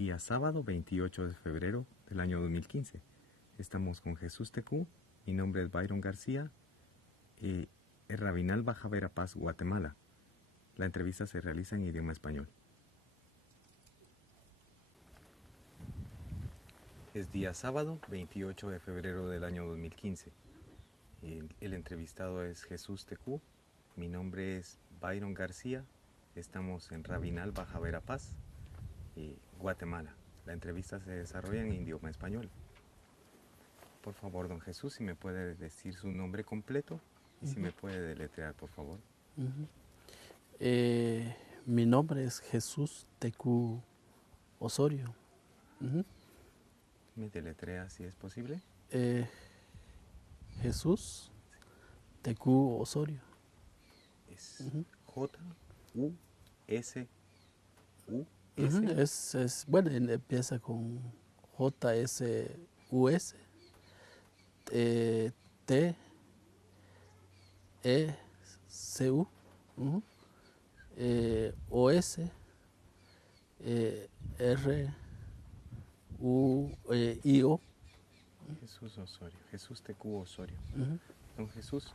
día sábado 28 de febrero del año 2015. Estamos con Jesús TQ, mi nombre es Byron García, el Rabinal Baja Verapaz, Guatemala. La entrevista se realiza en idioma español. Es día sábado 28 de febrero del año 2015. El entrevistado es Jesús TQ, mi nombre es Byron García, estamos en Rabinal Baja Verapaz, Guatemala. La entrevista se desarrolla en idioma español. Por favor, don Jesús, si me puede decir su nombre completo y si me puede deletrear, por favor. Mi nombre es Jesús TQ Osorio. ¿Me deletrea si es posible? Jesús TQ Osorio. Es J-U-S-U-S. Bueno, empieza con J-S-U-S, T-E-C-U, O-S, R-U-I-O. Jesús Osorio, Jesús TQ Osorio. Don Jesús,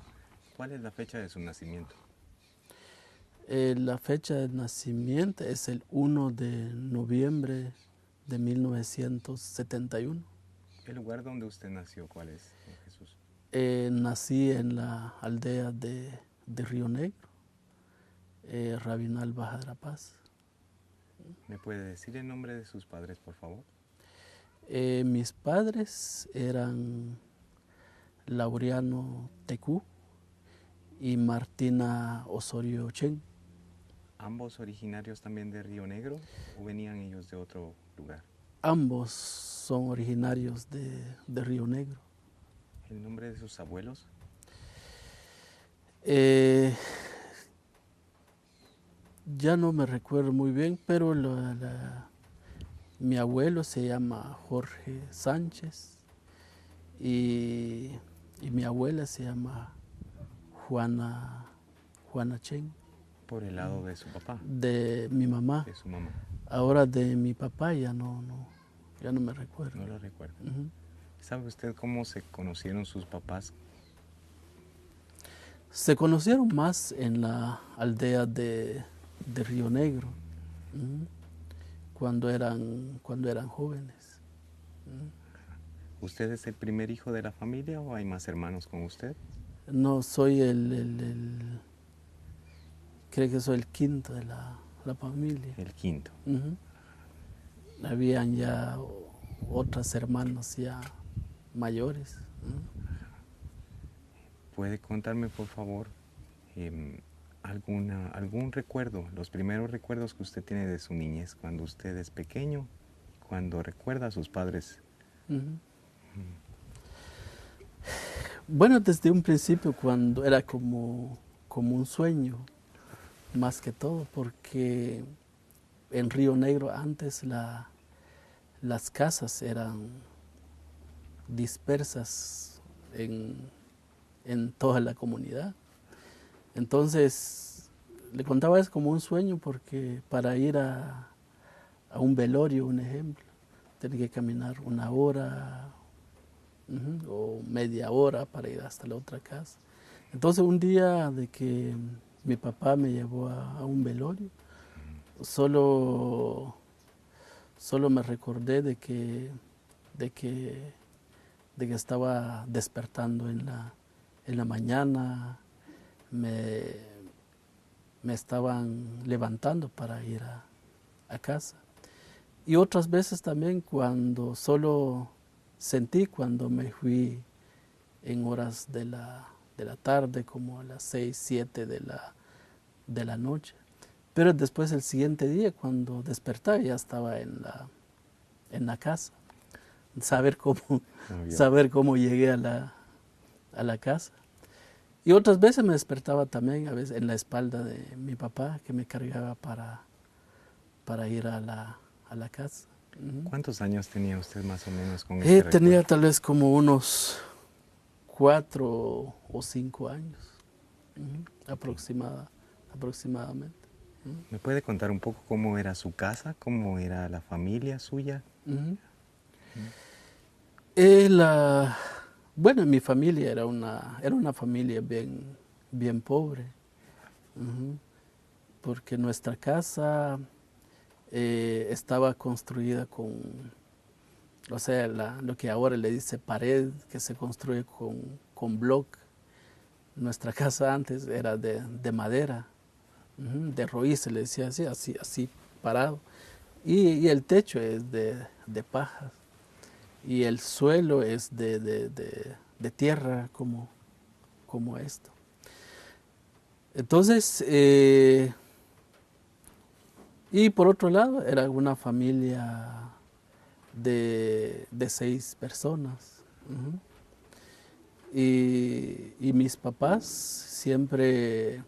¿cuál es la fecha de su nacimiento? La fecha de nacimiento es el 1 de noviembre de 1971. ¿El lugar donde usted nació cuál es, don Jesús? Nací en la aldea de Río Negro, Rabinal Baja Verapaz. ¿Me puede decir el nombre de sus padres, por favor? Mis padres eran Laureano TQ y Martina Osorio Chen. ¿Ambos originarios también de Río Negro o venían ellos de otro lugar? Ambos son originarios de Río Negro. ¿El nombre de sus abuelos? Ya no me recuerdo muy bien, pero mi abuelo se llama Jorge Sánchez y mi abuela se llama Juana Chen. ¿Por el lado de su papá? De mi mamá. De su mamá. Ahora de mi papá ya no me recuerdo. No lo recuerdo. ¿Sabe usted cómo se conocieron sus papás? Se conocieron más en la aldea de Río Negro, cuando eran jóvenes. ¿Usted es el primer hijo de la familia o hay más hermanos con usted? No, soy creo que soy el quinto de la familia. El quinto. Habían ya otras hermanas ya mayores. ¿Puede contarme, por favor, algún recuerdo, los primeros recuerdos que usted tiene de su niñez, cuando usted es pequeño, cuando recuerda a sus padres? Bueno, desde un principio, cuando era como un sueño, más que todo, porque en Río Negro antes las casas eran dispersas en toda la comunidad. Entonces, le contaba es como un sueño, porque para ir a un velorio, un ejemplo, tenía que caminar 1 hora o media hora para ir hasta la otra casa. Entonces, un día de que mi papá me llevó a un velorio, solo me recordé de que estaba despertando en la mañana, me estaban levantando para ir a casa. Y otras veces también cuando solo sentí cuando me fui en horas de la tarde, como a las 6, 7 de la noche. Pero después el siguiente día, cuando despertaba, ya estaba en la casa. Saber cómo llegué a la casa. Y otras veces me despertaba también, a veces en la espalda de mi papá, que me cargaba para ir a la casa. ¿Cuántos años tenía usted más o menos con este recuerdo? Tenía tal vez como unos 4 o 5 años, aproximadamente. ¿Me puede contar un poco cómo era su casa, cómo era la familia suya? Ujú. Eh, la- bueno, mi familia era una familia bien, bien pobre, ujú, porque nuestra casa estaba construida o sea, lo que ahora le dice pared, que se construye con bloc. Nuestra casa antes era de madera, ujú, de roíz, se le decía así parado. Y el techo es de paja. Y el suelo es de tierra como esto. Entonces, y por otro lado, era una familia de 6 personas. Ujú. Y mis papás siempre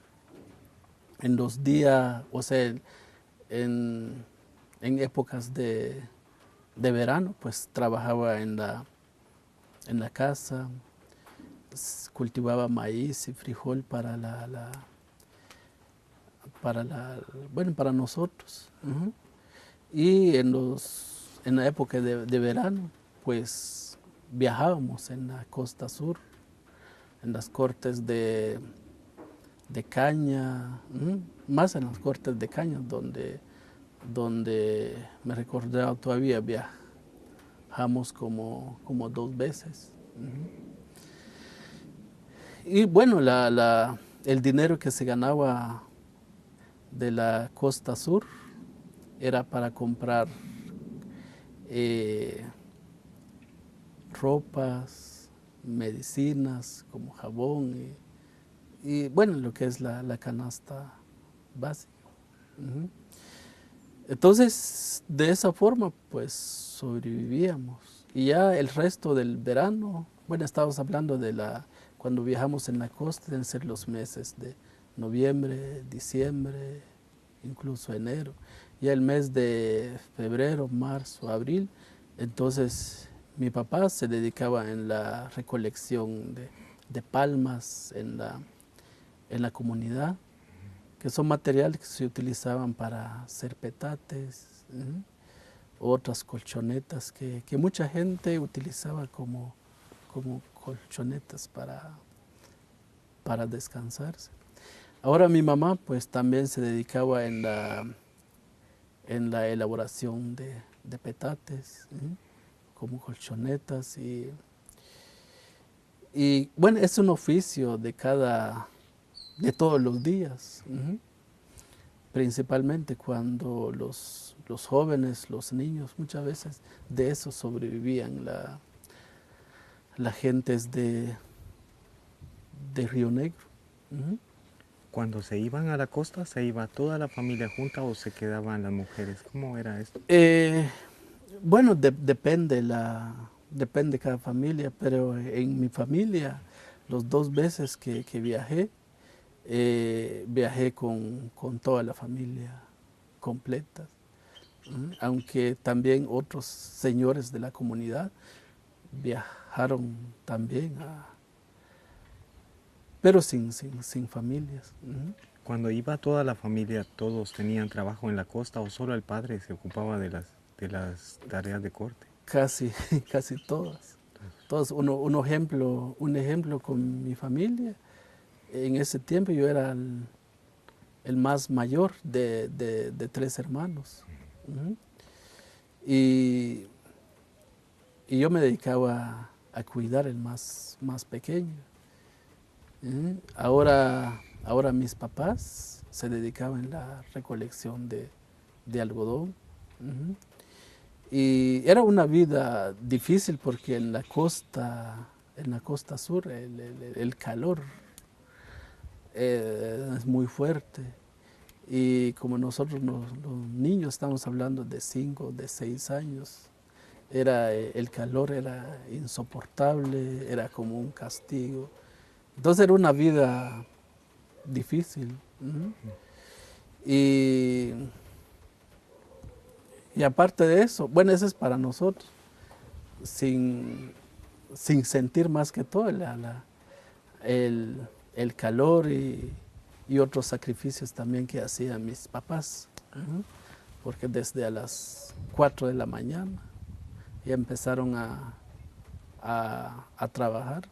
en los días, o sea, en, en épocas de verano, pues trabajaba en la casa, cultivaba maíz y frijol bueno, para nosotros. Ujú. Y en la época de verano, pues viajábamos en la costa sur, en las cortes de caña, ujú, más en las cortes de caña, donde me recordaba todavía viajamos como 2 veces. Ujú. Y bueno, el dinero que se ganaba de la costa sur era para comprar eh, ropas, medicinas como jabón y, bueno, lo que es la canasta básica. Ujú. Entonces, de esa forma, pues sobrevivíamos. Y ya el resto del verano, bueno, estábamos hablando cuando viajamos en la costa, deben ser los meses de noviembre, diciembre, incluso enero. Ya el mes de febrero, marzo, abril, entonces mi papá se dedicaba en la recolección de palmas en la comunidad, que son materiales que se utilizaban para hacer petates, otras colchonetas que mucha gente utilizaba como colchonetas para descansarse. Ahora mi mamá pues también se dedicaba en la elaboración de petates, como colchonetas y bueno, es un oficio de todos los días. Principalmente cuando los jóvenes, los niños, muchas veces de eso sobrevivían la gentes de Río Negro. Ujú. Cuando se iban a la costa, ¿se iba toda la familia junta o se quedaban las mujeres? ¿Cómo era esto? Eh, bueno, depende depende cada familia, pero en mi familia, los 2 veces que viajé, viajé con toda la familia completa. Aunque también otros señores de la comunidad viajaron también, pero sin familias. Ujú. Cuando iba toda la familia, ¿todos tenían trabajo en la costa o solo el padre se ocupaba de las tareas de corte? Casi, casi todas. Todos, un ejemplo con mi familia. En ese tiempo yo era el más mayor de 3 hermanos. Ujú. Y, y yo me dedicaba a cuidar el más pequeño. Ujú. Ahora mis papás se dedicaban a la recolección de algodón. Ujú. Y era una vida difícil porque en la costa sur, el calor es muy fuerte. Y como nosotros los niños estamos hablando de 5, de 6 años, el calor era insoportable, era como un castigo. Entonces era una vida difícil. Ujú. Y, y aparte de eso, bueno, eso es para nosotros, sin, sin sentir más que todo el, el calor y otros sacrificios también que hacían mis papás, porque desde a las 4 de la mañana ya empezaron a trabajar,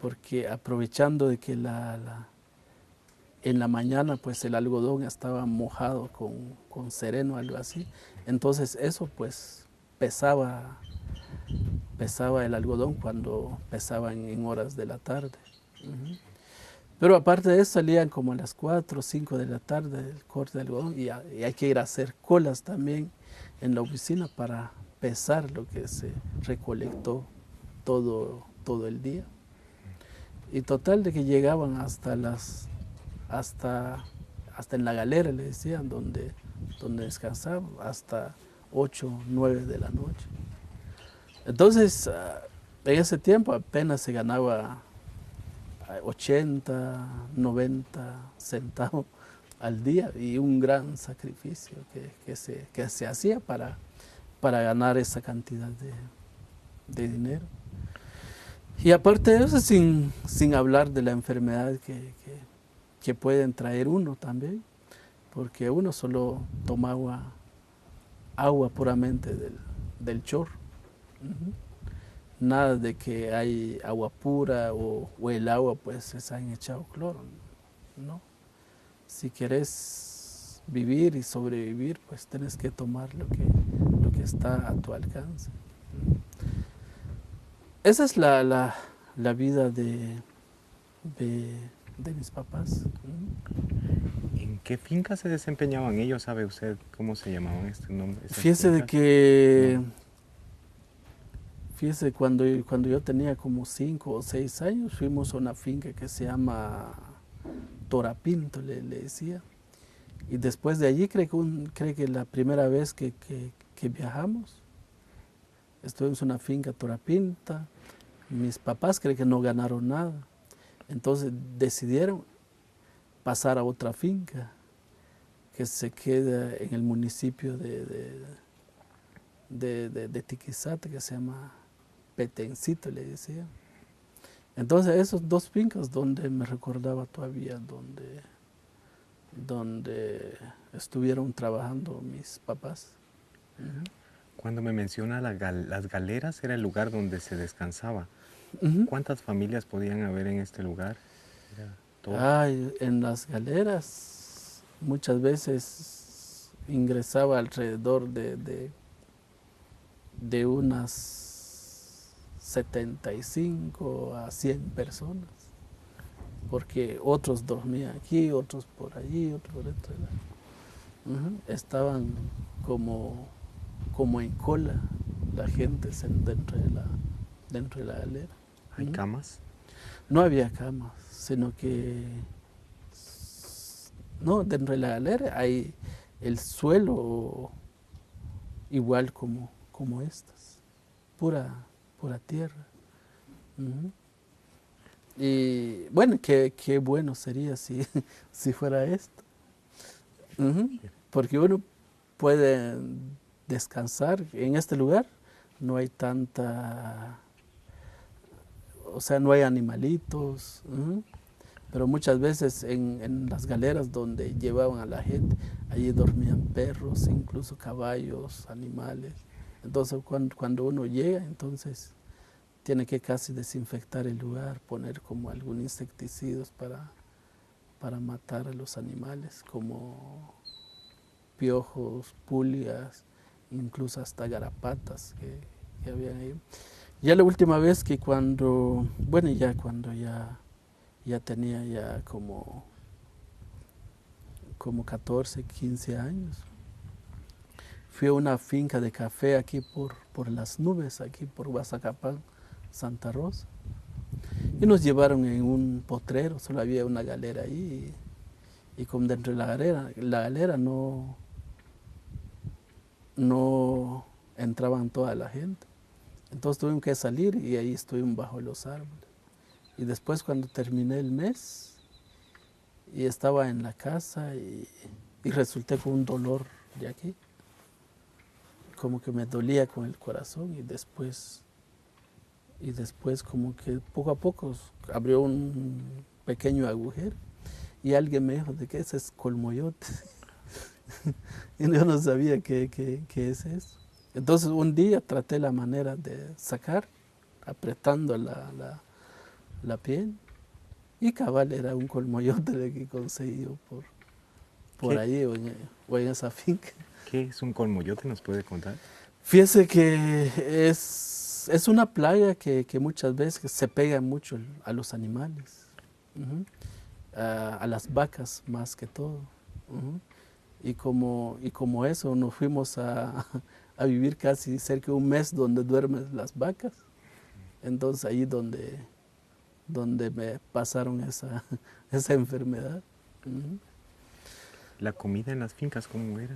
porque aprovechando de que en la mañana pues el algodón estaba mojado con sereno, algo así, entonces eso pues pesaba el algodón cuando pesaba en horas de la tarde. Pero aparte de eso salían como a las 4 o 5 de la tarde el corte de algodón y hay que ir a hacer colas también en la oficina para pesar lo que se recolectó todo el día. Y total de que llegaban hasta en la galera, le decían, donde descansaban, hasta 8, 9 de la noche. Entonces, en ese tiempo apenas se ganaba 80, 90 centavos al día y un gran sacrificio que se hacía para ganar esa cantidad de dinero. Y aparte de eso, sin hablar de la enfermedad que pueden traer uno también, porque uno solo tomaba agua puramente del chorro. Nada de que hay agua pura o el agua pues se han echado cloro, ¿no? Si quieres vivir y sobrevivir, pues tienes que tomar lo que está a tu alcance. Esa es la vida de mis papás. ¿En qué finca se desempeñaban ellos? ¿Sabe usted cómo se llamaban este nombre? Fíjese de que Fíjese, cuando yo tenía como 5 o 6 años, fuimos a una finca que se llama Torapinto, le decía. Y después de allí, creo que la primera vez que viajamos, estuvimos en una finca Torapinta. Mis papás creo que no ganaron nada. Entonces decidieron pasar a otra finca que se queda en el municipio de Tiquizate, que se llama Petencito, le decía. Entonces esos dos fincas donde me recordaba todavía, donde estuvieron trabajando mis papás. Cuando me menciona las galeras, era el lugar donde se descansaba. ¿Cuántas familias podían haber en este lugar? En las galeras muchas veces ingresaba alrededor de unas 75 a 100 personas, porque otros dormían aquí, otros por allí, otros por dentro de estaban como en cola la gente dentro de la galera. ¿Hay camas? No había camas, sino que no, dentro de la galera hay el suelo igual como estas, pura tierra. Y bueno, qué bueno sería si fuera esto. Porque uno puede descansar en este lugar, no hay tanta, o sea, no hay animalitos, pero muchas veces en las galeras donde llevaban a la gente, allí dormían perros, incluso caballos, animales. Entonces cuando uno llega, entonces tiene que casi desinfectar el lugar, poner como algún insecticidas para matar a los animales, como piojos, pulgas, incluso hasta garrapatas que habían ahí. Ya la última vez que cuando ya tenía ya como 14, 15 años, fui a una finca de café aquí por las nubes, aquí por Guazacapán, Santa Rosa. Y nos llevaron en un potrero, solo había una galera ahí. Y como dentro de la galera no entraban toda la gente. Entonces tuvimos que salir y ahí estuvimos bajo los árboles. Y después cuando terminé el mes y estaba en la casa y resulté con un dolor de aquí. Como que me dolía con el corazón y después como que poco a poco abrió un pequeño agujero y alguien me dijo de que ese es colmoyote. Y yo no sabía qué es eso. Entonces un día traté la manera de sacar, apretando la piel, y cabal era un colmoyote el que conseguí yo por ¿Qué, ahí o en esa finca. qué es un colmoyote? ¿Nos puede contar? Fíjese que es una plaga que muchas veces se pega mucho a los animales, ujú, a las vacas más que todo. Ujú. Y como eso, nos fuimos a vivir casi cerca de un mes donde duermen las vacas. Entonces ahí donde me pasaron esa enfermedad. Ujú. ¿La comida en las fincas cómo era?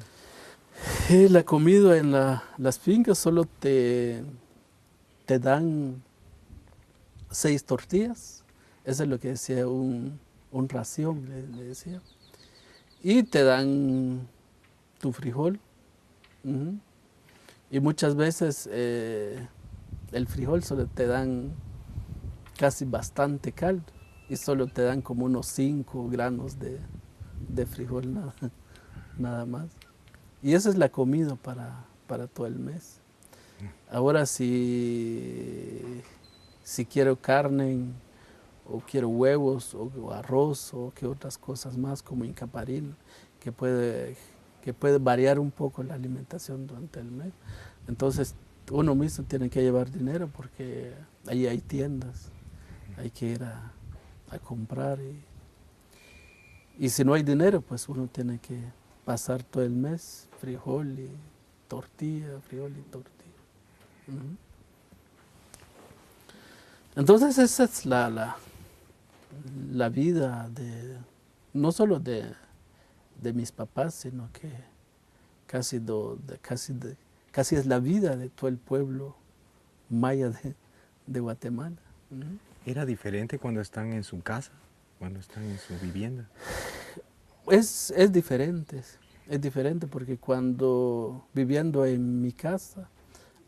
La comida en las fincas solo te dan 6 tortillas. Eso es lo que decía un ración, le decía. Y te dan tu frijol. Ujú. Y muchas veces el frijol solo te dan casi bastante caldo y solo te dan como unos 5 granos de frijol nada más. Y esa es la comida para todo el mes. Ahora si quiero carne o quiero huevos o arroz o que otras cosas más como incaparina, que puede, que puede variar un poco la alimentación durante el mes. Entonces uno mismo tiene que llevar dinero porque ahí hay tiendas, hay que ir a comprar y si no hay dinero pues uno tiene que pasar todo el mes frijol y tortilla, frijol y tortilla. Ujú. Entonces esa es la vida no solo de mis papás, sino que casi es la vida de todo el pueblo maya de Guatemala. Ujú. ¿Era diferente cuando están en su casa, cuando están en su vivienda? Es diferente porque cuando viviendo en mi casa,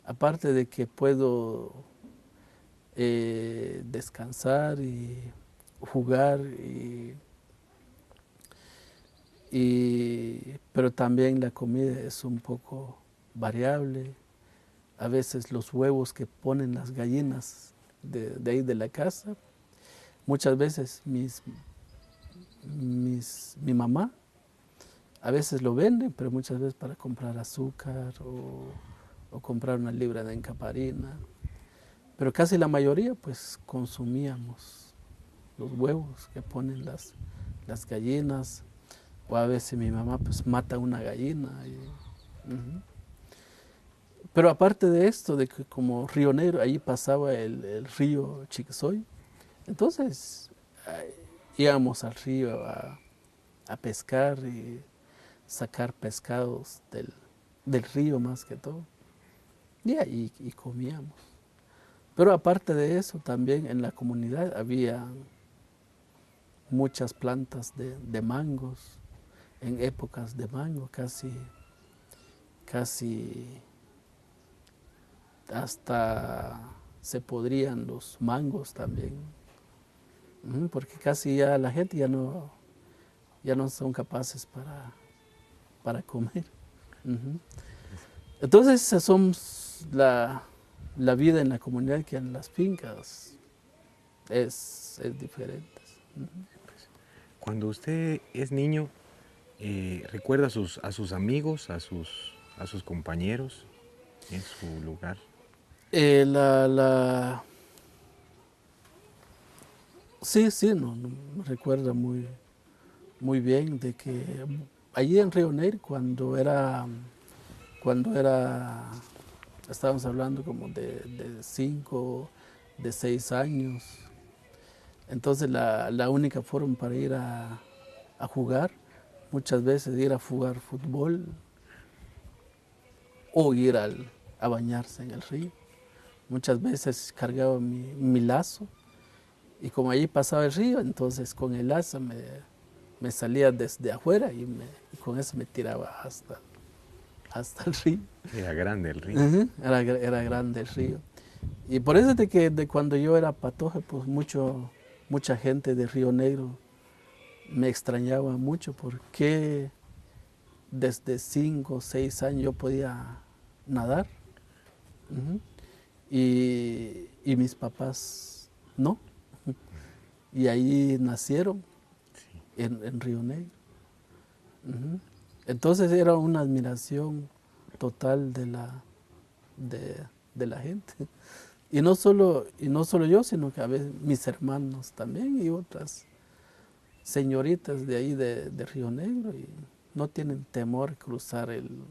aparte de que puedo descansar y jugar, pero también la comida es un poco variable. A veces los huevos que ponen las gallinas de ahí de la casa, muchas veces mi mamá a veces lo vende, pero muchas veces para comprar azúcar o comprar una libra de encaparina. Pero casi la mayoría pues consumíamos los huevos que ponen las gallinas, o a veces mi mamá pues mata una gallina. Ujú. Pero aparte de esto, de que como Río Negro, ahí pasaba el río Chiquisoy, entonces íbamos al río a pescar y sacar pescados del río más que todo, y ahí y comíamos. Pero aparte de eso, también en la comunidad había muchas plantas de mangos, en épocas de mango, casi hasta se podrían los mangos también, porque casi ya la gente ya no son capaces para comer. Ujú. Entonces, esas son la vida en la comunidad, que en las fincas es diferente. Ujú. Cuando usted es niño, ¿recuerda a sus amigos, a sus compañeros en su lugar? Eh, la, la, sí, no me recuerda muy bien de que allí en Río Negro, estábamos hablando como de 5, de 6 años, entonces la única forma para ir a jugar, muchas veces ir a jugar fútbol o ir a bañarse en el río. Muchas veces cargaba mi lazo y como allí pasaba el río, entonces con el lazo me salía desde afuera y con eso me tiraba hasta el río. Era grande el río. Ujú. Era grande el río. Y por eso de cuando yo era patoje, pues mucha gente de Río Negro me extrañaba mucho porque desde 5 o 6 años yo podía nadar. Ujú. Y mis papás no. Y ahí nacieron Sí. en Río Negro. Ujú. Entonces era una admiración total de la gente. Y no solo yo, sino que a veces mis hermanos también y otras señoritas de ahí de Río Negro y no tienen temor cruzar el,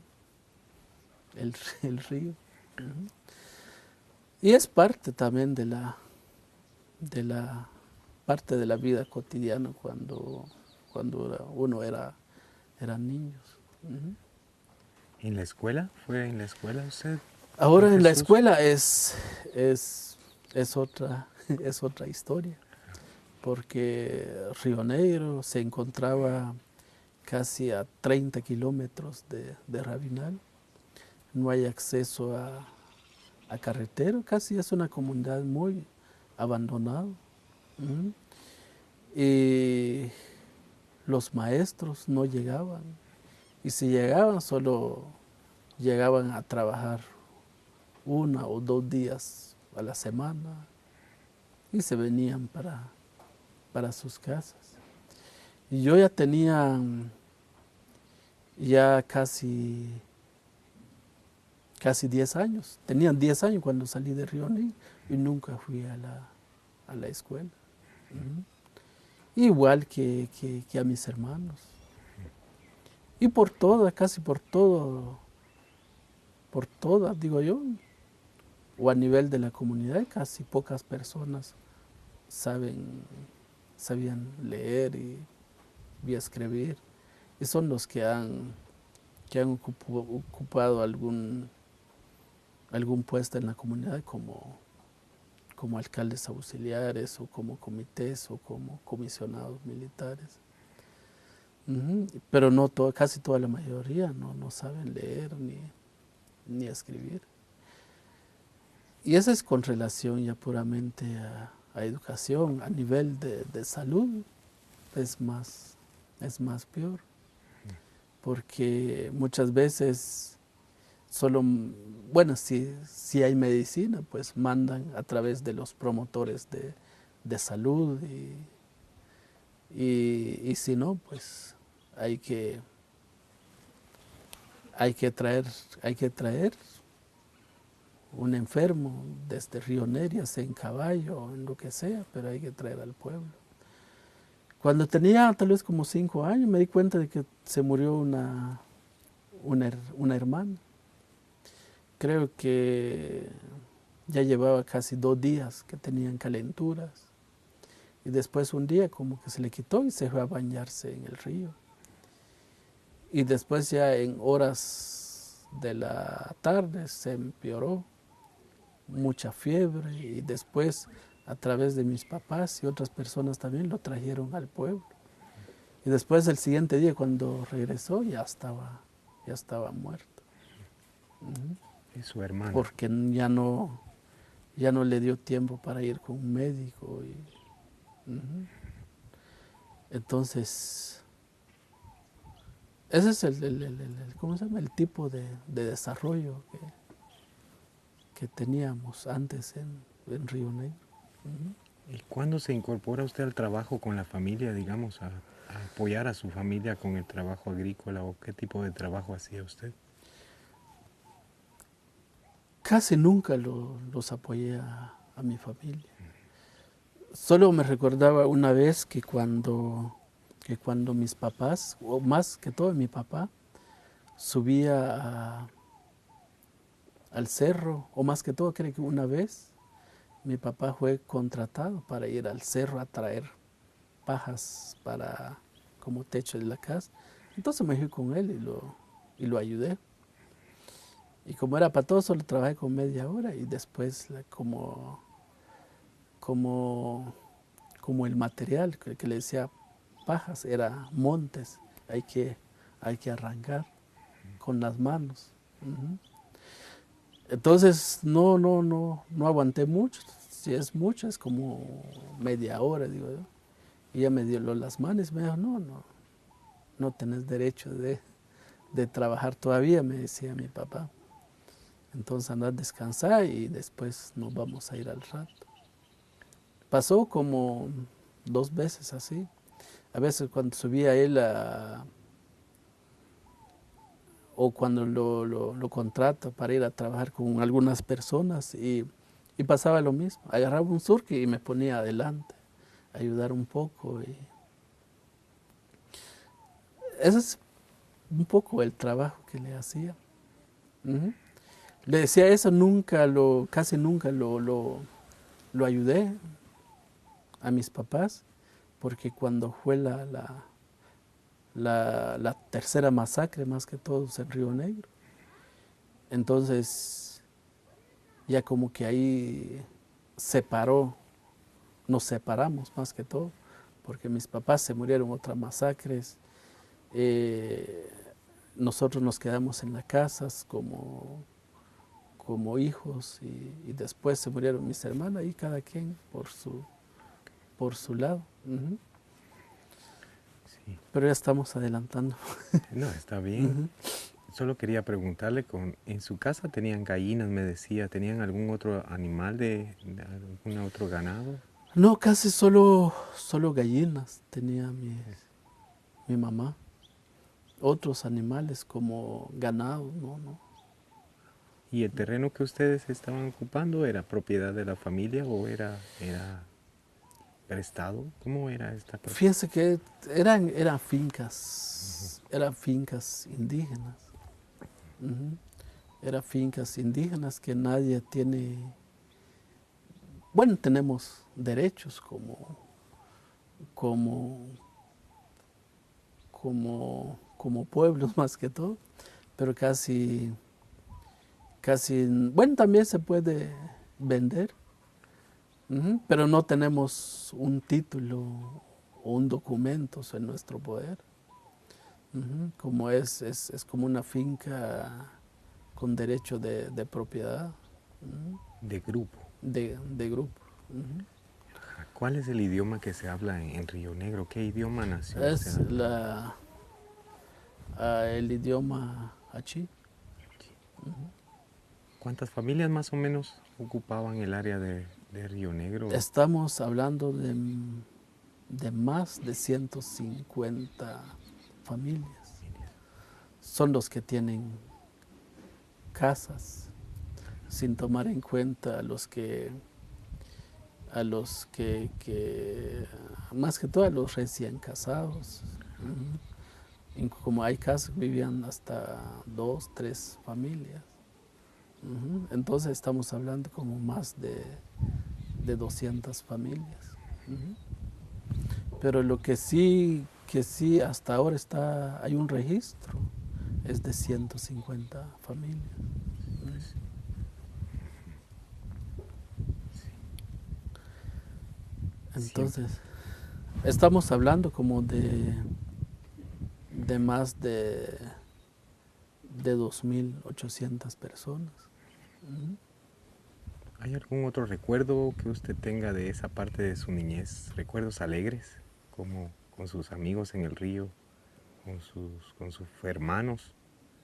el río. Ujú. Y es parte también de la parte de la vida cotidiana cuando uno era niños. Ujú. ¿En la escuela? ¿Fue en la escuela usted, don Ahora en la Jesús? escuela es otra, es otra historia, porque Río Negro se encontraba casi a 30 kilómetros de Rabinal. No hay acceso a carretera, casi es una comunidad muy abandonada. Ujú. Y los maestros no llegaban. Y si llegaban, solo llegaban a trabajar 1 o 2 días a la semana y se venían para sus casas. Y yo ya tenía ya casi 10 años. Tenían 10 años cuando salí de Río Negro y nunca fui a la escuela. Ujú. Igual que a mis hermanos. Y casi por todas, digo yo, o a nivel de la comunidad, casi pocas personas saben, sabían leer y escribir. Y son los que han ocupado algún puesto en la comunidad como alcaldes auxiliares o como comités o como comisionados militares. Ujú. Pero no casi toda la mayoría no saben leer ni escribir. Y eso es con relación ya puramente a educación. A nivel de salud es más peor, porque muchas veces solo, bueno, si hay medicina, pues mandan a través de los promotores de salud y si no, pues hay que, hay que traer, hay que traer un enfermo desde Río Nerias en caballo o en lo que sea, pero hay que traer al pueblo. Cuando tenía tal vez como 5 años me di cuenta de que se murió una hermana. Creo que ya llevaba casi 2 días que tenían calenturas y después un día como que se le quitó y se fue a bañarse en el río. Y después ya en horas de la tarde se empeoró, mucha fiebre y después a través de mis papás y otras personas también lo trajeron al pueblo. Y después el siguiente día cuando regresó ya estaba muerto. Ujú. Es su hermana. Porque ya no le dio tiempo para ir con un médico. Ujú. Entonces, ese es ¿cómo se llama? El tipo de desarrollo que teníamos antes en Río Negro. Ujú. ¿Y cuándo se incorpora usted al trabajo con la familia, digamos, a apoyar a su familia con el trabajo agrícola o qué tipo de trabajo hacía usted? Casi nunca los apoyé a mi familia. Solo me recordaba una vez que cuando mis papás, o más que todo mi papá, subía al cerro, o más que todo creo que una vez mi papá fue contratado para ir al cerro a traer pajas como techo de la casa. Entonces me fui con él y lo ayudé. Y como era para todo, solo trabajé con media hora y después como, como el material que le decía pajas era montes, hay que arrancar con las manos. Ujú. Entonces no aguanté mucho. Si es mucho, es como media hora, digo yo. Y ella me dio las manos y me dijo, no tenés derecho de trabajar todavía, me decía mi papá. Entonces anda a descansar y después nos vamos a ir al rato. Pasó como 2 veces así. A veces cuando subía él o cuando lo contrato para ir a trabajar con algunas personas y pasaba lo mismo. Agarraba un surque y me ponía adelante, a ayudar un poco. Y ese es un poco el trabajo que le hacía. Ujú. Le decía eso, casi nunca lo ayudé a mis papás, porque cuando fue la tercera masacre, más que todo en Río Negro, entonces ya como que ahí nos separamos más que todo, porque mis papás se murieron en otras masacres, eh, nosotros nos quedamos en las casas como hijos y después se murieron mis hermanas y cada quien por su lado. Ujú. Sí. Pero ya estamos adelantando. No, está bien. Ujú. Solo quería preguntarle, en su casa tenían gallinas, me decía, ¿tenían algún otro animal de algún otro ganado? No, casi solo gallinas tenía mi mamá. Otros animales como ganado, no. ¿Y el terreno que ustedes estaban ocupando era propiedad de la familia o era prestado? ¿Cómo era esta parte? Fíjense que eran fincas indígenas. Ujú. Eran fincas indígenas que nadie tiene. Bueno, tenemos derechos como, como pueblos más que todo, pero bueno, también se puede vender. Ujú. Pero no tenemos un título o un documento en nuestro poder. Ujú. Como es como una finca con derecho de propiedad. Ujú. De grupo. De grupo. Ujú. ¿Cuál es el idioma que se habla en Río Negro? ¿Qué idioma nació usted Es hablando? el idioma achí. Ujú. ¿Cuántas familias más o menos ocupaban el área de Río Negro? Estamos hablando de más de 150 familias. Son los que tienen casas, sin tomar en cuenta que más que todo a los recién casados. Ujú. Como hay casos, vivían hasta 2, 3 familias. Ujú. Entonces estamos hablando como más de 200 familias. Ujú. Pero lo que sí hasta ahora hay un registro, es de 150 familias. Pues, siempre. Entonces, estamos hablando como de más de 2.800 personas. Ujú. ¿Hay algún otro recuerdo que usted tenga de esa parte de su niñez? ¿Recuerdos alegres? Como con sus amigos en el río, con sus hermanos,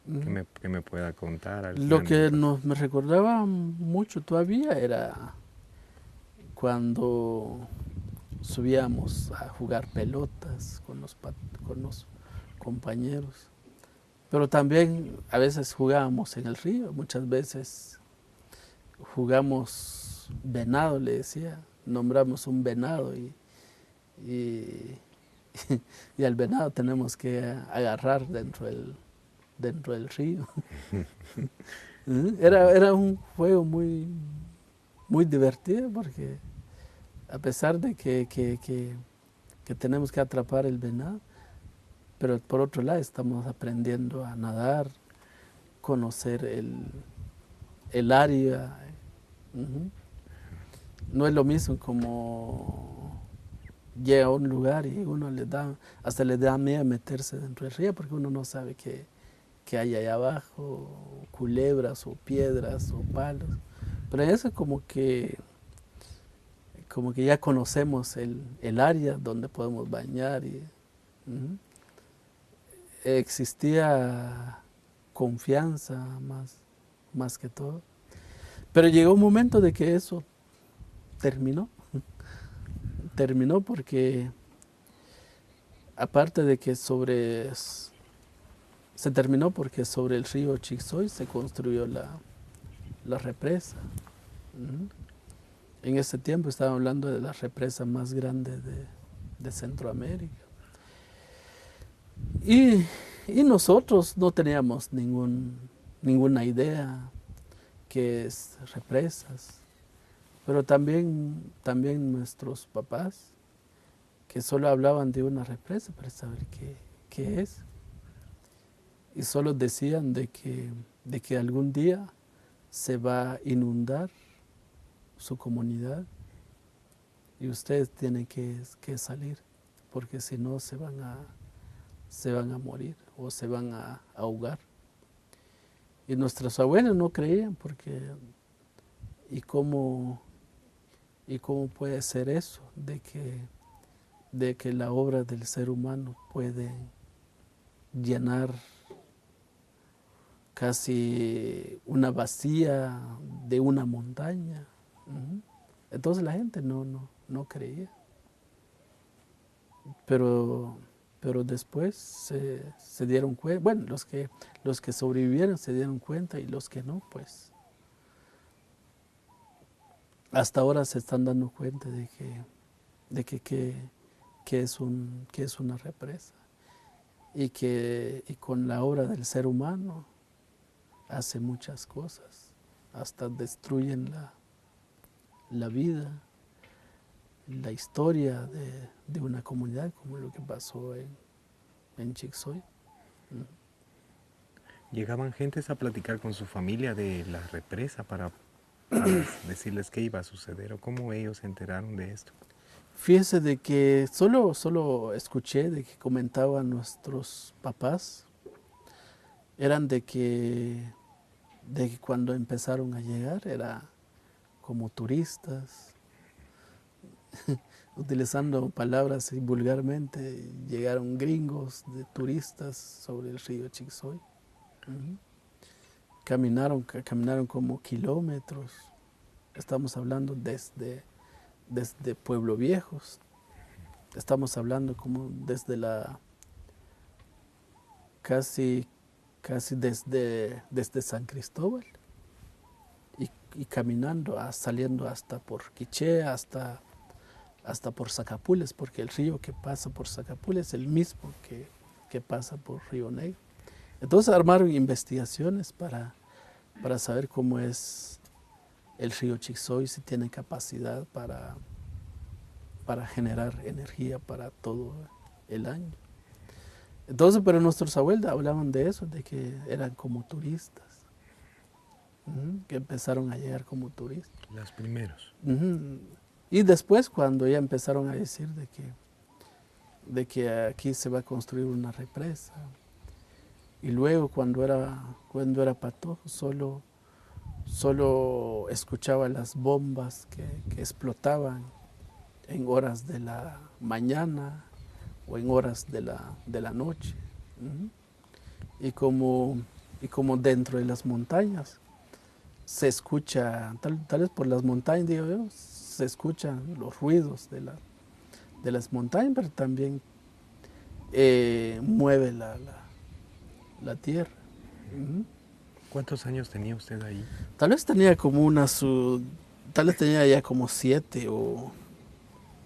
Ujú. que me pueda contar alguna Lo que anécdota. me recordaba mucho todavía era cuando subíamos a jugar pelotas con los compañeros. Pero también a veces jugábamos en el río, muchas veces jugamos venado, le decía, nombramos un venado y, y al venado tenemos que agarrar dentro del río. Era un juego muy divertido porque a pesar de que tenemos que atrapar el venado, pero por otro lado estamos aprendiendo a nadar, conocer el área. Ujú. No es lo mismo como llega a un lugar y hasta le da miedo meterse dentro del río porque uno no sabe qué hay allá abajo, culebras o piedras o palos. Pero eso como que ya conocemos el área donde podemos bañar y existía confianza más que todo. Pero llegó un momento de que eso terminó. Terminó porque aparte de que se terminó porque sobre el río Chixoy se construyó la represa. En ese tiempo estaba hablando de la represa más grande de Centroamérica. Y nosotros no teníamos ninguna idea qué es represas, pero también nuestros papás, que solo hablaban de una represa para saber qué es, y solo decían de que algún día se va a inundar su comunidad y ustedes tienen que salir, porque si no se van a morir o se van a ahogar. Y nuestros abuelos no creían porque ¿y cómo puede ser eso de que la obra del ser humano puede llenar casi una vacía de una montaña? Entonces la gente no creía. Pero después se dieron cuenta, bueno, los que sobrevivieron se dieron cuenta y los que no, pues hasta ahora se están dando cuenta de que es una represa y con la obra del ser humano hace muchas cosas, hasta destruyen la vida, la historia de una comunidad, como lo que pasó en Chixoy. ¿Llegaban gentes a platicar con su familia de la represa para decirles qué iba a suceder o cómo ellos se enteraron de esto? Fíjese de que solo escuché de que comentaban nuestros papás, eran de que cuando empezaron a llegar era como turistas, utilizando palabras vulgarmente, llegaron gringos de turistas sobre el río Chixoy. Caminaron como kilómetros. Estamos hablando desde Pueblo Viejos. Estamos hablando como desde casi desde San Cristóbal y caminando, saliendo hasta por Quiché, hasta por Zacapules, porque el río que pasa por Zacapules es el mismo que pasa por Río Negro. Entonces armaron investigaciones para saber cómo es el río Chixoy, si tiene capacidad para generar energía para todo el año. Entonces, pero nuestros abuelos hablaban de eso, de que eran como turistas, que empezaron a llegar como turistas. Los primeros. Y después, cuando ya empezaron a decir de que aquí se va a construir una represa, y luego cuando era patojo, solo escuchaba las bombas que explotaban en horas de la mañana o en horas de la noche. Y como dentro de las montañas se escucha, tal vez por las montañas, digo yo, se escuchan los ruidos de las montañas, pero también mueve la tierra. ¿Cuántos años tenía usted ahí? Tal vez tenía ya como 7 o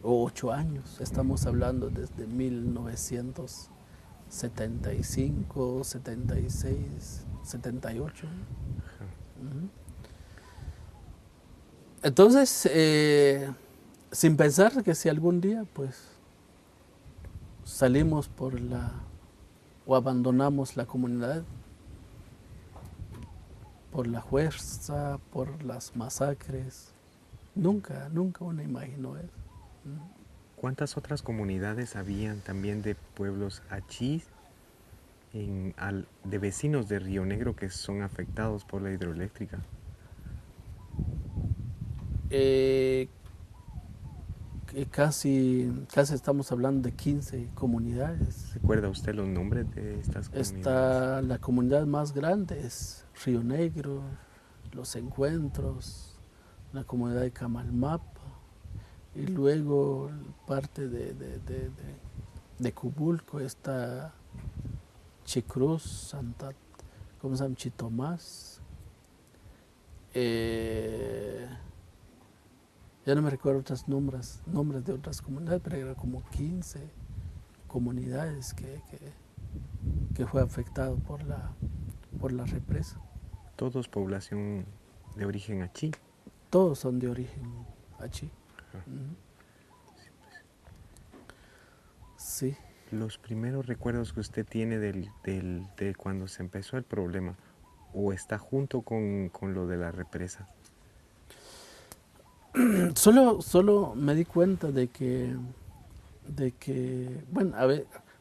8 años. Estamos hablando desde 1975, 76, 78. Entonces, sin pensar que si algún día pues salimos o abandonamos la comunidad por la fuerza, por las masacres, nunca uno imaginó eso. ¿Cuántas otras comunidades habían también de pueblos achís, de vecinos de Río Negro que son afectados por la hidroeléctrica? casi estamos hablando de 15 comunidades. ¿Recuerda usted los nombres de estas comunidades? La comunidad más grande es Río Negro, Los Encuentros, la comunidad de Camalmapa, y luego parte de Cubulco está Chicruz, ¿cómo se llama? Chitomás. Ya no me recuerdo otros nombres de otras comunidades, pero eran como 15 comunidades que fue afectado por la represa. ¿Todos población de origen achí? Todos son de origen achí. Sí. Los primeros recuerdos que usted tiene de cuando se empezó el problema, ¿o está junto con lo de la represa? Solo me di cuenta de que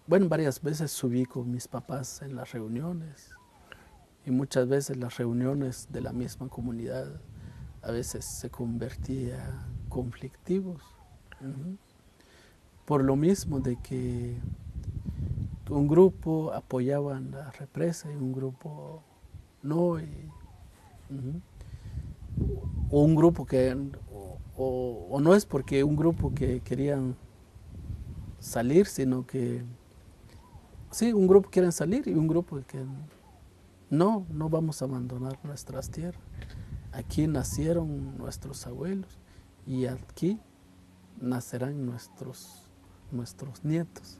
varias veces subí con mis papás en las reuniones, y muchas veces las reuniones de la misma comunidad a veces se convertían conflictivos. Por lo mismo de que un grupo apoyaba la represa y un grupo no, o un grupo o no es porque un grupo que querían salir, sino que sí, un grupo quieren salir y un grupo que no vamos a abandonar nuestras tierras. Aquí nacieron nuestros abuelos y aquí nacerán nuestros nietos.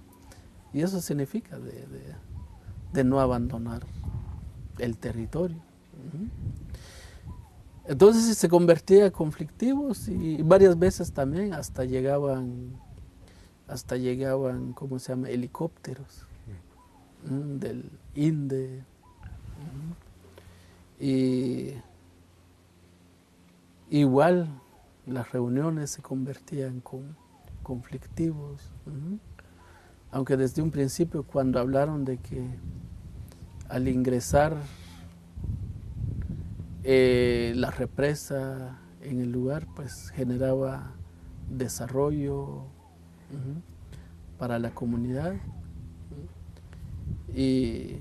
Y eso significa de no abandonar el territorio. Entonces se convertía en conflictivos, y varias veces también hasta llegaban, ¿cómo se llama?, helicópteros del INDE. Y igual las reuniones se convertían con conflictivos. Aunque desde un principio, cuando hablaron de que al ingresar la represa en el lugar, pues generaba desarrollo para la comunidad, y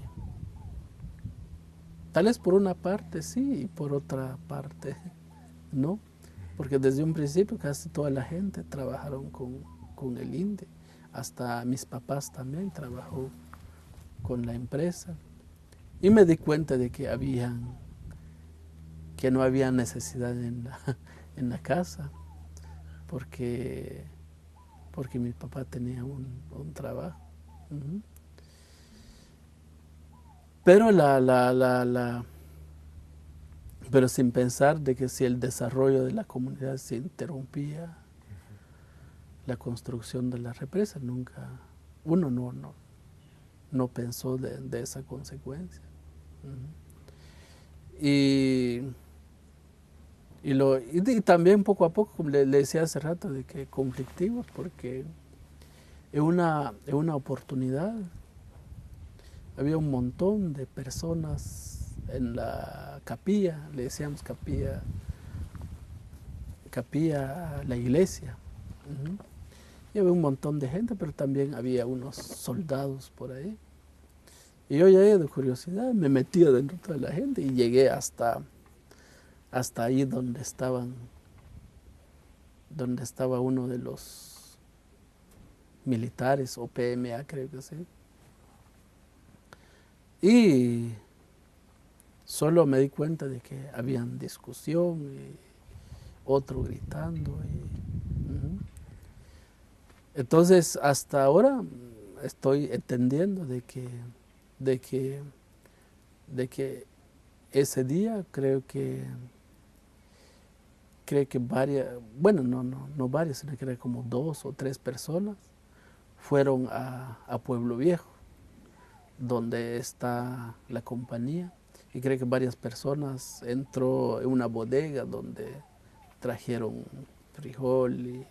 tal vez por una parte sí y por otra parte no, porque desde un principio casi toda la gente trabajaron con el INDE, hasta mis papás también trabajó con la empresa, y me di cuenta de que no había necesidad en la casa, porque mi papá tenía un trabajo. Pero pero sin pensar de que si el desarrollo de la comunidad se interrumpía, la construcción de la represa, uno no pensó de esa consecuencia. Y también poco a poco, como le decía hace rato, de que conflictivos, porque en una oportunidad había un montón de personas en la capilla, le decíamos capilla a la iglesia. Y había un montón de gente, pero también había unos soldados por ahí. Y yo llegué de curiosidad, me metí dentro de la gente y llegué hasta ahí donde estaba uno de los militares, o PMA creo que sí. Y solo me di cuenta de que habían discusión, y otro gritando. Entonces, hasta ahora estoy entendiendo de que ese día creo que varias, bueno, no varias, sino que eran como 2 o 3 personas fueron a Pueblo Viejo, donde está la compañía, y creo que varias personas entró en una bodega donde trajeron frijol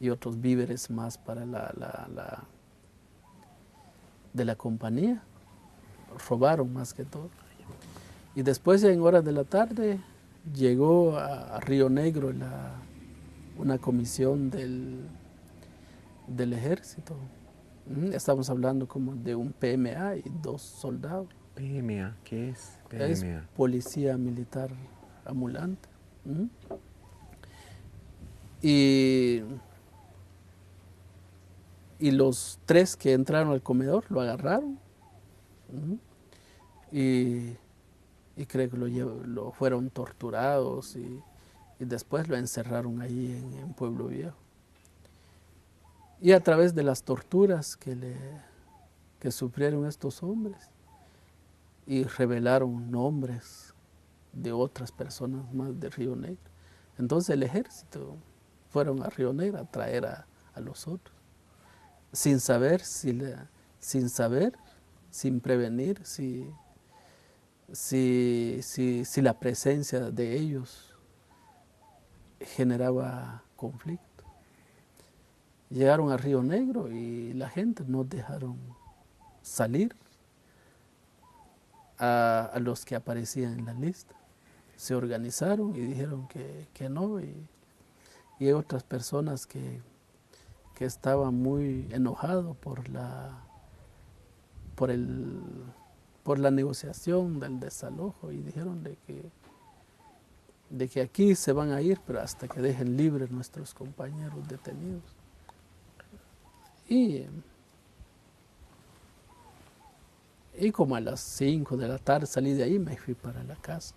y otros víveres más para de la compañía. Robaron más que todo. Y después, en horas de la tarde, llegó a Río Negro una comisión del del ejército. Estamos hablando como de un PMA y 2 soldados. PMA, ¿qué es Es PMA? policía militar ambulante. Ujú. Y, y los 3 que entraron al comedor lo agarraron. Ujú. Y, y creo que lo fueron torturados y después lo encerraron ahí en Pueblo Viejo. Y a través de las torturas que sufrieron estos hombres y revelaron nombres de otras personas más de Río Negro. Entonces el ejército fueron a Río Negro a traer a los otros, sin saber, sin prevenir, si la presencia de ellos generaba conflicto. Llegaron a Río Negro y la gente no dejaron salir a los que aparecían en la lista. Se organizaron y dijeron que no, y hay otras personas que estaban muy enojados por la negociación del desalojo y dijeron de que aquí se van a ir, pero hasta que dejen libres nuestros compañeros detenidos. Y como a las 5 de la tarde salí de ahí, me fui para la casa.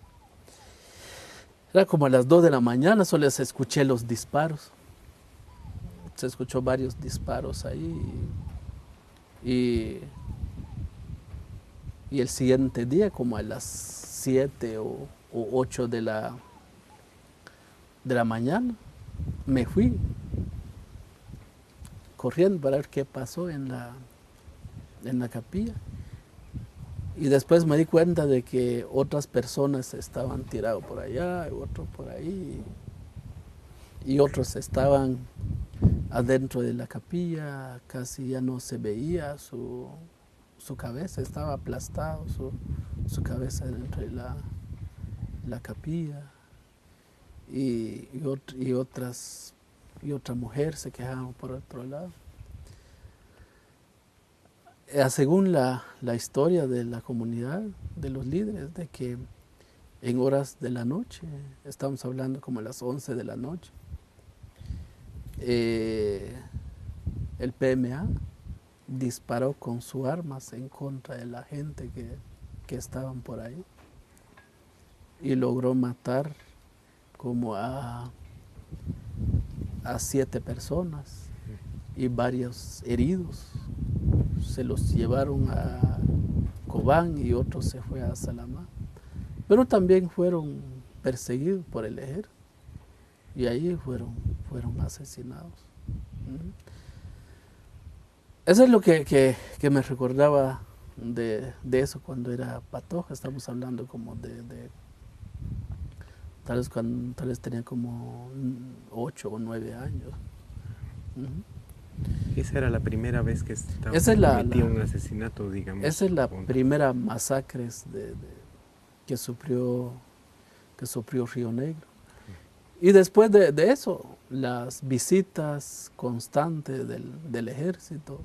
Era como a las 2 de la mañana, solo se escuché los disparos. Se escuchó varios disparos ahí. Y el siguiente día, como a las 7 o 8 de la mañana, me fui corriendo para ver qué pasó en la capilla. Y después me di cuenta de que otras personas estaban tirados por allá, y otros por ahí, y otros estaban adentro de la capilla, casi ya no se veía su cabeza, estaba aplastado su cabeza dentro de la capilla. Y otra mujer se quejaba por otro lado. Según la historia de la comunidad, de los líderes, de que en horas de la noche, estamos hablando como a las 11 de la noche, el PMA disparó con sus armas en contra de la gente que estaban por ahí y logró matar como a 7 personas y varios heridos. Se los llevaron a Cobán y otros se fue a Salamá. Pero también fueron perseguidos por el ejército y ahí fueron asesinados. Eso es lo que me recordaba de eso cuando era patoja. Estamos hablando como de tal vez tenía como 8 o 9 años. Esa era la primera vez que cometía un asesinato, digamos. Esa es la primera masacre que sufrió Río Negro. Y después de eso, las visitas constantes del ejército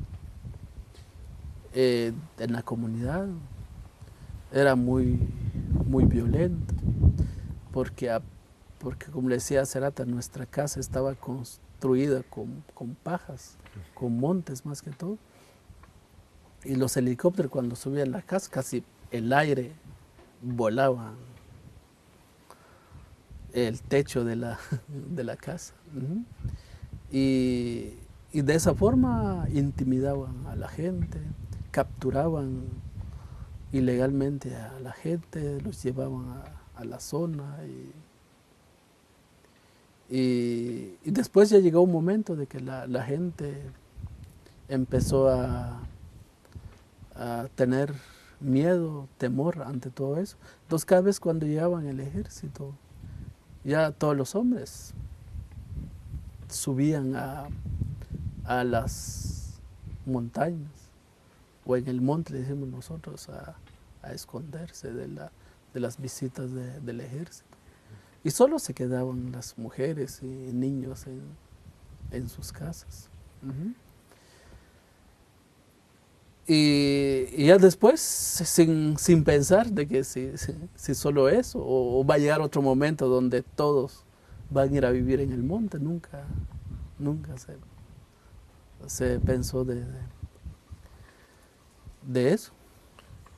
en la comunidad era muy, muy violenta, porque como le decía hace rato, nuestra casa estaba construida con pajas, con montes más que todo. Y los helicópteros cuando subían a la casa, casi el aire volaba el techo de la casa. Y de esa forma intimidaban a la gente, capturaban ilegalmente a la gente, los llevaban a la zona y después ya llegó un momento de que la gente empezó a tener miedo, temor ante todo eso. Entonces cada vez cuando llegaban el ejército, ya todos los hombres subían a las montañas o en el monte, le decimos nosotros, a esconderse de las visitas del ejército. Y solo se quedaban las mujeres y niños en sus casas. Y ya después, sin pensar de que si solo eso, o va a llegar otro momento donde todos van a ir a vivir en el monte, nunca se pensó de eso.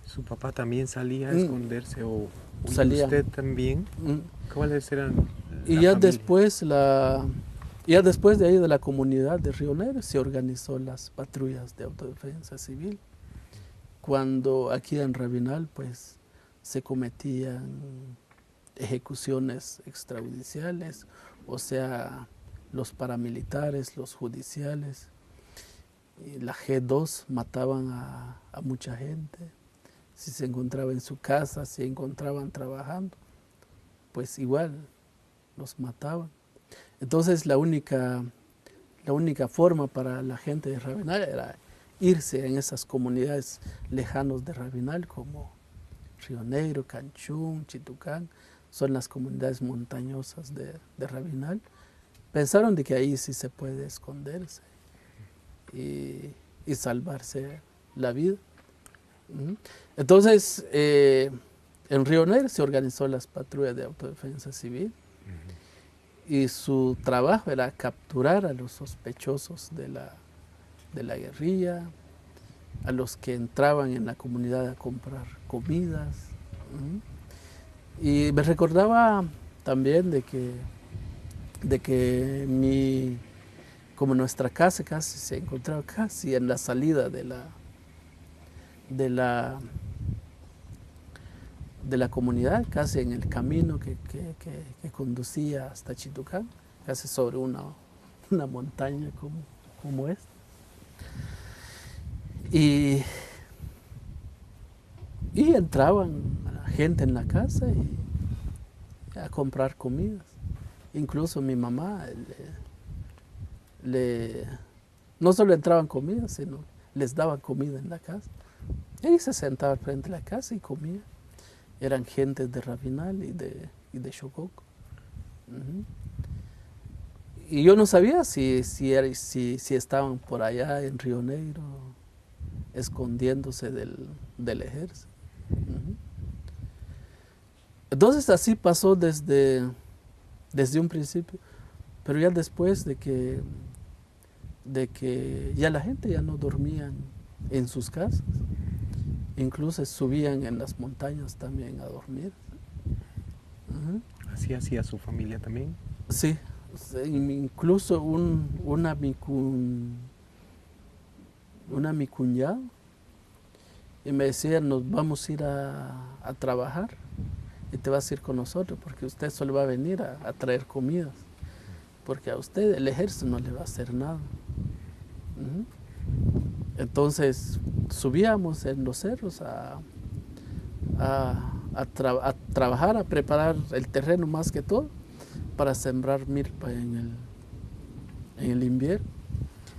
¿Su papá también salía a Mm, esconderse o Salían. usted también? Mm. ¿Cuáles eran Y la ya familia? después, ya después de ahí de la comunidad de Río Negro se organizó las patrullas de autodefensa civil. Cuando aquí en Rabinal pues se cometían ejecuciones extrajudiciales, o sea, los paramilitares, los judiciales, y la G2 mataban a mucha gente. Si se encontraba en su casa, si encontraban trabajando, pues igual los mataban. Entonces la única forma para la gente de Rabinal era irse en esas comunidades lejanas de Rabinal como Río Negro, Canchún, Chitucán, son las comunidades montañosas de Rabinal. Pensaron de que ahí sí se puede esconderse y salvarse la vida. Entonces, en Río Negro se organizó las patrullas de autodefensa civil y su trabajo era capturar a los sospechosos de la guerrilla, a los que entraban en la comunidad a comprar comidas. Y me recordaba también de que como nuestra casa casi se encontraba casi en la salida de la comunidad, casi en el camino que conducía hasta Chitucán, casi sobre una montaña como esta. Y entraban la gente en la casa a comprar comidas. Incluso mi mamá no solo entraban comidas, sino les daban comida en la casa. Y ahí se sentaba frente a la casa y comía. Eran gentes de Rabinal y de Xococo. Y yo no sabía si estaban por allá en Río Negro escondiéndose del ejército. Entonces así pasó desde un principio, pero ya después de que ya la gente ya no dormía en sus casas, incluso subían en las montañas también a dormir. ¿Así hacía su familia también? Sí, incluso mi cuñado y me decía, nos vamos a ir a trabajar y te vas a ir con nosotros porque usted solo va a venir a traer comidas, porque a usted el ejército no le va a hacer nada. Entonces subíamos en los cerros a trabajar, a preparar el terreno más que todo para sembrar milpa en el invierno,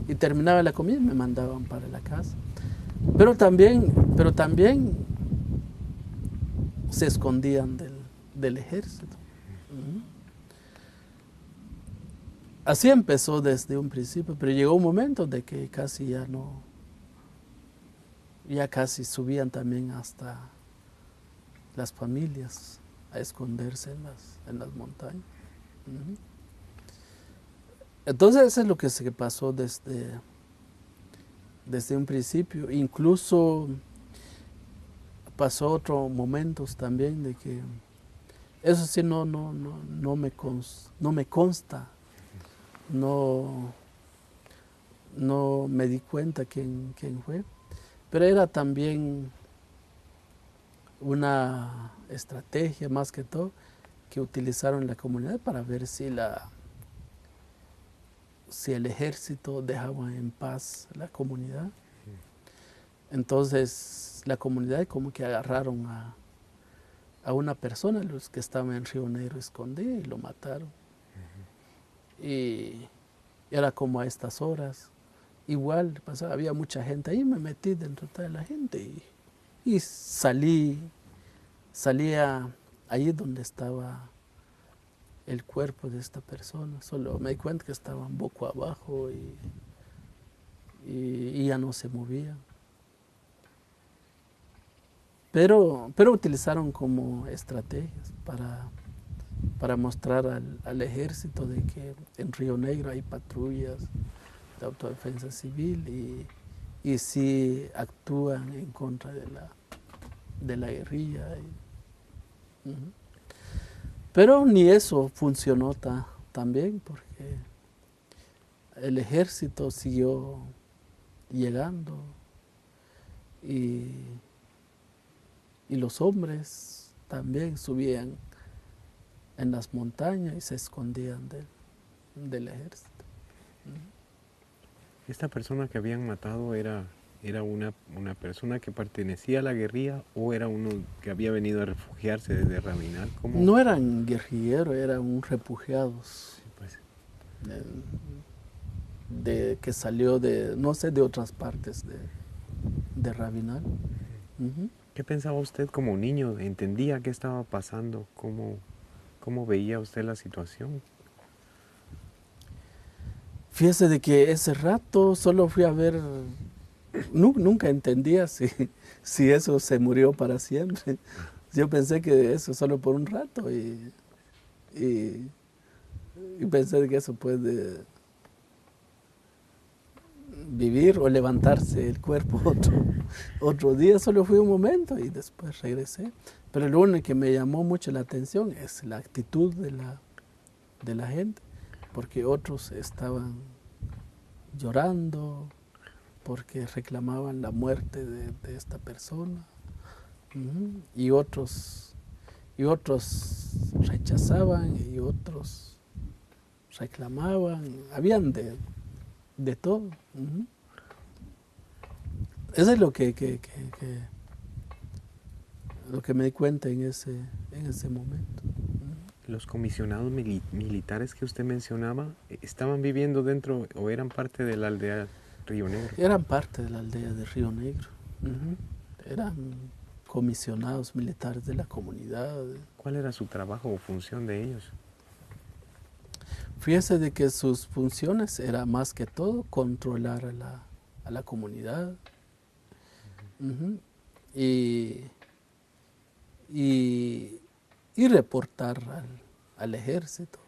y terminaba la comida y me mandaban para la casa. Pero también se escondían del ejército. Así empezó desde un principio, pero llegó un momento de que casi ya casi subían también hasta las familias a esconderse en las montañas. Entonces eso es lo que se pasó desde un principio. Incluso pasó otros momentos también de que eso sí no me consta, no me di cuenta quién fue, pero era también una estrategia más que todo que utilizaron la comunidad para ver si el ejército dejaba en paz la comunidad. Entonces la comunidad como que agarraron a una persona, los que estaban en Río Negro escondido, y lo mataron. Y era como a estas horas. Igual había mucha gente ahí, me metí dentro de la gente y salía allí donde estaba el cuerpo de esta persona. Solo me di cuenta que estaban boca abajo y ya no se movían. pero utilizaron como estrategias para mostrar al ejército de que en Río Negro hay patrullas de autodefensa civil y sí actúan en contra de la guerrilla. Pero ni eso funcionó tan bien, porque el ejército siguió llegando y los hombres también subían en las montañas y se escondían del ejército. ¿Esta persona que habían matado era una persona que pertenecía a la guerrilla o era uno que había venido a refugiarse desde Rabinal? ¿Cómo? No eran guerrilleros, eran refugiados. Sí, pues. Que salió no sé, de otras partes de Rabinal. ¿Qué pensaba usted como niño? ¿Entendía qué estaba pasando? ¿Cómo veía usted la situación? Fíjese de que ese rato solo fui a ver, nunca entendía si eso se murió para siempre. Yo pensé que eso solo por un rato y pensé que eso puede vivir o levantarse el cuerpo otro día. Solo fui un momento y después regresé. Pero lo único que me llamó mucho la atención es la actitud de la gente, porque otros estaban llorando porque reclamaban la muerte de esta persona, y otros rechazaban y otros reclamaban. Habían de todo. Eso es lo que me di cuenta en ese momento. ¿Los comisionados militares que usted mencionaba estaban viviendo dentro o eran parte de la aldea Río Negro? Eran parte de la aldea de Río Negro. Eran comisionados militares de la comunidad. ¿Cuál era su trabajo o función de ellos? Fíjese de que sus funciones era más que todo controlar a la comunidad. Y reportar al ejército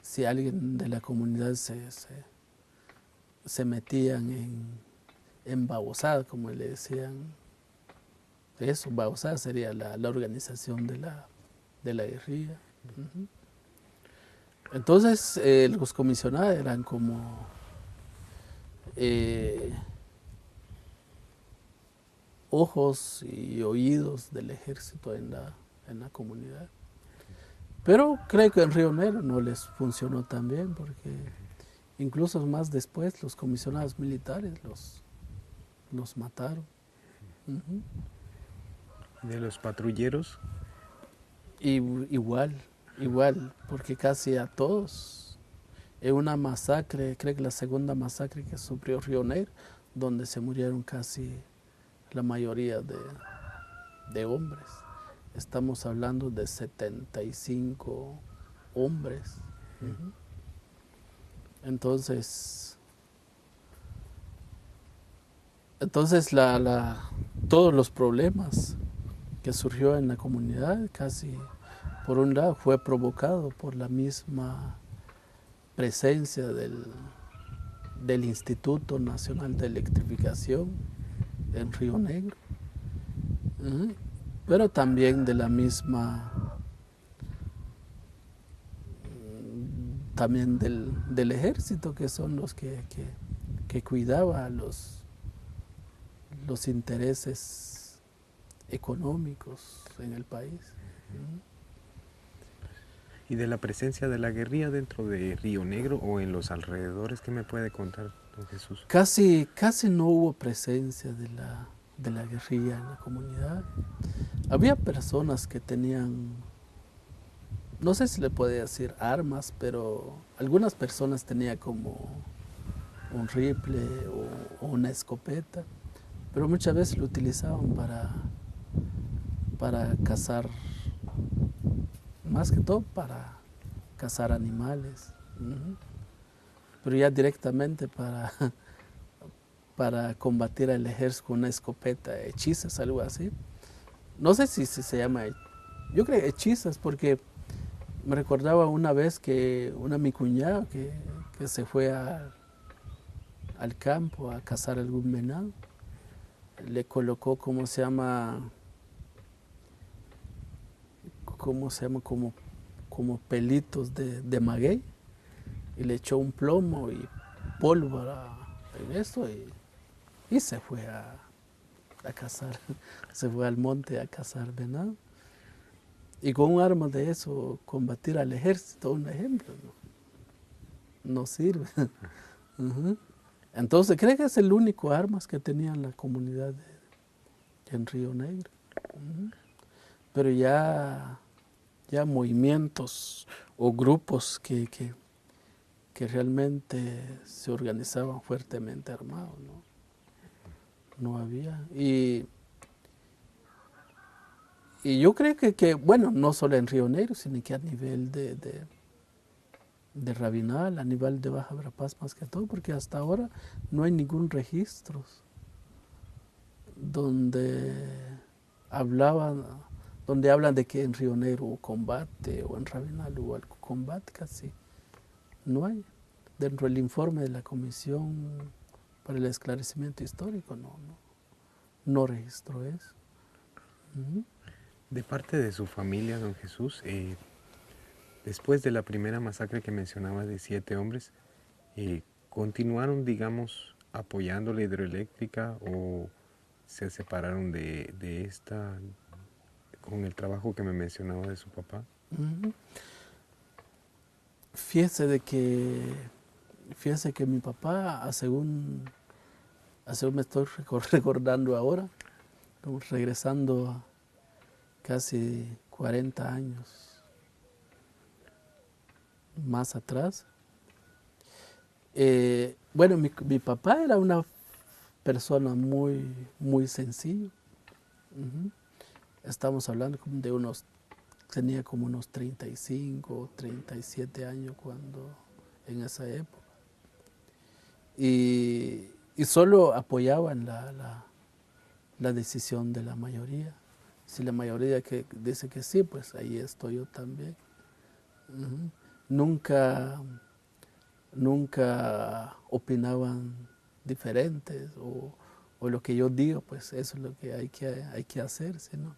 si alguien de la comunidad se metían en babosada, como le decían. Eso, babosada sería la organización de la guerrilla. Entonces los comisionados eran como ojos y oídos del ejército en la comunidad. Pero creo que en Río Negro no les funcionó tan bien, porque incluso más después los comisionados militares los mataron. ¿De los patrulleros? Igual, porque casi a todos. En una masacre, creo que la segunda masacre que sufrió Río Negro, donde se murieron casi la mayoría de hombres. Estamos hablando de 75 hombres. Entonces todos los problemas que surgió en la comunidad, casi por un lado fue provocado por la misma presencia del Instituto Nacional de Electrificación en Río Negro, pero también de la misma, también del ejército, que son los que cuidaban los intereses económicos en el país. ¿Y de la presencia de la guerrilla dentro de Río Negro o en los alrededores? ¿Qué me puede contar, don Jesús? Casi no hubo presencia de la guerrilla en la comunidad. Había personas que tenían, no sé si le puede decir armas, pero algunas personas tenían como un rifle o una escopeta, pero muchas veces lo utilizaban para cazar, más que todo para cazar animales, pero ya directamente para combatir al ejército con una escopeta, hechizos, algo así. no sé si se llama, yo creo hechizas, porque me recordaba una vez que mi cuñada que se fue al campo a cazar algún venado, le colocó, como pelitos de maguey, y le echó un plomo y pólvora en eso, y se fue a cazar, se fue al monte a cazar venado. Y con un arma de eso, combatir al ejército, un ejemplo, no sirve. Ujú. Entonces, creo que es el único armas que tenía la comunidad en Río Negro. Ujú. Pero ya movimientos o grupos que realmente se organizaban fuertemente armados, no había. Y yo creo bueno, no solo en Río Negro, sino que a nivel de Rabinal, a nivel de Baja Verapaz más que todo, porque hasta ahora no hay ningún registro donde hablaban, donde hablan de que en Río Negro hubo combate o en Rabinal hubo algo combate, casi no hay. Dentro del informe de la Comisión para el Esclarecimiento Histórico no registró eso. Uh-huh. De parte de su familia, don Jesús, después de la primera masacre que mencionaba de 7 hombres, ¿continuaron, digamos, apoyando la hidroeléctrica o se separaron de esta con el trabajo que me mencionaba de su papá? Uh-huh. Fíjese que mi papá, según me estoy recordando ahora, regresando a casi 40 años más atrás. Bueno, mi papá era una persona muy, muy sencilla. Uh-huh. Estamos hablando de tenía como unos 35, 37 años en esa época. Y solo apoyaban la decisión de la mayoría. Si la mayoría que dice que sí, pues ahí estoy yo también. Uh-huh. Nunca opinaban diferentes o lo que yo digo, pues eso es lo que hay que hacer, sino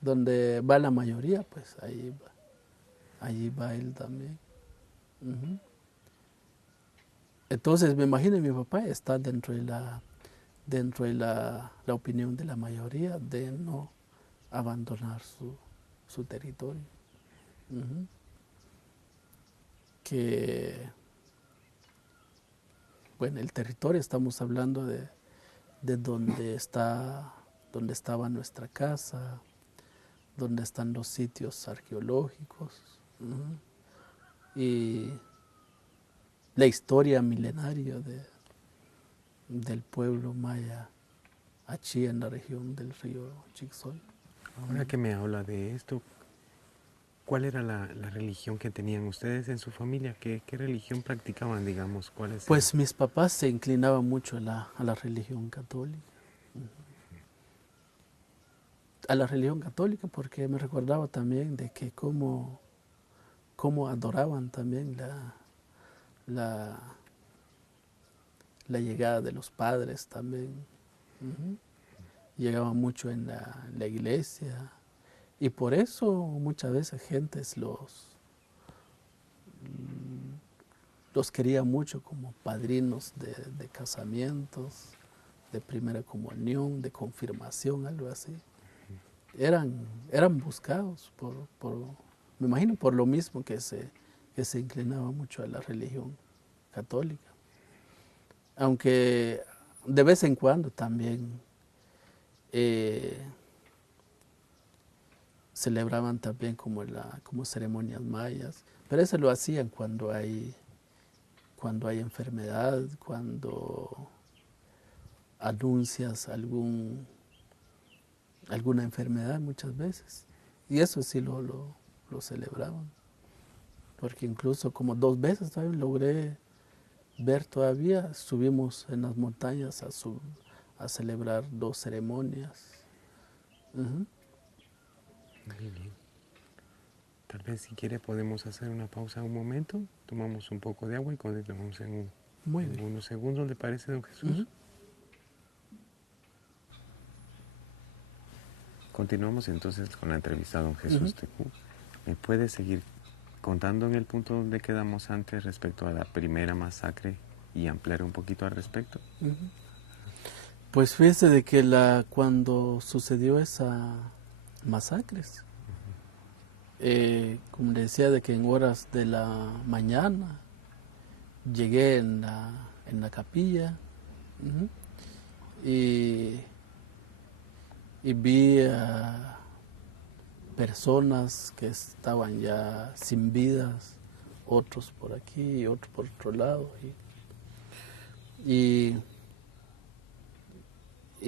donde va la mayoría, pues allí va él también. Uh-huh. Entonces me imagino que mi papá está dentro de la opinión de la mayoría de no abandonar su territorio. Uh-huh. Que, bueno, el territorio estamos hablando de donde estaba nuestra casa, donde están los sitios arqueológicos, uh-huh, y la historia milenaria del pueblo maya Achí en la región del río Chixol. Ahora que me habla de esto, ¿cuál era la religión que tenían ustedes en su familia? ¿Qué religión practicaban, digamos? Pues mis papás se inclinaban mucho a la religión católica. A la religión católica porque me recordaba también de que cómo adoraban también la llegada de los padres también. Uh-huh. Llegaban mucho en la iglesia y por eso muchas veces gentes los quería mucho como padrinos de casamientos, de primera comunión, de confirmación, algo así. Eran buscados me imagino por lo mismo que se inclinaba mucho a la religión católica. Aunque de vez en cuando también celebraban también como ceremonias mayas, pero eso lo hacían cuando hay enfermedad, cuando anuncias alguna enfermedad muchas veces. Y eso sí lo celebraban. Porque incluso como 2 veces también logré ver todavía, subimos en las montañas a celebrar 2 ceremonias. Uh-huh. Muy bien. Tal vez si quiere podemos hacer una pausa un momento, tomamos un poco de agua y continuamos en unos segundos, ¿le parece, don Jesús? Continuamos entonces con la entrevista a don Jesús Tecú. ¿Me puede seguir contando en el punto donde quedamos antes respecto a la primera masacre y ampliar un poquito al respecto? Pues fíjese de que cuando sucedió esa masacres, como le decía, de que en horas de la mañana llegué en la capilla y vi a personas que estaban ya sin vidas, otros por aquí y otros por otro lado. Y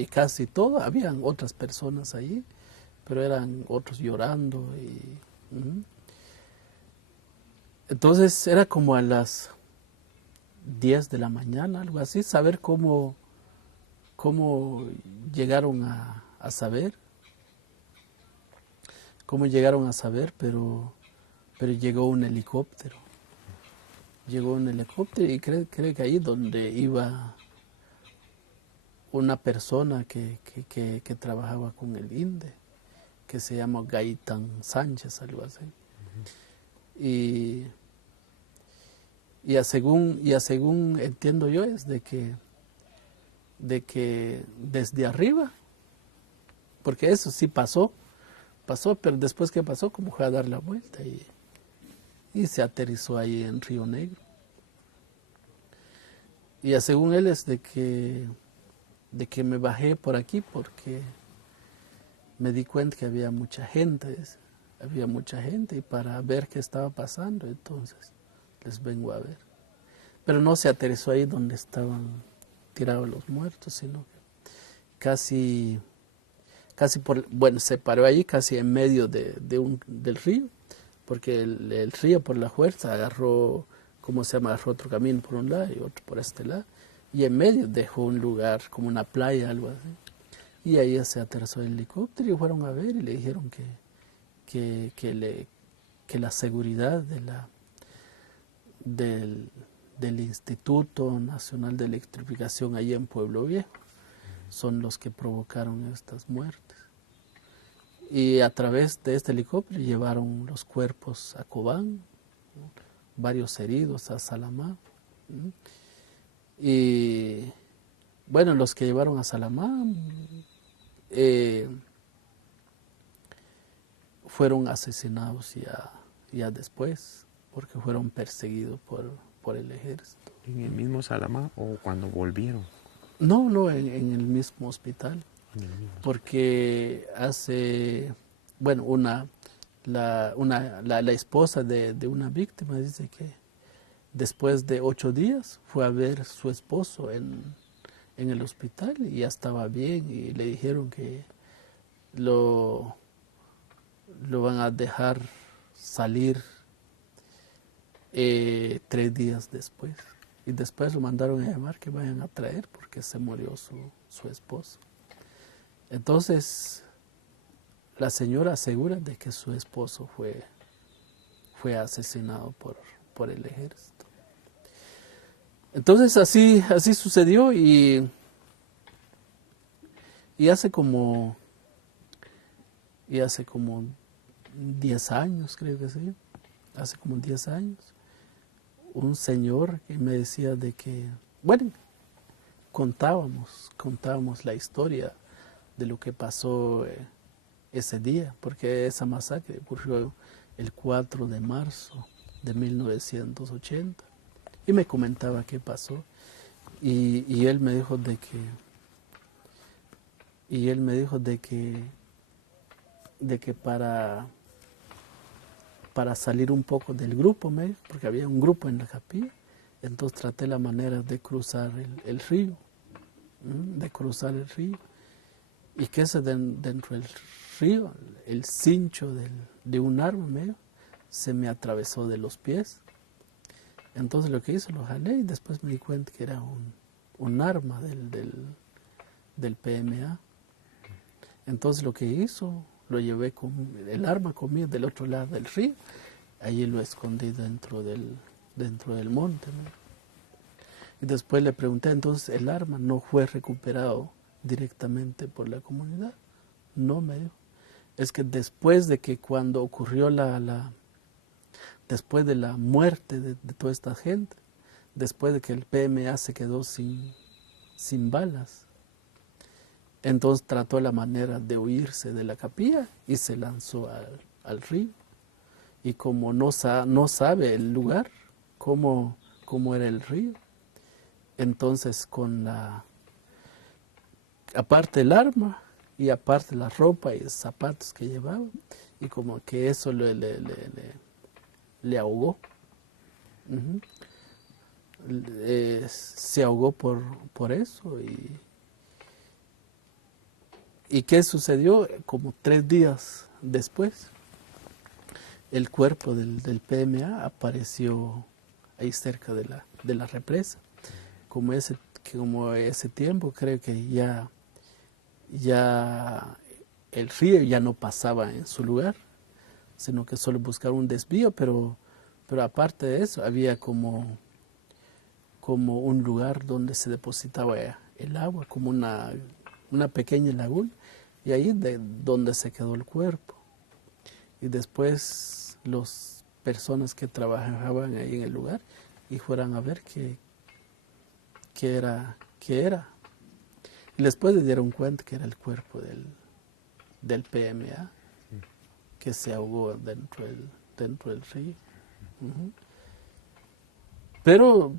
casi todo, habían otras personas ahí, pero eran otros llorando. Entonces era como a las 10 de la mañana, algo así, saber cómo llegaron a saber, pero llegó un helicóptero. Y creo que ahí donde iba una persona que trabajaba con el INDE, que se llama Gaitán Sánchez, algo así. Y según entiendo yo es de que desde arriba, porque eso sí pasó, pero después que pasó como fue a dar la vuelta y se aterrizó ahí en Río Negro. Y según él es de que me bajé por aquí porque me di cuenta que había mucha gente y para ver qué estaba pasando, entonces les vengo a ver. Pero no se aterrizó ahí donde estaban tirados los muertos, sino que casi se paró ahí casi en medio del río, porque el río por la fuerza agarró otro camino por un lado y otro por este lado, y en medio dejó un lugar como una playa, algo así. Y ahí se aterrizó el helicóptero y fueron a ver y le dijeron que la seguridad del Instituto Nacional de Electrificación allá en Pueblo Viejo son los que provocaron estas muertes. Y a través de este helicóptero llevaron los cuerpos a Cobán, varios heridos a Salamá. Y bueno, los que llevaron a Salamá fueron asesinados ya después, porque fueron perseguidos por el ejército. ¿En el mismo Salamá o cuando volvieron? No, en el mismo hospital. Porque la esposa de una víctima dice que después de 8 días fue a ver a su esposo en el hospital y ya estaba bien y le dijeron que lo van a dejar salir 3 días después. Y después lo mandaron a llamar que vayan a traer porque se murió su esposo. Entonces, la señora asegura de que su esposo fue asesinado por el ejército. Entonces, así sucedió y hace como 10 años, creo que sí, hace como 10 años, un señor que me decía de que, bueno, contábamos la historia de lo que pasó ese día, porque esa masacre ocurrió el 4 de marzo de 1980 y me comentaba qué pasó y él me dijo de que para salir un poco del grupo, porque había un grupo en la capilla, entonces traté la manera de cruzar el río, y que dentro del río, el cincho de un arma se me atravesó de los pies. Entonces lo que hice, lo jalé y después me di cuenta que era un arma del PMA. Entonces lo lo llevé con el arma conmigo del otro lado del río. Allí lo escondí dentro del monte, ¿no? Y después le pregunté, entonces el arma no fue recuperado directamente por la comunidad. No, me dijo. Es que después de que cuando ocurrió después de la muerte de toda esta gente, después de que el PMA se quedó sin balas, entonces trató la manera de huirse de la capilla y se lanzó al río. Y como no sabe el lugar, cómo era el río, entonces aparte el arma y aparte la ropa y zapatos que llevaba, y como que eso le ahogó. Uh-huh. Se ahogó por eso. ¿Y qué sucedió? Como 3 días después, el cuerpo del PMA apareció ahí cerca de la represa. Como ese tiempo, creo que ya el río ya no pasaba en su lugar, sino que solo buscaba un desvío, pero aparte de eso había como un lugar donde se depositaba el agua, como una pequeña laguna, y ahí donde se quedó el cuerpo. Y después las personas que trabajaban ahí en el lugar y fueran a ver qué era. Y después le dieron cuenta que era el cuerpo del PMA que se ahogó dentro del río. Uh-huh. Pero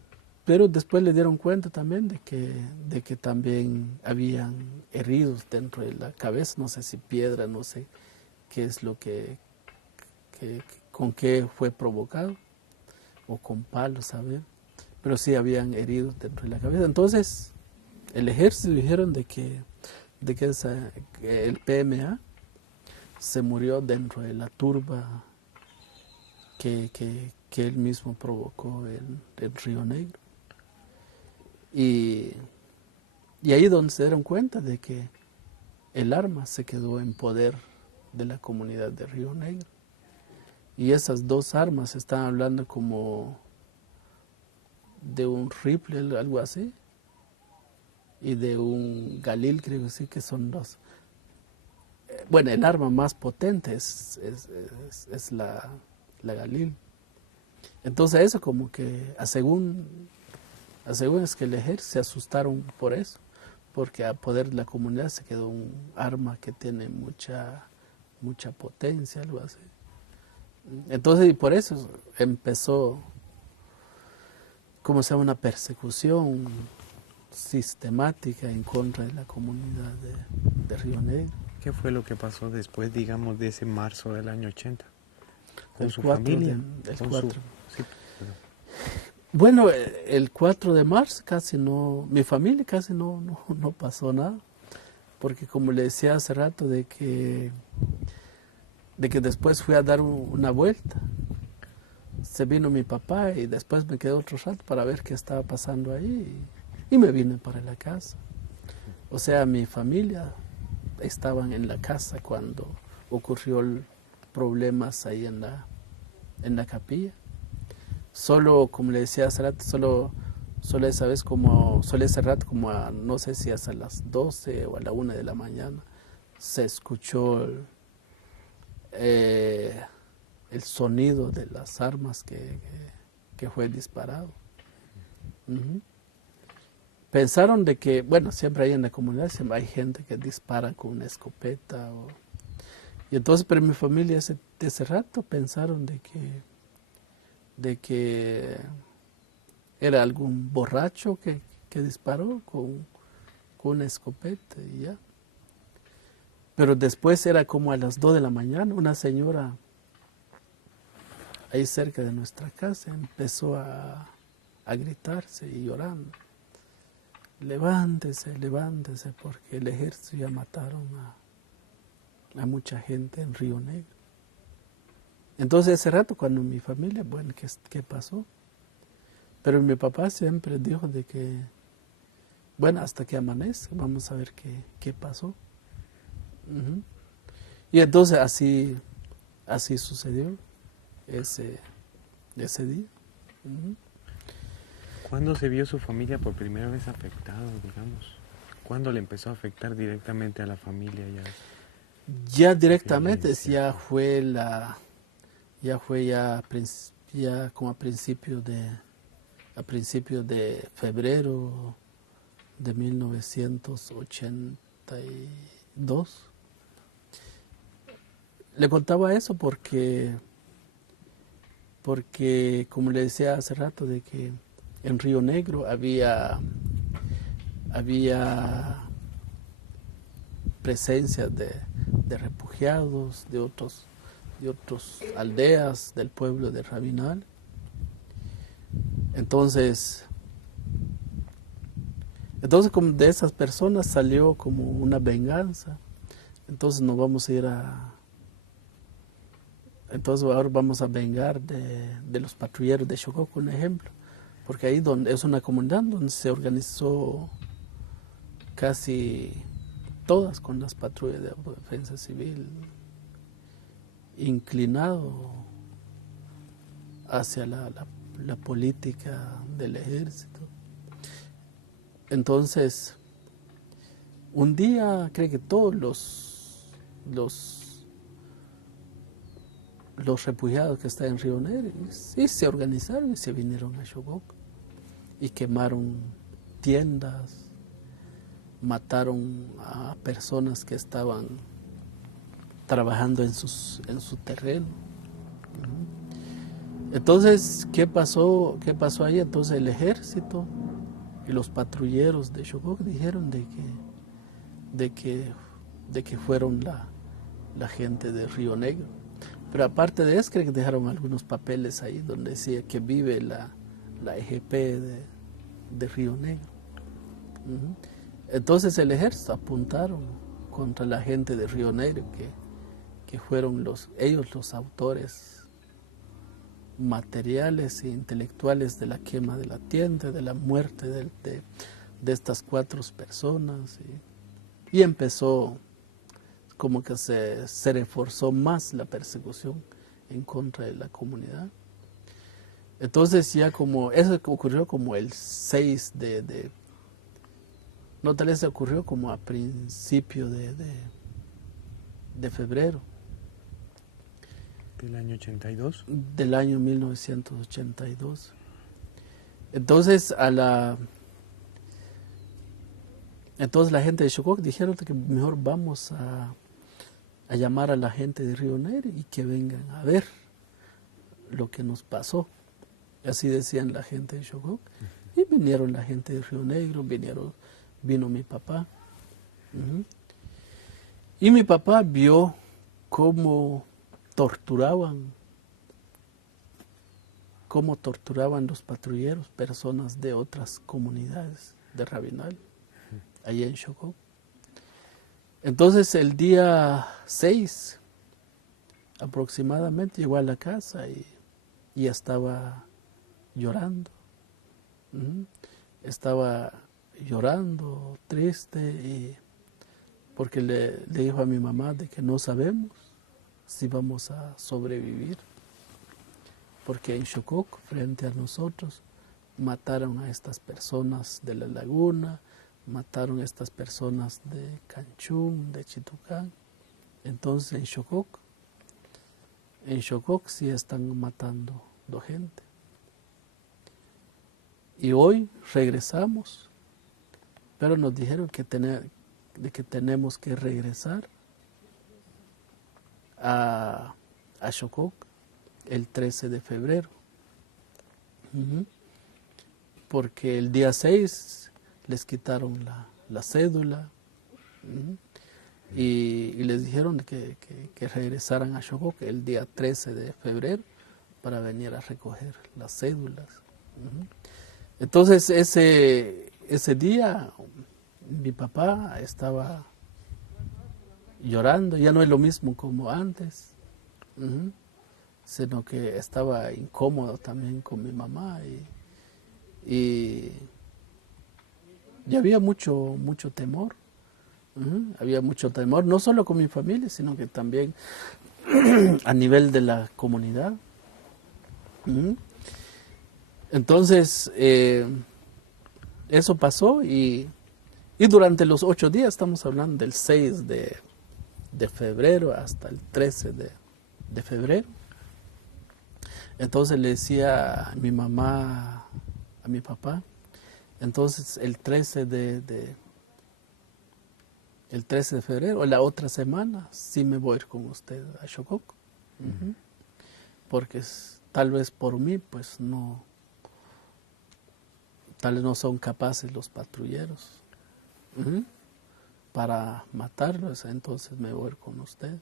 después le dieron cuenta también de que también habían heridos dentro de la cabeza, no sé si piedra, no sé qué es lo con qué fue provocado, o con palos, ¿sabes? Pero sí habían heridos dentro de la cabeza. Entonces, el ejército dijeron de que el PMA se murió dentro de la turba que él mismo provocó en el Río Negro. Y ahí donde se dieron cuenta de que el arma se quedó en poder de la comunidad de Río Negro. Y esas 2 armas están hablando como de un rifle, algo así, y de un galil, creo que sí, que son 2. Bueno, el arma más potente es la galil. Entonces eso como que, según es que el ejército se asustaron por eso, porque a poder de la comunidad se quedó un arma que tiene mucha potencia, algo así. Entonces, y por eso empezó, como se llama, una persecución sistemática en contra de la comunidad de Río Negro. ¿Qué fue lo que pasó después, digamos, de ese marzo del año 80? ¿Con su 4 familia? El ¿Con 4. Sí, Bueno, el 4 de marzo mi familia casi no pasó nada, porque como le decía hace rato, de que después fui a dar una vuelta, se vino mi papá y después me quedé otro rato para ver qué estaba pasando ahí, y me vine para la casa. O sea, mi familia estaban en la casa cuando ocurrió problemas ahí en la capilla. Solo, como le decía hace rato, solo esa vez solo ese rato, como no sé si hasta las 12 o a la 1 de la mañana, se escuchó el sonido de las armas que fue disparado. Uh-huh. Pensaron de que, bueno, siempre hay en la comunidad, siempre hay gente que dispara con una escopeta. Y entonces, pero mi familia ese rato pensaron de que era algún borracho que disparó con una escopeta y ya. Pero después era como a las 2 de la mañana, una señora ahí cerca de nuestra casa empezó a gritarse y llorando. Levántese, levántese, porque el ejército ya mataron a mucha gente en Río Negro. Entonces ese rato cuando mi familia, bueno, ¿qué pasó? Pero mi papá siempre dijo de que, bueno, hasta que amanezca, vamos a ver qué pasó. Uh-huh. Y entonces así sucedió ese día. Ujú. ¿Cuándo se vio su familia por primera vez afectado, digamos? ¿Cuándo le empezó a afectar directamente a la familia ya? Ya directamente Violencia. ya como a principios de febrero de 1982. Le contaba eso porque como le decía hace rato, de que en Río Negro había presencia de refugiados de otras aldeas del pueblo de Rabinal. Entonces como de esas personas salió como una venganza. Entonces nos vamos a ir entonces ahora vamos a vengar de los patrulleros de Chocó, por ejemplo, porque ahí donde es una comunidad donde se organizó casi todas con las patrullas de defensa civil, inclinado hacia la política del ejército. Entonces, un día creo que todos los refugiados que están en Río Negro sí se organizaron y se vinieron a Chocó y quemaron tiendas, mataron a personas que estaban trabajando en su terreno. Entonces, ¿qué pasó ahí? Entonces el ejército y los patrulleros de Chocó dijeron de que fueron la gente de Río Negro. Pero aparte de eso, creo que dejaron algunos papeles ahí donde decía que vive la EGP de Río Negro. Uh-huh. Entonces el ejército apuntaron contra la gente de Río Negro, que fueron ellos los autores materiales e intelectuales de la quema de la tienda, de la muerte de estas 4 personas. Y empezó como que se reforzó más la persecución en contra de la comunidad. Entonces ya como, eso ocurrió como el 6 no, tal vez se ocurrió como a principio de febrero. ¿Del año 82? Del año 1982. Entonces la gente de Chocó dijeron que mejor vamos a llamar a la gente de Río Negro y que vengan a ver lo que nos pasó. Así decían la gente de Chocó. Y vinieron la gente de Río Negro, vino mi papá. Uh-huh. Y mi papá vio cómo torturaban los patrulleros, personas de otras comunidades de Rabinal, allá en Chocó. Entonces el día 6 aproximadamente llegó a la casa y estaba llorando. Uh-huh. Estaba llorando, triste, porque le dijo a mi mamá de que no sabemos si vamos a sobrevivir, porque en Chocó, frente a nosotros, mataron a estas personas de la laguna, mataron a estas personas de Canchún, de Chitucán. Entonces en Chocó sí están matando gente. Y hoy regresamos, pero nos dijeron que tenemos que regresar a Chocó el 13 de febrero. Uh-huh. Porque el día 6 les quitaron la cédula. Uh-huh. Y les dijeron que regresaran a Chocó el día 13 de febrero para venir a recoger las cédulas. Uh-huh. Entonces ese día mi papá estaba llorando, ya no es lo mismo como antes, uh-huh, sino que estaba incómodo también con mi mamá y había mucho temor, Había mucho temor, no solo con mi familia, sino que también a nivel de la comunidad. Ujú. Entonces, eso pasó y durante los 8 días, estamos hablando del 6 de febrero hasta el 13 de febrero. Entonces le decía a mi mamá, a mi papá, entonces el 13 el 13 de febrero, la otra semana, sí me voy a ir con usted a Xococo. Ujú. Porque tal vez por mí, pues no, tal vez no son capaces los patrulleros para matarlos, entonces me voy a ir con usted.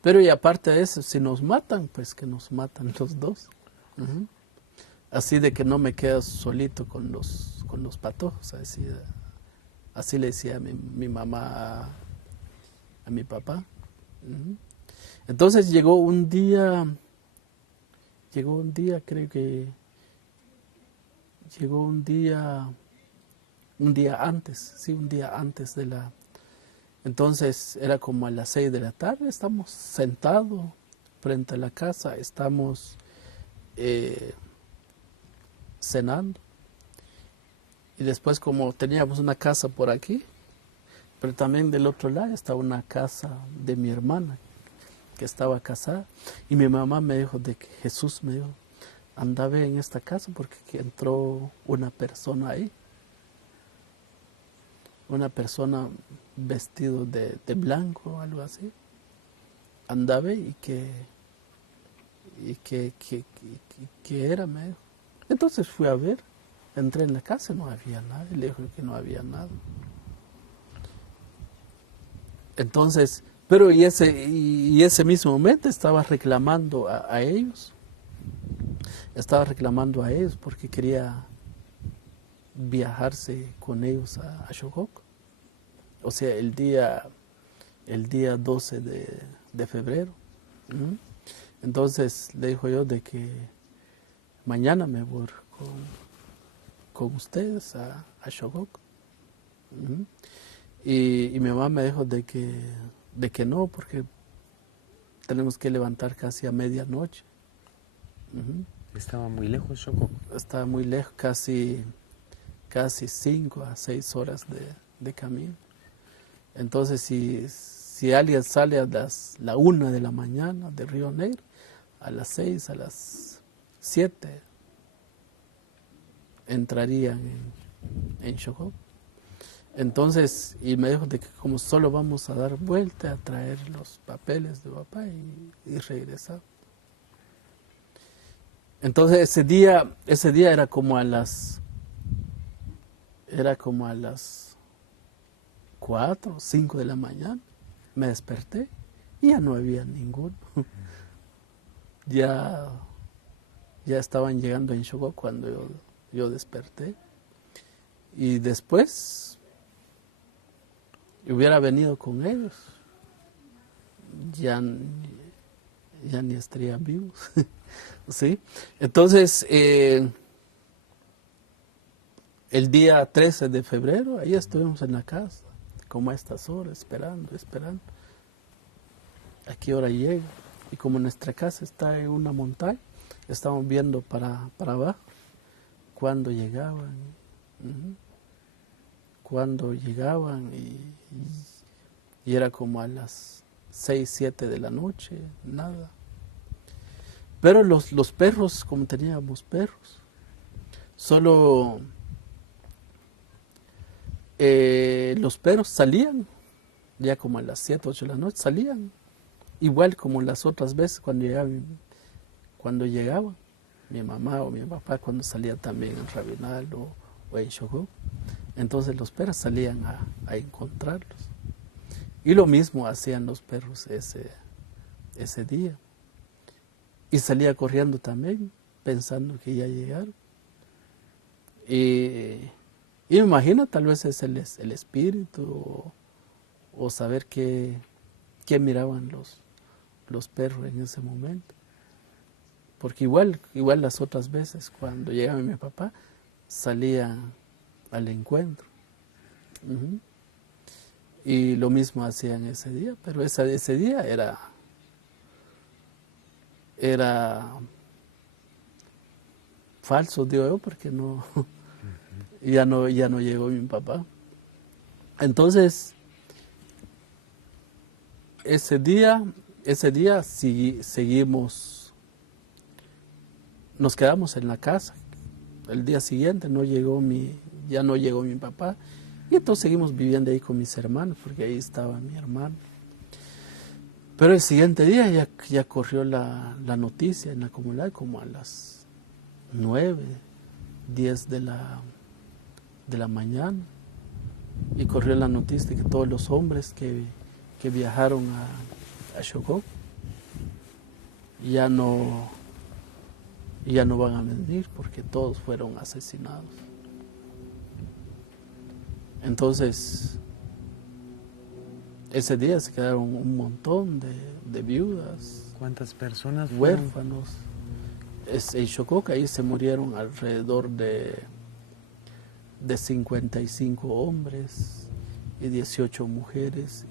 Pero y aparte de eso, si nos matan, pues que nos matan los dos. Ujú. Así de que no me quedo solito con los patojos, así le decía mi mamá a mi papá. Ujú. Entonces llegó un día, creo que llegó un día antes, sí, un día antes de la... Entonces era como a las 6 de la tarde, estamos sentados frente a la casa, estamos cenando. Y después como teníamos una casa por aquí, pero también del otro lado estaba una casa de mi hermana, que estaba casada. Y mi mamá me dijo de que Jesús me dijo, anda ve en esta casa porque entró una persona ahí. Una persona vestido de blanco o algo así. Anda ve y que era, me dijo. Entonces fui a ver, entré en la casa, no había nada, y le dijo que no había nada. Entonces, pero y ese mismo momento estaba reclamando a ellos, porque quería viajarse con ellos a Xococo. O sea, el día 12 de febrero. ¿Mm? Entonces le dijo yo de que mañana me voy con ustedes a Xococo. ¿Mm? Y mi mamá me dijo de que no, porque tenemos que levantar casi a medianoche. ¿Estaba muy lejos, Xococo? Estaba muy lejos, casi 5 a 6 horas de camino. Entonces, si alguien sale a la 1 de la mañana de Río Negro, a las 6, a las 7, entrarían en Xococo. Entonces, y me dijo de que como solo vamos a dar vuelta a traer los papeles de papá y regresar. Entonces ese día era como a las 4 o 5 de la mañana. Me desperté y ya no había ninguno. Ya estaban llegando en Xococo cuando yo desperté. Y después hubiera venido con ellos, ya ni estaría vivos. ¿Sí? Entonces, el día 13 de febrero, ahí estuvimos en la casa, como a estas horas, esperando. ¿A qué hora llega? Y como nuestra casa está en una montaña, estamos viendo para abajo cuando llegaban. Cuando llegaban y era como a las 6, 7 de la noche, nada. Pero los perros, como teníamos perros, solo los perros salían, ya como a las 7, 8 de la noche, salían, igual como las otras veces cuando llegaban mi mamá o mi papá, cuando salía también en Rabinal o en Xococo. Entonces los perros salían a encontrarlos. Y lo mismo hacían los perros ese día. Y salía corriendo también, pensando que ya llegaron. Y me imagino tal vez es el espíritu o saber qué miraban los perros en ese momento. Porque igual las otras veces cuando llegaba mi papá, salía al encuentro. Y lo mismo hacían ese día, pero ese día era falso, digo yo, porque no, ya no llegó mi papá. Entonces, ese día seguimos, nos quedamos en la casa. El día siguiente ya no llegó mi papá. Y entonces seguimos viviendo ahí con mis hermanos, porque ahí estaba mi hermano. Pero el siguiente día ya corrió la noticia en la comunidad, como a las 9, 10 de la mañana. Y corrió la noticia de que todos los hombres que viajaron a Chocó ya no van a venir, porque todos fueron asesinados. Entonces, ese día se quedaron un montón de viudas. ¿Cuántas personas fueron? Huérfanos. En Chocó, ahí se murieron alrededor de 55 hombres y 18 mujeres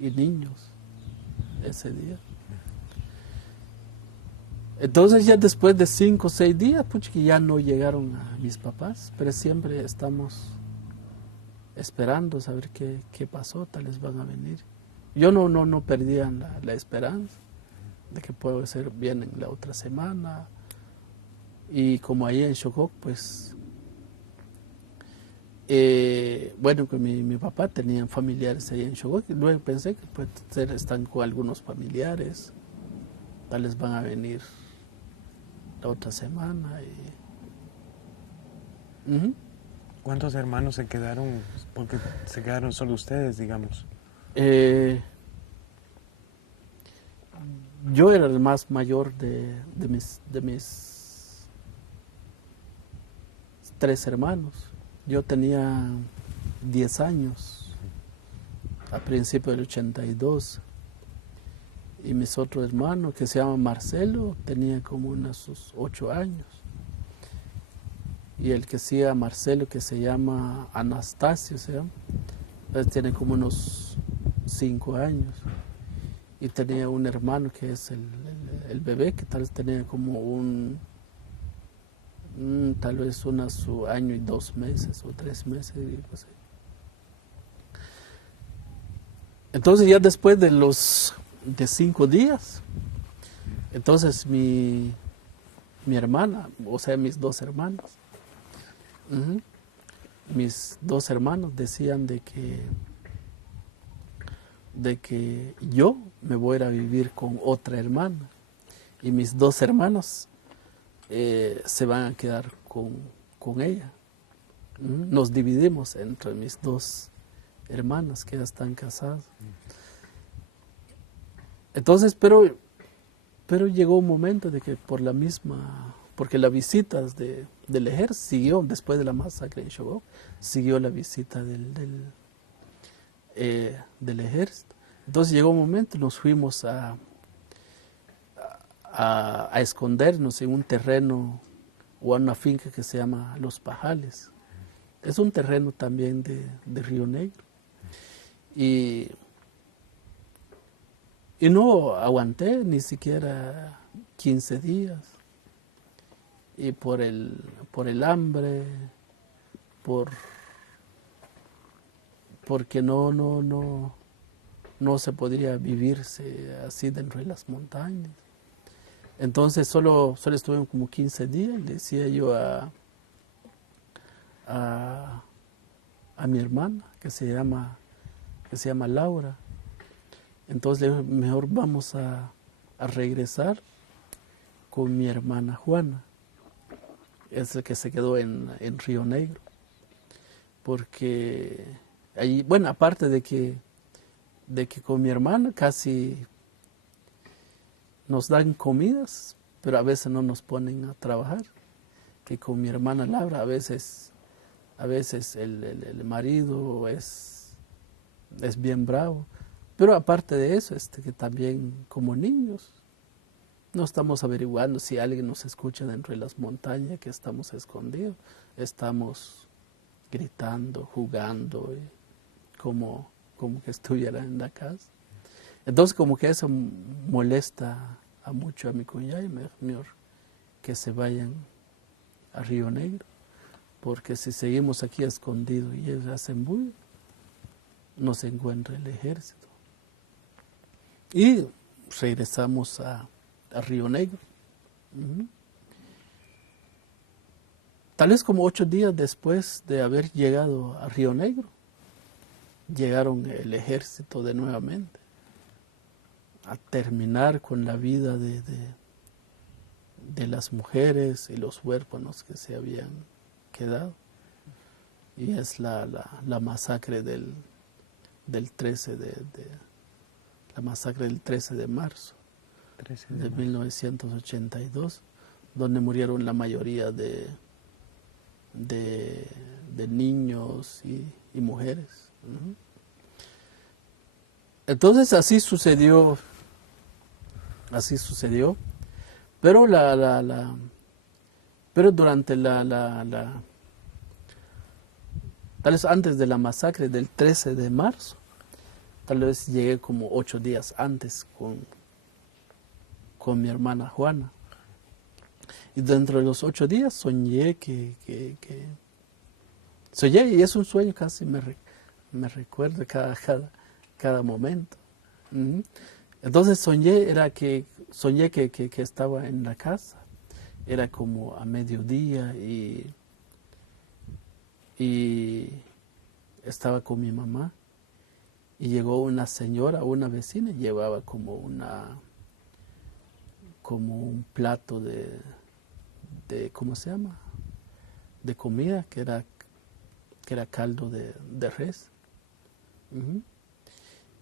y niños ese día. Entonces ya después de 5 o 6 días, pues que ya no llegaron a mis papás, pero siempre estamos esperando saber qué pasó, tal vez van a venir. Yo no perdía la esperanza de que puede ser vienen la otra semana. Y como ahí en Chocó, pues, bueno, que mi papá tenía familiares ahí en Chocó, y luego pensé que pues están con algunos familiares, tal vez van a venir la otra semana. ¿Cuántos hermanos se quedaron? Porque se quedaron solo ustedes, digamos. Yo era el más mayor de mis 3 hermanos. Yo tenía 10 años a principios del 82. Y mis otros hermanos, que se llama Marcelo, tenía como sus 8 años. Y el que se llama Marcelo, que se llama Anastasio, él tiene como unos 5 años. Y tenía un hermano que es el bebé, que tal vez tenía como tal vez su año y 2 meses o 3 meses. Pues. Entonces ya después de 5 días, entonces mi hermana, o sea, mis 2 hermanos, mis 2 hermanos decían de que yo me voy a ir a vivir con otra hermana y mis 2 hermanos se van a quedar con ella. Nos dividimos entre mis 2 hermanas que ya están casadas. Entonces, pero llegó un momento de que porque las visitas del ejército siguió, después de la masacre en Chocó, siguió la visita del ejército. Entonces llegó un momento, nos fuimos a escondernos en un terreno o en una finca que se llama Los Pajales. Es un terreno también de Río Negro. Y no aguanté ni siquiera 15 días. Y por el hambre, porque no se podría vivirse así dentro de las montañas. Entonces solo estuve como 15 días y le decía yo a mi hermana, que se llama Laura. Entonces le dije, mejor vamos a regresar con mi hermana Juana, es el que se quedó en Río Negro. Porque allí, bueno, aparte de que con mi hermana casi nos dan comidas, pero a veces no nos ponen a trabajar. Que con mi hermana Laura a veces el marido es bien bravo. Pero aparte de eso, que también como niños no estamos averiguando si alguien nos escucha dentro de las montañas, que estamos escondidos. Estamos gritando, jugando, como que estuviera en la casa. Entonces como que eso molesta mucho a mi cuñada y me dijo, "Mejor que se vayan a Río Negro, porque si seguimos aquí escondidos y ellos hacen bulla, nos encuentra el ejército". Y regresamos a Río Negro. Tal vez como 8 días después de haber llegado a Río Negro, llegaron el ejército de nuevamente a terminar con la vida de las mujeres y los huérfanos que se habían quedado. Y es la masacre del 13 la masacre del 13 de marzo de 1982, donde murieron la mayoría de niños y mujeres. Entonces así sucedió, pero pero durante tal vez antes de la masacre del 13 de marzo, tal vez llegué como 8 días antes con mi hermana Juana. Y dentro de los 8 días soñé soñé, y es un sueño, casi me recuerdo cada momento. Entonces soñé que estaba en la casa, era como a mediodía y estaba con mi mamá y llegó una señora, una vecina, y llevaba como un plato de ¿cómo se llama? De comida, que era caldo de res.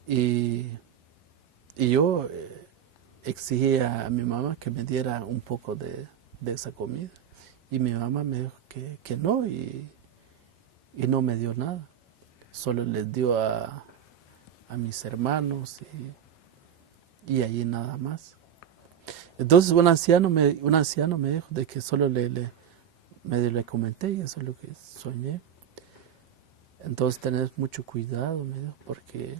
Y yo exigía a mi mamá que me diera un poco de esa comida. Y mi mamá me dijo que no, y no me dio nada. Solo les dio a mis hermanos y allí nada más. Entonces un anciano me dijo de que solo le comenté, y eso es lo que soñé. Entonces tenés mucho cuidado, me dijo, porque,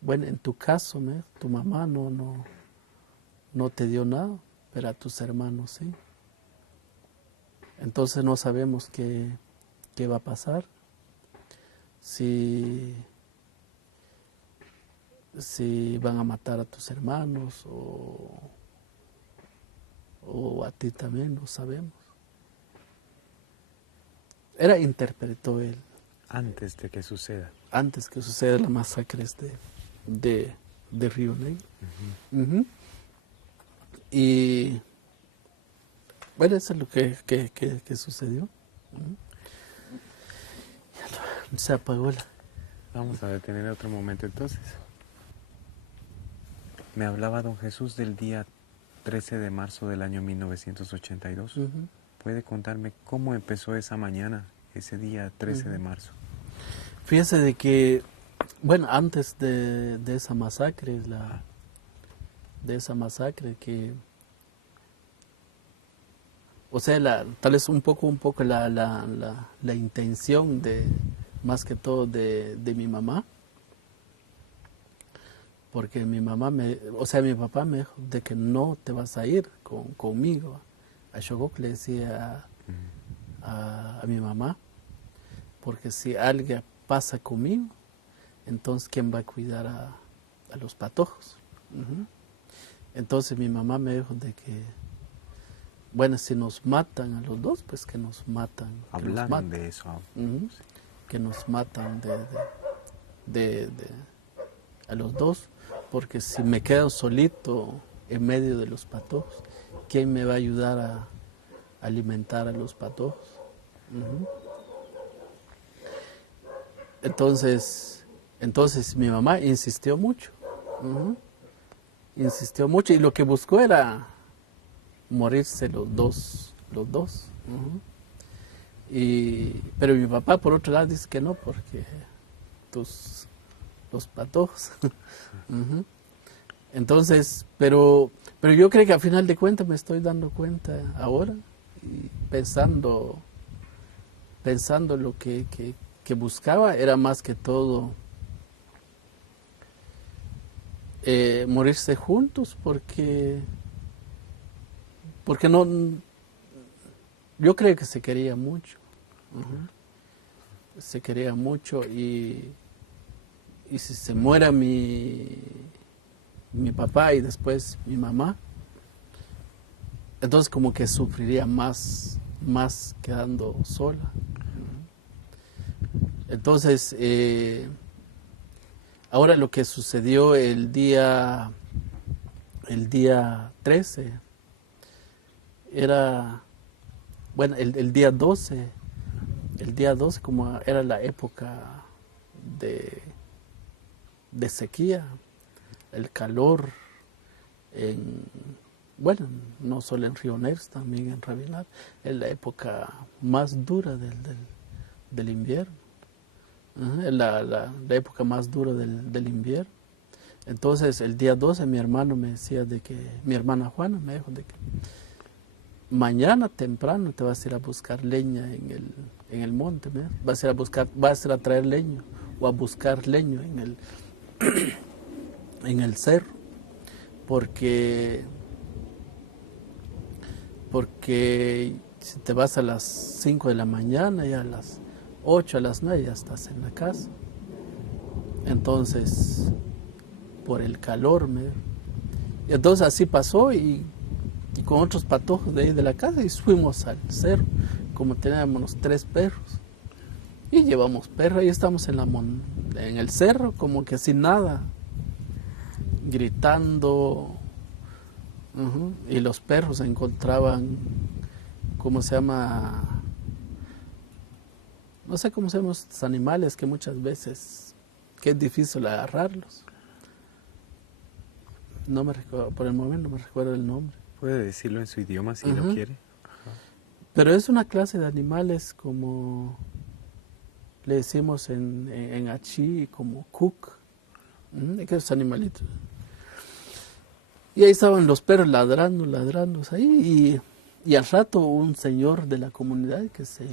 bueno, en tu caso, me dijo, tu mamá no te dio nada, pero a tus hermanos sí. Entonces no sabemos qué va a pasar, si van a matar a tus hermanos o a ti también, no sabemos. Interpretó él. Antes de que suceda. Antes que suceda la masacre de Río Negro. Y bueno, eso es lo que sucedió. Se apagó Vamos a detener otro momento entonces. Me hablaba don Jesús del día 13 de marzo del año 1982. ¿Puede contarme cómo empezó esa mañana, ese día 13 de marzo? Fíjese de que, bueno, antes de esa masacre, que, o sea, tal vez un poco la intención más que todo de mi mamá, porque mi papá me dijo de que no te vas a ir conmigo. A Shogok le decía a mi mamá, porque si algo pasa conmigo, entonces ¿quién va a cuidar a los patojos? Entonces mi mamá me dijo de que, bueno, si nos matan a los dos, pues que nos matan. Hablaron de eso. Que nos matan a los dos, porque si me quedo solito en medio de los patojos, ¿quién me va a ayudar a alimentar a los patojos? Entonces mi mamá insistió mucho. Insistió mucho, y lo que buscó era morirse los dos. Pero mi papá, por otro lado, dice que no, porque los patojos. Entonces, pero yo creo que al final de cuentas me estoy dando cuenta ahora, y pensando lo que que buscaba era más que todo morirse juntos, porque no, yo creo que se quería mucho. Se quería mucho, y si se muera mi papá y después mi mamá, entonces como que sufriría más quedando sola. Entonces, ahora lo que sucedió el día 13 era, bueno, el día 12, como era la época de sequía, el calor, bueno, no solo en Río Negro, también en Rabinal, es la época más dura del invierno. Es la época más dura del invierno. Entonces, el día 12 mi hermano me decía mi hermana Juana me dijo de que mañana temprano te vas a ir a buscar leña en el monte, ¿verdad? Vas a ir a traer leño o a buscar leño en el cerro, porque si te vas a las 5 de la mañana, ya a las 8, a las 9 ya estás en la casa. Entonces, por el calor, y entonces así pasó, y con otros patojos de ahí de la casa, y fuimos al cerro, como teníamos los 3 perros, y llevamos perros, y estamos en el cerro, como que sin nada, gritando, y los perros encontraban, ¿cómo se llama? No sé cómo se llaman estos animales que muchas veces, que es difícil agarrarlos. No me recuerdo, por el momento no me recuerdo el nombre. Puede decirlo en su idioma si lo quiere. Pero es una clase de animales como le decimos en Achí, como cuc, esos animalitos. Y ahí estaban los perros ladrando ahí, y al rato un señor de la comunidad que se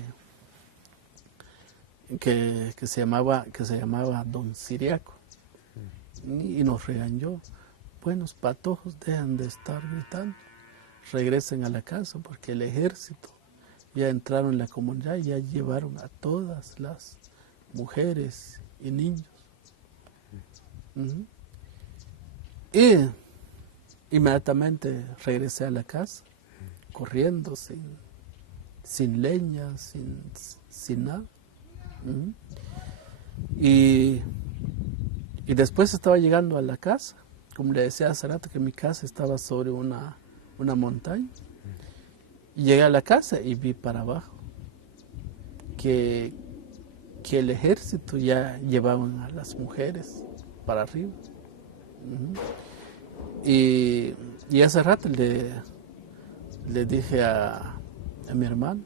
llamaba Don Siriaco, y nos regañó. Buenos patojos, dejan de estar gritando, regresen a la casa, porque el ejército ya entraron en la comunidad y ya llevaron a todas las mujeres y niños. Y inmediatamente regresé a la casa, corriendo, sin leña, sin nada. Y después estaba llegando a la casa, como le decía hace rato, que mi casa estaba sobre una montaña. Y llegué a la casa y vi para abajo que el ejército ya llevaban a las mujeres para arriba. Y hace rato le dije a mi hermano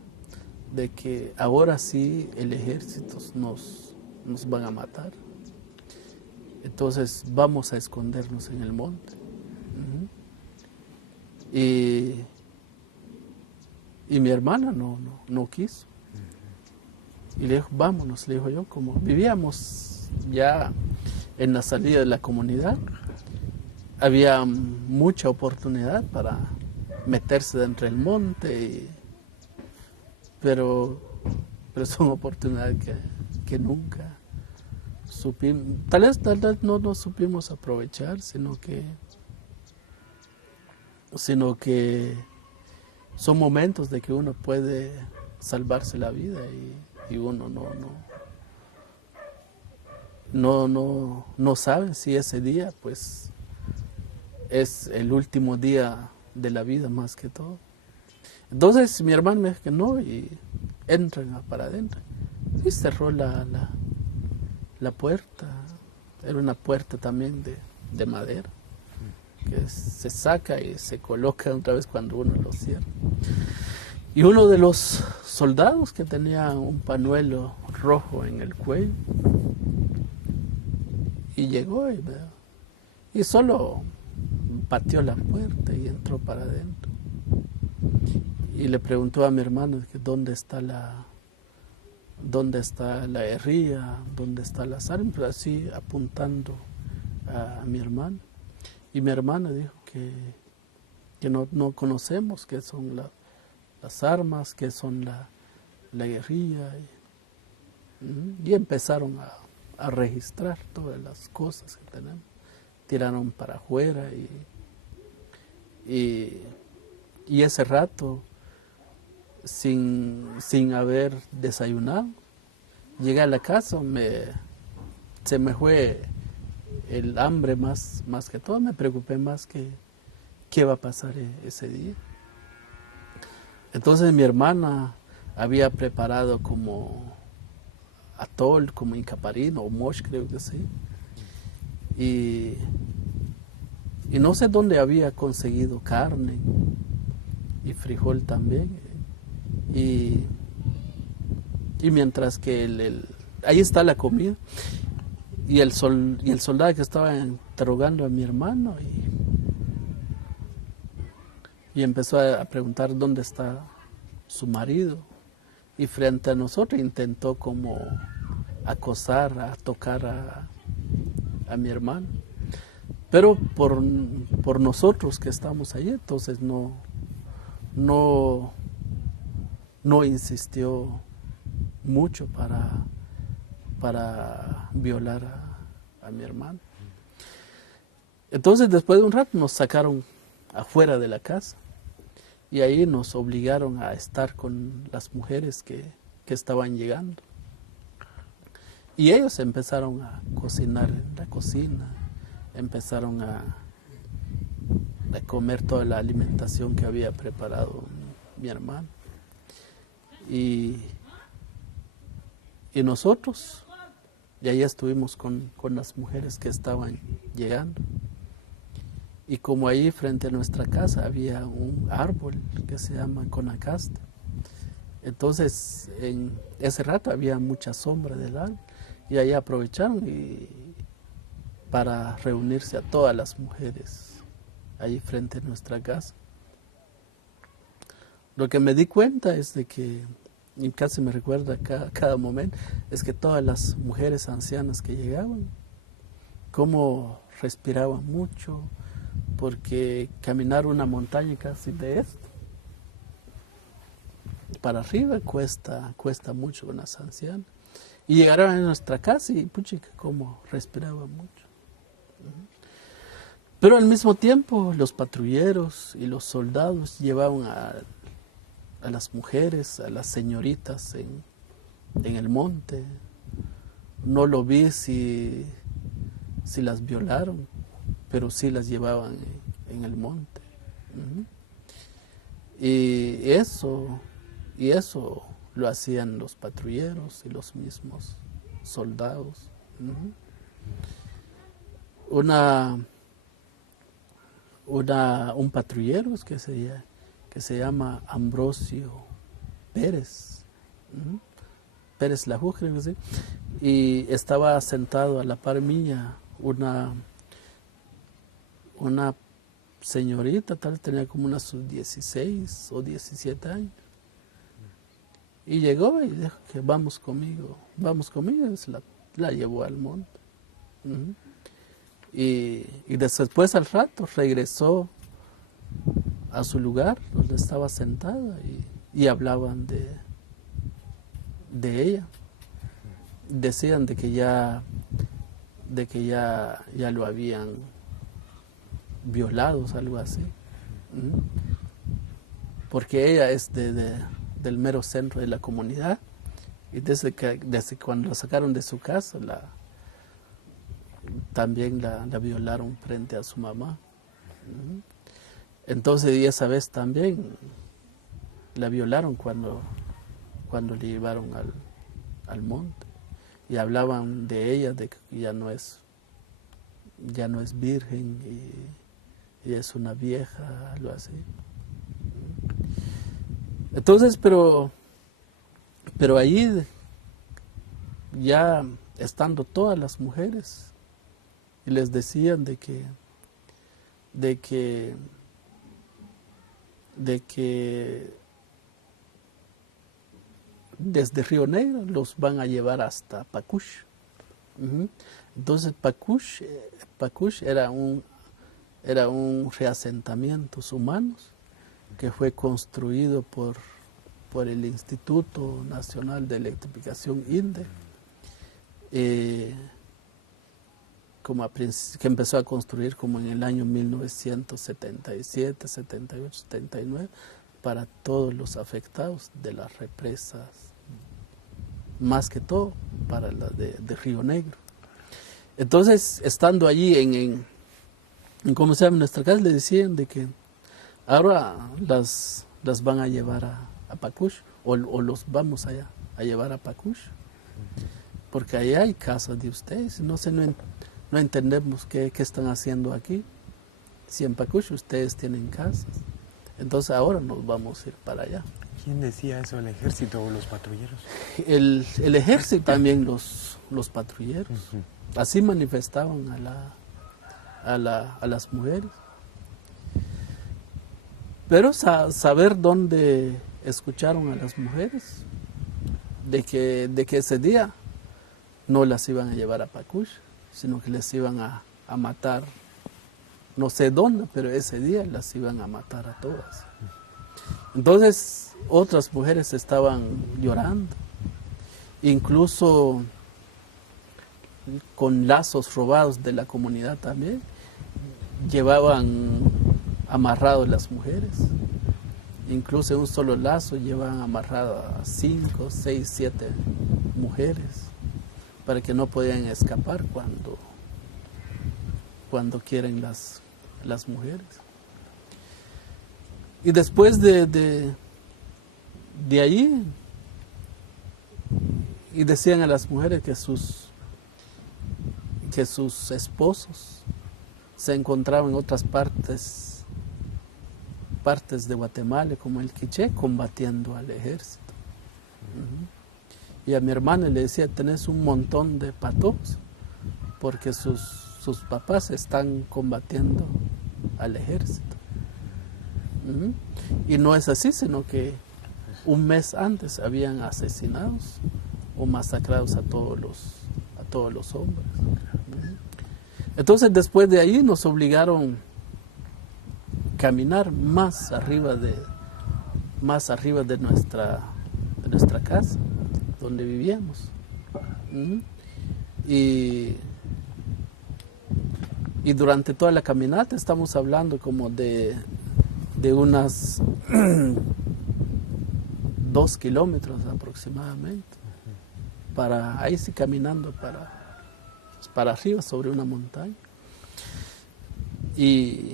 de que ahora sí el ejército nos van a matar. Entonces vamos a escondernos en el monte. Y mi hermana no quiso. Y le dijo, vámonos, le dijo yo, como vivíamos ya en la salida de la comunidad, había mucha oportunidad para meterse dentro del monte, pero son oportunidades que nunca supimos, tal vez no supimos aprovechar, sino que son momentos de que uno puede salvarse la vida, y uno no sabe si ese día pues es el último día de la vida, más que todo. Entonces mi hermano me dijo que no, y entran para adentro, y cerró la puerta. Era una puerta también de madera, que se saca y se coloca otra vez cuando uno lo cierra. Y uno de los soldados, que tenía un pañuelo rojo en el cuello, y llegó y solo pateó la puerta y entró para adentro. Y le preguntó a mi hermano que dónde está dónde está la herría, dónde está las armas, así apuntando a mi hermano. Y mi hermana dijo que no conocemos qué son las armas, qué son la guerrilla. Y empezaron a registrar todas las cosas que tenemos. Tiraron para afuera y ese rato, sin haber desayunado, llegué a la casa, se me fue el hambre más que todo, me preocupé más que qué va a pasar ese día. Entonces mi hermana había preparado como atol, como incaparino o mosh, creo que sí. Y no sé dónde había conseguido carne y frijol también. Y mientras que ahí está la comida y el soldado que estaba interrogando a mi hermano y empezó a preguntar dónde está su marido, y frente a nosotros intentó como acosar, a tocar a mi hermano, pero por nosotros que estamos ahí, entonces no insistió mucho para violar a mi hermano. Entonces después de un rato nos sacaron afuera de la casa y ahí nos obligaron a estar con las mujeres que estaban llegando. Y ellos empezaron a cocinar en la cocina, empezaron a comer toda la alimentación que había preparado mi hermano. Y nosotros, y ahí estuvimos con las mujeres que estaban llegando. Y como ahí frente a nuestra casa había un árbol que se llama conacaste, entonces en ese rato había mucha sombra del árbol y ahí aprovecharon para reunirse a todas las mujeres ahí frente a nuestra casa. Lo que me di cuenta es de que, y casi me recuerda cada momento, es que todas las mujeres ancianas que llegaban, cómo respiraban mucho, porque caminar una montaña casi de esto para arriba cuesta mucho con las ancianas. Y llegaron a nuestra casa y puchica, cómo respiraban mucho. Pero al mismo tiempo los patrulleros y los soldados llevaban a las mujeres, a las señoritas en el monte. No lo vi si las violaron, pero sí las llevaban en el monte. Y eso lo hacían los patrulleros y los mismos soldados. Un patrullero que se llama Ambrosio Pérez, Pérez Lajú, creo que sí, y estaba sentado a la par mía una señorita, tal vez tenía como unas 16 o 17 años. Y llegó y dijo que vamos conmigo, y se la llevó al monte. Y después al rato regresó a su lugar donde estaba sentada y hablaban de ella. Decían de que ya lo habían violado, algo así. Porque ella es del mero centro de la comunidad y desde cuando la sacaron de su casa también la violaron frente a su mamá. Entonces, y esa vez también la violaron cuando le llevaron al monte y hablaban de ella, de que ya no es virgen y es una vieja, algo así. Entonces, pero ahí ya estando todas las mujeres y les decían de que desde Río Negro los van a llevar hasta Pacush. Entonces Pacush era un reasentamiento humanos que fue construido por el Instituto Nacional de Electrificación INDE, que empezó a construir como en el año 1977, 78, 79, para todos los afectados de las represas, más que todo para la de Río Negro. Entonces, estando allí en ¿cómo se llama? En nuestra casa, le decían de que ahora las van a llevar a Pacush, o los vamos allá a llevar a Pacush, porque allá hay casas de ustedes, no entendemos qué están haciendo aquí. Si en Pacush ustedes tienen casas, entonces ahora nos vamos a ir para allá. ¿Quién decía eso, el ejército o los patrulleros? El ejército también, los patrulleros. Así manifestaban a las mujeres. Pero saber dónde escucharon a las mujeres, de que ese día no las iban a llevar a Pacush, sino que les iban a matar, no sé dónde, pero ese día las iban a matar a todas. Entonces otras mujeres estaban llorando, incluso con lazos robados de la comunidad también, llevaban amarrados las mujeres. Incluso en un solo lazo llevan amarradas a 5, 6, 7 mujeres para que no podían escapar cuando quieren las mujeres. Y después de ahí, y decían a las mujeres que sus esposos se encontraban en otras partes de Guatemala, como el Quiché, combatiendo al ejército. Y a mi hermana le decía, tenés un montón de patos, porque sus papás están combatiendo al ejército. Y no es así, sino que un mes antes habían asesinados o masacrados a todos los hombres. Entonces después de ahí nos obligaron a caminar más arriba de nuestra casa, donde vivíamos. Y durante toda la caminata estamos hablando como de unas 2 kilómetros aproximadamente, ahí sí caminando para arriba sobre una montaña. Y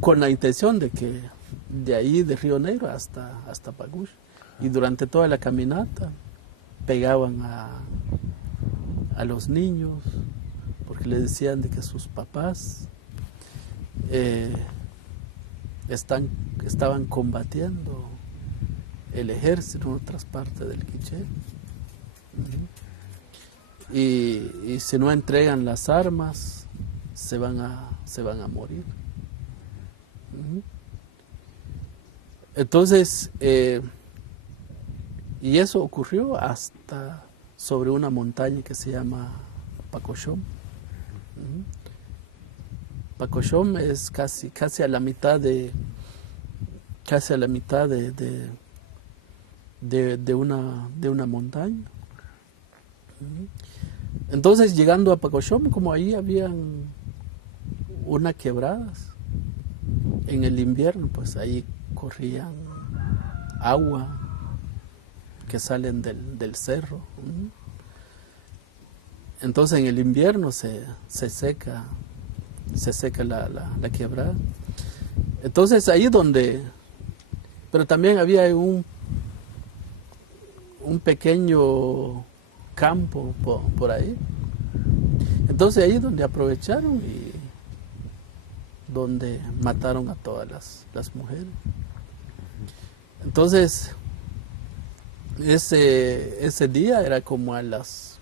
con la intención de que de ahí de Río Negro hasta Pacush. Y durante toda la caminata pegaban a los niños, porque les decían de que sus papás estaban combatiendo el ejército en otras partes del Quiché. Y si no entregan las armas, se van a morir. Entonces, y eso ocurrió hasta sobre una montaña que se llama Pacoshom. Pacoshom es casi a la mitad de una montaña. Entonces, llegando a Pacoshom, como ahí habían unas quebradas, en el invierno, pues ahí corrían agua que salen del cerro. Entonces en el invierno se seca la quebrada. Entonces ahí pero también había un pequeño campo por ahí. Entonces ahí donde aprovecharon y donde mataron a todas las mujeres. Entonces ese día era como a las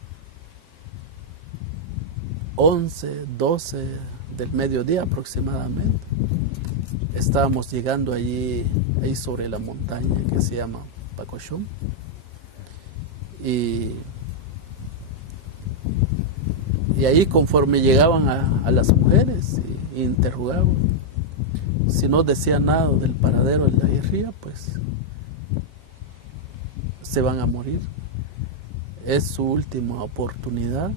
11, 12 del mediodía aproximadamente. estábamos llegando ahí sobre la montaña que se llama Pacoshom. Y ahí conforme llegaban a las mujeres y interrogaban, si no decían nada del paradero de la guerrilla, pues se van a morir. Es su última oportunidad.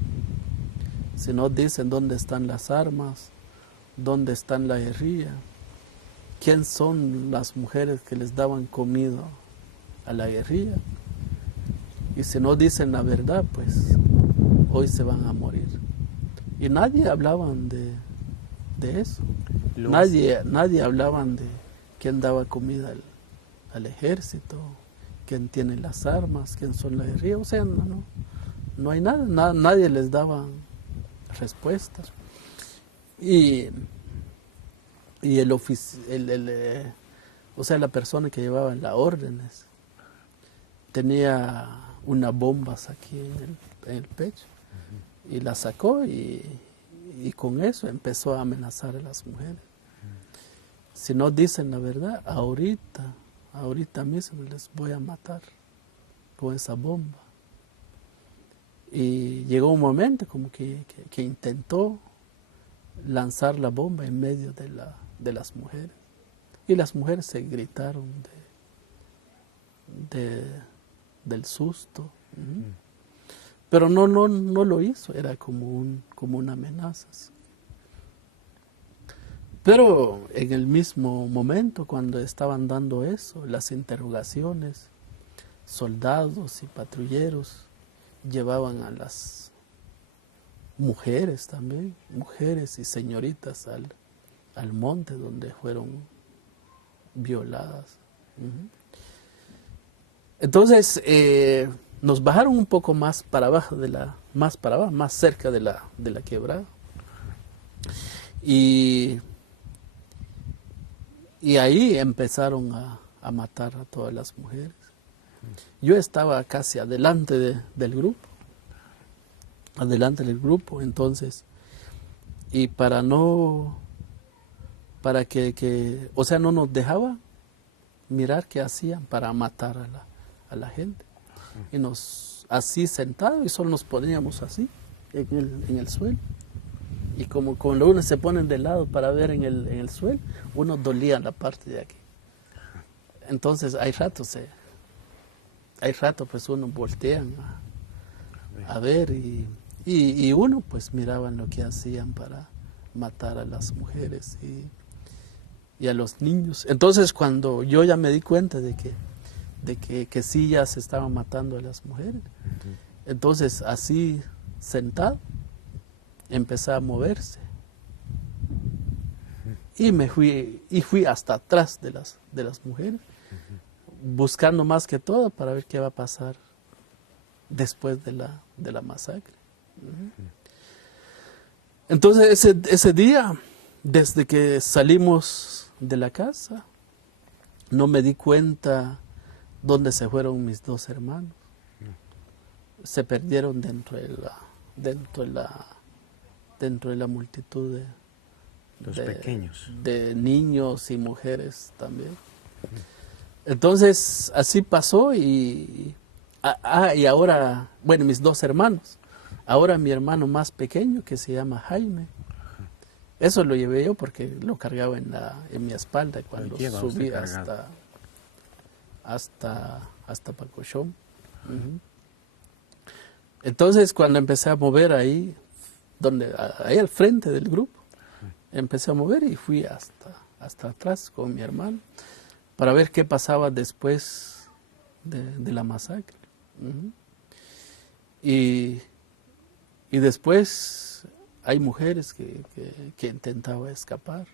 Si no dicen dónde están las armas, dónde están la guerrilla, quién son las mujeres que les daban comida a la guerrilla, y si no dicen la verdad, pues hoy se van a morir. Y nadie hablaban de eso. Nadie hablaban de quién daba comida al ejército, quién tiene las armas, quién son la guerrilla. O sea, no hay nada, nadie les daba respuestas. Y o sea, la persona que llevaba las órdenes tenía unas bombas aquí en el pecho, y la sacó y con eso empezó a amenazar a las mujeres. Si no dicen la verdad, ahorita mismo les voy a matar con esa bomba. Y llegó un momento como que intentó lanzar la bomba en medio de las mujeres. Y las mujeres se gritaron del susto. Pero no lo hizo, era como una amenaza. Pero en el mismo momento, cuando estaban dando eso, las interrogaciones, soldados y patrulleros llevaban a las mujeres también, mujeres y señoritas al monte donde fueron violadas. Entonces, nos bajaron un poco más para abajo, más cerca de la quebrada. Y ahí empezaron a matar a todas las mujeres. Yo estaba casi adelante del grupo, entonces, y para que o sea, no nos dejaba mirar qué hacían para matar a la gente. Y nos así sentados, y solo nos poníamos así en el suelo, y como cuando uno se pone de lado para ver en el suelo, uno dolía la parte de aquí. Entonces hay rato pues uno voltean a ver, y uno pues miraban lo que hacían para matar a las mujeres y a los niños. Entonces cuando yo ya me di cuenta de que sí ya se estaban matando a las mujeres, entonces así sentado empecé a moverse y fui hasta atrás de las mujeres, buscando más que todo para ver qué va a pasar después de la masacre. Entonces ese día, desde que salimos de la casa, no me di cuenta dónde se fueron mis dos hermanos. Se perdieron dentro de la multitud Los pequeños. de niños y mujeres también. Entonces así pasó, y ahora, bueno, mis dos hermanos, ahora mi hermano más pequeño, que se llama Jaime, eso lo llevé yo porque lo cargaba en mi espalda cuando subí hasta Pacoshom. Entonces cuando empecé a mover ahí al frente del grupo, empecé a mover y fui hasta atrás con mi hermano para ver qué pasaba después de la masacre. Y después hay mujeres que intentaban escapar,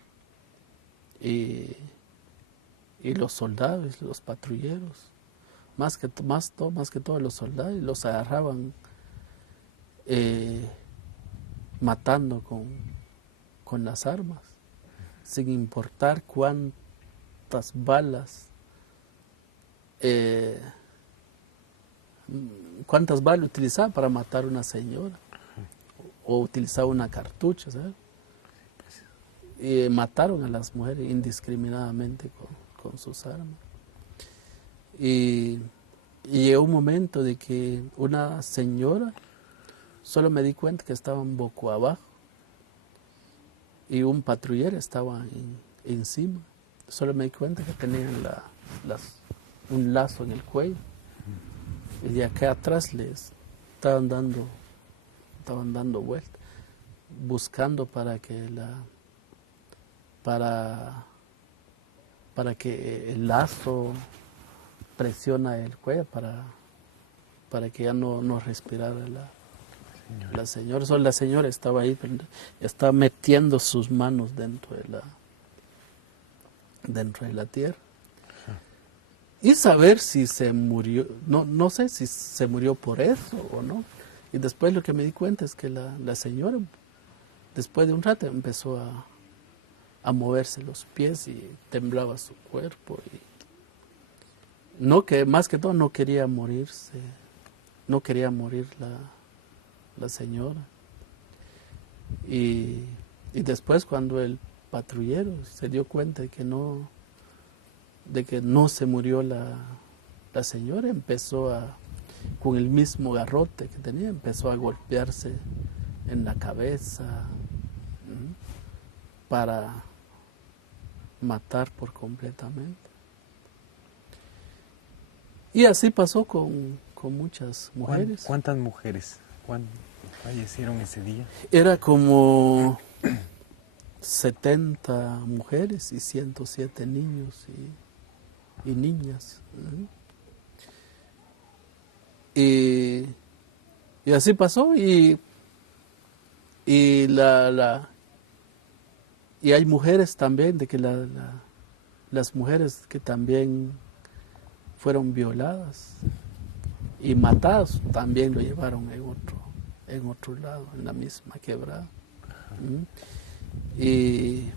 y los soldados, los patrulleros, más que todos los soldados, los agarraban matando con las armas, sin importar cuántas balas utilizaba para matar a una señora, o utilizaba una cartucha, ¿sabes? y mataron a las mujeres indiscriminadamente con sus armas. Y llegó un momento de que una señora, solo me di cuenta que estaban boca abajo y un patrullero estaba encima. Solo me di cuenta que tenían un lazo en el cuello y de acá atrás les estaban dando vueltas, buscando para que el lazo presiona el cuello para que ya no respirara la señora. Solo la señora estaba ahí, estaba metiendo sus manos dentro de la tierra. Y saber si se murió, no sé si se murió por eso o no. Y después lo que me di cuenta es que la señora, después de un rato, empezó a moverse los pies y temblaba su cuerpo. Más que todo no quería morirse, no quería morir la señora. Y después cuando el patrullero se dio cuenta de que no se murió la señora, empezó con el mismo garrote que tenía, empezó a golpearse en la cabeza para matar por completamente. Y así pasó con muchas mujeres. ¿Cuántas mujeres fallecieron ese día? Era como 70 mujeres y 107 niños y niñas. Y así pasó y hay mujeres también, de que las mujeres que también fueron violadas y matadas, también lo llevaron en otro lado, en la misma quebrada. Y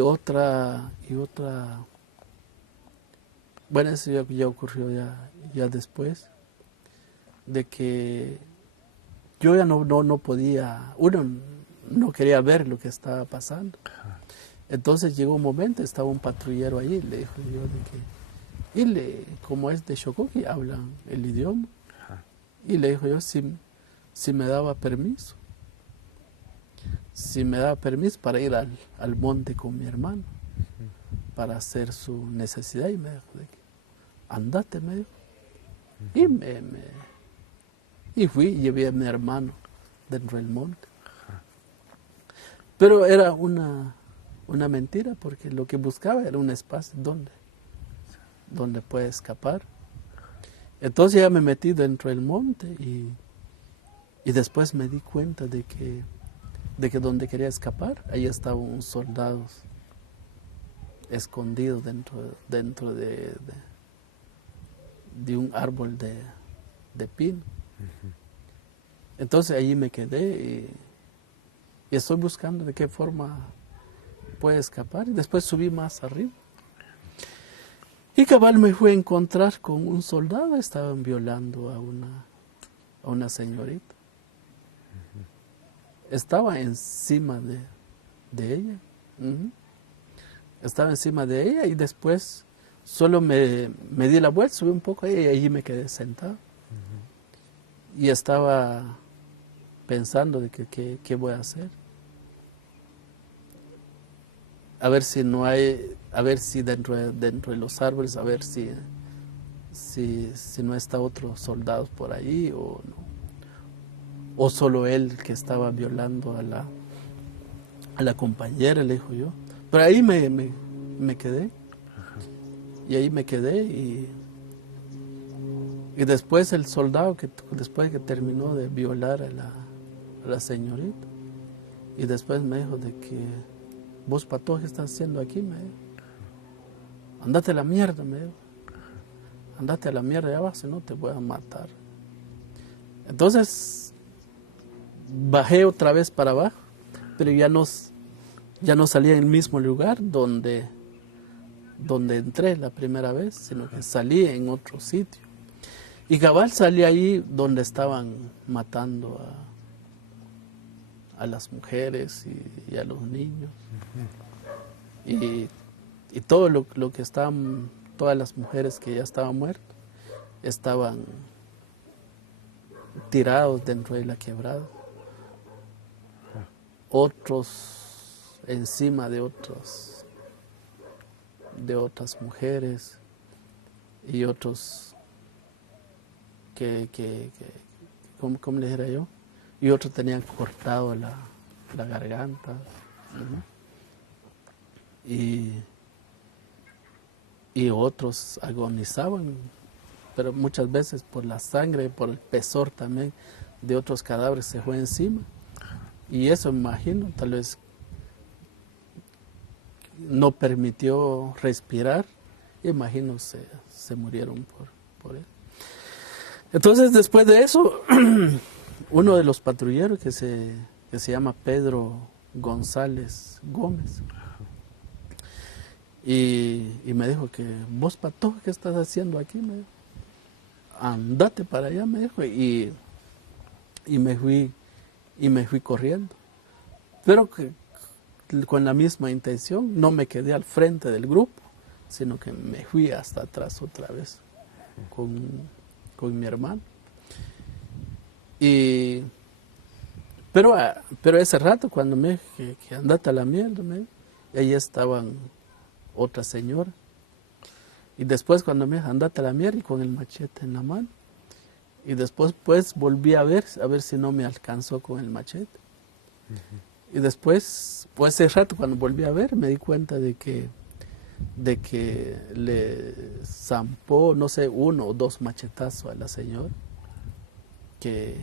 otra, bueno, eso ya ocurrió ya después, de que yo ya no podía, uno no quería ver lo que estaba pasando. Entonces llegó un momento, estaba un patrullero ahí, le dijo yo de que, como es de Chocó, que hablan el idioma, y le dijo yo si me daba permiso. Si me daba permiso para ir al monte con mi hermano, para hacer su necesidad, y me dijo de que, andate, me dijo. Y fui y llevé a mi hermano dentro del monte. Pero era una mentira, porque lo que buscaba era un espacio donde puede escapar. Entonces ya me metí dentro del monte y después me di cuenta de que donde quería escapar, ahí estaban unos soldados escondidos dentro de un árbol de pino. Entonces allí me quedé y estoy buscando de qué forma puede escapar. Y después subí más arriba. Y cabal me fui a encontrar con un soldado. Estaban violando a una señorita. Estaba encima de ella. Estaba encima de ella y después solo me di la vuelta, subí un poco y allí me quedé sentado. Y estaba pensando de qué voy a hacer. A ver si no hay, a ver si dentro de los árboles, a ver si no está otro soldado por ahí o no. O solo él que estaba violando a la compañera, le dijo yo. Pero ahí me quedé. Y ahí me quedé y después el soldado, después que terminó de violar a la señorita, y después me dijo de que, vos, pato, ¿qué estás haciendo aquí? Me dijo. Andate a la mierda, me dijo. Andate a la mierda, ya vas, si no te voy a matar. Entonces bajé otra vez para abajo, pero ya no salía en el mismo lugar donde entré la primera vez, sino que salí en otro sitio. Y cabal salí ahí donde estaban matando a las mujeres y a los niños. Y todo lo que estaban, todas las mujeres que ya estaban muertas, estaban tirados dentro de la quebrada. Otros encima de otras mujeres y otros ¿cómo les dijera yo? Y otros tenían cortado la garganta. Y otros agonizaban, pero muchas veces por la sangre, por el pesor también de otros cadáveres se fue encima. Y eso, me imagino, tal vez no permitió respirar. Imagino se murieron por él. Entonces, después de eso, uno de los patrulleros que se llama Pedro González Gómez, y me dijo que, vos, Pato, ¿qué estás haciendo aquí? Me dijo, andate para allá, me dijo, y me fui corriendo. Pero que con la misma intención, no me quedé al frente del grupo, sino que me fui hasta atrás otra vez con mi hermano. Pero ese rato, cuando me dije que andate a la mierda, ahí estaban otra señora. Y después cuando me dije andate a la mierda, y con el machete en la mano. Y después pues volví a ver si no me alcanzó con el machete. Y después, pues ese rato cuando volví a ver, me di cuenta de que le zampó, no sé, 1 o 2 machetazos a la señora, que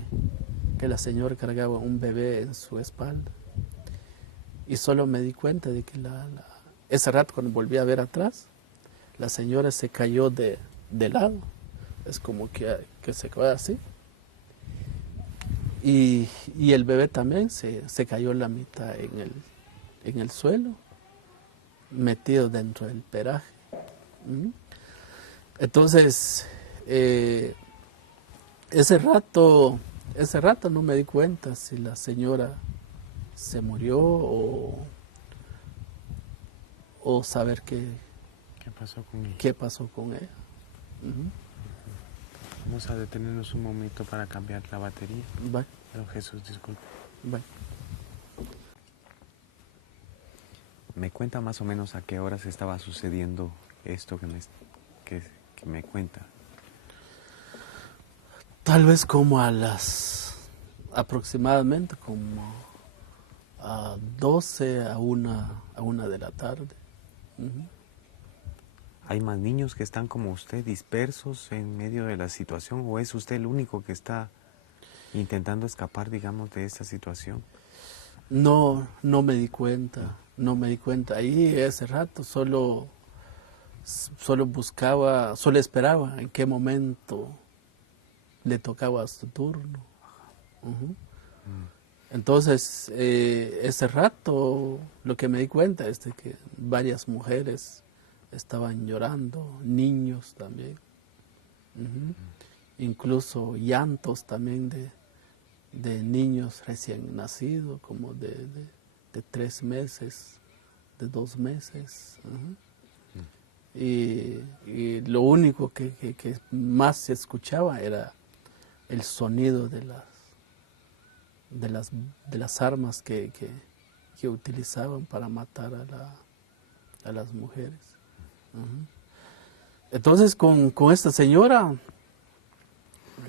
la señora cargaba un bebé en su espalda. Y solo me di cuenta de que ese rato cuando volví a ver atrás, la señora se cayó de lado, es como que se quedó así. Y el bebé también se cayó la mitad en el suelo, metido dentro del peraje. Entonces, ese rato no me di cuenta si la señora se murió o saber qué pasó con ella. Vamos a detenernos un momento para cambiar la batería. Bye. Pero Jesús, disculpe. Bye. ¿Me cuenta más o menos a qué horas estaba sucediendo esto que me cuenta? Tal vez como aproximadamente como a 12 a 1 de la tarde. ¿Hay más niños que están como usted dispersos en medio de la situación o es usted el único que está intentando escapar, digamos, de esta situación? No me di cuenta. Ahí ese rato solo buscaba, solo esperaba en qué momento le tocaba su turno. Entonces, ese rato lo que me di cuenta es de que varias mujeres estaban llorando, niños también. Incluso llantos también de niños recién nacidos, como de 3 meses, de 2 meses. Y lo único que más se escuchaba era el sonido de las armas que utilizaban para matar a las mujeres. Entonces con esta señora,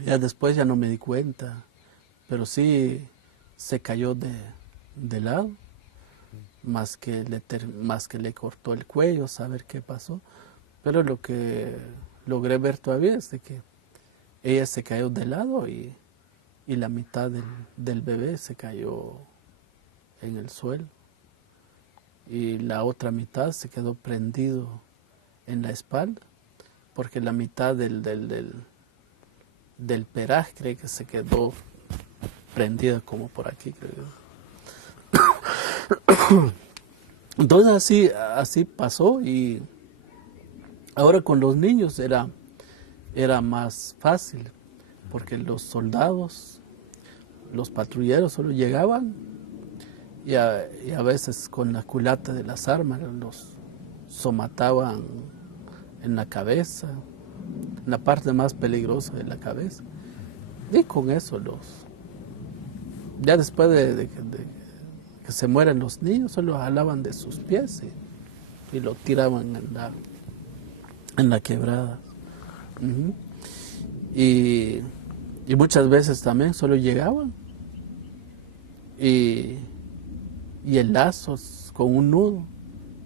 ya después ya no me di cuenta, pero sí se cayó de lado, más que le cortó el cuello, saber qué pasó. Pero lo que logré ver todavía es de que ella se cayó de lado y la mitad del bebé se cayó en el suelo. Y la otra mitad se quedó prendido en la espalda, porque la mitad del peraje creo que se quedó prendida como por aquí, creo. Entonces así pasó, y ahora con los niños era más fácil, porque los soldados, los patrulleros solo llegaban y a veces con la culata de las armas los somataban en la cabeza, en la parte más peligrosa de la cabeza. Y con eso ya después de que se mueren los niños, solo jalaban de sus pies y lo tiraban en la quebrada. Uh-huh. Y muchas veces también solo llegaban y el lazo con un nudo,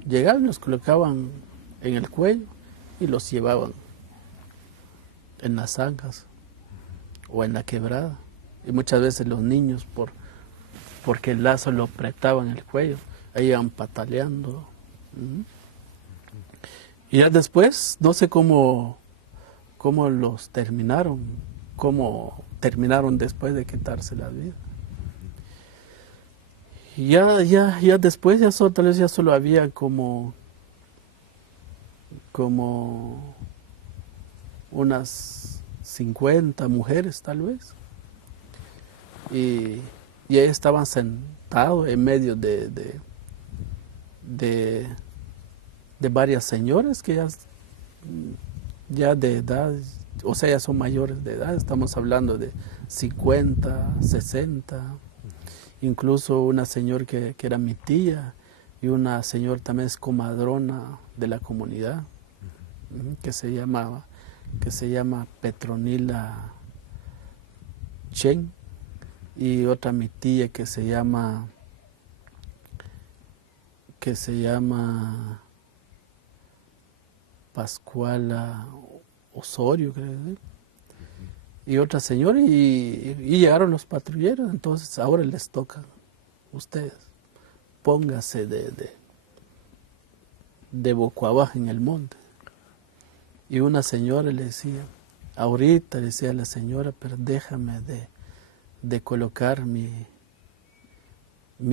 llegaban y los colocaban en el cuello y los llevaban en las zanjas o en la quebrada. Y muchas veces los niños, porque el lazo lo apretaban en el cuello, ahí iban pataleando. Uh-huh. Y ya después, no sé cómo los terminaron, cómo terminaron después de quitarse la vida. Y ya después, tal vez ya solo había como unas 50 mujeres tal vez. Y ellos estaban sentados en medio de varias señoras que ya de edad, o sea, ya son mayores de edad, estamos hablando de 50, 60, incluso una señora que era mi tía y una señora también es comadrona de la comunidad, que se llama Petronila Chen, y otra mi tía que se llama Pascuala Osorio, creo, y otra señora, y llegaron los patrulleros. Entonces ahora les toca, ustedes, póngase de boca abajo en el monte. Y una señora le decía, ahorita le decía a la señora, pero déjame de colocar mi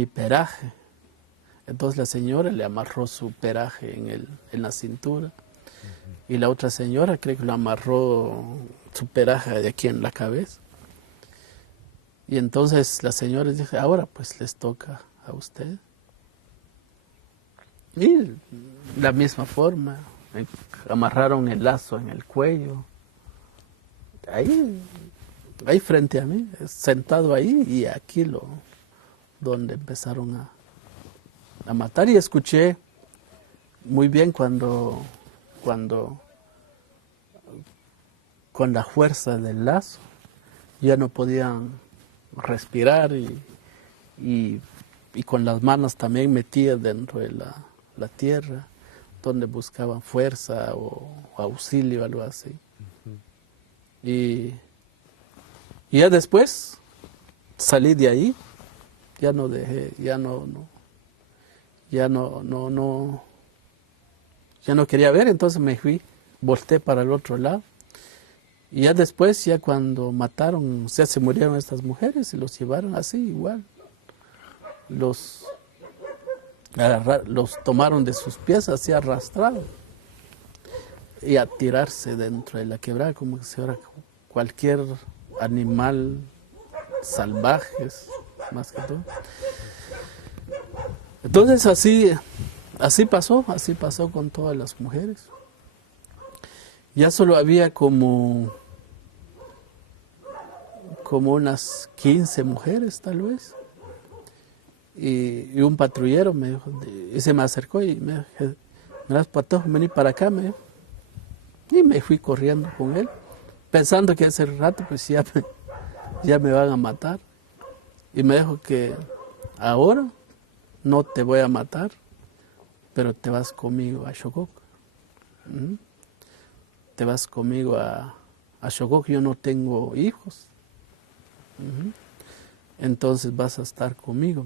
peraje. Entonces la señora le amarró su peraje en la cintura. Y la otra señora creo que lo amarró su peraje de aquí en la cabeza. Y entonces la señora dijo, ahora pues les toca a usted. Y la misma forma, amarraron el lazo en el cuello. Ahí frente a mí, sentado ahí, y aquí donde empezaron a matar. Y escuché muy bien cuando con la fuerza del lazo ya no podían respirar y con las manos también metidas dentro de la tierra, donde buscaban fuerza o auxilio, algo así. Uh-huh. Y ya después salí de ahí, ya no quería ver, entonces me fui, volteé para el otro lado. Y ya después, ya cuando mataron, o sea, se murieron estas mujeres y los llevaron así igual. Los tomaron de sus pies así arrastrados y a tirarse dentro de la quebrada como si fuera cualquier animal salvaje, más que todo. Entonces así pasó con todas las mujeres. Ya solo había como unas 15 mujeres tal vez. Y un patrullero me dijo, y se me acercó y me dijo, mirás, Patojo, vení para acá, me dijo. Y me fui corriendo con él, pensando que ese rato pues ya me van a matar. Y me dijo que ahora no te voy a matar, pero te vas conmigo a Xokok. ¿Mm? Te vas conmigo a Xokok, yo no tengo hijos. Uh-huh. Entonces vas a estar conmigo.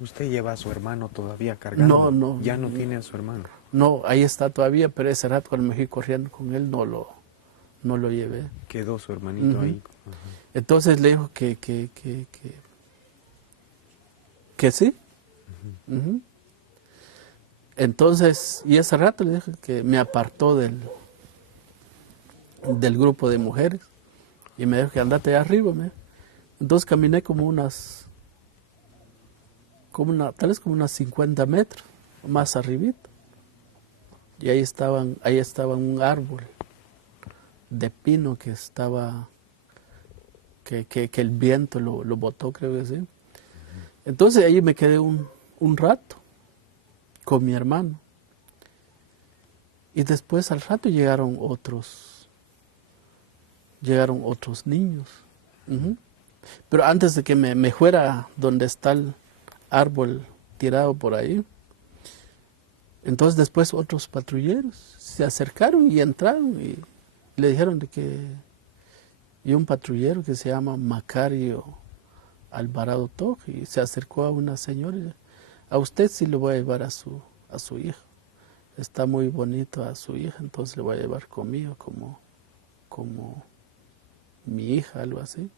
¿Usted lleva a su hermano todavía cargando? No. ¿Ya no tiene a su hermano? No, ahí está todavía, pero ese rato cuando me fui corriendo con él no lo llevé. Quedó su hermanito. Uh-huh. Ahí. Uh-huh. Entonces le dijo que sí. Uh-huh. Uh-huh. Entonces, y ese rato le dijo que me apartó del grupo de mujeres y me dijo que andate allá arriba. Entonces caminé como unas tal vez como unos 50 metros más arribita. Y ahí estaba un árbol de pino que estaba, que el viento lo botó, creo que sí. Entonces ahí me quedé un rato con mi hermano. Y después al rato llegaron otros niños. Ujú. Pero antes de que me fuera donde está el árbol tirado por ahí, entonces después otros patrulleros se acercaron y entraron y le dijeron de que, y un patrullero que se llama Macario Alvarado Toje, y se acercó a una señora y dijo, a usted sí le voy a llevar a su hija, está muy bonito a su hija, entonces le voy a llevar conmigo como mi hija, algo así.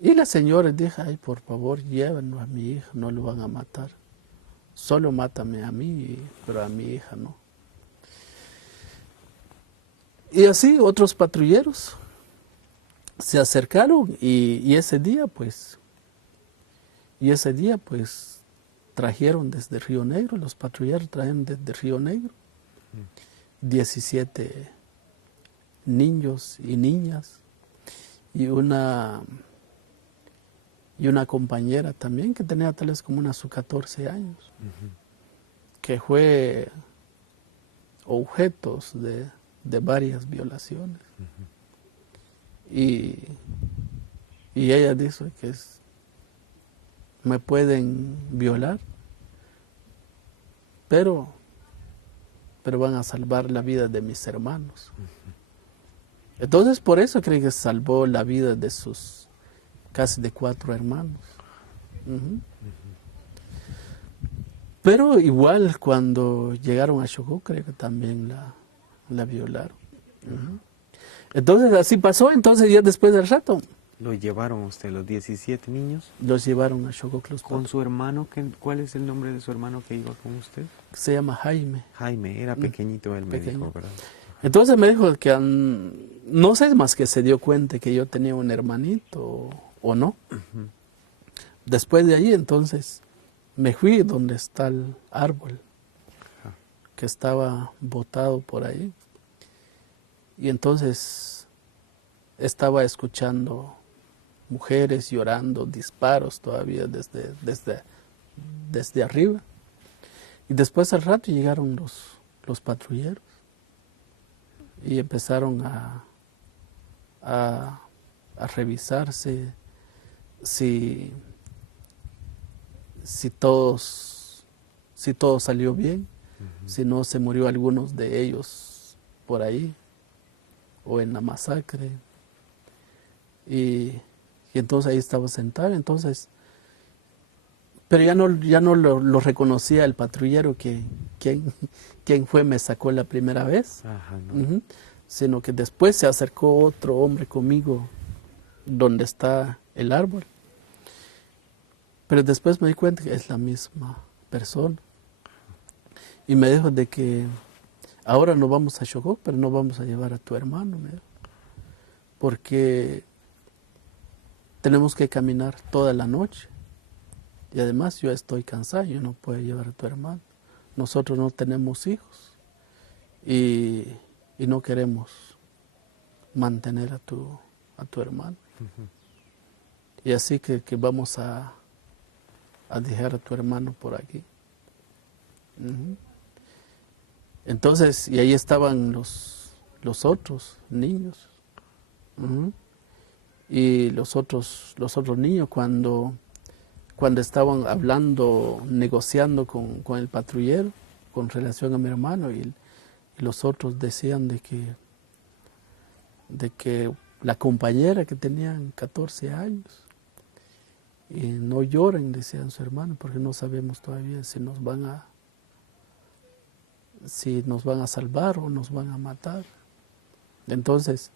Y la señora dijo, ay, por favor, llévenlo a mi hija, no lo van a matar. Solo mátame a mí, pero a mi hija no. Y así otros patrulleros se acercaron y ese día pues trajeron desde Río Negro, los patrulleros trajeron desde Río Negro 17 niños y niñas y una compañera también que tenía tal vez como unos 14 años, que fue objetos de varias violaciones. Y ella dice que me pueden violar, pero van a salvar la vida de mis hermanos. Entonces por eso creo que salvó la vida de sus casi de 4 hermanos. Pero igual cuando llegaron a Chocó creo que también la violaron. Entonces así pasó, entonces ya después del rato. ¿Lo llevaron usted, los 17 niños? Los llevaron a Chocó. ¿Con su hermano? ¿Cuál es el nombre de su hermano que iba con usted? Se llama Jaime. Jaime, era pequeñito él, me Pequeño. dijo, ¿verdad? Entonces me dijo que no sé más que se dio cuenta que yo tenía un hermanito o no. Después de ahí entonces me fui donde está el árbol que estaba botado por ahí. Y entonces estaba escuchando mujeres llorando, disparos todavía desde arriba. Y después al rato llegaron los patrulleros y empezaron a revisarse si todo salió bien, si no se murió algunos de ellos por ahí o en la masacre. Y entonces ahí estaba sentado, entonces, pero ya no lo reconocía el patrullero quién fue, me sacó la primera vez. Ajá, no. Sino que después se acercó otro hombre conmigo donde está el árbol. Pero después me di cuenta que es la misma persona. Y me dijo de que ahora no vamos a Chocó, pero no vamos a llevar a tu hermano, me dijo, porque tenemos que caminar toda la noche. Y además yo estoy cansado, yo no puedo llevar a tu hermano. Nosotros no tenemos hijos y no queremos mantener a tu hermano. Y así que vamos a dejar a tu hermano por aquí. Entonces, y ahí estaban los otros niños. Y los otros niños cuando estaban hablando, negociando con el patrullero con relación a mi hermano, y los otros decían de que la compañera que tenían 14 años, y no lloren, decían su hermano, porque no sabemos todavía si nos van a salvar o nos van a matar. Entonces,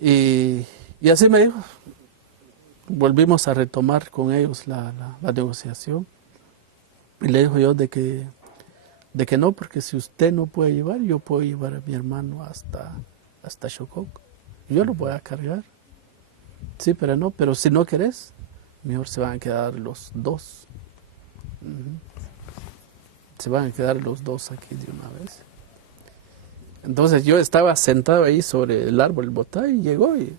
y así me dijo, volvimos a retomar con ellos la negociación, y le dijo yo de que no, porque si usted no puede llevar, yo puedo llevar a mi hermano hasta Chocó. Yo lo voy a cargar. Sí, pero si no querés, mejor se van a quedar los dos. Ujú. Se van a quedar los dos aquí de una vez. Entonces yo estaba sentado ahí sobre el árbol el botá y llegó y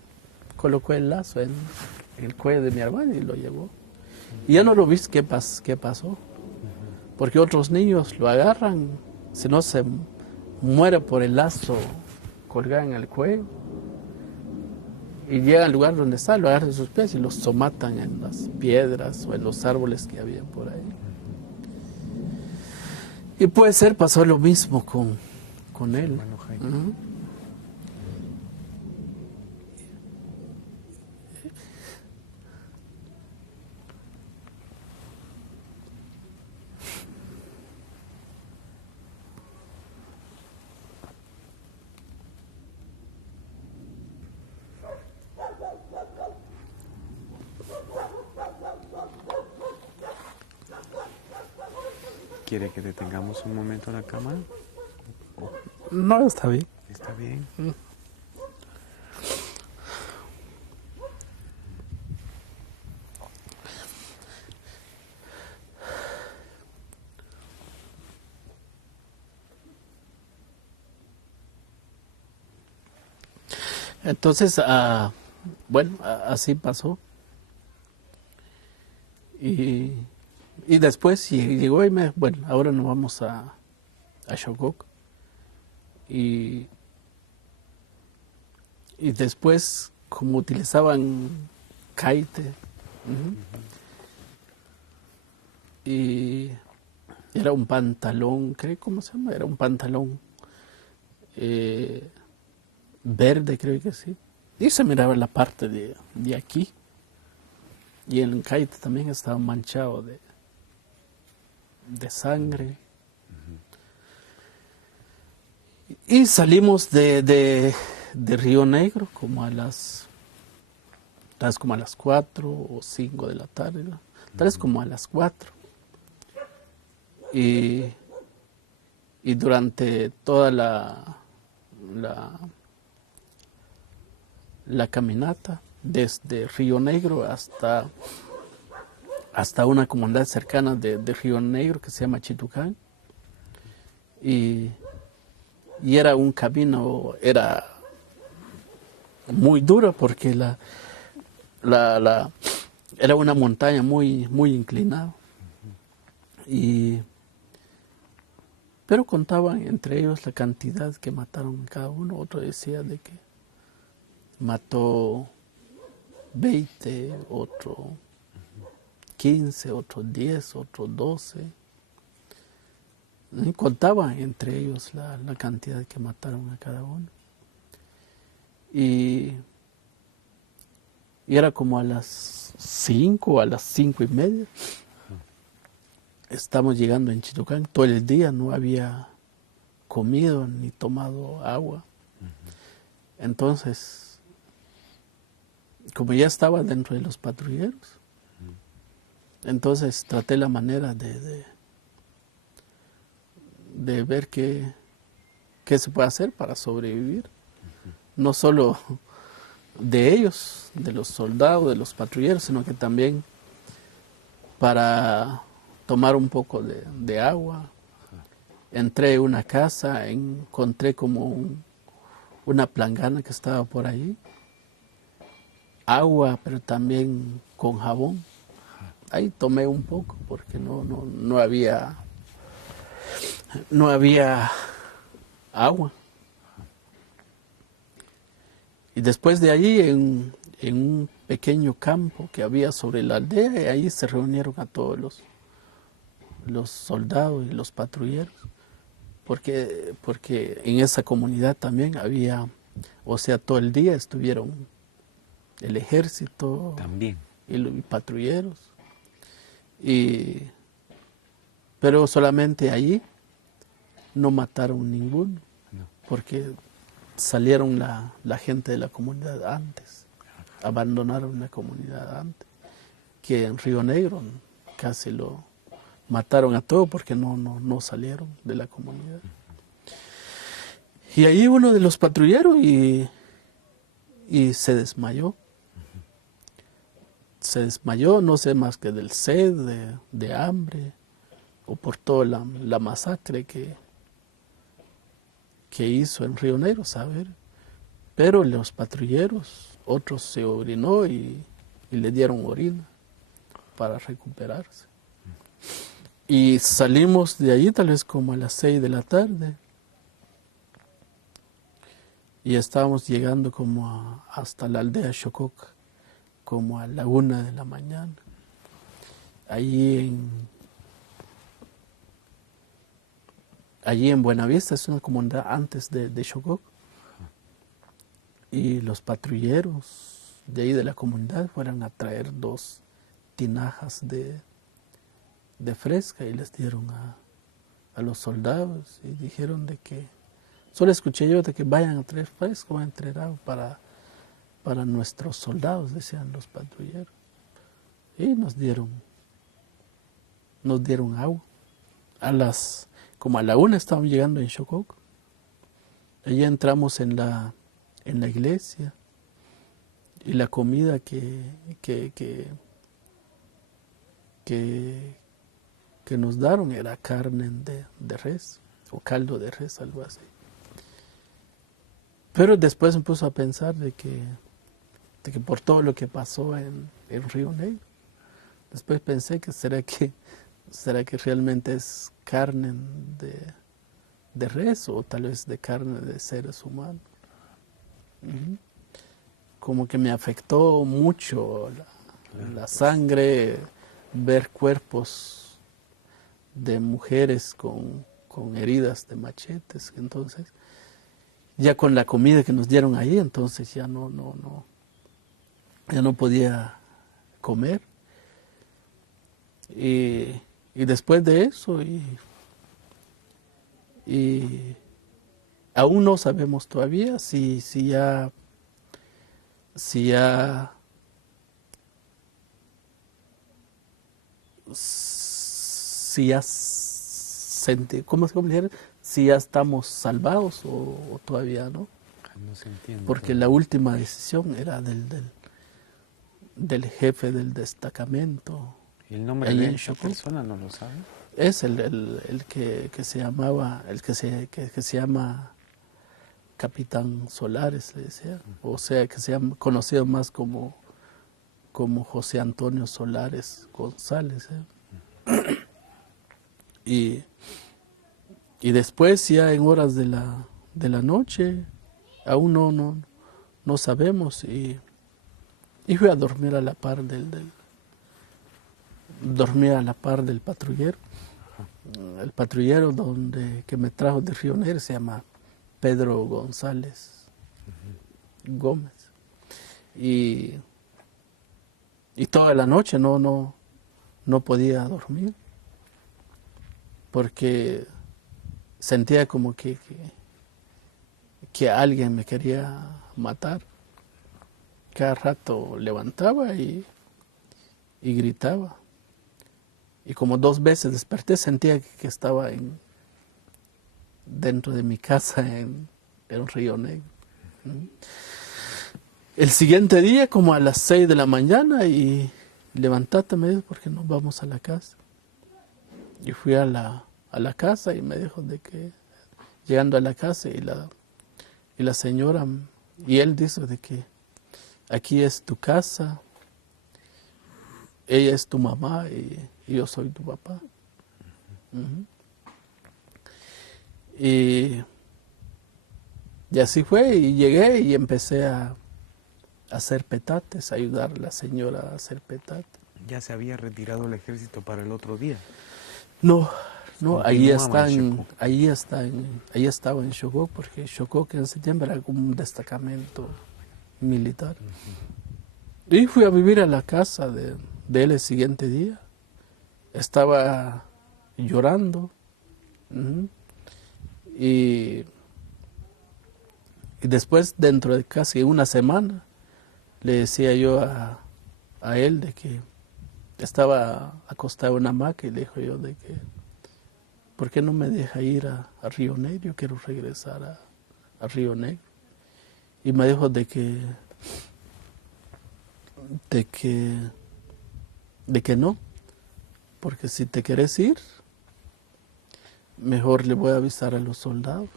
colocó el lazo en el cuello de mi hermano y lo llevó. Y ya no lo viste qué pasó. Porque otros niños lo agarran, si no se muere por el lazo colgado en el cuello. Y llega al lugar donde está, lo agarran de sus pies y los somatan en las piedras o en los árboles que había por ahí. Y puede ser, pasó lo mismo con él. Hermano Jaime. Uh-huh. ¿Quiere que detengamos un momento la cámara? No, está bien. ¿Está bien? Entonces, bueno, así pasó. Y después llegó y bueno, ahora nos vamos a Shogok. Y después, como utilizaban kaite, uh-huh, y era un pantalón, ¿cómo se llama? Era un pantalón verde, creo que sí. Y se miraba la parte de aquí. Y el kaite también estaba manchado de sangre. Y salimos de Río Negro como a las 4 o 5 de la tarde, ¿no? Tal vez como a las 4. Y durante toda la caminata, desde Río Negro hasta una comunidad cercana de Río Negro que se llama Chitucán, y era un camino, era muy duro porque era una montaña muy, muy inclinada. Pero contaban entre ellos la cantidad que mataron cada uno. Otro decía de que mató 20, otro 15, otro 10, otro 12. Y contaban entre ellos la cantidad que mataron a cada uno. Y era como a las 5, a las 5:30. Estamos llegando en Chitucán. Todo el día no había comido ni tomado agua. Entonces, como ya estaba dentro de los patrulleros, entonces traté la manera de ver qué se puede hacer para sobrevivir. No solo de ellos, de los soldados, de los patrulleros, sino que también para tomar un poco de agua. Entré a una casa, encontré como una plangana que estaba por ahí. Agua, pero también con jabón. Ahí tomé un poco porque no había agua. Y después de allí, en un pequeño campo que había sobre la aldea, y ahí se reunieron a todos los soldados y los patrulleros, porque en esa comunidad también había, o sea, todo el día estuvieron el ejército también y patrulleros, pero solamente allí no mataron ninguno, no. Porque salieron la gente de la comunidad antes, abandonaron la comunidad antes, que en Río Negro casi lo mataron a todo porque no salieron de la comunidad. Y ahí uno de los patrulleros y se desmayó. se desmayó, no sé más que del sed, de hambre, o por toda la masacre que hizo en Río Negro, saber. Pero los patrulleros, otros se orinó y le dieron orina para recuperarse. Y salimos de allí tal vez como a las 6 de la tarde. Y estábamos llegando como hasta la aldea Xococa, como a la 1 de la mañana. Allí en Buenavista, es una comunidad antes de Xococa. Y los patrulleros de ahí de la comunidad fueron a traer 2 tinajas de fresca y les dieron a los soldados y dijeron de que, solo escuché yo de que vayan a traer fresco, vayan a traer agua para nuestros soldados, decían los patrulleros. Y nos dieron agua. Como a la 1 estábamos llegando en Xococa. Allí entramos en la iglesia y la comida que nos daron era carne de res o caldo de res, algo así. Pero después me puso a pensar de que por todo lo que pasó en Río Negro, después pensé que será que realmente es carne de res o tal vez de carne de seres humanos. Como que me afectó mucho la sangre, ver cuerpos de mujeres con heridas de machetes. Entonces, ya con la comida que nos dieron ahí, entonces ya no podía comer. Y después de eso, y aún no sabemos todavía si ya ¿cómo dijeron? Si ya estamos salvados o todavía no. No se entiende. Porque la última decisión era del jefe del destacamento. ¿Y el nombre de esa persona no lo sabe? Es el que se llamaba, que se llama Capitán Solares, le decía. O sea, que se llama conocido más como José Antonio Solares González. Y después, ya en horas de la noche, aún no sabemos, y fui a dormir a la par del patrullero. El patrullero que me trajo de Río Negro se llama Pedro González Gómez. Y toda la noche no podía dormir, porque sentía como que alguien me quería matar. Cada rato levantaba y gritaba. Y como 2 veces desperté, sentía que estaba dentro de mi casa en Río Negro. El siguiente día, como a las 6 de la mañana, y levantate, me dijo, porque nos vamos a la casa. Y fui a la casa y me dijo de que, llegando a la casa, y la señora, y él dice de que aquí es tu casa, ella es tu mamá y yo soy tu papá. Y así fue, y llegué y empecé a hacer petates, a ayudar a la señora a hacer petates. ¿Ya se había retirado el ejército para el otro día? No, ahí estaba en Xococa, porque Xococa en septiembre era como un destacamento militar. Y fui a vivir a la casa de él el siguiente día. Estaba llorando. Y después, dentro de casi una semana, le decía yo a él de que estaba acostado en una hamaca, y le dijo yo de que, ¿por qué no me deja ir a Río Negro? Yo quiero regresar a Río Negro. Y me dijo de que de que no, porque si te quieres ir, mejor le voy a avisar a los soldados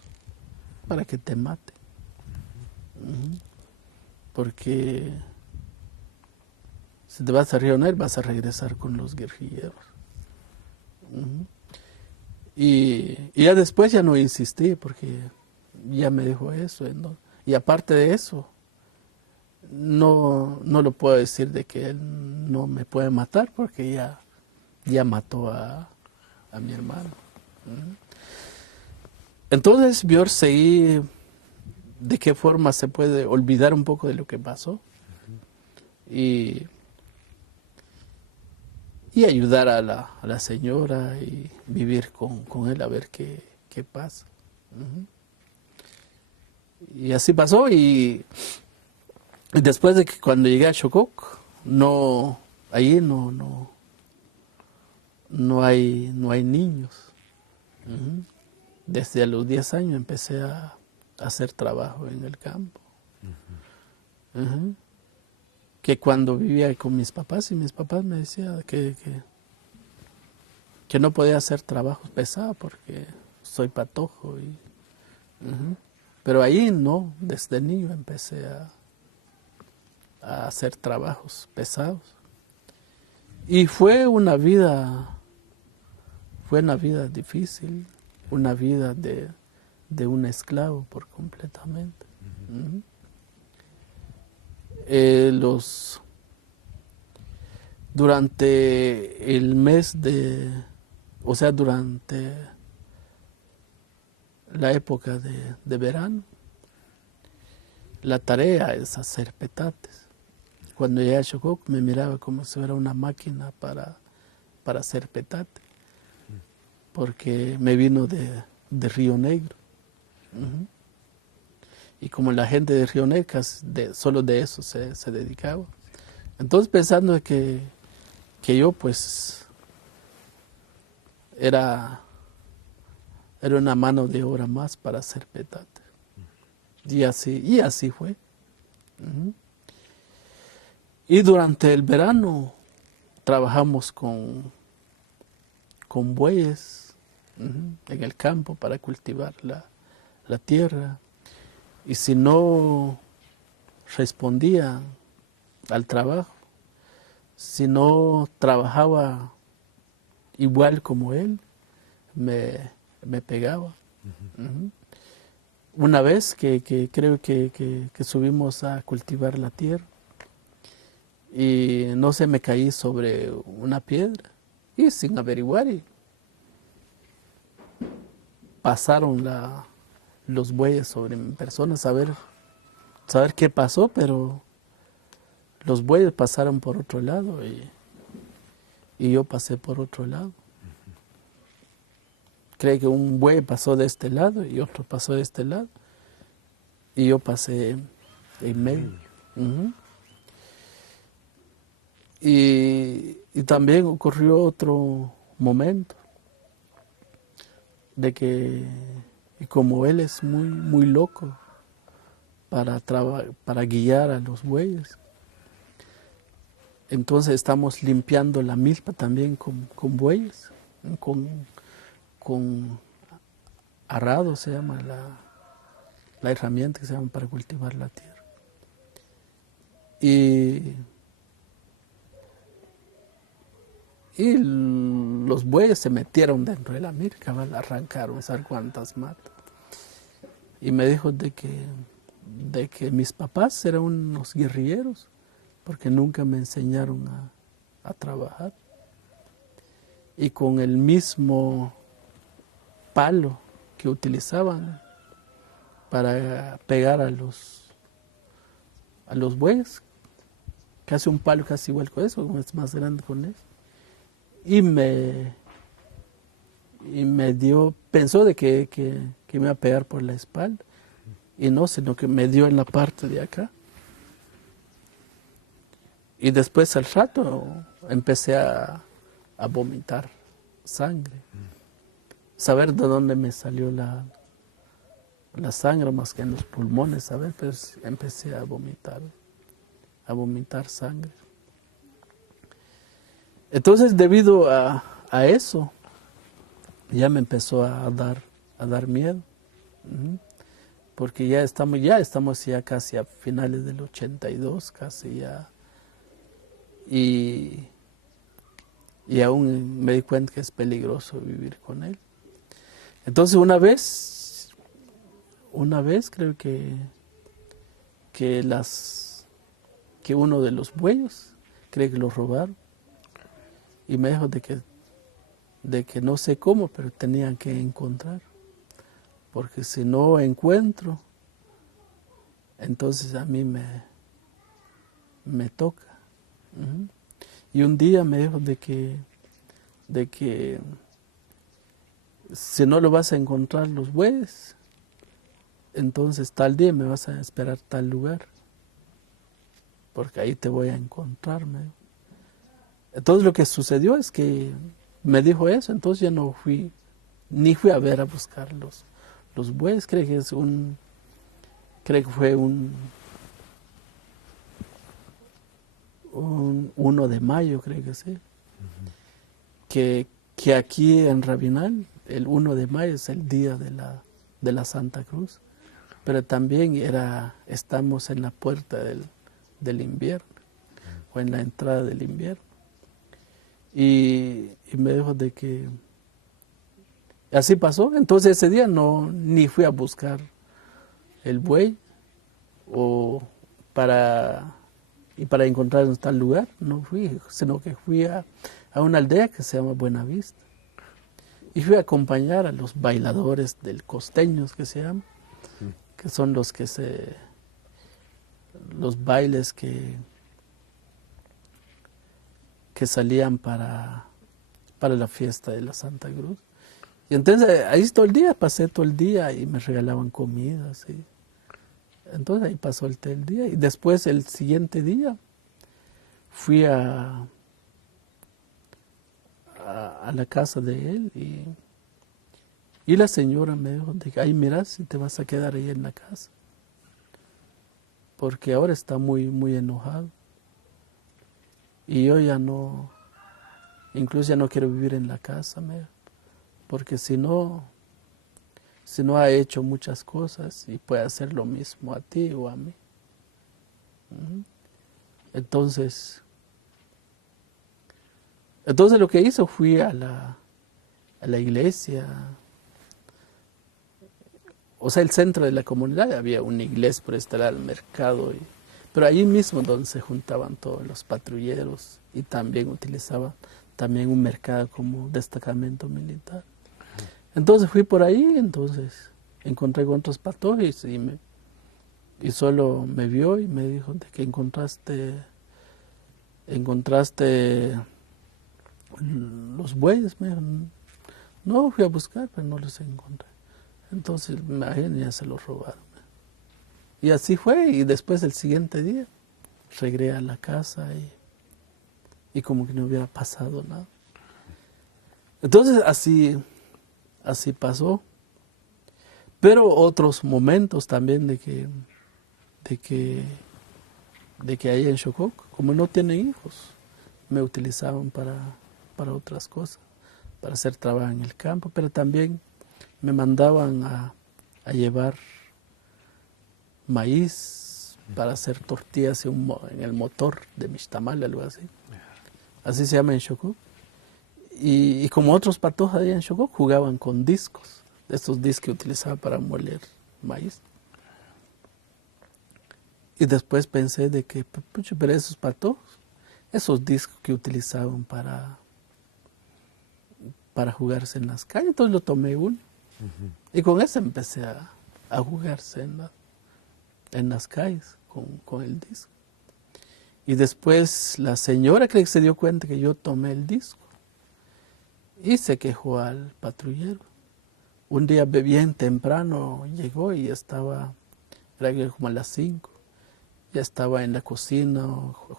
para que te maten. Porque si te vas a Río Negro, vas a regresar con los guerrilleros. Y ya después ya no insistí, porque ya me dijo eso. ¿No? Y aparte de eso, no lo puedo decir de que él no me puede matar, porque ya mató a mi hermano. Entonces yo seguí de qué forma se puede olvidar un poco de lo que pasó y ayudar a la señora y vivir con él a ver qué pasa. Y así pasó y después de que cuando llegué a Chococ, allí no hay niños. Desde los 10 años empecé a hacer trabajo en el campo. Que cuando vivía con mis papás, y mis papás me decían que no podía hacer trabajos pesados porque soy patojo. Pero ahí no, desde niño empecé a hacer trabajos pesados. Y fue una vida difícil, una vida de un esclavo por completamente. Durante el mes durante la época de verano, la tarea es hacer petates. Cuando llegué a Chococ me miraba como si fuera una máquina para hacer petate, porque me vino de Río Negro. Y como la gente de Río Negro solo de eso se dedicaba. Entonces pensando que yo pues era una mano de obra más para hacer petate. Y así fue. Y durante el verano trabajamos con bueyes en el campo para cultivar la tierra. Y si no respondía al trabajo, si no trabajaba igual como él, me pegaba. Una vez que creo que subimos a cultivar la tierra y no sé, me caí sobre una piedra y sin averiguar pasaron los bueyes sobre mi persona, saber qué pasó, pero los bueyes pasaron por otro lado y yo pasé por otro lado. Creo que un buey pasó de este lado y otro pasó de este lado y yo pasé en medio. Y también ocurrió otro momento de que, y como él es muy, muy loco para guiar a los bueyes, entonces estamos limpiando la milpa también con bueyes, con arado se llama la herramienta que se llama para cultivar la tierra. Y los bueyes se metieron dentro de la milpa, arrancaron, ¿sabes cuántas matas? Y me dijo de que mis papás eran unos guerrilleros, porque nunca me enseñaron a trabajar. Y con el mismo palo que utilizaban para pegar a los bueyes, casi un palo casi igual con eso, es más grande con eso. Y me pensó de que me iba a pegar por la espalda, y no, sino que me dio en la parte de acá. Y después al rato empecé a vomitar sangre. Saber de dónde me salió la sangre, más que en los pulmones, ¿sabes? Pues empecé a vomitar sangre. Entonces, debido a eso, ya me empezó a dar miedo. Ujú. Porque ya estamos ya casi a finales del 82, casi ya. Y aún me di cuenta que es peligroso vivir con él. Entonces una vez creo que uno de los bueyes, creo que lo robaron. Y me dijo de que no sé cómo, pero tenían que encontrar. Porque si no encuentro, entonces a mí me toca. Ujú. Y un día me dijo de que si no lo vas a encontrar los bueyes, entonces tal día me vas a esperar tal lugar, porque ahí te voy a encontrar. Me dijo. Entonces lo que sucedió es que me dijo eso, entonces ya no fui, ni fui a ver a buscar los bueyes. Creo que fue un 1 de mayo, creo que sí. Que aquí en Rabinal, el 1 de mayo es el día de la Santa Cruz, pero también estamos en la puerta del invierno, o en la entrada del invierno. Y me dijo de que así pasó. Entonces ese día ni fui a buscar el buey para encontrar en tal lugar, no fui, sino que fui a una aldea que se llama Buenavista. Y fui a acompañar a los bailadores del costeños, que se llaman, que son los bailes que salían para la fiesta de la Santa Cruz. Y entonces ahí pasé todo el día y me regalaban comida, ¿sí? Entonces ahí pasó el día. Y después, el siguiente día, fui a la casa de él y la señora me dijo, ay, mira, si te vas a quedar ahí en la casa, porque ahora está muy, muy enojado. Y yo incluso ya no quiero vivir en la casa, porque si no ha hecho muchas cosas y puede hacer lo mismo a ti o a mí. Entonces lo que hizo, fui a la iglesia, o sea, el centro de la comunidad, había una iglesia por estar al mercado, pero allí mismo donde se juntaban todos los patrulleros, y también utilizaban también un mercado como destacamento militar. Entonces fui por ahí, entonces encontré con otros pastores y solo me vio y me dijo de que encontraste los bueyes. Me dijo, no, fui a buscar, pero no los encontré. Entonces ya se los robaron. Y así fue, y después el siguiente día regresé a la casa y como que no hubiera pasado nada. Entonces así pasó. Pero otros momentos también de que ahí en Chocó, como no tienen hijos, me utilizaban para otras cosas, para hacer trabajo en el campo, pero también me mandaban a llevar maíz para hacer tortillas en el motor de Mixtamal, algo así. Así se llama en Chocó. Y como otros patojos allá en Chocó, jugaban con discos, estos discos que utilizaban para moler maíz. Y después pensé de que, pero esos patojos, esos discos que utilizaban para jugarse en las calles, entonces lo tomé uno. Y con eso empecé a jugarse en las calles con el disco. Y después la señora creo que se dio cuenta que yo tomé el disco y se quejó al patrullero. Un día bien temprano llegó y estaba, era como a las 5, ya estaba en la cocina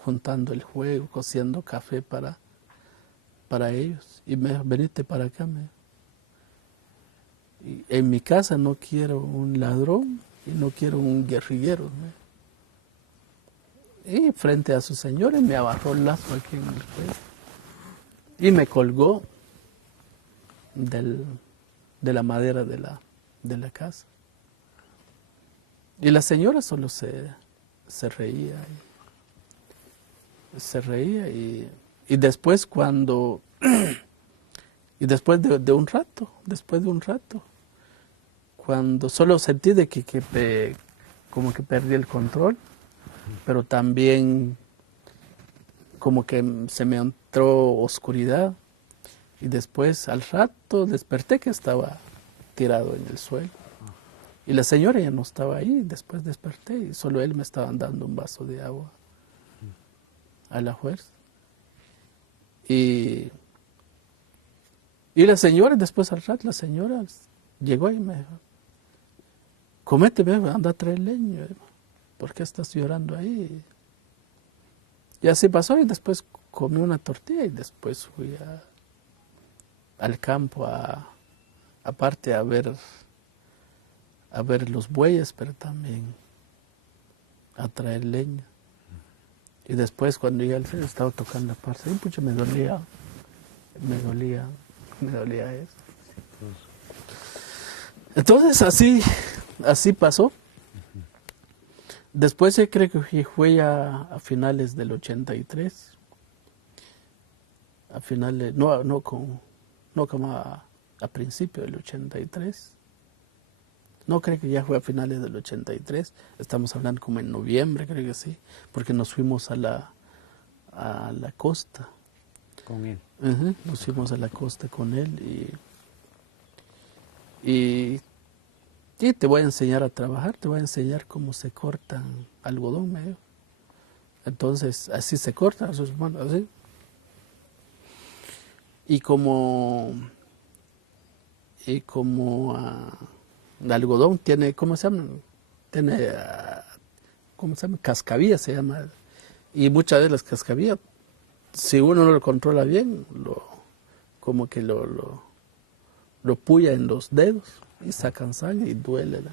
juntando el fuego, cociendo café para ellos. Y me dijo, venite para acá. Y en mi casa no quiero un ladrón y no quiero un guerrillero. Y frente a su señora me agarró el lazo aquí en el cuello. y me colgó de la madera de la casa. Y la señora solo se reía. Se reía y después cuando... y después de un rato, cuando solo sentí de que como que perdí el control, pero también como que se me entró oscuridad. Y después al rato desperté que estaba tirado en el suelo. Y la señora ya no estaba ahí, después desperté y solo él me estaba dando un vaso de agua a la fuerza. Y la señora, después al rato, la señora llegó y me dijo, comete, anda a traer leña, ¿por qué estás llorando ahí? Y así pasó y después comí una tortilla y después fui al campo aparte a ver los bueyes, pero también a traer leña. Y después cuando llegué al frente estaba tocando la parte, y pucha, me dolía eso. Entonces así pasó. Después yo creo que fue a finales del 83. A finales, no como a principio del 83. No creo que ya fue a finales del 83. Estamos hablando como en noviembre, creo que sí, porque nos fuimos a la costa. Con él. Nos fuimos a la costa con él y te voy a enseñar a trabajar, te voy a enseñar cómo se cortan algodón, me dijo. Entonces, así se cortan sus manos, así. Y como el algodón tiene, ¿cómo se llama? Tiene, ¿cómo se llama? Cascabilla se llama. Y muchas de las cascabillas, si uno no lo controla bien, como que lo puya en los dedos y sacan sangre y duele. ¿No?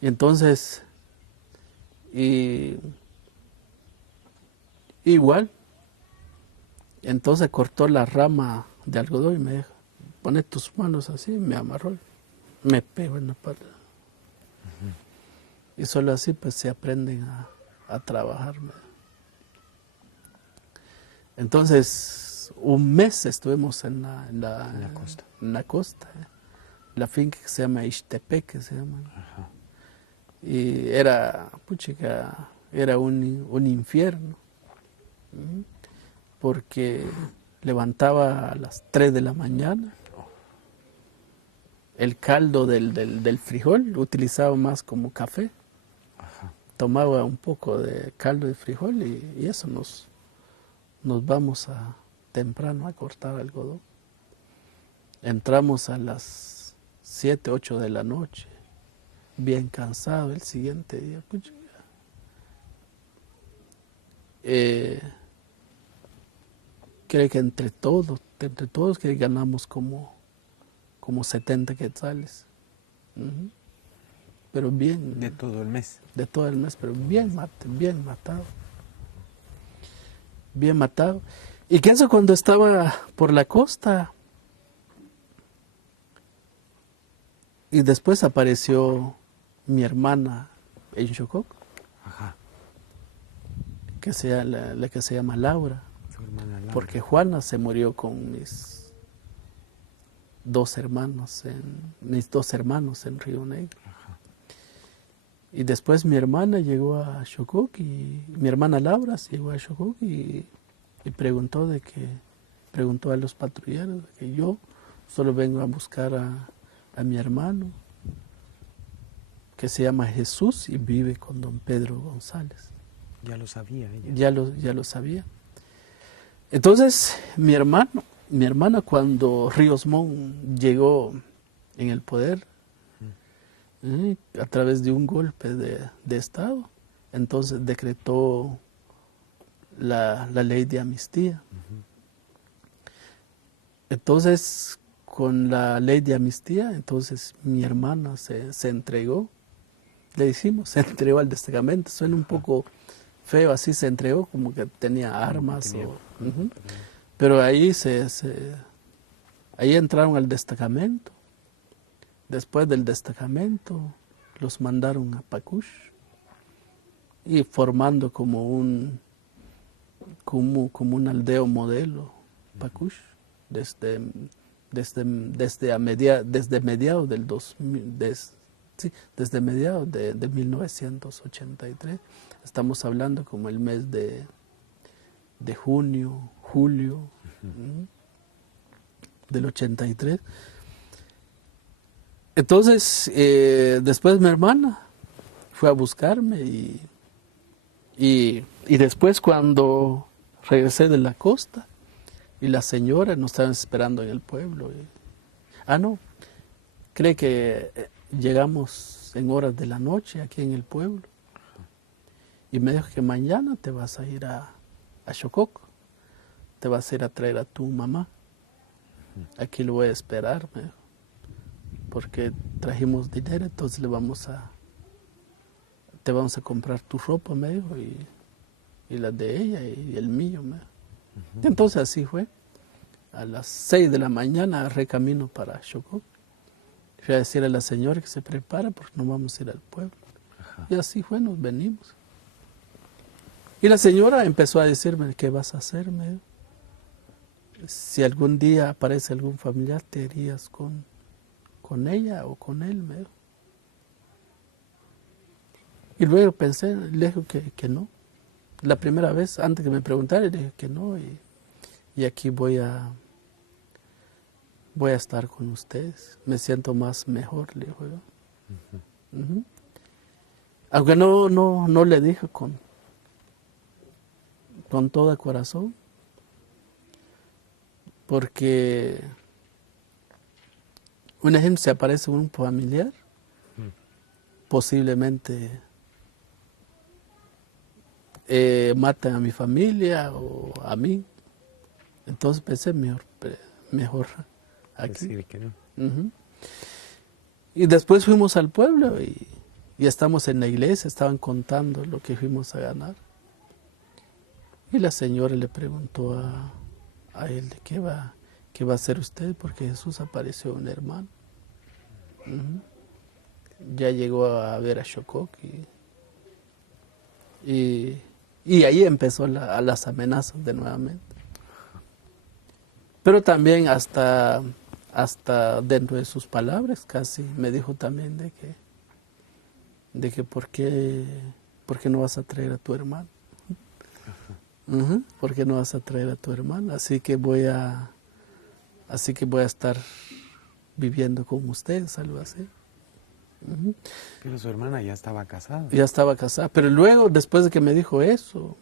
Y entonces, igual, entonces cortó la rama de algodón y me dijo, pone tus manos así, me amarró, me pegó en la pata. Y solo así pues se aprenden a trabajar. ¿No? Entonces, un mes estuvimos en la costa. En la costa, la finca que se llama Ixtepeque, se llama. Ajá. Y era un infierno, porque levantaba a las 3 de la mañana, el caldo del frijol lo utilizaba más como café, Ajá. tomaba un poco de caldo de frijol y eso nos vamos temprano a cortar algodón. Entramos a las 7, 8 de la noche, bien cansado el siguiente día. Creo que entre todos que ganamos como 70 quetzales. Pero bien. De todo el mes. De todo el mes, pero bien matado. Bien matado. Y que eso cuando estaba por la costa. Y después apareció mi hermana en Chocó, Ajá. la que se llama Laura, Su hermana Laura. porque Juana se murió con mis dos hermanos en Río Negro. Ajá. Y después mi hermana llegó a Chocó, y mi hermana Laura llegó a Chocó y preguntó a los patrulleros de que yo solo vengo a buscar a mi hermano, que se llama Jesús y vive con don Pedro González. Ya lo sabía ella. Ya lo sabía. Entonces, mi hermana cuando Ríos Montt llegó en el poder, a través de un golpe de Estado, entonces decretó la ley de amnistía. Entonces, con la ley de amnistía, entonces mi hermana se entregó, le decimos, se entregó al destacamento, suena un poco feo así, se entregó como que tenía armas, Pero ahí ahí entraron al destacamento. Después del destacamento los mandaron a Pacush y formando como un aldeo modelo Pacush desde mediados del 2000, desde mediados de 1983. Estamos hablando como el mes de junio, julio del 83. Entonces, después mi hermana fue a buscarme y después cuando regresé de la costa y la señora nos estaban esperando en el pueblo. No, cree que llegamos en horas de la noche aquí en el pueblo y me dijo que mañana te vas a ir a Xococo, te vas a ir a traer a tu mamá. Aquí lo voy a esperar, me dijo, porque trajimos dinero, entonces te vamos a comprar tu ropa, me dijo, y la de ella y el mío, me dijo. Y entonces así fue. A las 6 de la mañana agarré camino para Xococo. Fui a decirle a la señora que se prepara porque nos vamos a ir al pueblo. Ajá. Y así fue, nos venimos. Y la señora empezó a decirme, ¿qué vas a hacer? Me dijo. Si algún día aparece algún familiar, ¿te irías con ella o con él? Me dijo. Y luego pensé, le dije que no. La primera vez, antes que me preguntara, le dije que no. Y aquí voy a estar con ustedes. Me siento mejor, le dijo yo. Aunque no le dije con todo el corazón. Porque un ejemplo, si aparece un familiar, posiblemente matan a mi familia o a mí. Entonces pensé mejor aquí. Decir que no. Y después fuimos al pueblo y estamos en la iglesia, estaban contando lo que fuimos a ganar. Y la señora le preguntó a él, ¿qué va a hacer usted? Porque Jesús apareció un hermano. Ya llegó a ver a Xococo y ahí empezó las amenazas de nuevamente. Pero también hasta dentro de sus palabras casi me dijo también de que ¿por qué no vas a traer a tu hermano? ¿Por qué no vas a traer a tu hermano? Así que voy a estar viviendo con ustedes, algo así. Pero su hermana ya estaba casada. Ya estaba casada, pero luego, después de que me dijo eso,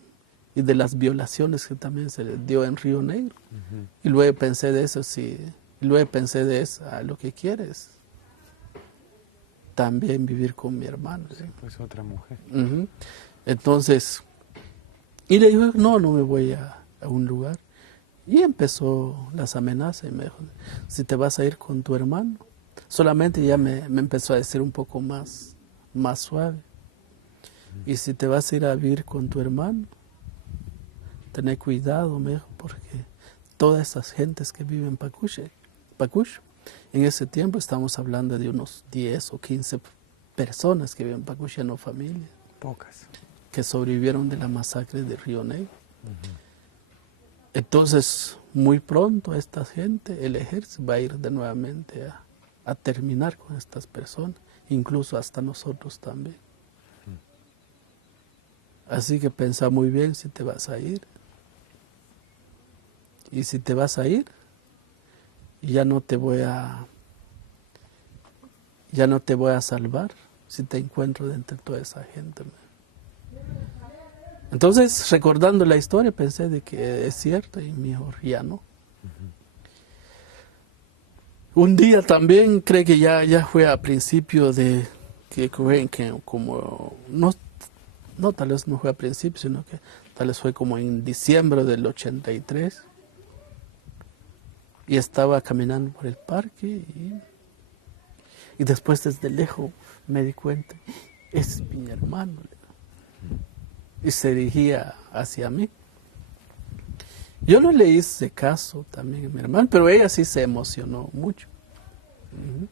y de las violaciones que también se le dio en Río Negro, y luego pensé de eso, lo que quieres, también vivir con mi hermano. Sí, pues otra mujer. Entonces, y le dijo, no me voy a un lugar. Y empezó las amenazas y me dijo, si te vas a ir con tu hermano. Solamente ya me empezó a decir un poco más suave. Y si te vas a ir a vivir con tu hermano, ten cuidado, me dijo, porque todas esas gentes que viven en Pacush, en ese tiempo estamos hablando de unos 10 o 15 personas que viven en Pacush, no familias. Pocas. Que sobrevivieron de la masacre de Río Negro. Entonces, muy pronto esta gente, el ejército, va a ir de nuevamente a terminar con estas personas, incluso hasta nosotros también. Así que piensa muy bien si te vas a ir. Y si te vas a ir, ya no te voy a salvar si te encuentro dentro de toda esa gente. Entonces, recordando la historia, pensé de que es cierto y mejor ya no. Un día también, creo que ya fue a principio de que como no tal vez no fue a principio, sino que tal vez fue como en diciembre del 83. Y estaba caminando por el parque y después desde lejos me di cuenta, es mi hermano. Y se dirigía hacia mí. Yo no le hice caso también a mi hermano, pero ella sí se emocionó mucho. Ujú.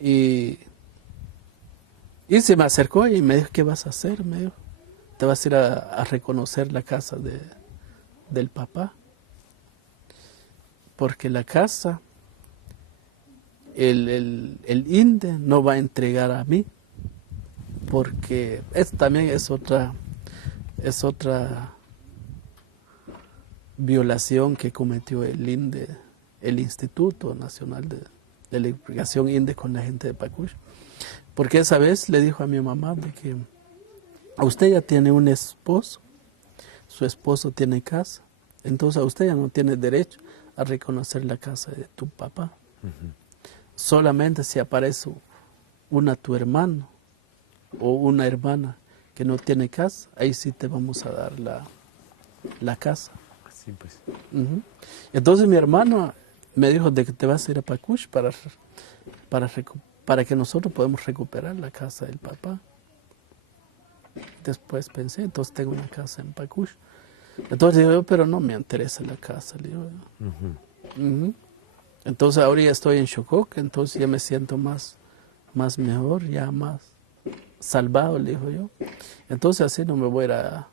Y se me acercó y me dijo, ¿qué vas a hacer? Me dijo, te vas a ir a reconocer la casa del papá. Porque la casa, el INDE no va a entregar a mí, porque también es otra violación que cometió el INDE, el Instituto Nacional de la Investigación INDE con la gente de Pacush. Porque esa vez le dijo a mi mamá de que a usted ya tiene un esposo, su esposo tiene casa, entonces a usted ya no tiene derecho a reconocer la casa de tu papá. Solamente si aparece tu hermano o una hermana que no tiene casa, ahí sí te vamos a dar la casa. Sí, pues. Ujú. Entonces mi hermano me dijo de que te vas a ir a Pacush para que nosotros podamos recuperar la casa del papá. Después pensé, entonces tengo una casa en Pacush. Entonces digo yo, pero no me interesa la casa. Le digo yo. Ujú. Entonces ahora ya estoy en Chocó, entonces ya me siento más mejor, ya más salvado, le digo yo. Entonces así no me voy a ir a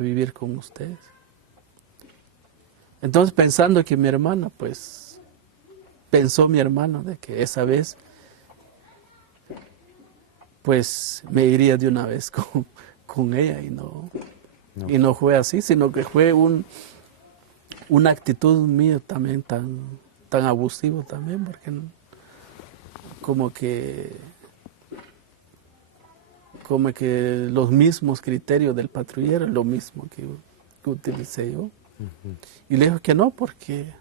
vivir con ustedes. Entonces pensando que mi hermana, pues, pensó mi hermano de que esa vez, pues, me iría de una vez con ella y no fue así, sino que fue una actitud mía también tan abusivo también, porque como que los mismos criterios del patrullero, lo mismo que utilicé yo. Y le dijo que no, porque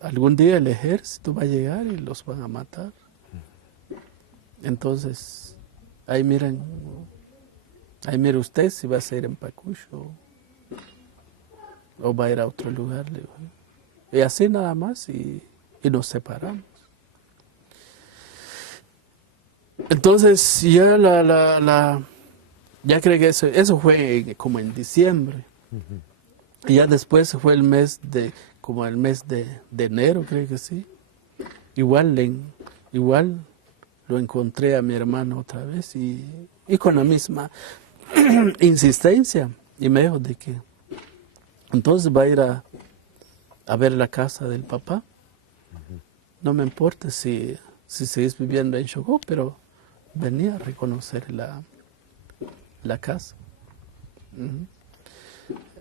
algún día el ejército va a llegar y los van a matar. Entonces, ahí mire usted si va a ser en Pacush o va a ir a otro lugar. Le digo. Y así nada más y nos separamos. Entonces, ya creo que eso fue como en diciembre. Y ya después fue el mes de enero, creo que sí. Igual lo encontré a mi hermano otra vez y con la misma insistencia. Y me dijo de que entonces va a ir a ver la casa del papá. No me importa si seguís viviendo en Chocó, pero venía a reconocer la casa.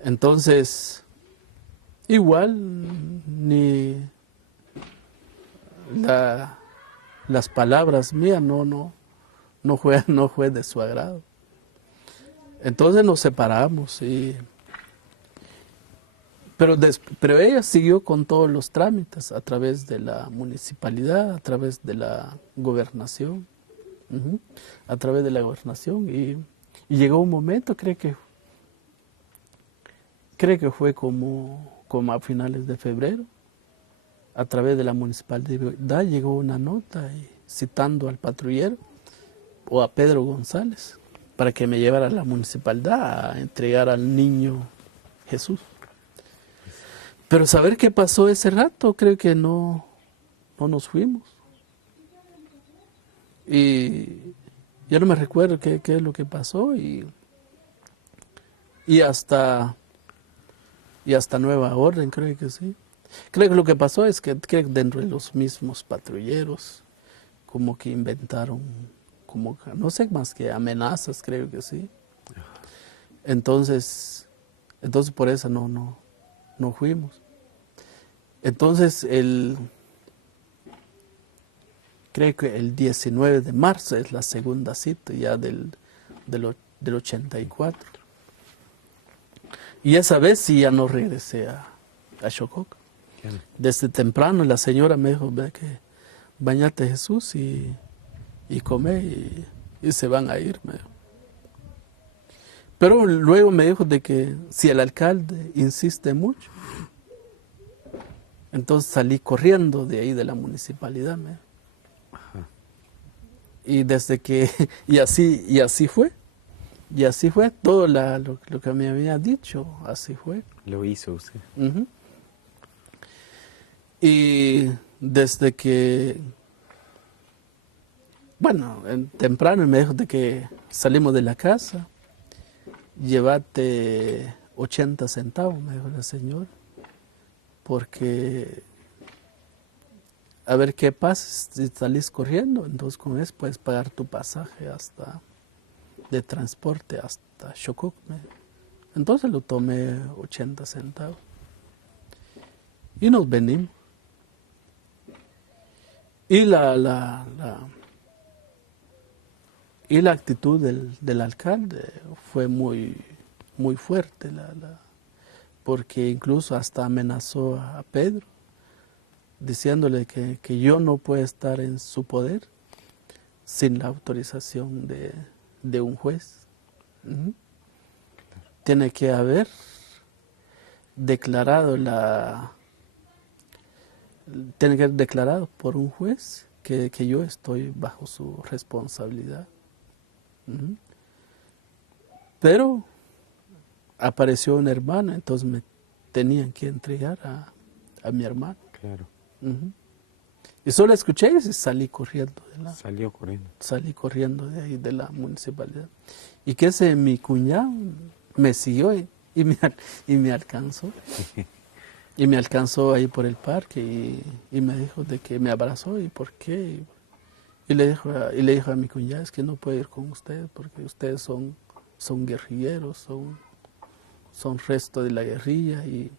Entonces, igual ni las palabras mías no fue de su agrado. Entonces nos separamos pero ella siguió con todos los trámites a través de la municipalidad, a través de la gobernación, a través de la gobernación y llegó un momento, creo que fue como a finales de febrero, a través de la municipalidad llegó una nota citando al patrullero o a Pedro González para que me llevara a la municipalidad a entregar al niño Jesús. Pero saber qué pasó ese rato, creo que no nos fuimos. Y yo no me recuerdo qué es lo que pasó y hasta nueva orden, creo que sí. Creo que lo que pasó es que dentro de los mismos patrulleros como que inventaron, como no sé, más que amenazas, creo que sí. Entonces por eso no fuimos. Entonces creo que el 19 de marzo es la segunda cita ya del 84. Y esa vez sí ya no regresé a Chocó. Desde temprano la señora me dijo, ve que bañate Jesús y come y se van a ir. Me dijo. Pero luego me dijo de que si el alcalde insiste mucho, entonces salí corriendo de ahí de la municipalidad. Me dijo. Y desde que, y así fue. Y así fue todo lo que me había dicho, así fue. Lo hizo usted. Ujú. Y desde que, bueno, temprano me dijo de que salimos de la casa, llévate 80 centavos, me dijo la señora, porque a ver qué pasa si salís corriendo, entonces con eso puedes pagar tu pasaje de transporte hasta Chocó. Entonces lo tomé 80 centavos y nos venimos. Y y la actitud del alcalde fue muy, muy fuerte, porque incluso hasta amenazó a Pedro, diciéndole que yo no puedo estar en su poder sin la autorización de un juez. Ujú. Tiene que haber declarado tiene que haber declarado por un juez que yo estoy bajo su responsabilidad. Ujú. Pero apareció un hermano, entonces me tenían que entregar a mi hermano. Claro. Ujú. Y solo escuché y salí corriendo Salió corriendo. salí corriendo de ahí de la municipalidad. Y que ese mi cuñado me siguió y me alcanzó. Y me alcanzó ahí por el parque y me dijo de que me abrazó y por qué. Y le dijo a mi cuñada, es que no puedo ir con ustedes porque ustedes son guerrilleros, son resto de la guerrilla y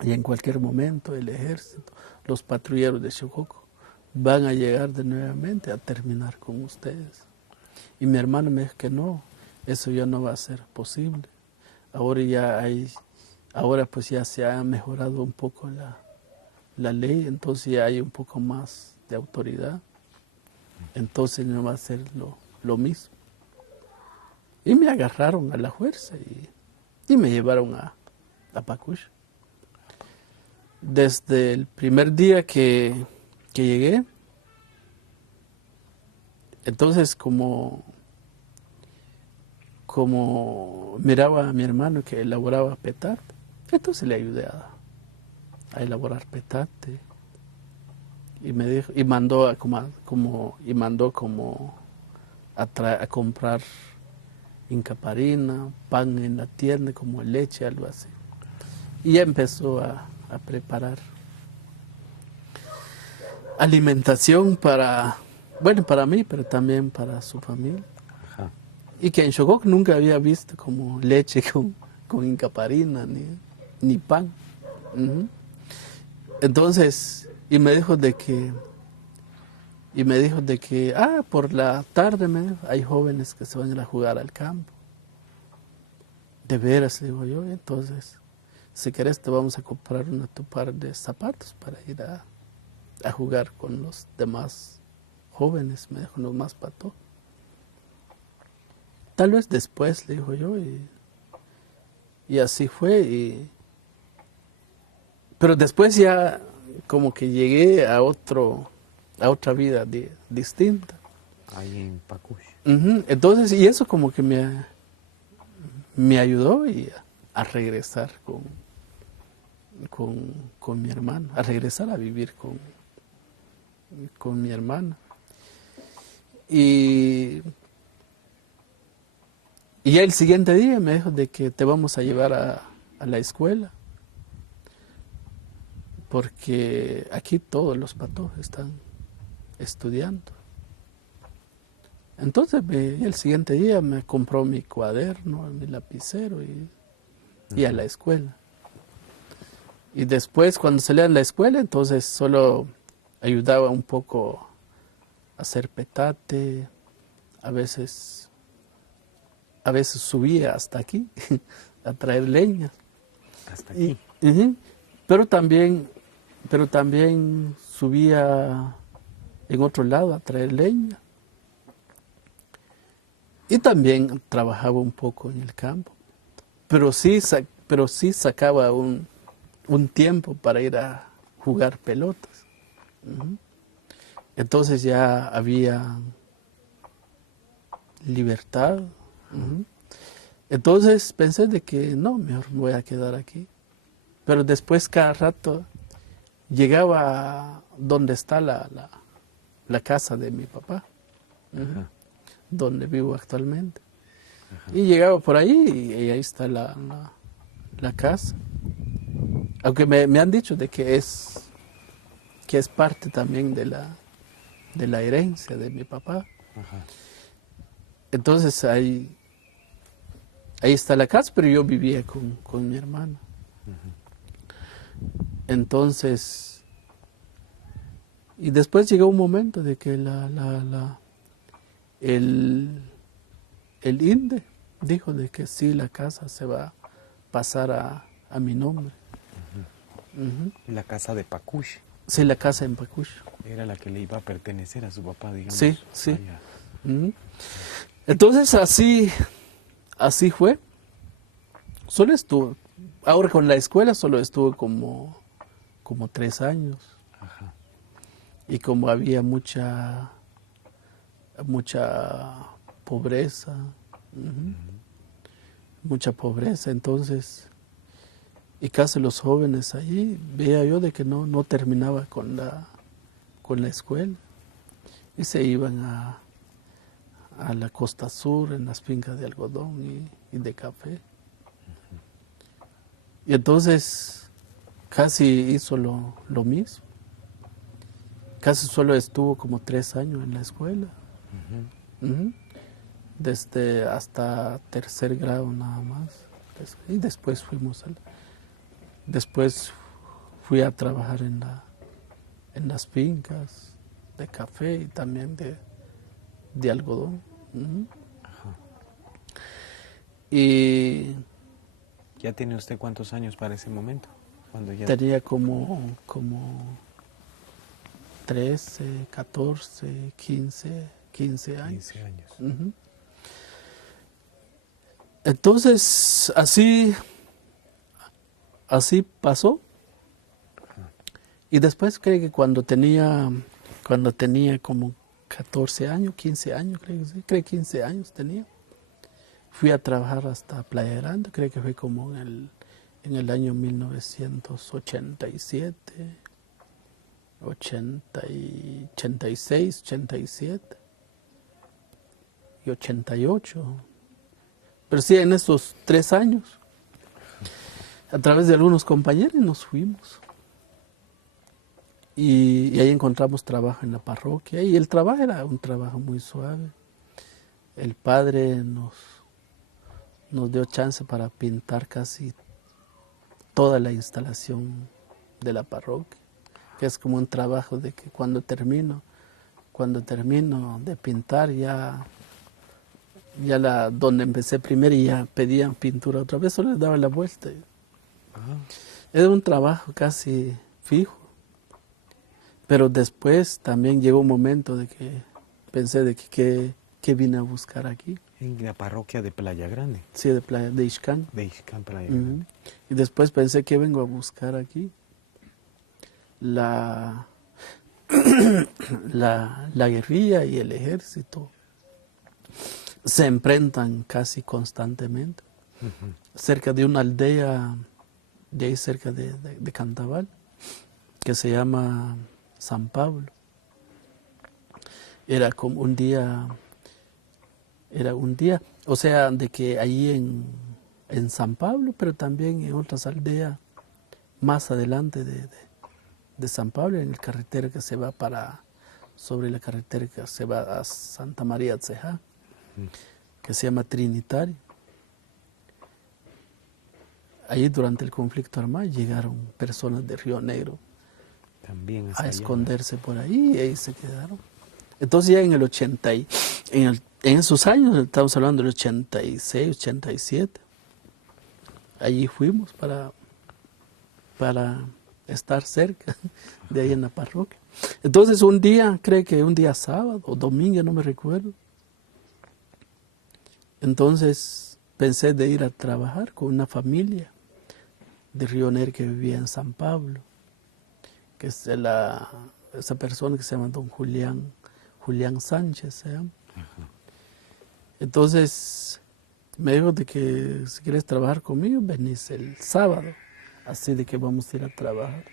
en cualquier momento el ejército, los patrulleros de Chococo van a llegar de nuevamente a terminar con ustedes. Y mi hermano me dijo que no, eso ya no va a ser posible. Ahora pues ya se ha mejorado un poco la ley, entonces ya hay un poco más de autoridad. Entonces no va a ser lo mismo. Y me agarraron a la fuerza y me llevaron a Pacush. Desde el primer día que llegué, entonces como miraba a mi hermano que elaboraba petate, entonces le ayudé a elaborar petate. Y me dijo, y mandó a comprar incaparina, pan en la tienda, como leche, algo así. Y ya empezó a preparar alimentación para mí, pero también para su familia. Ajá. Y que en Chocó nunca había visto como leche con incaparina ni pan. Ujú. Entonces, y me dijo de que por la tarde hay jóvenes que se van a ir a jugar al campo. De veras, digo yo, entonces, si querés te vamos a comprar tu par de zapatos para ir a jugar con los demás jóvenes, me dijo, los más patos. Tal vez después, le dijo yo, y así fue. Pero después ya como que llegué a otra vida distinta. Ahí en Pacush. Ujú. Entonces, y eso como que me ayudó a regresar con mi hermano, a regresar a vivir con mi hermano. Y ya el siguiente día me dijo de que te vamos a llevar a la escuela, porque aquí todos los patos están estudiando. Entonces el siguiente día me compró mi cuaderno, mi lapicero y a la escuela. Y después cuando salía a la escuela, entonces solo ayudaba un poco a hacer petate, a veces subía hasta aquí a traer leña. Hasta aquí. Uh-huh. Pero también subía en otro lado a traer leña. Y también trabajaba un poco en el campo. Pero sí sacaba un tiempo para ir a jugar pelotas. Uh-huh. Entonces ya había libertad, Ujú. Entonces pensé de que no, mejor me voy a quedar aquí. Pero después cada rato llegaba a donde está la casa de mi papá, ujú, Ajá. donde vivo actualmente. Y llegaba por ahí y ahí está la casa. Aunque me han dicho de que es parte también de la herencia de mi papá. Ajá. Entonces ahí está la casa, pero yo vivía con mi hermano. Entonces, y después llegó un momento de que el INDE dijo de que sí, la casa se va a pasar a mi nombre. Ujú. La casa de Pacush Sí, la casa en Pacush. era la que le iba a pertenecer a su papá, digamos. Sí, sí. Ah, ya. Ujú. Entonces así fue. Solo estuve, ahora con la escuela solo estuve como 3 años. Ajá. Y como había mucha pobreza, ujú, mucha pobreza, entonces, y casi los jóvenes allí, veía yo de que no terminaba con la escuela y se iban a la costa sur, en las fincas de algodón y de café. Y entonces casi hizo lo mismo. Casi solo estuvo como 3 años en la escuela. Ujú. Desde hasta tercer grado nada más. Y después después fui a trabajar en las fincas de café y también de algodón. Ujú. Y ¿Ya tiene usted cuántos años para ese momento? Cuando ya... tenía como 13, 14, 15 años. 15 años. Ujú. Entonces, así pasó. Y después creo que cuando tenía como 14 años, 15 años, creo que sí, creo que 15 años tenía, fui a trabajar hasta Playa Grande, creo que fue como en el año 1987, 86, 87 y 88. Pero sí, en esos 3 años, a través de algunos compañeros nos fuimos. Y ahí encontramos trabajo en la parroquia. Y el trabajo era un trabajo muy suave. El padre nos dio chance para pintar casi toda la instalación de la parroquia. Que es como un trabajo de que cuando termino de pintar donde empecé primero y ya pedían pintura otra vez, solo les daba la vuelta. Era un trabajo casi fijo. Pero después también llegó un momento de que pensé de que vine a buscar aquí. En la parroquia de Playa Grande. Sí, de Playa de Ixcán. De Ixcán, Playa Ujú. Grande. Y después pensé que vengo a buscar aquí. La guerrilla y el ejército se enfrentan casi constantemente. Cerca de una aldea de ahí cerca de Cantabal, que se llama San Pablo. Era un día, o sea, de que allí en San Pablo, pero también en otras aldeas más adelante de San Pablo, en el carretera que se va sobre la carretera que se va a Santa María Atzejá, que se llama Trinitario. Allí durante el conflicto armado llegaron personas de Río Negro También a allá. esconderse por ahí y ahí se quedaron. Entonces ya en el 80, en esos años, estamos hablando del 86, 87, allí fuimos para estar cerca de ahí en la parroquia. Entonces un día, creo que un día sábado o domingo, no me recuerdo, entonces pensé de ir a trabajar con una familia de Río Negro que vivía en San Pablo, que es esa persona que se llama don Julián Sánchez se llama. Entonces Me dijo de que si quieres trabajar conmigo, venís el sábado, así de que vamos a ir a trabajar.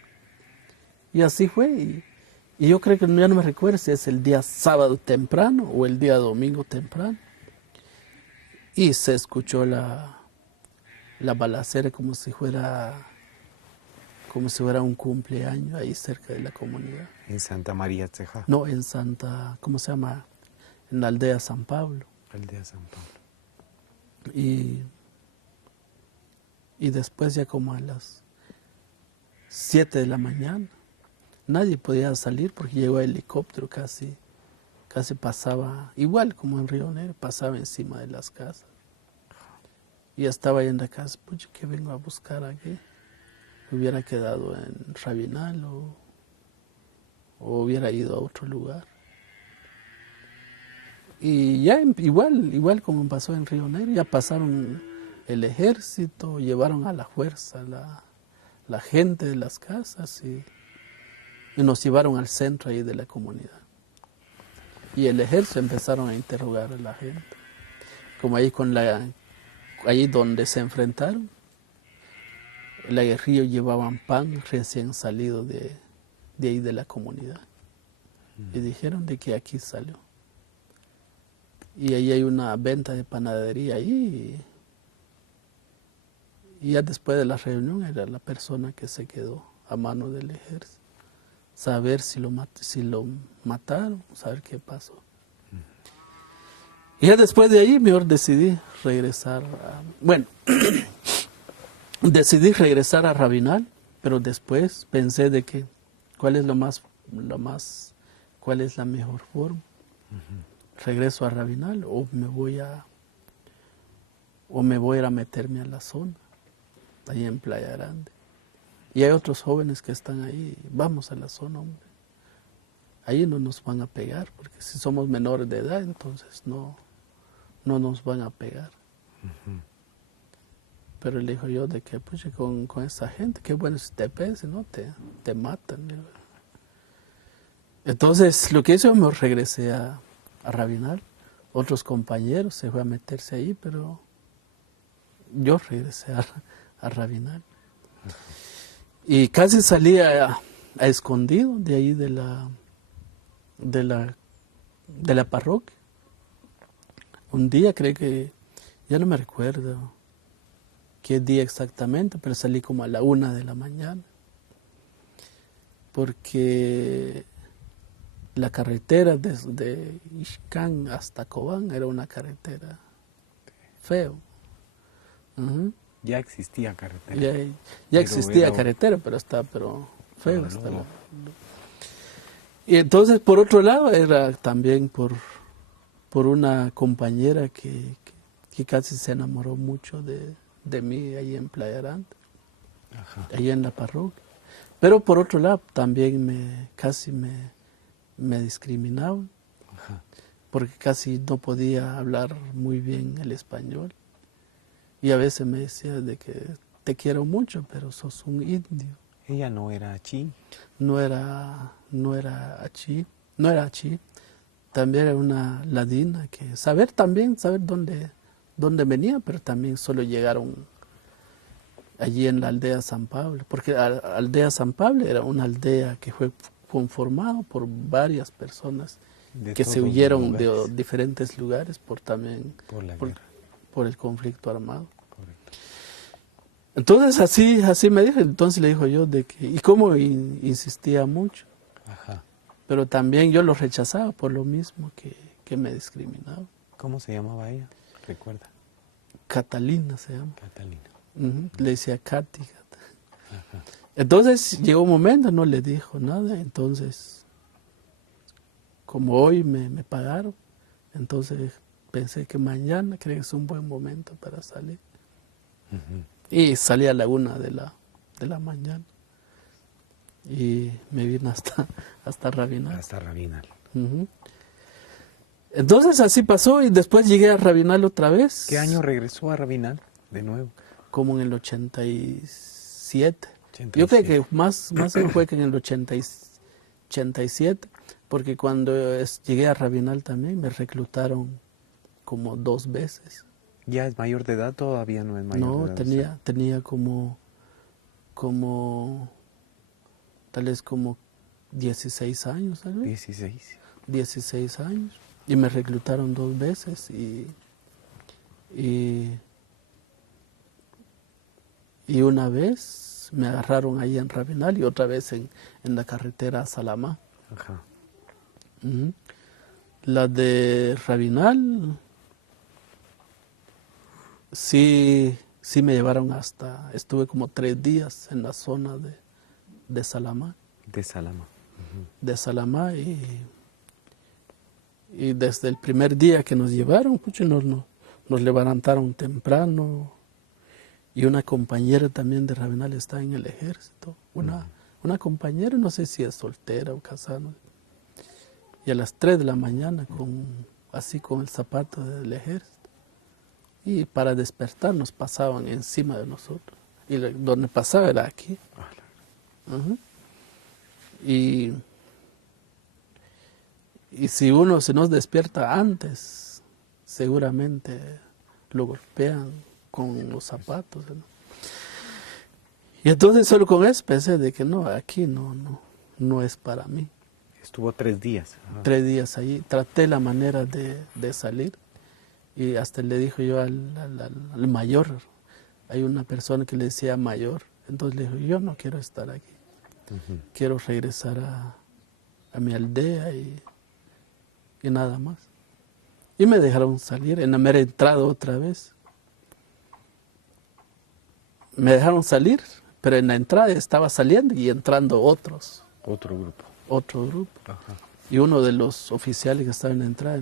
Y así fue, y yo creo que ya no me recuerdo si es el día sábado temprano o el día domingo temprano. Y se escuchó la balacera como si fuera un cumpleaños ahí cerca de la comunidad. En Santa María Tzeja, No, en ¿cómo se llama? En la aldea San Pablo. aldea San Pablo. Y después ya como a las 7 de la mañana, nadie podía salir porque llegó el helicóptero casi pasaba, igual como en Río Negro, pasaba encima de las casas. Y estaba ahí en la casa, pucha, ¿qué vengo a buscar aquí? Hubiera quedado en Rabinal o hubiera ido a otro lugar. Y ya igual como pasó en Río Negro, ya pasaron el ejército, llevaron a la fuerza la gente de las casas y nos llevaron al centro ahí de la comunidad. Y el ejército empezaron a interrogar a la gente. Como ahí donde se enfrentaron, la guerrilla llevaban pan recién salido de ahí de la comunidad. Y dijeron de que aquí salió. Y ahí hay una venta de panadería ahí. Y ya después de la reunión era la persona que se quedó a mano del ejército. Saber si lo mataron, saber qué pasó. Y ya después de ahí mejor decidí regresar decidí regresar a Rabinal, pero después pensé de que cuál es cuál es la mejor forma. Regreso a Rabinal o me voy a ir a meterme a la zona, ahí en Playa Grande. Y hay otros jóvenes que están ahí, vamos a la zona, hombre. Ahí no nos van a pegar, porque si somos menores de edad, entonces no nos van a pegar. Pero le dijo yo de que pues, con esa gente, qué bueno si te pegas, ¿no? Te matan. ¿No? Entonces, lo que hice, me regresé a Rabinal. Otros compañeros se fue a meterse ahí, pero yo regresé a Rabinal. Y casi salí a escondido de ahí de la parroquia. Un día creo que, ya no me recuerdo qué día exactamente, pero salí como a la 1 de la mañana. Porque la carretera desde Ixcán hasta Cobán era una carretera feo. Ya existía carretera. Ya existía carretera, pero feo estaba. Y entonces, por otro lado, era también por una compañera que casi se enamoró mucho de mí ahí en Playa Grande, ahí en la parroquia. Pero por otro lado, también casi me discriminaban, porque casi no podía hablar muy bien el español. Y a veces me decía de que te quiero mucho, pero sos un indio. Ella no era achí. No era achí. También era una ladina que saber dónde venía, pero también solo llegaron allí en la aldea San Pablo, porque la aldea San Pablo era una aldea que fue conformada por varias personas que se huyeron de diferentes lugares por el conflicto armado. Correcto. Entonces así me dijo, entonces le dijo yo de que, y cómo insistía mucho, pero también yo lo rechazaba por lo mismo que me discriminaba. ¿Cómo se llamaba ella? ¿Recuerda? Catalina se llama. Catalina. Le decía Katy. Entonces llegó un momento, no le dijo nada, entonces como hoy me pagaron, entonces pensé que mañana creo que es un buen momento para salir. Y salí a la 1 de la mañana y me vine hasta Rabinal. Hasta Rabinal. Entonces así pasó y después llegué a Rabinal otra vez. ¿Qué año regresó a Rabinal de nuevo? Como en el 87. Yo creo que más fue que en el 87, porque cuando llegué a Rabinal también me reclutaron como 2 veces. ¿Ya es mayor de edad? Todavía no es mayor de No, edad. tenía como tal vez como 16 años, tal vez. 16. 16 años. Y me reclutaron 2 veces y, y una vez me agarraron ahí en Rabinal y otra vez en la carretera a Salamá. Ajá. Ujú. La de Rabinal sí me llevaron estuve como 3 días en la zona de Salamá. De Salama. De Salamá y desde el primer día que nos llevaron, pues, nos levantaron temprano y una compañera también de Rabinal está en el ejército, una compañera, no sé si es soltera o casada, ¿no? Y a las 3 de la mañana así con el zapato del ejército y para despertar nos pasaban encima de nosotros y donde pasaba era aquí. Ujú. Y si uno se nos despierta antes, seguramente lo golpean con los zapatos, ¿no? Y entonces solo con eso pensé de que no, aquí no es para mí. Estuvo 3 días. Ajá. 3 días ahí, traté la manera de salir y hasta le dije yo al mayor, hay una persona que le decía mayor, entonces le dije, yo no quiero estar aquí, quiero regresar a mi aldea y nada más. Y me dejaron salir en la mera entrada otra vez. Me dejaron salir, pero en la entrada estaba saliendo y entrando otro grupo. Ajá. Y uno de los oficiales que estaba en la entrada,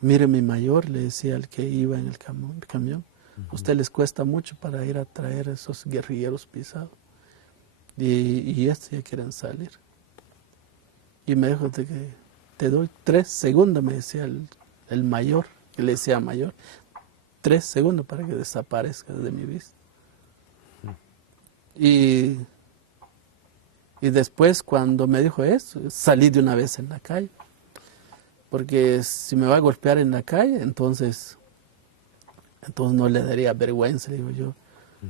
mire mi mayor, le decía al que iba en el camión, usted les cuesta mucho para ir a traer a esos guerrilleros pisados. Y estos ya quieren salir. Y me dijo de que te doy 3 segundos, me decía el mayor, que le decía mayor, 3 segundos para que desaparezcas de mi vista. Y después cuando me dijo eso, salí de una vez en la calle. Porque si me va a golpear en la calle, entonces no le daría vergüenza, digo yo.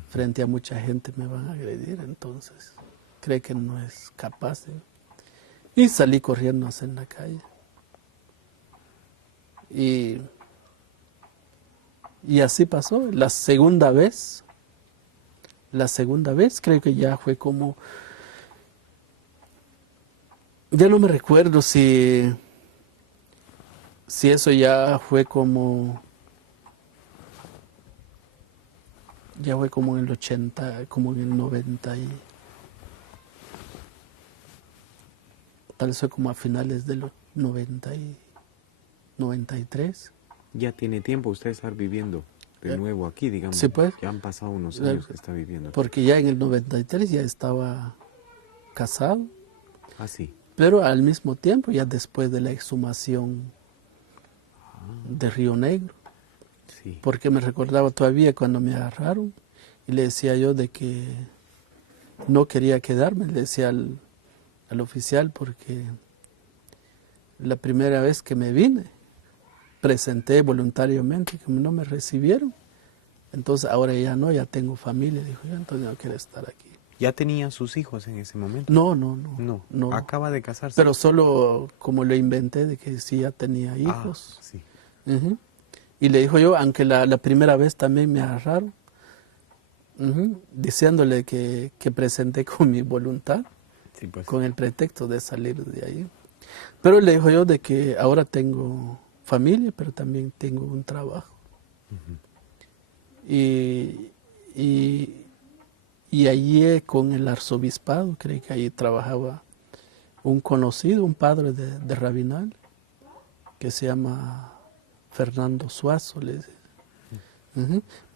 Frente a mucha gente me van a agredir, entonces cree que no es capaz. Y salí corriendo hacia en la calle. Y así pasó. La segunda vez creo que ya fue como, ya no me recuerdo si eso ya fue como en el 80, como en el 90 y tal vez fue como a finales de los 90 y 93. Ya tiene tiempo usted estar viviendo de nuevo aquí, digamos. Sí, pues. Ya han pasado unos años que está viviendo aquí. Porque ya en el 93 ya estaba casado, Ah, sí. pero al mismo tiempo, ya después de la exhumación de Río Negro, Sí. porque me recordaba todavía cuando me agarraron y le decía yo de que no quería quedarme, le decía al oficial, porque la primera vez que me vine, presenté voluntariamente, que no me recibieron, entonces ahora ya no, ya tengo familia, dijo yo, entonces no quiero estar aquí. ¿Ya tenía sus hijos en ese momento? No. Acaba de casarse. Pero solo como lo inventé de que sí ya tenía hijos. Ah, sí. Uh-huh. Y le dijo yo, aunque la primera vez también me agarraron, diciéndole que presenté con mi voluntad, Sí, pues. con el pretexto de salir de ahí. Pero le dijo yo de que ahora tengo familia, pero también tengo un trabajo. Y allí con el arzobispado, creo que allí trabajaba un conocido, un padre de Rabinal, que se llama Fernando Suazo, le dice.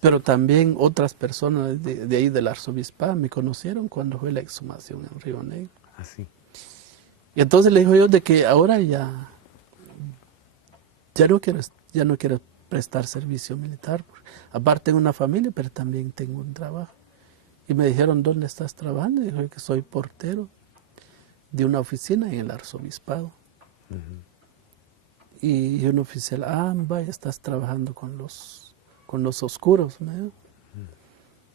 Pero también otras personas de ahí del arzobispado me conocieron cuando fue la exhumación en Río Negro. Así. Y entonces le dijo yo de que ahora ya no quiero prestar servicio militar. Aparte tengo una familia, pero también tengo un trabajo. Y me dijeron, ¿dónde estás trabajando? Y dije que soy portero de una oficina en el arzobispado. Y un oficial, vaya, estás trabajando con los con los oscuros, me dijo.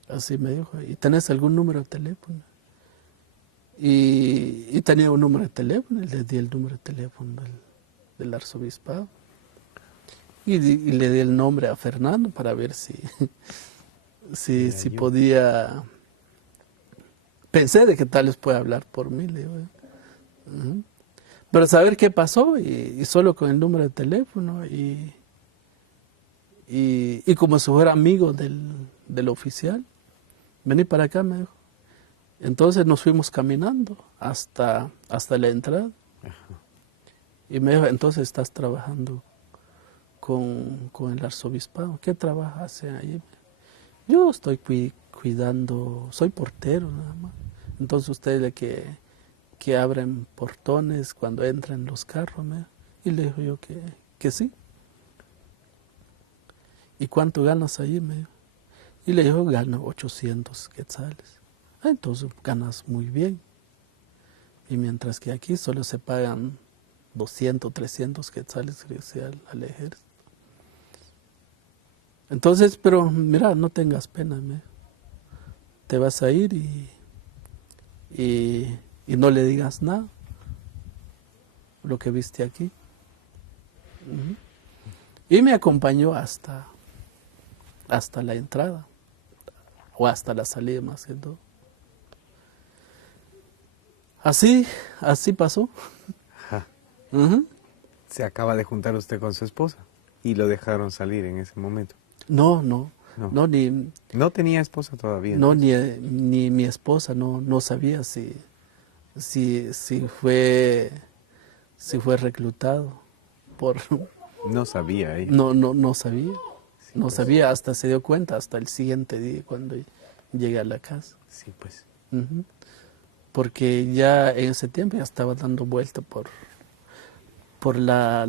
Así me dijo. ¿Y tenés algún número de teléfono? Y tenía un número de teléfono, y le di el número de teléfono del arzobispado. Y le di el nombre a Fernando para ver si podía. Pensé de que tal vez pueda hablar por mí, le digo. Pero saber qué pasó, y solo con el número de teléfono, y como si fuera amigo del oficial, vení para acá, me dijo. Entonces nos fuimos caminando hasta la entrada. Y me dijo, entonces estás trabajando con el arzobispado. ¿Qué trabajas ahí? Yo estoy cuidando, soy portero nada más. Entonces ustedes que abren portones cuando entran los carros, me dijo. Y le dijo yo que sí. ¿Y cuánto ganas ahí? Me dijo. Y le dijo, gano 800 quetzales. Entonces ganas muy bien. Y mientras que aquí solo se pagan 200, 300 quetzales al ejército. Entonces, pero mira, no tengas pena, me dijo. Te vas a ir y no le digas nada lo que viste aquí. Y me acompañó hasta la entrada, o hasta la salida más que todo. Así pasó. Se acaba de juntar usted con su esposa y lo dejaron salir en ese momento. No, ni... No tenía esposa todavía. No, ni mi esposa no sabía si fue reclutado por... No sabía ella. No sabía. Sí, No pues. sabía, hasta se dio cuenta, hasta el siguiente día cuando llegué a la casa. Sí, pues. Porque ya en ese tiempo ya estaba dando vuelta por la...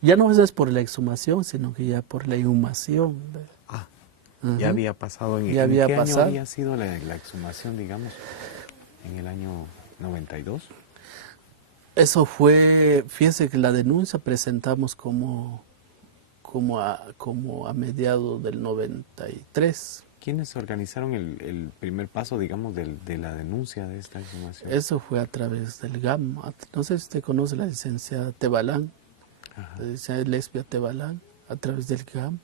Ya no es por la exhumación, sino que ya por la inhumación. Ya había pasado. Ya había ¿En qué pasado. año había sido la exhumación, digamos? ¿En el año 92? Eso fue, fíjese que la denuncia presentamos como a mediados del 93. ¿Quiénes organizaron el primer paso, digamos, de la denuncia de esta exhumación? Eso fue a través del GAM. No sé si usted conoce la licenciada Tebalán, la licenciada Lesbia Tebalán, a través del GAM.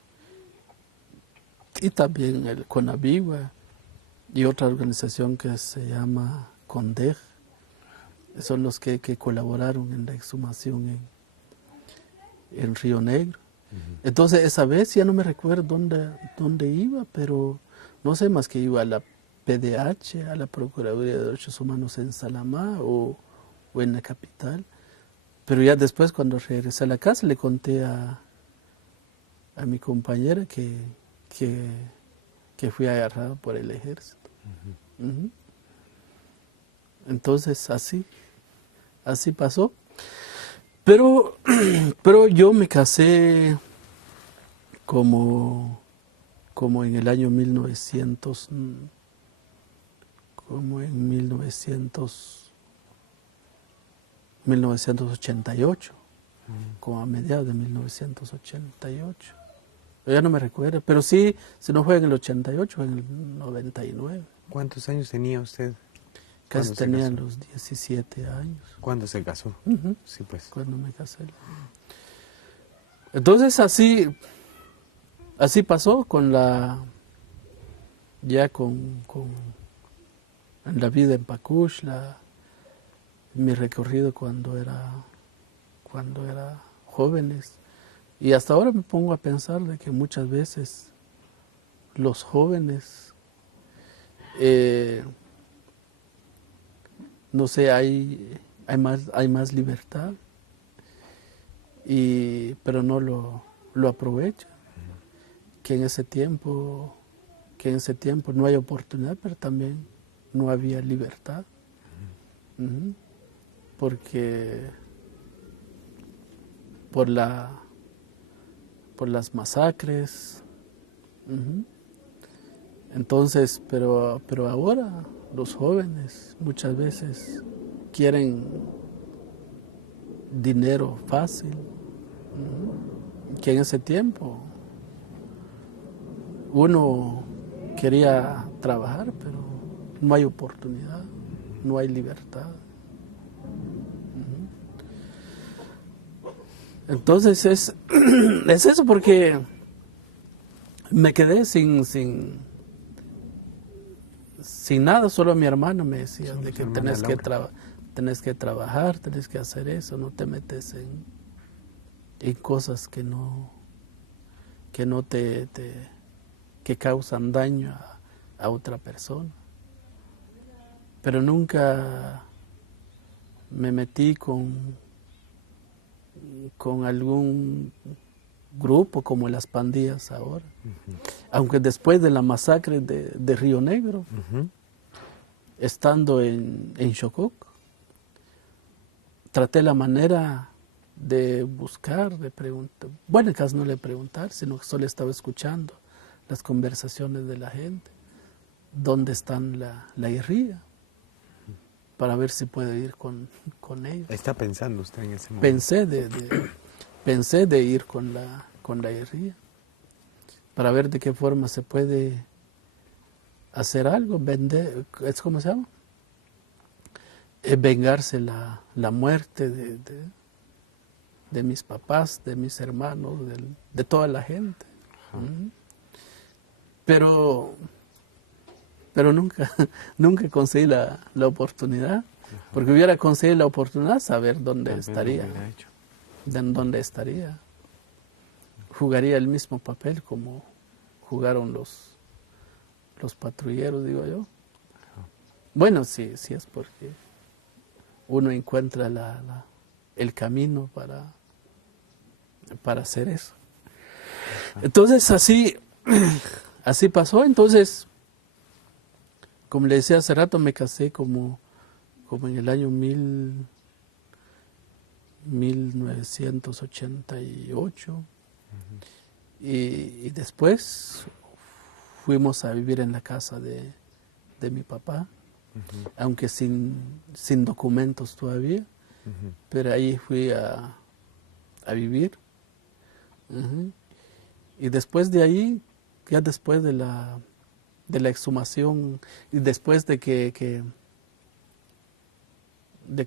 Y también el CONAVIGUA y otra organización que se llama CONDEG. Son los que colaboraron en la exhumación en Río Negro. Entonces esa vez ya no me recuerdo dónde iba, pero no sé más que iba a la PDH, a la Procuraduría de Derechos Humanos en Salamá o en la capital. Pero ya después, cuando regresé a la casa, le conté a mi compañera que fui agarrado por el ejército. Entonces así pasó. Pero yo me casé como en el año 1988, como a mediados de 1988. Ya no me recuerdo, pero sí, si no fue en el 88, fue en el 99. ¿Cuántos años tenía usted? Casi tenía los 17 años. ¿Cuándo se casó? Sí, pues. Cuando me casé. Entonces así pasó con en la vida en Pacush, mi recorrido cuando era jóvenes. Y hasta ahora me pongo a pensar de que muchas veces los jóvenes, no sé, hay más libertad, pero no lo aprovechan. Que en ese tiempo no hay oportunidad, pero también no había libertad. Porque por las masacres. Entonces, pero ahora los jóvenes muchas veces quieren dinero fácil, que en ese tiempo uno quería trabajar, pero no hay oportunidad, no hay libertad. Entonces es eso, porque me quedé sin nada. Solo mi hermano me decía de que tenés que trabajar, tenés que hacer eso, no te metes en cosas que no que causan daño a otra persona. Pero nunca me metí con algún grupo como las pandillas ahora. Aunque después de la masacre de Río Negro, estando en Chocó, traté la manera de buscar, de preguntar. Bueno, en caso no le preguntar, sino que solo estaba escuchando las conversaciones de la gente. ¿Dónde están la guerrilla? Para ver si puedo ir con ellos. ¿Está pensando usted en ese momento? Pensé de ir con la guerrilla, para ver de qué forma se puede hacer algo, vender, ¿es cómo se llama? Vengarse la muerte de mis papás, de mis hermanos, de toda la gente. Pero nunca conseguí la oportunidad, porque hubiera conseguido la oportunidad, saber dónde estaría. ¿Dónde estaría? Jugaría el mismo papel como jugaron los patrulleros, digo yo. Bueno, sí es porque uno encuentra el camino para hacer eso. Entonces así pasó. Entonces, como le decía hace rato, me casé como en el año 1988. Y después fuimos a vivir en la casa de mi papá, aunque sin documentos todavía, pero ahí fui a vivir. Y después de ahí, ya después de la exhumación, y después de que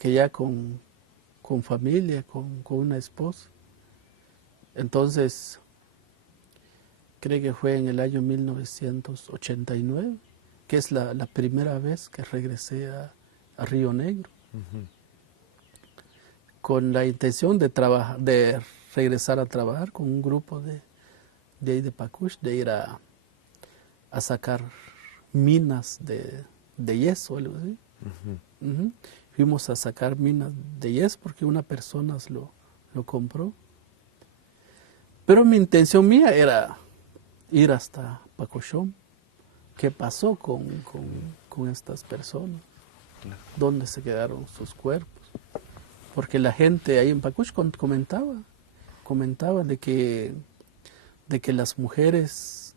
ya con familia, con una esposa, entonces creo que fue en el año 1989, que es la primera vez que regresé a Río Negro, con la intención de regresar a trabajar con un grupo de ahí de Pacush, de ir a sacar minas de yeso, algo así. Fuimos a sacar minas de yeso porque una persona lo compró. Pero mi intención mía era ir hasta Pacoshón. ¿Qué pasó con estas personas? ¿Dónde se quedaron sus cuerpos? Porque la gente ahí en Pacush comentaba de que las mujeres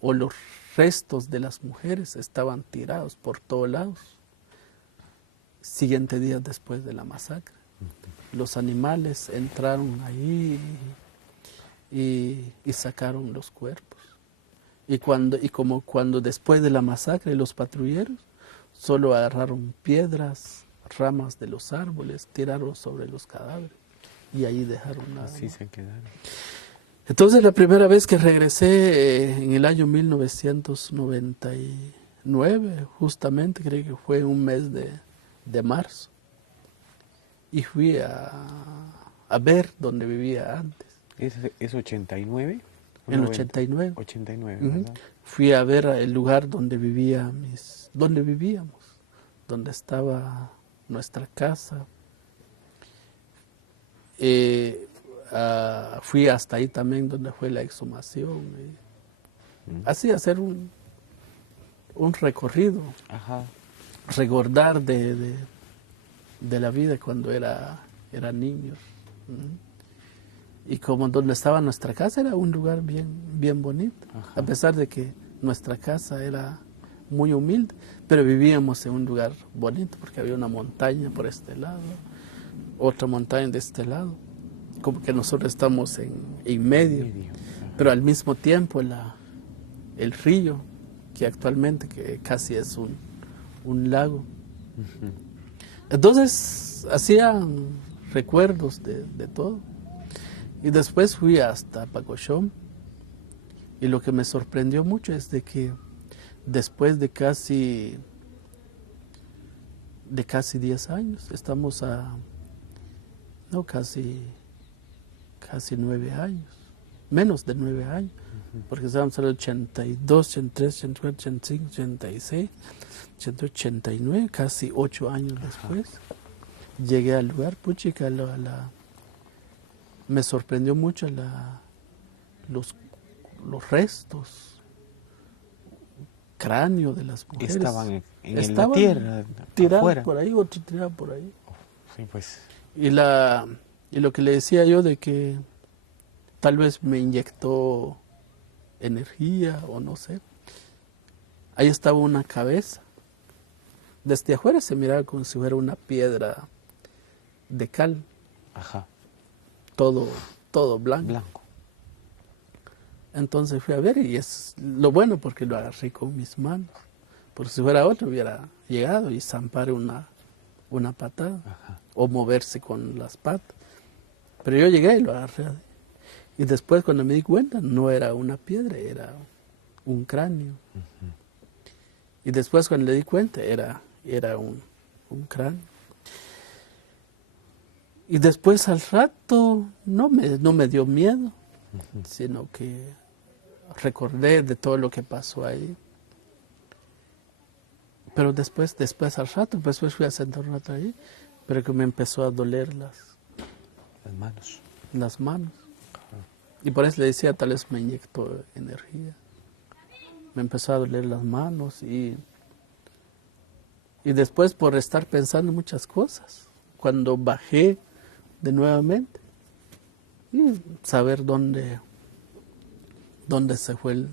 o los restos de las mujeres estaban tirados por todos lados. Siguiente día después de la masacre, los animales entraron ahí y sacaron los cuerpos. Y cuando después de la masacre los patrulleros solo agarraron piedras, ramas de los árboles, tiraron sobre los cadáveres y ahí dejaron nada. Así se quedaron. Entonces la primera vez que regresé en el año 1999, justamente creo que fue un mes de marzo, y fui a ver dónde vivía antes. ¿Es 89? En 89. 89, ¿verdad? Fui a ver el lugar donde vivíamos, donde estaba nuestra casa. Fui hasta ahí también donde fue la exhumación. Así hacer un recorrido, recordar de la vida cuando era niño. Y como donde estaba nuestra casa era un lugar bien bonito, a pesar de que nuestra casa era muy humilde, pero vivíamos en un lugar bonito porque había una montaña por este lado, otra montaña de este lado, como que nosotros estamos en medio. pero al mismo tiempo el río, que actualmente que casi es un lago. Entonces hacían recuerdos de todo. Y después fui hasta Pacoshom, y lo que me sorprendió mucho es de que después de casi 10 años, estamos casi 9 años, menos de 9 años, porque estábamos en el 82, 83, 84, 85, 86, 89, casi 8 años después. Llegué al lugar, puchica, me sorprendió mucho los restos, cráneo de las mujeres. Estaban en la tierra, tirados afuera. por ahí, otro tirado por ahí. Sí, pues. Y lo que le decía yo de que tal vez me inyectó energía o no sé. Ahí estaba una cabeza. Desde afuera se miraba como si fuera una piedra de cal. Ajá. Todo blanco. Blanco. Entonces fui a ver y es lo bueno porque lo agarré con mis manos. Porque si fuera otro hubiera llegado y zampar una patada. Ajá. O moverse con las patas. Pero yo llegué y lo agarré. Y después cuando me di cuenta no era una piedra, era un cráneo. Y después cuando le di cuenta era un cráneo. Y después al rato no me dio miedo, sino que recordé de todo lo que pasó ahí. Pero después al rato, después fui a sentar un rato ahí, pero que me empezó a doler las manos. Y por eso le decía, tal vez me inyectó energía. Me empezó a doler las manos y después por estar pensando muchas cosas, cuando bajé de nuevamente, y saber dónde se fue el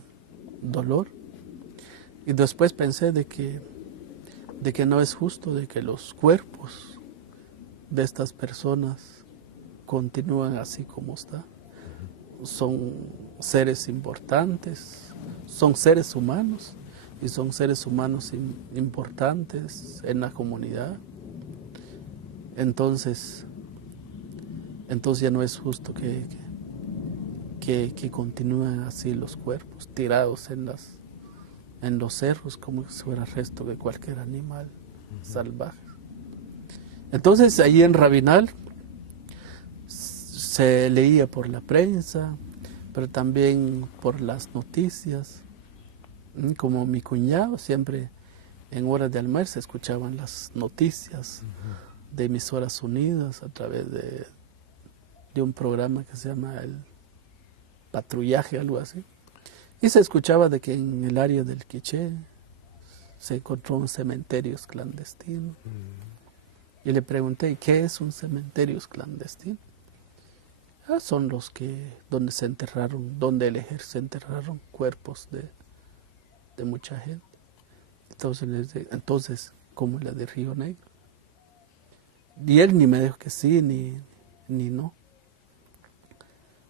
dolor. Y después pensé de que no es justo de que los cuerpos de estas personas continúan así como está. Son seres importantes, son seres humanos y son seres humanos importantes en la comunidad. Entonces ya no es justo que continúen así los cuerpos tirados en los cerros como si fuera resto de cualquier animal salvaje. Entonces allí en Rabinal se leía por la prensa, pero también por las noticias. Como mi cuñado siempre en horas de almuerzo escuchaban las noticias de Emisoras Unidas a través de un programa que se llama el Patrullaje, algo así. Y se escuchaba de que en el área del Quiché se encontró un cementerio clandestino. Y le pregunté, ¿qué es un cementerio clandestino? Son los donde el ejército se enterraron cuerpos de mucha gente. Entonces, ¿cómo la de Río Negro? Y él ni me dijo que sí, ni no.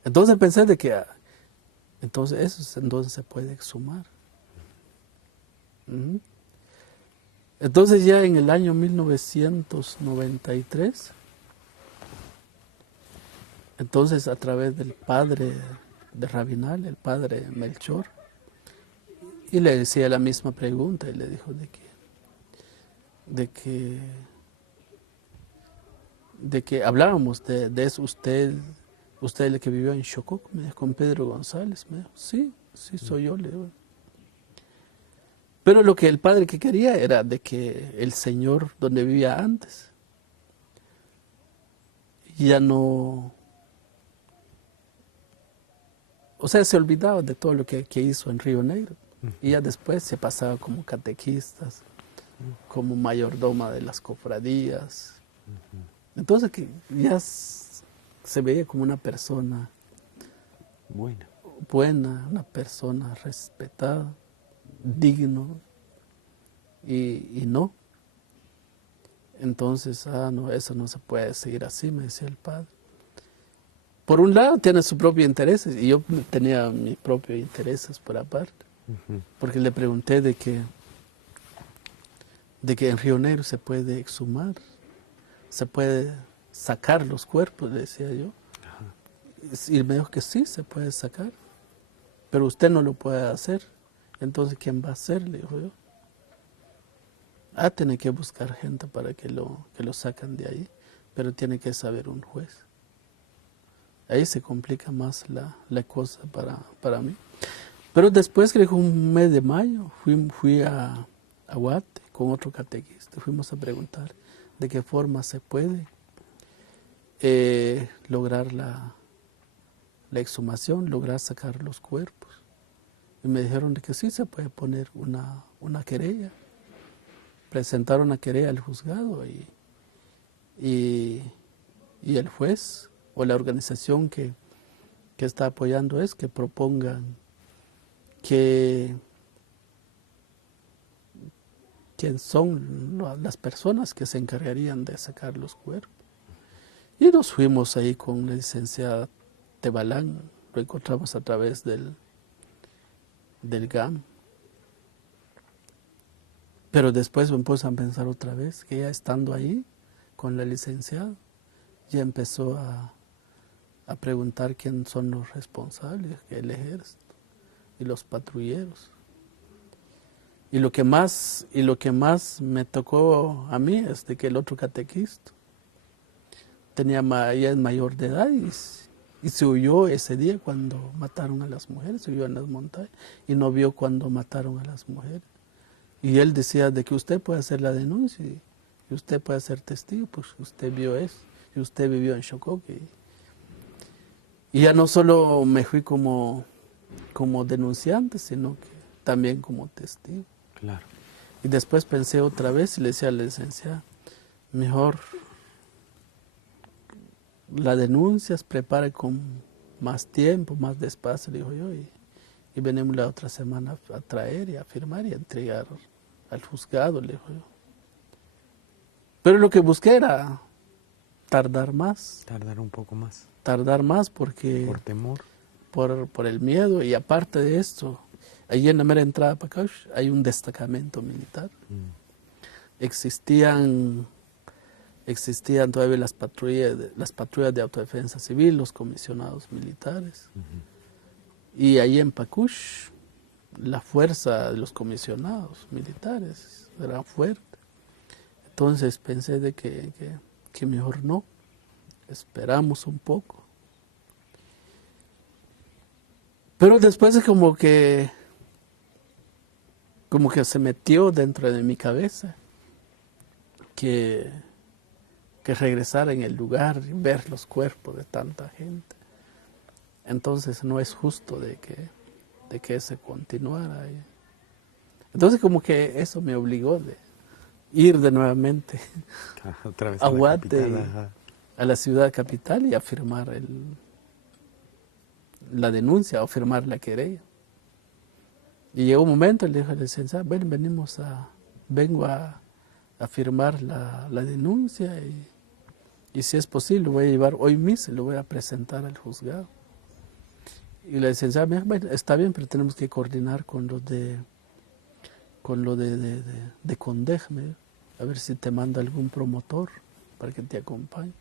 Entonces pensé de que entonces eso entonces se puede exhumar. Entonces ya en el año 1993, entonces a través del padre de Rabinal, el padre Melchor, y le decía la misma pregunta y le dijo de que hablábamos de eso, usted el que vivió en Xococo, me dijo, con Pedro González, me dijo, sí, soy yo, le digo. Pero lo que el padre que quería era de que el señor donde vivía antes ya no, o sea, se olvidaba de todo lo que hizo en Río Negro. Y ya después se pasaba como catequistas, como mayordoma de las cofradías. Entonces que ya se veía como una persona buena, una persona respetada, digno, y no. Entonces, no, eso no se puede seguir así, me decía el padre. por un lado tiene sus propios intereses y yo tenía mis propios intereses por aparte, porque le pregunté de que en Río Negro se puede exhumar, se puede sacar los cuerpos, le decía yo. Y me dijo que sí, se puede sacar, pero usted no lo puede hacer. Entonces, ¿quién va a hacer? Le dijo yo. Tiene que buscar gente para que lo saquen de ahí, pero tiene que saber un juez. Ahí se complica más la cosa para mí. Pero después, creo que un mes de mayo, fui a Guate con otro catequista. Fuimos a preguntar de qué forma se puede lograr la exhumación, lograr sacar los cuerpos. Y me dijeron de que sí se puede poner una querella. Presentaron una querella al juzgado y el juez o la organización que está apoyando es que propongan quién son las personas que se encargarían de sacar los cuerpos. Y nos fuimos ahí con la licenciada Tebalán, lo encontramos a través del GAM. Pero después me puse a pensar otra vez, que ya estando ahí con la licenciada, ya empezó a preguntar quién son los responsables, que el ejército y los patrulleros. Y lo que más me tocó a mí es de que el otro catequista ya es mayor de edad y se huyó ese día cuando mataron a las mujeres, se huyó en las montañas y no vio cuando mataron a las mujeres. Y él decía de que usted puede hacer la denuncia y usted puede ser testigo, pues usted vio eso y usted vivió en Chocoque. Y ya no solo me fui como denunciante, sino que también como testigo. Claro. Y después pensé otra vez y le decía a la licenciada, mejor la denuncia se prepare con más tiempo, más despacio, le dijo yo, y venimos la otra semana a traer y a firmar y a entregar al juzgado, le dijo yo. Pero lo que busqué era tardar más. Tardar un poco más. Tardar más porque... Por temor. Por el miedo, y aparte de esto, allí en la mera entrada para acá hay un destacamento militar. Existían todavía las patrullas de autodefensa civil, los comisionados militares. Y ahí en Pacush, la fuerza de los comisionados militares era fuerte. Entonces pensé de que mejor no, esperamos un poco. Pero después es como que se metió dentro de mi cabeza que regresar en el lugar y ver los cuerpos de tanta gente. Entonces no es justo de que se continuara. Entonces como que eso me obligó de ir de nuevamente otra vez a Guate, capital, a la ciudad capital y a firmar la denuncia o firmar la querella. Y llegó un momento, le dije a la licenciada, bueno, vengo a firmar la denuncia y si es posible lo voy a llevar hoy mismo y lo voy a presentar al juzgado. Y la licenciada me dijo, bueno, está bien, pero tenemos que coordinar con lo de Condej, a ver si te manda algún promotor para que te acompañe.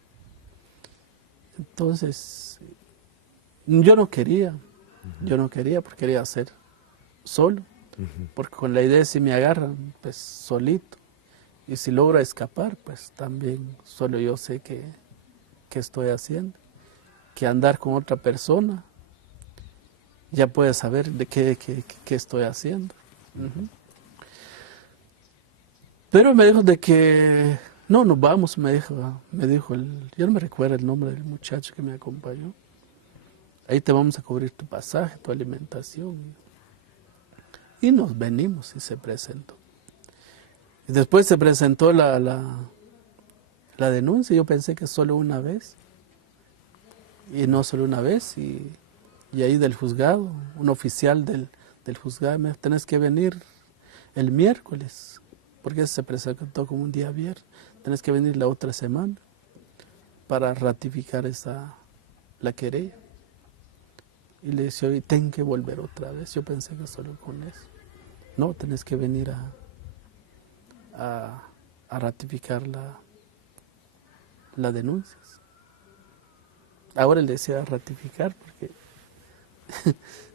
Entonces, yo no quería porque quería hacer solo, porque con la idea de si me agarran, pues solito, y si logro escapar, pues también solo yo sé qué estoy haciendo, que andar con otra persona, ya puede saber de qué estoy haciendo. Pero me dijo de que, no, nos vamos, me dijo yo no me recuerdo el nombre del muchacho que me acompañó. Ahí te vamos a cubrir tu pasaje, tu alimentación. Y nos venimos y se presentó. Y después se presentó la denuncia. Yo pensé que solo una vez. Y no solo una vez. Y ahí del juzgado, un oficial del juzgado me dijo, tenés que venir el miércoles. Porque se presentó como un día viernes. Tenés que venir la otra semana para ratificar la querella. Y le decía, oye, ten que volver otra vez. Yo pensé que solo con eso. No, tenés que venir a ratificar las denuncias. Ahora le decía ratificar porque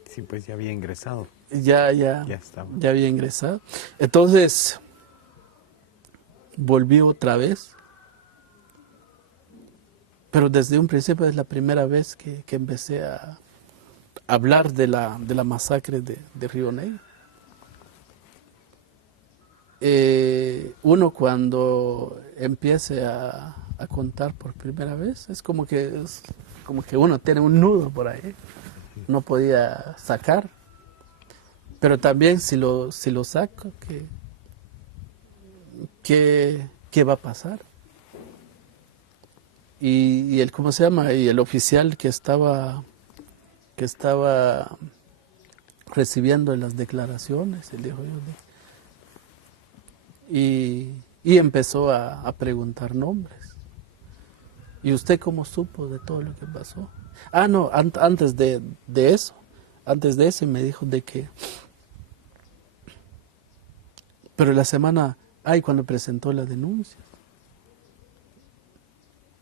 Sí, pues ya había ingresado. ya estaba. ya había ingresado. Entonces, volví otra vez. Pero desde un principio es la primera vez que empecé a hablar de la masacre de Río Negro. Uno cuando empiece a contar por primera vez, es como que uno tiene un nudo por ahí, no podía sacar. Pero también si lo saco, ¿qué va a pasar? Y el, ¿cómo se llama? Y el oficial que estaba recibiendo las declaraciones, él dijo y empezó a preguntar nombres. ¿Y usted cómo supo de todo lo que pasó? Ah, no, antes de eso me dijo de que, pero la semana, cuando presentó la denuncia.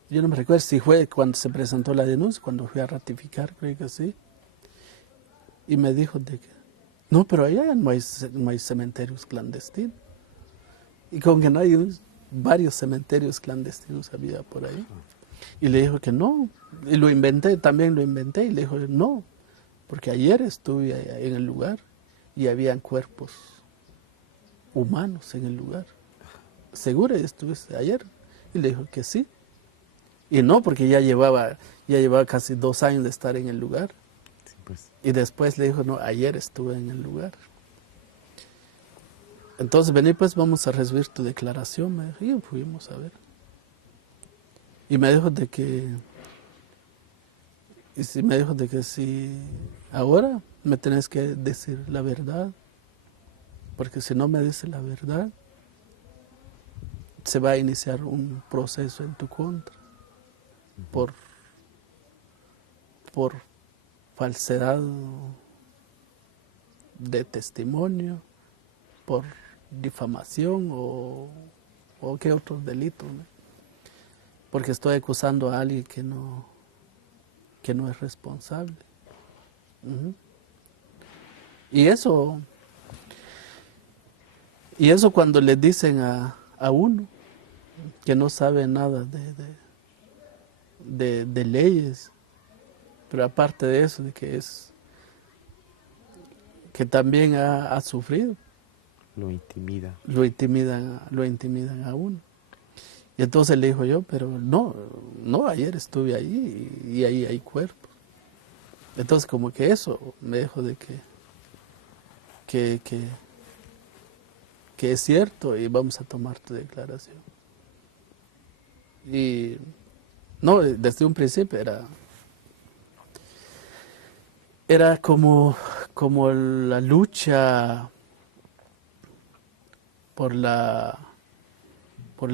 Yo no me recuerdo si fue cuando se presentó la denuncia, cuando fui a ratificar, creo que sí. Y me dijo de que, no, pero allá no hay cementerios clandestinos. Y con que no hay varios cementerios clandestinos había por ahí. Y le dijo que no. Y también lo inventé. Y le dijo, no, porque ayer estuve allá en el lugar y habían cuerpos humanos en el lugar. ¿Seguro estuviste ayer? Y le dijo que sí. Y no, porque ya llevaba casi 2 años de estar en el lugar. Sí, pues. Y después le dijo, no, ayer estuve en el lugar. Entonces, vení pues, vamos a recibir tu declaración. Me dijo, y fuimos a ver. Y me dijo de que si ahora me tenés que decir la verdad, porque si no me dices la verdad, se va a iniciar un proceso en tu contra por falsedad de testimonio, por difamación o qué otros delitos, ¿no? Porque estoy acusando a alguien que no es responsable. Uh-huh. Y eso cuando le dicen a uno que no sabe nada de leyes, pero aparte de eso, de que también ha sufrido. Lo intimida. Lo intimidan a uno. Y entonces le dijo yo, pero no, ayer estuve ahí y ahí hay cuerpos. Entonces como que eso me dijo de que es cierto y vamos a tomar tu declaración. Y no, desde un principio era como la lucha por la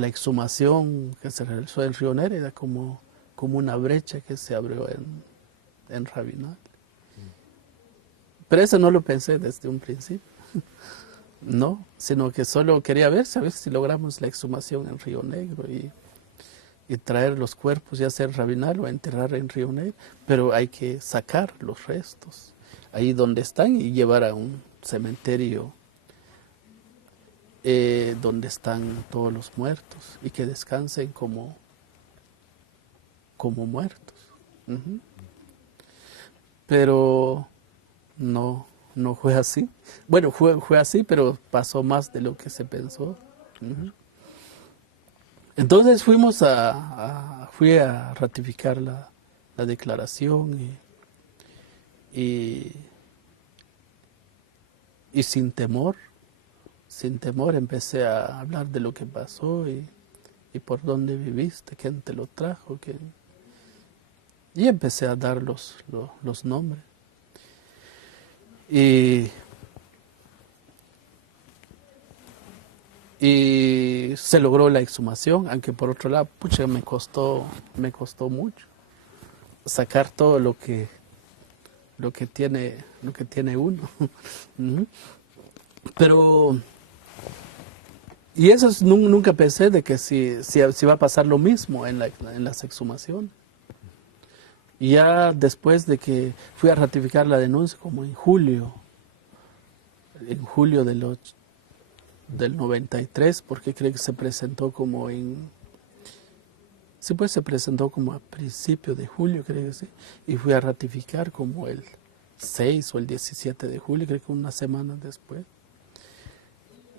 exhumación que se realizó en Río Negro, era como una brecha que se abrió en Rabinal. Pero eso no lo pensé desde un principio, no, sino que solo quería ver si logramos la exhumación en Río Negro y traer los cuerpos, ya sea en Rabinal o enterrar en Río Negro, pero hay que sacar los restos ahí donde están y llevar a un cementerio donde están todos los muertos y que descansen como muertos. Uh-huh. Pero no fue así. Bueno, fue así, pero pasó más de lo que se pensó. Uh-huh. Entonces fui a ratificar la declaración y sin temor empecé a hablar de lo que pasó y por dónde viviste, quién te lo trajo, y empecé a dar los nombres. Y se logró la exhumación, aunque por otro lado, pucha, me costó mucho, sacar todo lo que tiene uno. Ujú. Pero, y eso nunca pensé de que si va a pasar lo mismo en las exhumaciones. Y ya después de que fui a ratificar la denuncia, como en julio del 93, porque creo que se presentó como sí, pues se presentó como a principios de julio, creo que sí, y fui a ratificar como el 6 o el 17 de julio, creo que una semana después.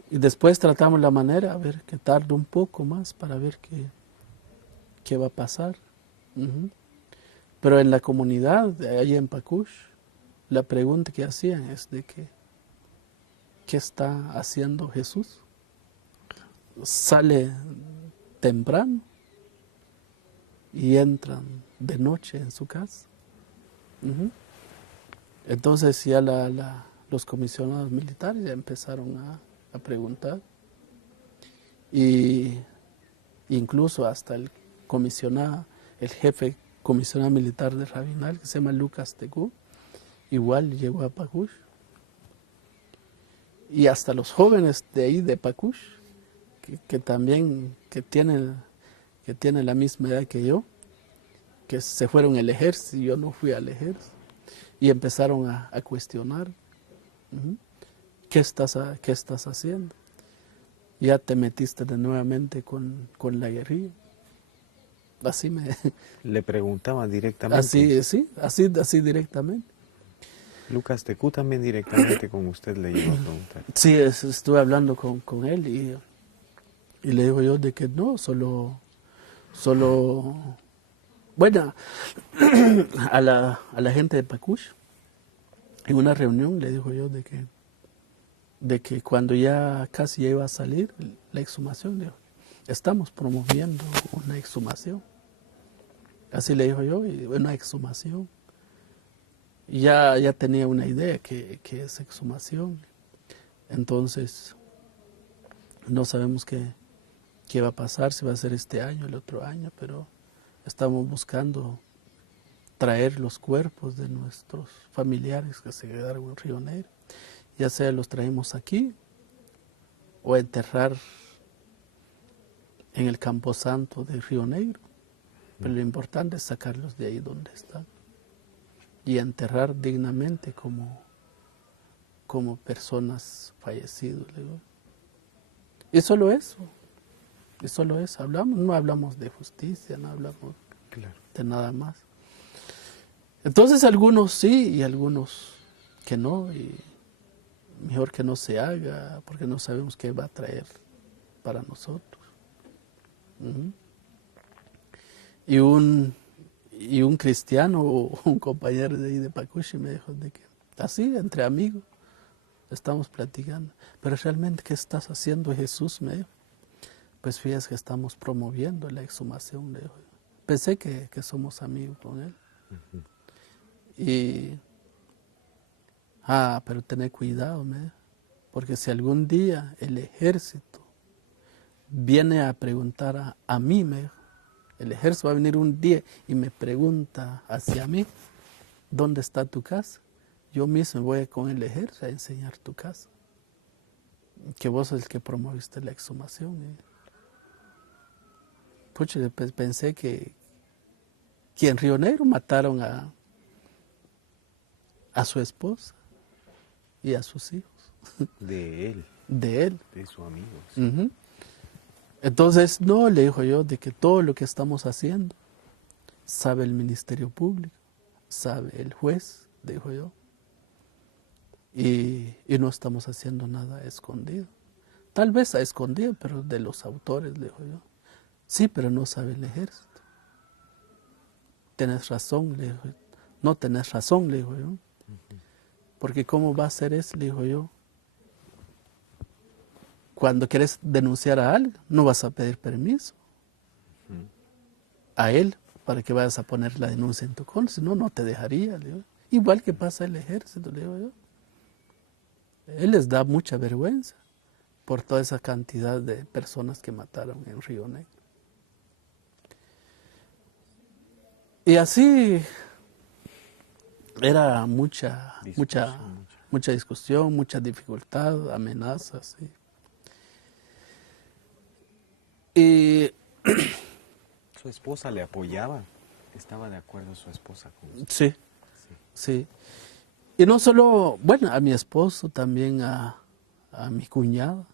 Y después tratamos la manera, a ver, que tarde un poco más para ver qué va a pasar. Ujú. Pero en la comunidad, allá en Pacush, la pregunta que hacían es de que, ¿qué está haciendo Jesús? Sale temprano y entran de noche en su casa. Ujú. Entonces ya los comisionados militares ya empezaron a preguntar. Y incluso hasta el jefe comisionado militar de Rabinal, que se llama Lucas Tecú, igual llegó a Pacush. Y hasta los jóvenes de ahí, de Pacush, que también que tienen la misma edad que yo, que se fueron al ejército y yo no fui al ejército, y empezaron a cuestionar, uh-huh, ¿qué estás haciendo? Ya te metiste nuevamente con la guerrilla. Así Le preguntaban directamente. Así, sí, así directamente. Lucas Tecú también directamente con usted le iba a preguntar. Sí, estuve hablando con él y le digo yo de que no, solo bueno, a la gente de Pacush, en una reunión le digo yo de que cuando ya casi ya iba a salir la exhumación, digo, estamos promoviendo una exhumación. Así le digo yo, una exhumación. Ya tenía una idea que es exhumación. Entonces, no sabemos qué va a pasar, si va a ser este año, el otro año, pero estamos buscando traer los cuerpos de nuestros familiares que se quedaron en Río Negro. Ya sea los traemos aquí o enterrar en el Camposanto de Río Negro. Pero lo importante es sacarlos de ahí donde están y enterrar dignamente como personas fallecidas. Y solo eso. No hablamos de justicia, no hablamos de nada más. Entonces algunos sí y algunos que no, y mejor que no se haga porque no sabemos qué va a traer para nosotros. Uh-huh. Y un cristiano o un compañero de ahí de Pacushi me dijo de que así, entre amigos, estamos platicando. Pero realmente, ¿qué estás haciendo, Jesús? Me dijo. Pues fíjate que estamos promoviendo la exhumación. Le dijo. Pensé que somos amigos con él. Uh-huh. Pero tener cuidado, me dijo, porque si algún día el ejército viene a preguntar a mí, me dijo, el ejército va a venir un día y me pregunta hacia mí, ¿dónde está tu casa? Yo mismo voy con el ejército a enseñar tu casa. Que vos sos el que promoviste la exhumación. Pucha, pensé que en Río Negro mataron a su esposa y a sus hijos. De él. De él. De su amigo. Sí. Uh-huh. Entonces, no, le dijo yo, de que todo lo que estamos haciendo sabe el Ministerio Público, sabe el juez, dijo yo, y no estamos haciendo nada escondido. Tal vez a escondido, pero de los autores, le dijo yo. Sí, pero no sabe el ejército. Tenés razón, le dijo. No tenés razón, le dijo yo. Uh-huh. Porque ¿cómo va a ser eso? Le dijo yo. Cuando quieres denunciar a alguien, no vas a pedir permiso a él para que vayas a poner la denuncia en tu contra, si no, no te dejaría. Le digo. Igual que pasa el ejército, le digo yo. Él les da mucha vergüenza por toda esa cantidad de personas que mataron en Río Negro. Y así era mucha discusión, mucha dificultad, amenazas. Y ¿Su esposa le apoyaba? ¿Estaba de acuerdo su esposa con usted? sí, sí. Y no solo, bueno, a mi esposo, también a mi cuñado,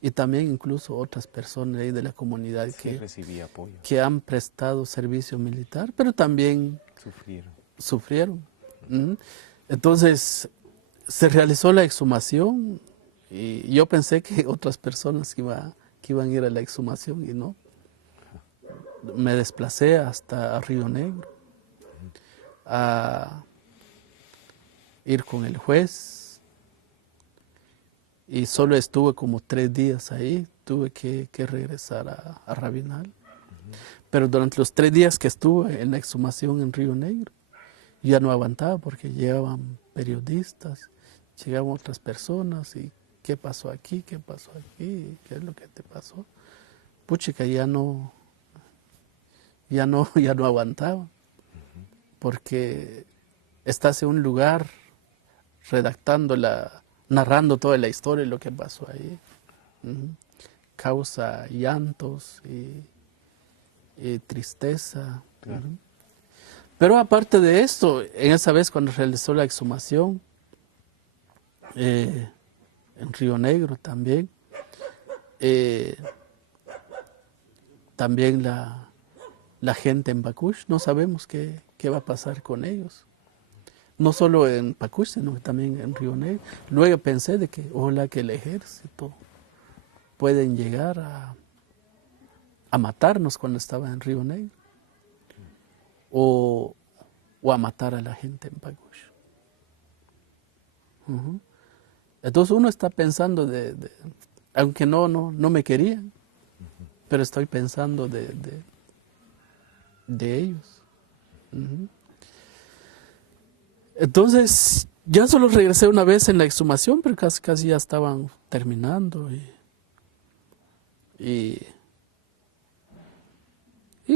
y también incluso otras personas ahí de la comunidad Sí, recibía apoyo. que han prestado servicio militar, pero también sufrieron. Ujú. Entonces, se realizó la exhumación y yo pensé que otras personas que iban a ir a la exhumación y no. Me desplacé hasta Río Negro a ir con el juez y solo estuve como 3 días ahí, tuve que regresar a Rabinal. Pero durante los 3 días que estuve en la exhumación en Río Negro, ya no aguantaba porque llegaban periodistas, llegaban otras personas y ¿qué pasó aquí? ¿Qué pasó aquí? ¿Qué es lo que te pasó? Puchica, ya no aguantaba porque estás en un lugar narrando toda la historia de lo que pasó ahí. Ujú. Causa llantos y tristeza. Claro. Ujú. Pero aparte de esto, en esa vez cuando realizó la exhumación, en Río Negro también, también la gente en Bakush, no sabemos qué va a pasar con ellos. No solo en Bakush, sino que también en Río Negro. Luego pensé de que ojalá que el ejército pueden llegar a matarnos cuando estaba en Río Negro o a matar a la gente en Bakush. Ujú. Entonces uno está pensando aunque no me querían, pero estoy pensando de ellos. Ujú. Entonces, ya solo regresé una vez en la exhumación, pero casi ya estaban terminando y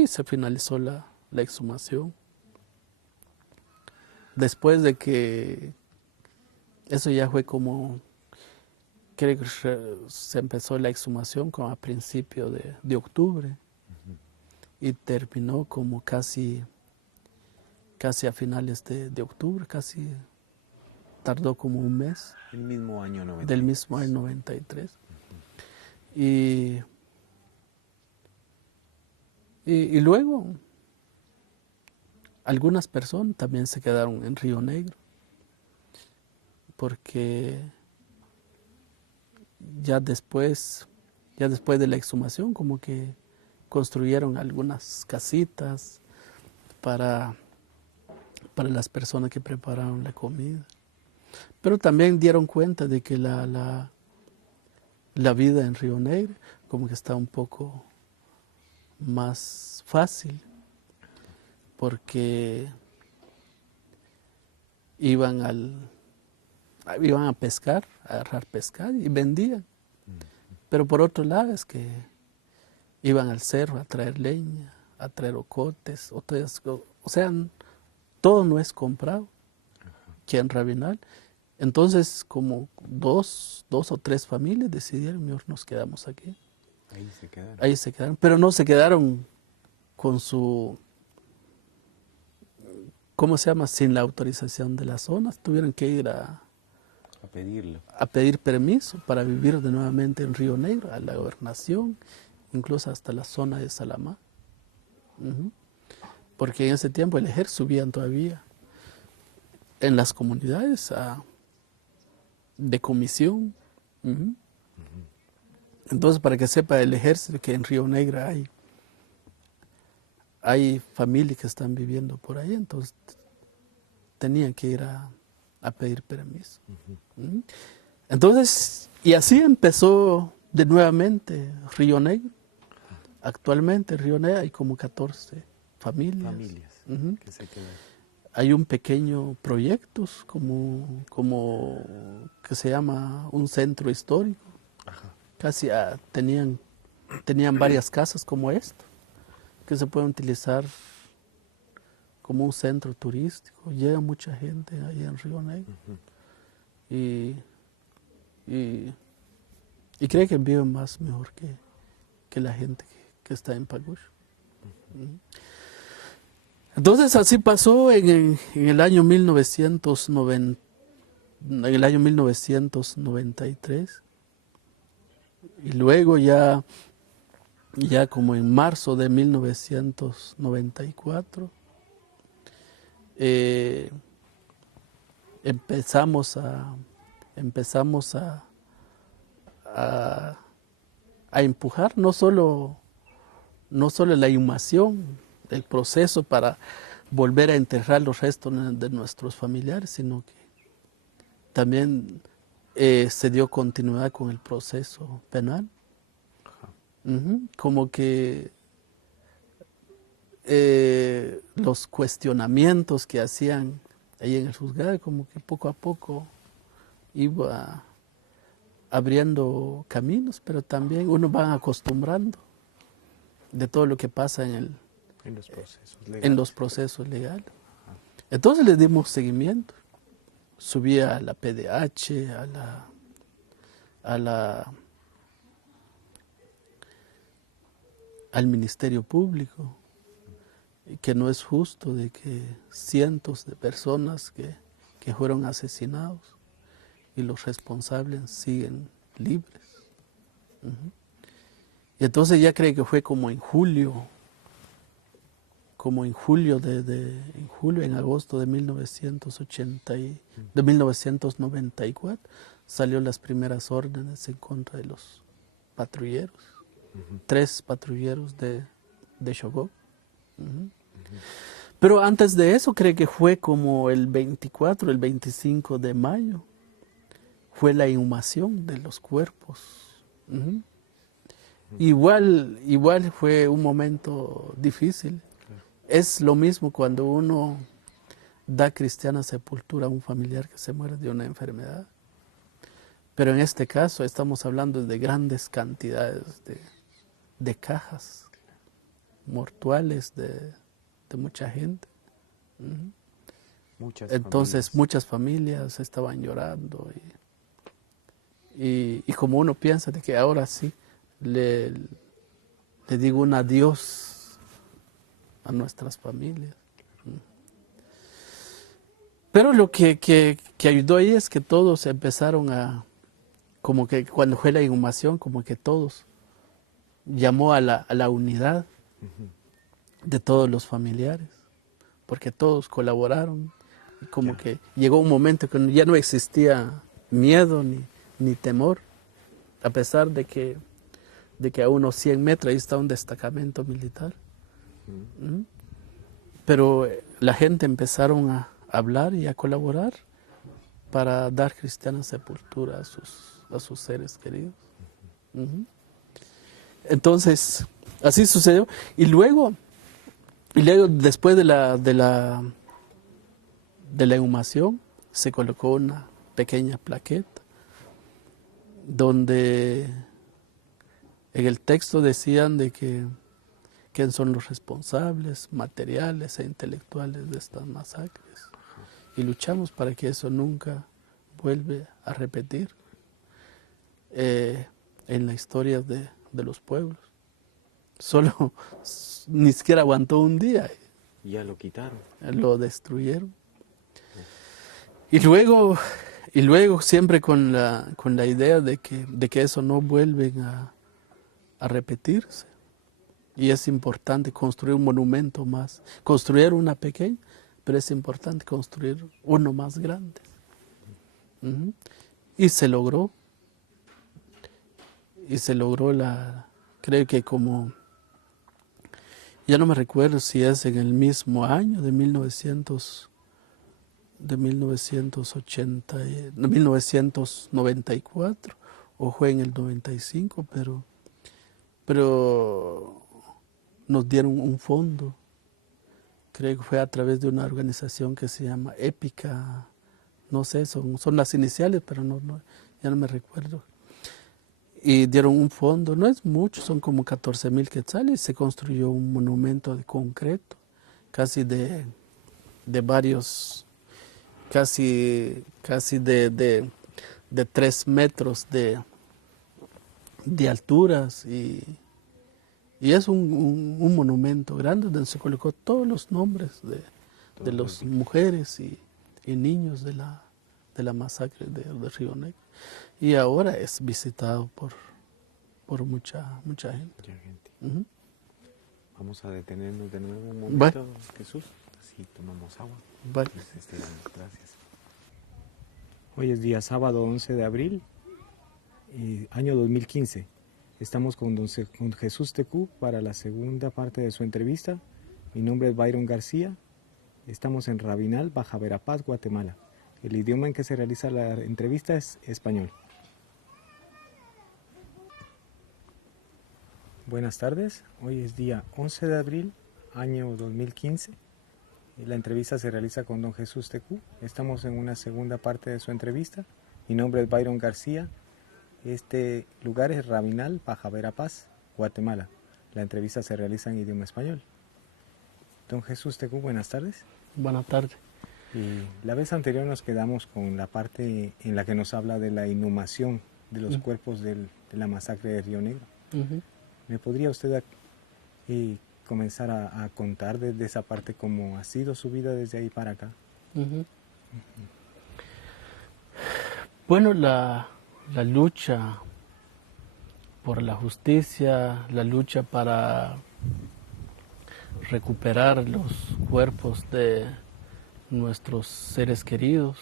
se finalizó la exhumación. Después de que eso ya fue como, creo que se empezó la exhumación como a principios de octubre y terminó como casi a finales de octubre, casi tardó como un mes. El mismo año 93. Del mismo año 93. Y luego algunas personas también se quedaron en Río Negro porque ya después de la exhumación como que construyeron algunas casitas para las personas que prepararon la comida. Pero también dieron cuenta de que la vida en Río Negro como que está un poco más fácil porque iban a pescar, a agarrar pescado y vendían. Pero por otro lado es que iban al cerro a traer leña, a traer ocotes, o sea, todo no es comprado aquí en Rabinal. Entonces, como dos o tres familias decidieron, mejor nos quedamos aquí. Ahí se quedaron, pero no se quedaron con su, ¿cómo se llama? Sin la autorización de las zonas. Tuvieron que ir a pedir permiso para vivir de nuevamente en Río Negro, a la gobernación, incluso hasta la zona de Salamá. Uh-huh. Porque en ese tiempo el ejército subían todavía en las comunidades de comisión. Uh-huh. Entonces, para que sepa el ejército que en Río Negro hay familias que están viviendo por ahí, entonces tenían que ir a pedir permiso. Uh-huh. Uh-huh. Entonces, y así empezó de nuevamente Río Negro. Actualmente en Río Negro hay como 14 familias. Uh-huh. Que se quedan. Hay un pequeño proyecto como que se llama un centro histórico. Ajá. Casi tenían varias casas como esto, que se pueden utilizar como un centro turístico. Llega mucha gente ahí en Río Negro. Y creo que viven más mejor que la gente que está en Pagush. Entonces así pasó en el año 1993 y luego ya como en marzo de 1994 empezamos a empujar no solo la inhumación, el proceso para volver a enterrar los restos de nuestros familiares, sino que también se dio continuidad con el proceso penal. Como que los cuestionamientos que hacían ahí en el juzgado, como que poco a poco iba abriendo caminos, pero también uno va acostumbrando de todo lo que pasa en los procesos legales. Entonces le dimos seguimiento. Subí a la PDH, al Ministerio Público, que no es justo de que cientos de personas que fueron asesinados y los responsables siguen libres. Y entonces ya creo que fue como en agosto de 1994, salió las primeras órdenes en contra de los patrulleros, 3 patrulleros de Chocó. Pero antes de eso, creo que fue como el 24, el 25 de mayo, fue la inhumación de los cuerpos. Igual fue un momento difícil. Es lo mismo cuando uno da cristiana sepultura a un familiar que se muere de una enfermedad. Pero en este caso estamos hablando de grandes cantidades de cajas mortuales de mucha gente. Entonces muchas familias estaban llorando y como uno piensa de que ahora sí le digo un adiós a nuestras familias. Pero lo que ayudó ahí es que todos empezaron como que cuando fue la inhumación, como que todos llamó a la unidad de todos los familiares, porque todos colaboraron, y como que llegó un momento que ya no existía miedo ni temor, a pesar de que a unos 100 metros ahí está un destacamento militar. Pero la gente empezaron a hablar y a colaborar para dar cristiana sepultura a sus seres queridos. Entonces, así sucedió. Y luego después de la inhumación, se colocó una pequeña plaqueta donde en el texto decían de que quién son los responsables materiales e intelectuales de estas masacres. Y luchamos para que eso nunca vuelva a repetir en la historia de los pueblos. Solo ni siquiera aguantó un día. Ya lo quitaron. Lo destruyeron. Y luego siempre con la idea de que eso no vuelve a repetirse. Y es importante construir un monumento más. Construir una pequeña, pero es importante construir uno más grande. Y se logró. Creo que ya no me recuerdo si es en el mismo año de 1994 o fue en el 95, pero nos dieron un fondo. Creo que fue a través de una organización que se llama Épica, no sé, son las iniciales, pero ya no me recuerdo. y dieron un fondo, no es mucho, son como 14,000 quetzales, y se construyó un monumento de concreto, casi de varios, casi de 3 metros de alturas, y es un monumento grande donde se colocó todos los nombres de las mujeres y niños de la masacre de Río Negro. Y ahora es visitado por mucha gente. Mucha gente. Ujú. Vamos a detenernos de nuevo un Bueno. momento, Jesús. Así tomamos agua. Vale. Gracias. Hoy es día sábado 11 de abril, año 2015. Estamos con con Jesús Tecú para la segunda parte de su entrevista. Mi nombre es Byron García. Estamos en Rabinal, Baja Verapaz, Guatemala. El idioma en que se realiza la entrevista es español. Buenas tardes. Hoy es día 11 de abril, año 2015. La entrevista se realiza con don Jesús Tecú. Estamos en una segunda parte de su entrevista. Mi nombre es Byron García. Este lugar es Rabinal, Baja Verapaz, Guatemala. La entrevista se realiza en idioma español. Don Jesús Tecú, buenas tardes. Buenas tardes. La vez anterior nos quedamos con la parte en la que nos habla de la inhumación de los cuerpos de la masacre de Río Negro. Ujú. ¿Me podría usted comenzar a contar desde esa parte cómo ha sido su vida desde ahí para acá? Ujú. Bueno, la lucha por la justicia, la lucha para recuperar los cuerpos de nuestros seres queridos,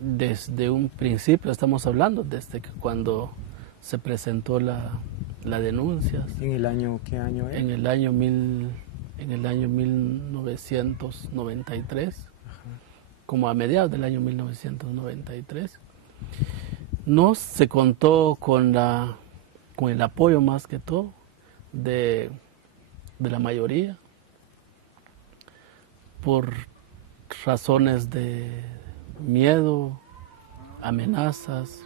desde un principio estamos hablando, desde que cuando se presentó la denuncia, ¿En el año qué año es? en el año 1993, como a mediados del año 1993. No se contó con el apoyo más que todo de la mayoría, por razones de miedo, amenazas,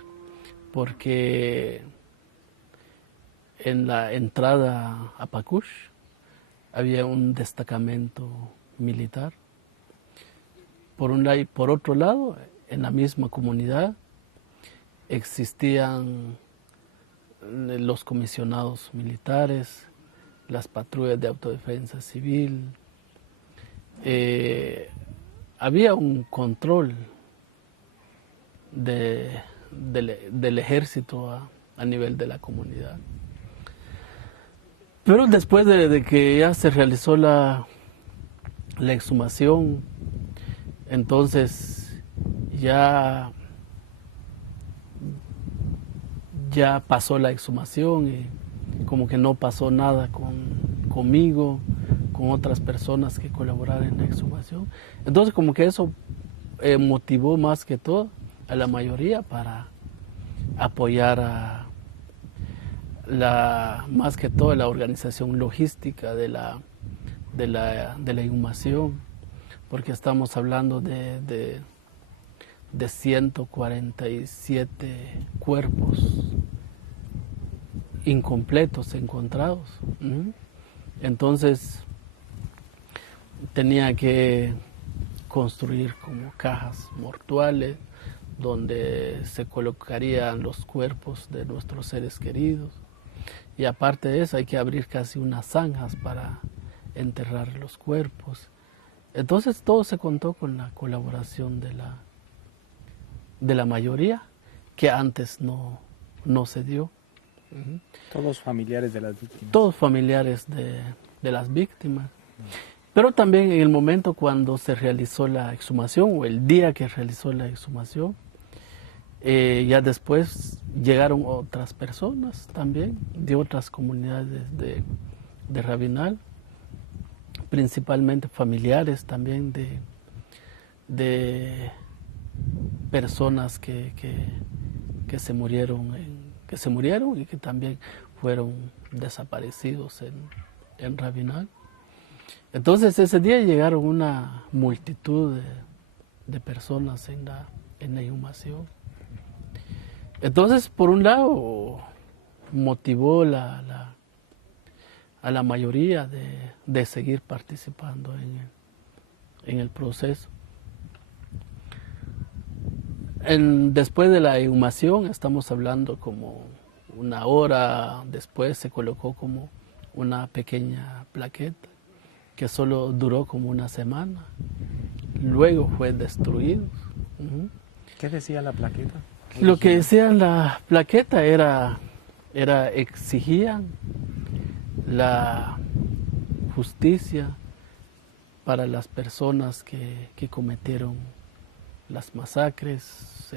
porque en la entrada a Pacush había un destacamento militar. Por un lado, y por otro lado, en la misma comunidad existían los comisionados militares, las patrullas de autodefensa civil. Había un control del ejército a nivel de la comunidad. Pero después de que ya se realizó la exhumación, entonces ya pasó la exhumación y como que no pasó nada conmigo, con otras personas que colaboraron en la exhumación. Entonces como que eso motivó más que todo a la mayoría para apoyar más que todo la organización logística de la inhumación, porque estamos hablando de 147 cuerpos incompletos encontrados. Entonces tenía que construir como cajas mortuales donde se colocarían los cuerpos de nuestros seres queridos, y aparte de eso hay que abrir casi unas zanjas para enterrar los cuerpos. Entonces todo se contó con la colaboración de la mayoría, que antes no se dio. Todos familiares de las víctimas. Todos familiares de las víctimas. Pero también en el momento cuando se realizó la exhumación, o el día que realizó la exhumación, ya después llegaron otras personas también, de otras comunidades de Rabinal, principalmente familiares también de personas que se murieron y que también fueron desaparecidos en Rabinal. Entonces ese día llegaron una multitud de personas en la inhumación. Entonces, por un lado, motivó a la mayoría de seguir participando en el proceso. Después de la exhumación, estamos hablando como una hora después, se colocó como una pequeña plaqueta que solo duró como una semana. Luego fue destruido. Uh-huh. ¿Qué decía la plaqueta? Lo que decía la plaqueta era exigían la justicia para las personas que cometieron las masacres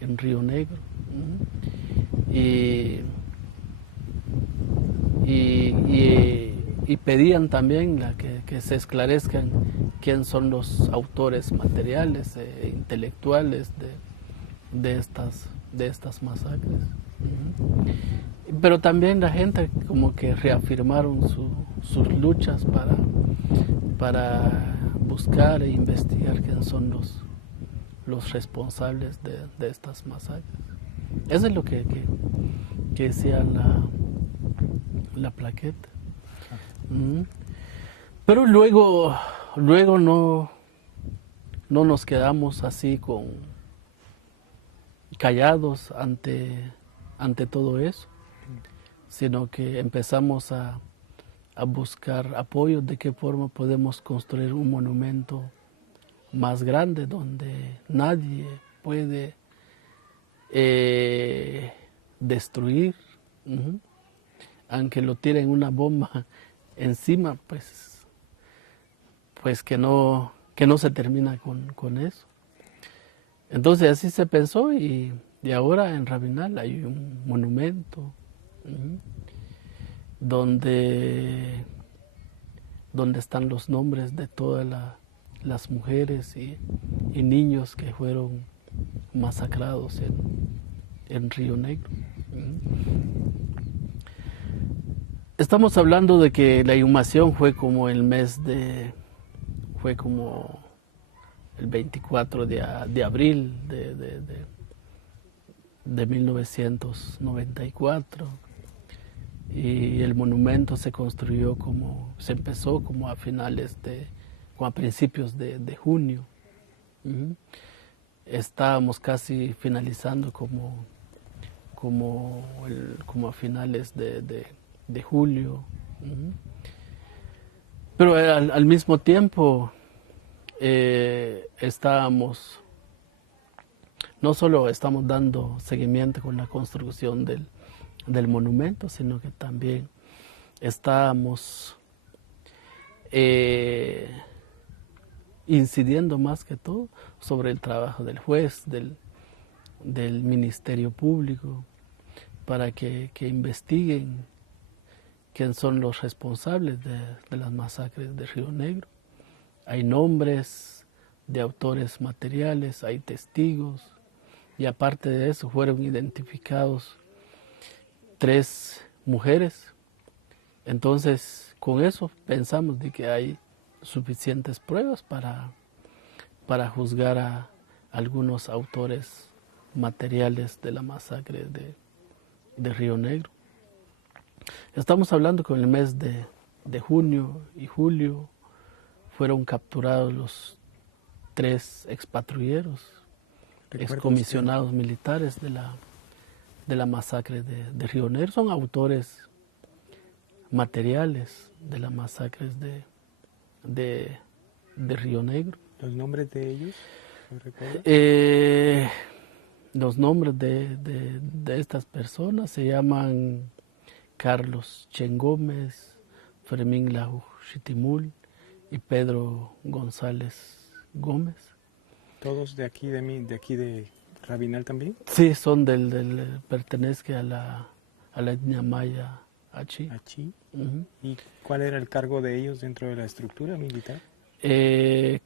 en Río Negro. Y pedían también que se esclarezcan quién son los autores materiales e intelectuales de estas masacres. Pero también la gente como que reafirmaron sus luchas para buscar e investigar quién son los responsables de estas masacres. Eso es lo que decía la plaqueta. Pero luego no nos quedamos así callados ante todo eso, sino que empezamos a buscar apoyo de qué forma podemos construir un monumento más grande donde nadie puede destruir, aunque lo tiren una bomba encima, pues que no se termina con eso. Entonces así se pensó y ahora en Rabinal hay un monumento donde están los nombres de todas las mujeres y niños que fueron masacrados en Río Negro. Estamos hablando de que la exhumación fue como el 24 de abril de 1994 y el monumento se construyó se empezó como a principios de junio. Estábamos casi finalizando como a finales de julio. Pero al mismo tiempo no solo estamos dando seguimiento con la construcción del monumento, sino que también estábamos incidiendo más que todo sobre el trabajo del juez, del Ministerio Público, para que investiguen quién son los responsables de las masacres de Río Negro. Hay nombres de autores materiales, hay testigos, y aparte de eso fueron identificados 3 mujeres. Entonces, con eso pensamos de que hay suficientes pruebas para juzgar a algunos autores materiales de la masacre de Río Negro. Estamos hablando que en el mes de junio y julio fueron capturados los 3 expatrulleros, excomisionados militares de la masacre de Río Negro. Son autores materiales de las masacres de Río Negro. ¿Los nombres de ellos? Los nombres de estas personas se llaman Carlos Chen Gómez, Fermín Lahu Chitimul y Pedro González Gómez. ¿Todos de aquí de Rabinal también? Sí, son pertenecen a la etnia maya Achi. Achi. ¿Y cuál era el cargo de ellos dentro de la estructura militar?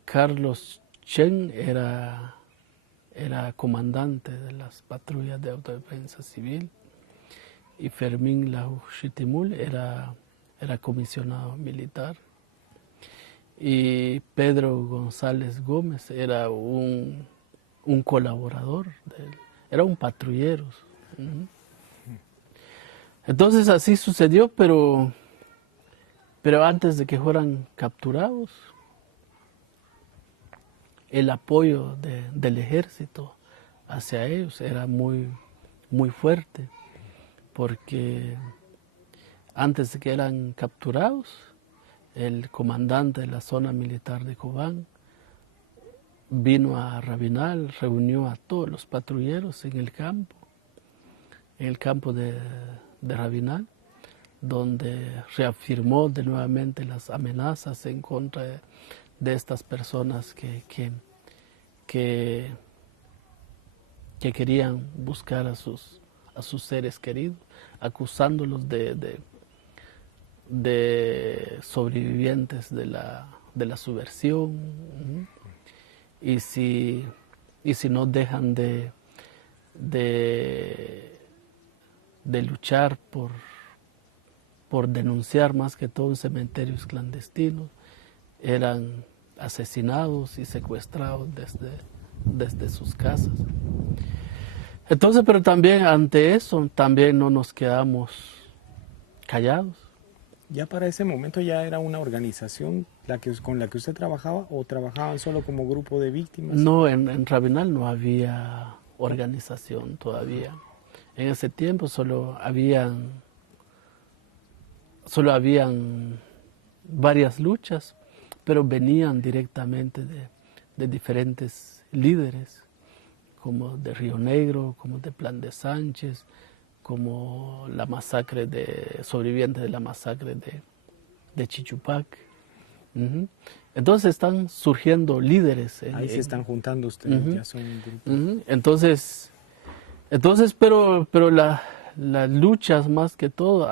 Carlos Chen era comandante de las patrullas de autodefensa civil y Fermín Lahu Chitimul era comisionado militar. Y Pedro González Gómez era un colaborador eran patrulleros. Ujú. Entonces así sucedió, pero antes de que fueran capturados, el apoyo del ejército hacia ellos era muy, muy fuerte, porque antes de que eran capturados, el comandante de la zona militar de Cobán vino a Rabinal, reunió a todos los patrulleros en el campo de Rabinal, donde reafirmó de nuevamente las amenazas en contra de estas personas que querían buscar a sus seres queridos, acusándolos de sobrevivientes de la subversión. Y si no dejan de luchar por denunciar más que todo en cementerios clandestinos, eran asesinados y secuestrados desde sus casas. Entonces, pero también ante eso, también no nos quedamos callados. ¿Ya para ese momento ya era una organización con la que usted trabajaba o trabajaban solo como grupo de víctimas? No, en Rabinal no había organización todavía. En ese tiempo solo habían varias luchas, pero venían directamente de diferentes líderes, como de Río Negro, como de Plan de Sánchez, como la masacre sobrevivientes de la masacre de Chichupac. Uh-huh. Entonces están surgiendo líderes. Ahí se están juntando ustedes, uh-huh. Ya son un grupo. Uh-huh. Entonces pero las luchas más que todo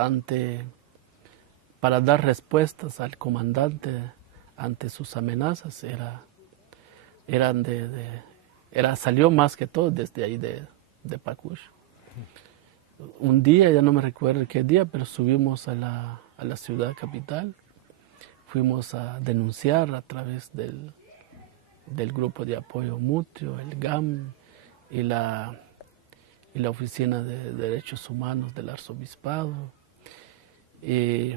para dar respuestas al comandante ante sus amenazas salió más que todo desde ahí de Pacush. Un día, ya no me recuerdo qué día, pero subimos a la ciudad capital, fuimos a denunciar a través del grupo de apoyo mutuo, el GAM y la Oficina de Derechos Humanos del Arzobispado. Y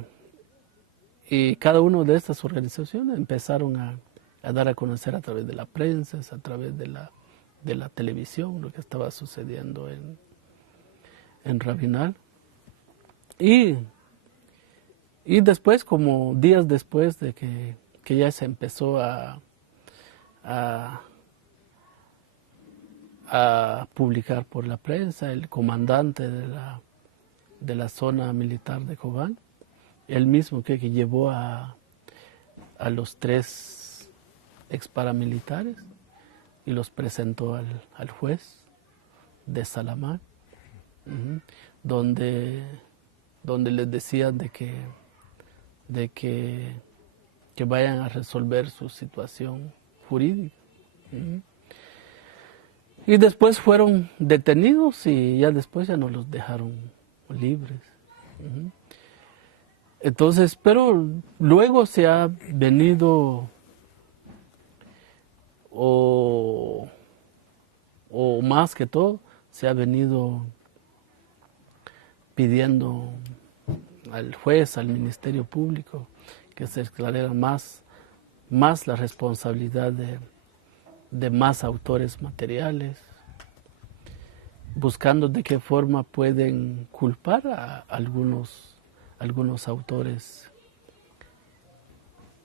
cada una de estas organizaciones empezaron a dar a conocer a través de la prensa, a través de la televisión, lo que estaba sucediendo en Rabinal. Y después, como días después de que ya se empezó a publicar por la prensa, el comandante de la zona militar de Cobán, él mismo que llevó a los 3 exparamilitares y los presentó al juez de Salamán, donde les decían de que vayan a resolver su situación jurídica. Y después fueron detenidos y ya después ya no los dejaron libres. Entonces, pero luego se ha venido o más que todo, se ha venido pidiendo al juez, al Ministerio Público, que se esclarezca más la responsabilidad de más autores materiales, buscando de qué forma pueden culpar a algunos autores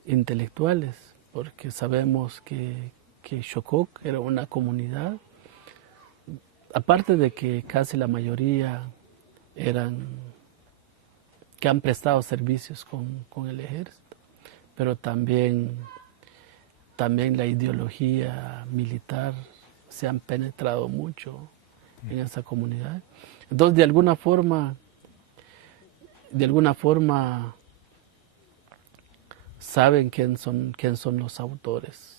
intelectuales, porque sabemos que Xococ era una comunidad, aparte de que casi la mayoría que han prestado servicios con el ejército, pero también la ideología militar se han penetrado mucho en esa comunidad. Entonces, de alguna forma saben quién son los autores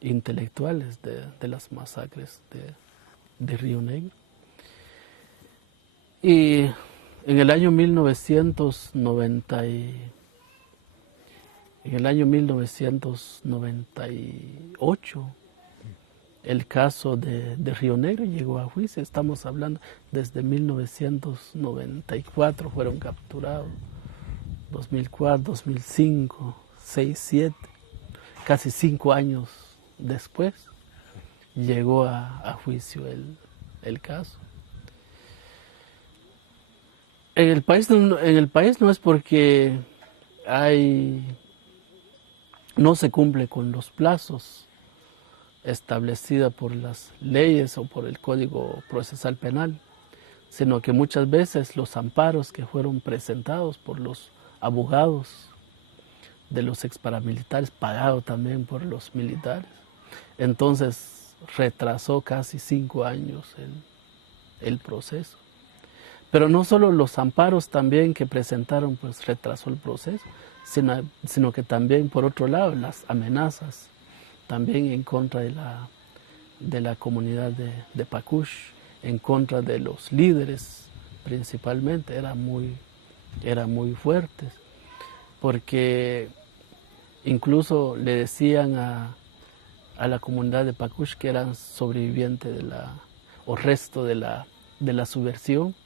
intelectuales de las masacres de Río Negro. Y en el año 1998, el caso de Río Negro llegó a juicio. Estamos hablando desde 1994 fueron capturados, 2004, 2005, 6, 7, casi 5 años después llegó a juicio el caso. En el país no es porque no se cumple con los plazos establecidos por las leyes o por el Código Procesal Penal, sino que muchas veces los amparos que fueron presentados por los abogados de los exparamilitares, pagados también por los militares, entonces retrasó casi 5 años el proceso. Pero no solo los amparos también que presentaron pues retrasó el proceso, sino que también por otro lado las amenazas también en contra de la comunidad de Pacush, en contra de los líderes principalmente, eran muy fuertes, porque incluso le decían a la comunidad de Pacush que eran sobrevivientes o resto de la subversión.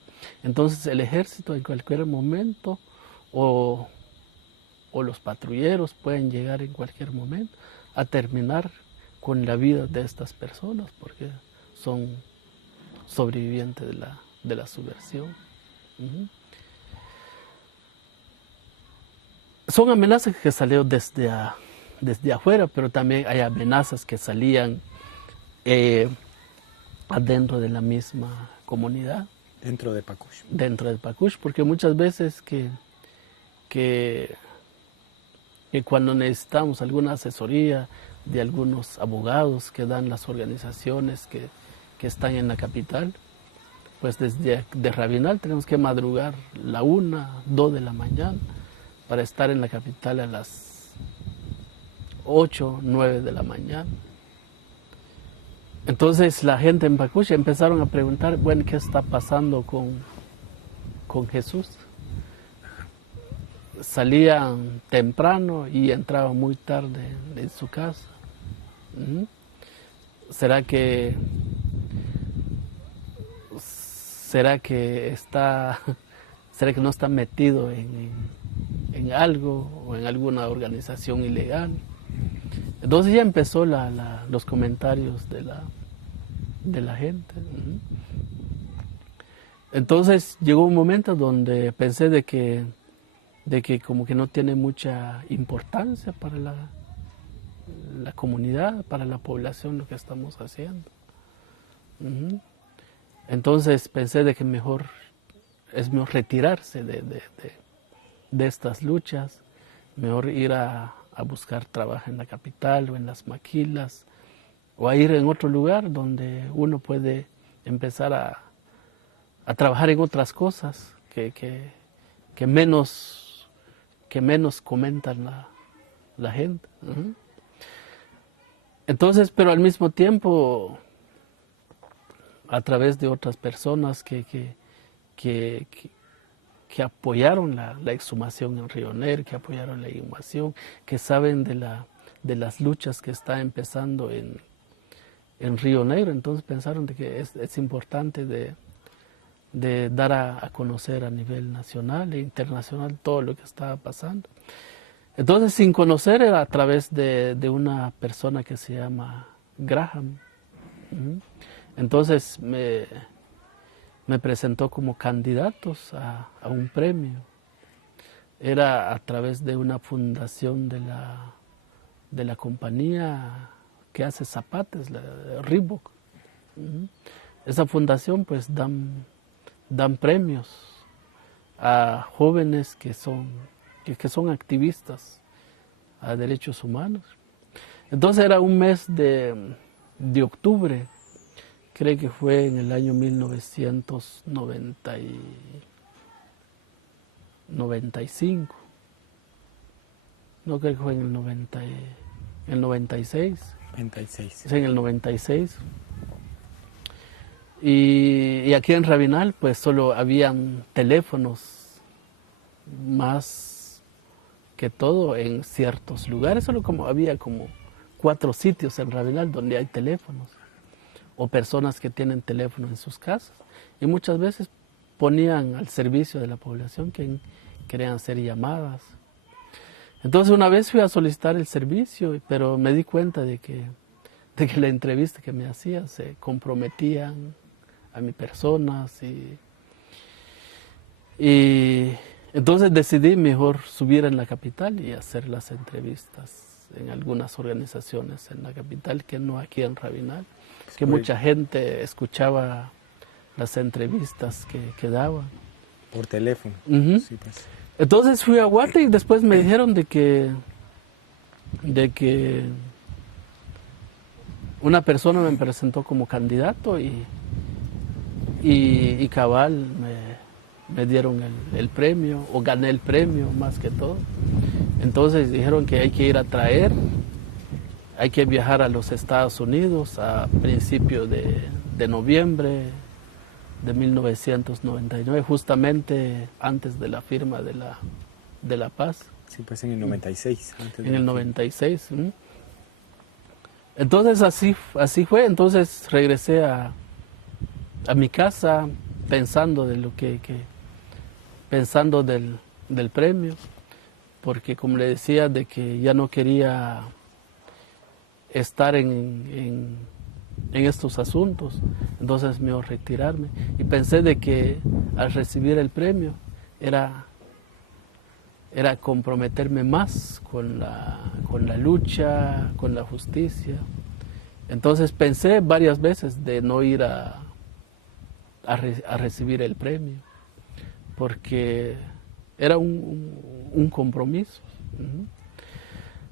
Entonces el ejército en cualquier momento o los patrulleros pueden llegar en cualquier momento a terminar con la vida de estas personas porque son sobrevivientes de la subversión. Son amenazas que salieron desde afuera, pero también hay amenazas que salían adentro de la misma comunidad. Dentro de Pacush. Dentro de Pacush, porque muchas veces que cuando necesitamos alguna asesoría de algunos abogados que dan las organizaciones que están en la capital, pues desde Rabinal tenemos que madrugar la 1, 2 de la mañana para estar en la capital a las 8, 9 de la mañana. Entonces la gente en Pacush empezaron a preguntar, bueno, ¿qué está pasando con Jesús? Salían temprano y entraban muy tarde en su casa. ¿Será que no está metido en algo o en alguna organización ilegal? Entonces ya empezó los comentarios de la gente. Entonces llegó un momento donde pensé de que como que no tiene mucha importancia para la comunidad, para la población lo que estamos haciendo. Entonces pensé de que es mejor retirarse de estas luchas, mejor ir a buscar trabajo en la capital o en las maquilas, o a ir en otro lugar donde uno puede empezar a trabajar en otras cosas que menos comentan la gente. Entonces, pero al mismo tiempo, a través de otras personas que apoyaron la exhumación en Río Negro, que apoyaron la inhumación, que saben de las luchas que está empezando en Río Negro, entonces pensaron de que es importante de dar a conocer a nivel nacional e internacional todo lo que estaba pasando. Entonces, sin conocer, era a través de una persona que se llama Graham. Entonces me presentó como candidatos a un premio. Era a través de una fundación de la compañía que hace zapatos, la Reebok. Esa fundación pues dan premios a jóvenes que son activistas a derechos humanos. Entonces era un mes de octubre, creo que fue en el año 1995. No creo que fue en el 96. 96. Es en el 96. Y aquí en Rabinal pues solo habían teléfonos más que todo en ciertos lugares, solo había como 4 sitios en Rabinal donde hay teléfonos. o personas que tienen teléfono en sus casas. Y muchas veces ponían al servicio de la población que querían hacer llamadas. Entonces una vez fui a solicitar el servicio, pero me di cuenta de que la entrevista que me hacía se comprometían a mi persona. Y entonces decidí mejor subir en la capital y hacer las entrevistas en algunas organizaciones en la capital, que no aquí en Rabinal, que mucha gente escuchaba las entrevistas que daban. Por teléfono. Uh-huh. Sí, pues. Entonces fui a Guate y después me dijeron de que una persona me presentó como candidato y cabal me dieron el premio, o gané el premio más que todo. Entonces dijeron que hay que ir a traer, hay que viajar a los Estados Unidos a principios de noviembre de 1999, justamente antes de la firma de la paz. Sí, pues en el 96. En el 96. Entonces así fue. Entonces regresé a mi casa pensando pensando del premio, porque como le decía, de que ya no quería estar en estos asuntos, entonces me iba a retirarme. Y pensé de que al recibir el premio era comprometerme más con la lucha, con la justicia. Entonces pensé varias veces de no ir a recibir el premio, porque era un compromiso.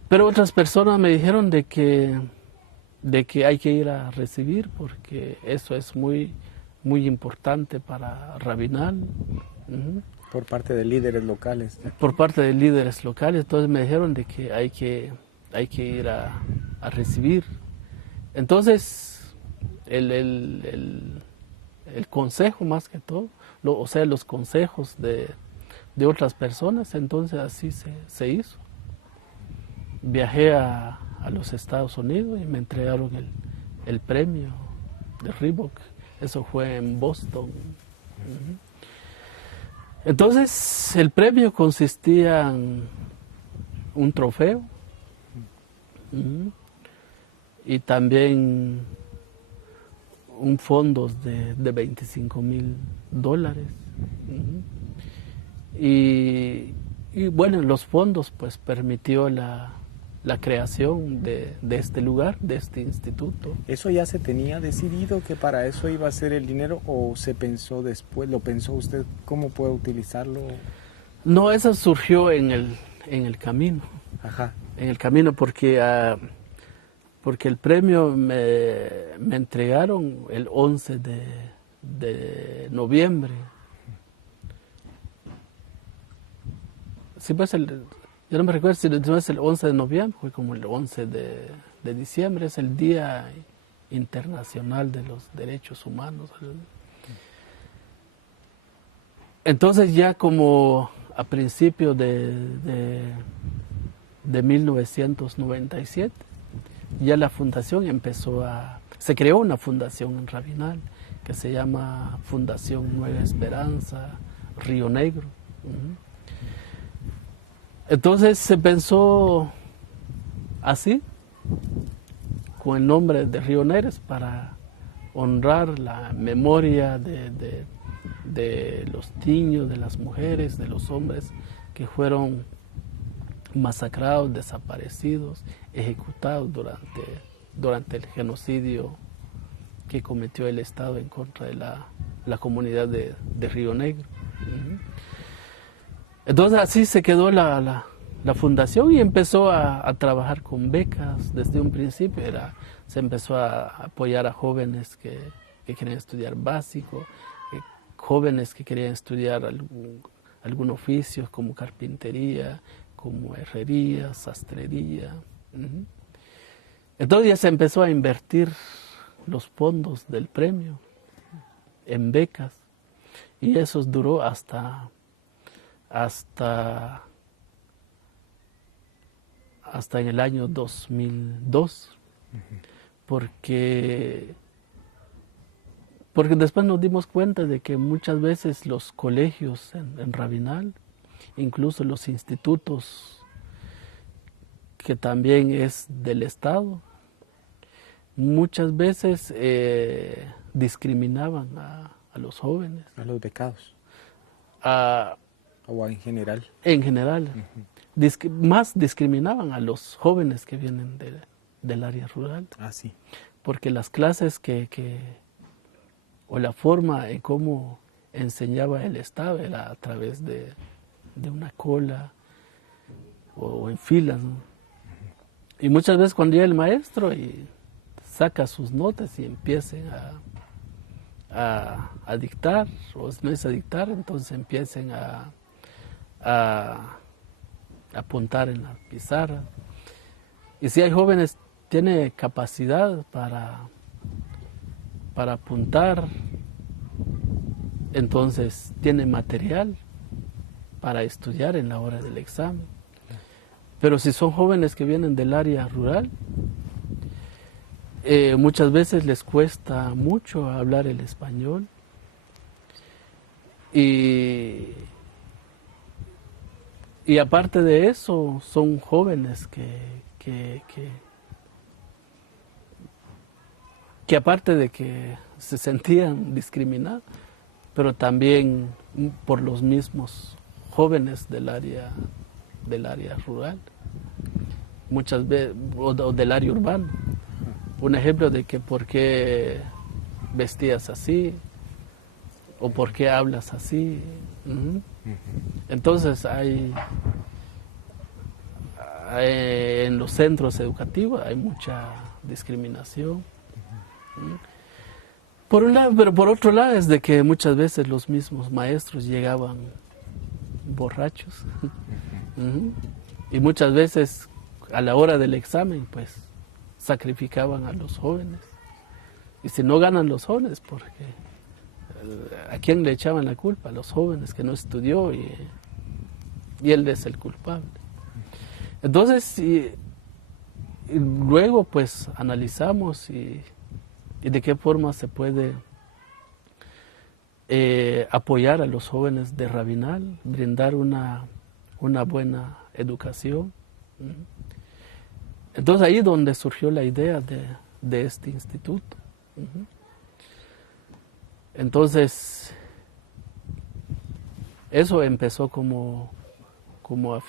Pero otras personas me dijeron de que hay que ir a recibir, porque eso es muy, muy importante para Rabinal. Por parte de líderes locales. Por parte de líderes locales. Entonces me dijeron de que hay que ir a recibir. Entonces el consejo, más que todo, o sea, los consejos de otras personas, entonces así se hizo. Viajé a los Estados Unidos y me entregaron el premio de Reebok. Eso fue en Boston. Entonces el premio consistía en un trofeo y también un fondo de $25,000. Y bueno, los fondos pues permitió la creación de este lugar, de este instituto. ¿Eso ya se tenía decidido que para eso iba a ser el dinero o se pensó después? ¿Lo pensó usted? ¿Cómo puede utilizarlo? No, eso surgió en el camino. Ajá. En el camino, porque el premio me entregaron el 11 de noviembre. Sí, pues yo no me recuerdo si no es el 11 de noviembre, fue como el 11 de diciembre, es el Día Internacional de los Derechos Humanos. Entonces ya como a principios de 1997, ya la fundación se creó una fundación en Rabinal que se llama Fundación Nueva Esperanza, Río Negro. Entonces se pensó así, con el nombre de Río Negro, para honrar la memoria de los niños, de las mujeres, de los hombres que fueron masacrados, desaparecidos, ejecutados durante el genocidio que cometió el Estado en contra de la comunidad de Río Negro. Entonces así se quedó la fundación y empezó a trabajar con becas desde un principio. Se empezó a apoyar a jóvenes que querían estudiar básico, jóvenes que querían estudiar algún oficio como carpintería, como herrería, sastrería. Entonces ya se empezó a invertir los fondos del premio en becas y eso duró hasta en el año 2002, porque Porque después nos dimos cuenta de que muchas veces los colegios en Rabinal, incluso los institutos, que también es del Estado, muchas veces discriminaban a los jóvenes. A los becados. O en general. En general. Más discriminaban a los jóvenes que vienen del área rural. Ah, sí. Porque las clases o la forma en cómo enseñaba el Estado era a través de una cola o en filas, ¿no? Y muchas veces cuando llega el maestro y saca sus notas y empiecen a dictar, o no es a dictar, entonces empiecen a apuntar en la pizarra. Y si hay jóvenes, tiene capacidad para apuntar, entonces tiene material para estudiar en la hora del examen. Pero si son jóvenes que vienen del área rural, muchas veces les cuesta mucho hablar el español y aparte de eso son jóvenes que aparte de que se sentían discriminados, pero también por los mismos jóvenes del área rural, muchas veces, o del área urbana. Un ejemplo de que por qué vestías así, o por qué hablas así. Entonces en los centros educativos hay mucha discriminación. Por un lado, pero por otro lado es de que muchas veces los mismos maestros llegaban borrachos. Y muchas veces a la hora del examen pues sacrificaban a los jóvenes. Y si no ganan los jóvenes, porque ¿a quién le echaban la culpa? A los jóvenes que no estudió y él es el culpable. Entonces, y luego pues analizamos y de qué forma se puede apoyar a los jóvenes de Rabinal, brindar una buena educación. Entonces ahí es donde surgió la idea de este instituto. Entonces, eso empezó como a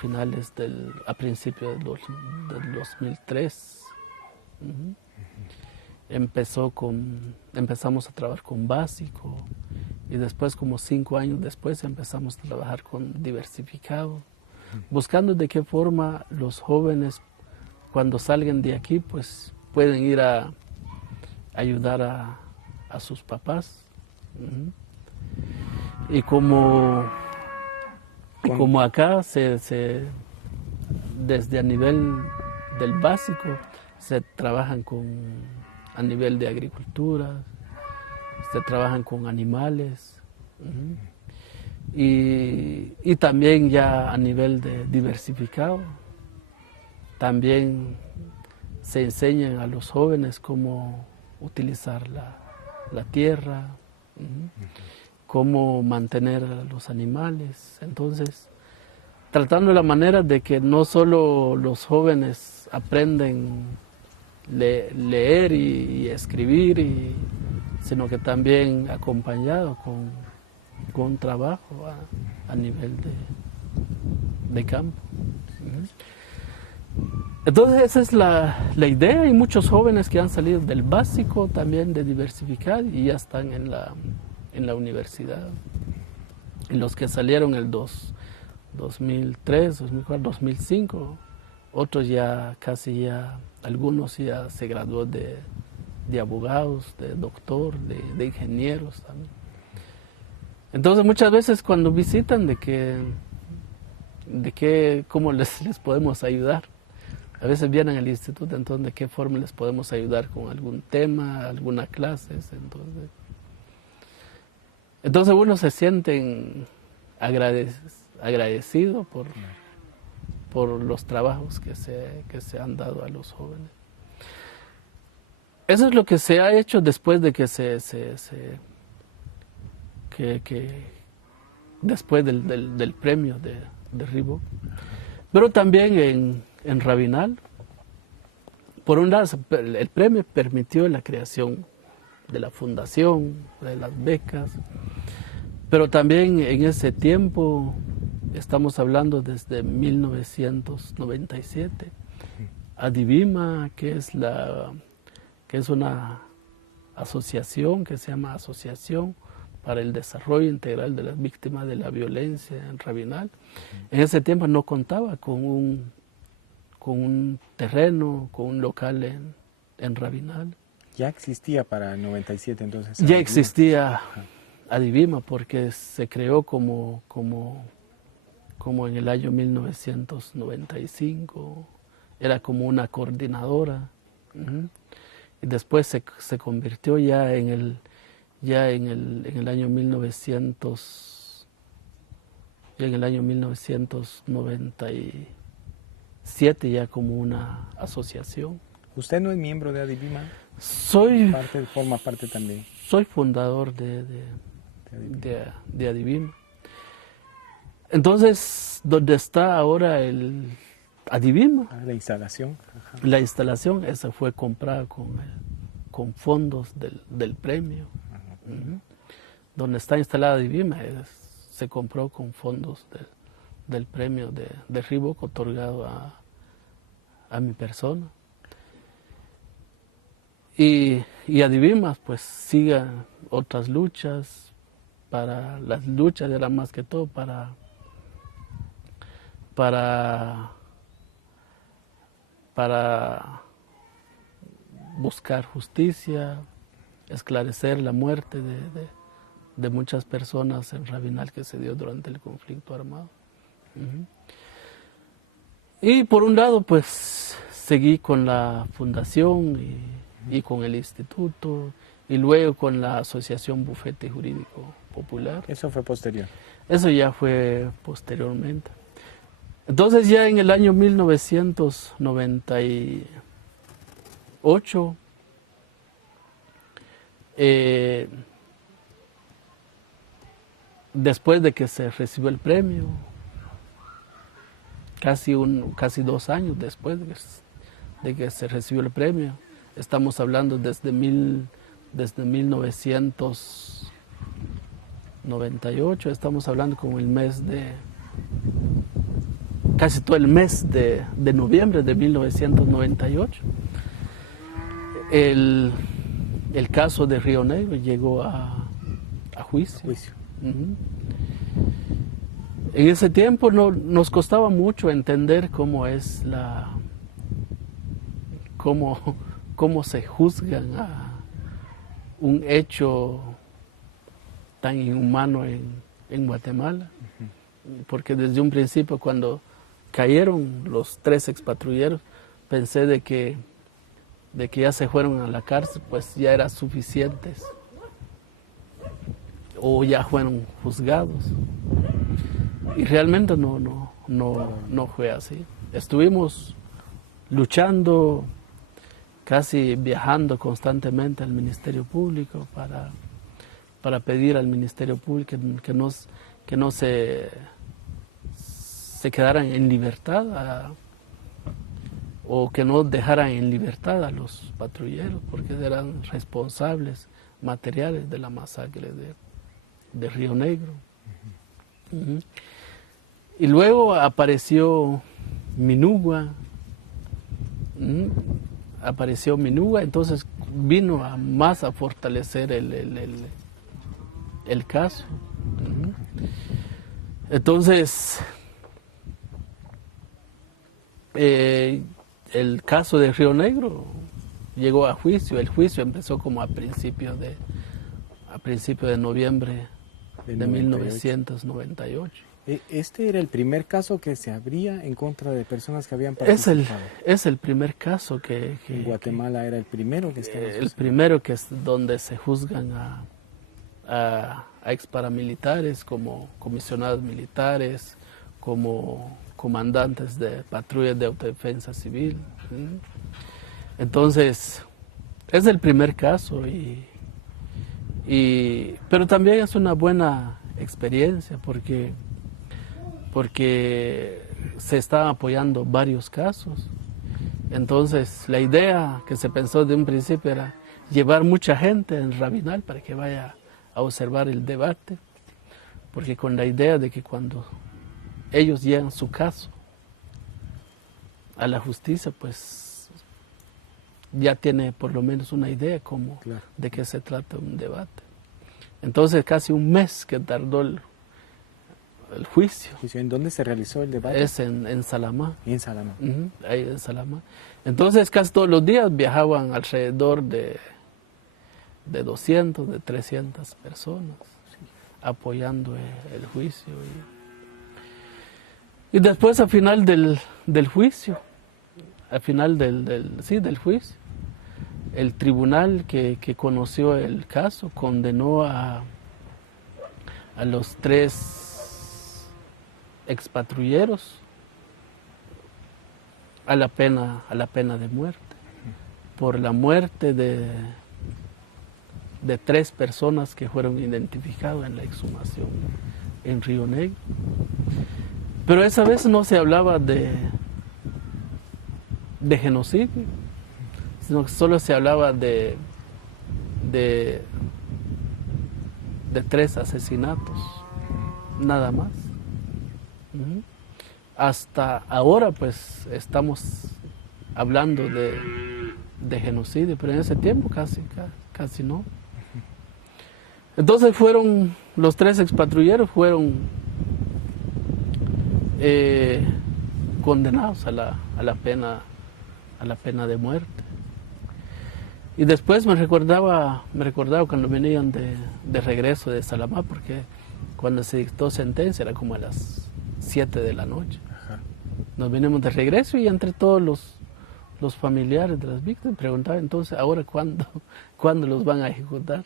principios del 2003. Empezamos a trabajar con básico y después, como 5 años después, empezamos a trabajar con diversificado, buscando de qué forma los jóvenes, cuando salgan de aquí, pues pueden ir a ayudar a sus papás. Y como acá desde a nivel del básico se trabajan a nivel de agricultura, se trabajan con animales, y también ya a nivel de diversificado, también se enseñan a los jóvenes cómo utilizar la tierra, cómo mantener a los animales. Entonces, tratando la manera de que no solo los jóvenes aprenden leer y escribir, sino que también acompañado con trabajo a nivel de campo. Entonces esa es la idea. Hay muchos jóvenes que han salido del básico, también de diversificar, y ya están en la universidad. Y los que salieron el 2003, 2004, 2005, otros algunos ya se graduó de abogados, de doctor, de ingenieros también. Entonces muchas veces cuando visitan cómo les podemos ayudar. A veces vienen al instituto, entonces de qué forma les podemos ayudar con algún tema, alguna clase. Entonces uno se siente agradecido por los trabajos que se han dado a los jóvenes. Eso es lo que se ha hecho después de que se que después del premio de Reebok. Pero también en Rabinal, por un lado, el premio permitió la creación de la fundación, de las becas, pero también en ese tiempo, estamos hablando desde 1997, Adivima, que es una asociación que se llama Asociación para el Desarrollo Integral de las Víctimas de la Violencia en Rabinal, en ese tiempo no contaba con un terreno, con un local en Rabinal. Ya existía para el 97 entonces. Ya existía Adivima porque se creó como en el año 1995, era como una coordinadora. Y después se convirtió ya en el año 1997 ya como una asociación. ¿Usted no es miembro de Adivima? Forma parte también. Soy fundador de Adivima. Entonces, ¿dónde está ahora el Adivima? La instalación. Ajá. La instalación, esa fue comprada con fondos del premio. Donde está instalada Adivima, se compró con fondos del premio de Reebok otorgado a mi persona. Y Adivima pues sigue otras luchas. Las luchas eran más que todo para buscar justicia, esclarecer la muerte de muchas personas en Rabinal que se dio durante el conflicto armado. Y por un lado, pues seguí con la fundación y con el instituto, y luego con la Asociación Bufete Jurídico Popular. ¿Eso fue posterior? Eso ya fue posteriormente. Entonces ya en el año 1998, después de que se recibió el premio, casi 2 años después de que se recibió el premio, estamos hablando desde 1998, estamos hablando como casi todo el mes de noviembre de 1998. El caso de Río Negro llegó a juicio. En ese tiempo nos costaba mucho entender cómo se juzgan a un hecho tan inhumano en Guatemala, porque desde un principio cuando cayeron los 3 expatrulleros pensé de que ya se fueron a la cárcel, pues ya eran suficientes o ya fueron juzgados, y realmente no fue así. Estuvimos luchando, casi viajando constantemente al Ministerio Público para pedir al Ministerio Público que no se quedaran en libertad o que no dejaran en libertad a los patrulleros, porque eran responsables materiales de la masacre de Río Negro. Y luego apareció Minugua, entonces vino más a fortalecer el caso. Entonces, el caso de Río Negro llegó a juicio. El juicio empezó como a principios de noviembre de 1998. ¿Este era el primer caso que se abría en contra de personas que habían participado? Es el primer caso que en Guatemala era el primero que estaba el primero que es donde se juzgan a ex paramilitares como comisionados militares, como comandantes de patrullas de autodefensa civil. Entonces, es el primer caso y Pero también es una buena experiencia porque se están apoyando varios casos. Entonces, la idea que se pensó de un principio era llevar mucha gente en Rabinal para que vaya a observar el debate, porque con la idea de que cuando ellos llevan su caso a la justicia, pues ya tiene por lo menos una idea como Claro. de qué se trata un debate. Entonces, casi un mes que tardó el juicio. ¿En dónde se realizó el debate? Es en Salamá. En Salamá. Ahí en Salamá. Entonces casi todos los días viajaban alrededor de 200, de 300 personas apoyando el juicio. Y después al final del juicio, al final del juicio, el tribunal que conoció el caso condenó a los 3 expatrulleros a la pena de muerte por la muerte de 3 personas que fueron identificadas en la exhumación en Río Negro. Pero esa vez no se hablaba de genocidio, sino que solo se hablaba de 3 asesinatos, nada más. Hasta ahora pues estamos hablando de genocidio, pero en ese tiempo casi no. Entonces los 3 expatrulleros fueron condenados a la pena de muerte. Y después me recordaba cuando venían de regreso de Salamá, porque cuando se dictó sentencia era como a las 7 de la noche. Ajá. Nos venimos de regreso y entre todos los familiares de las víctimas preguntaban entonces, ¿ahora cuándo los van a ejecutar?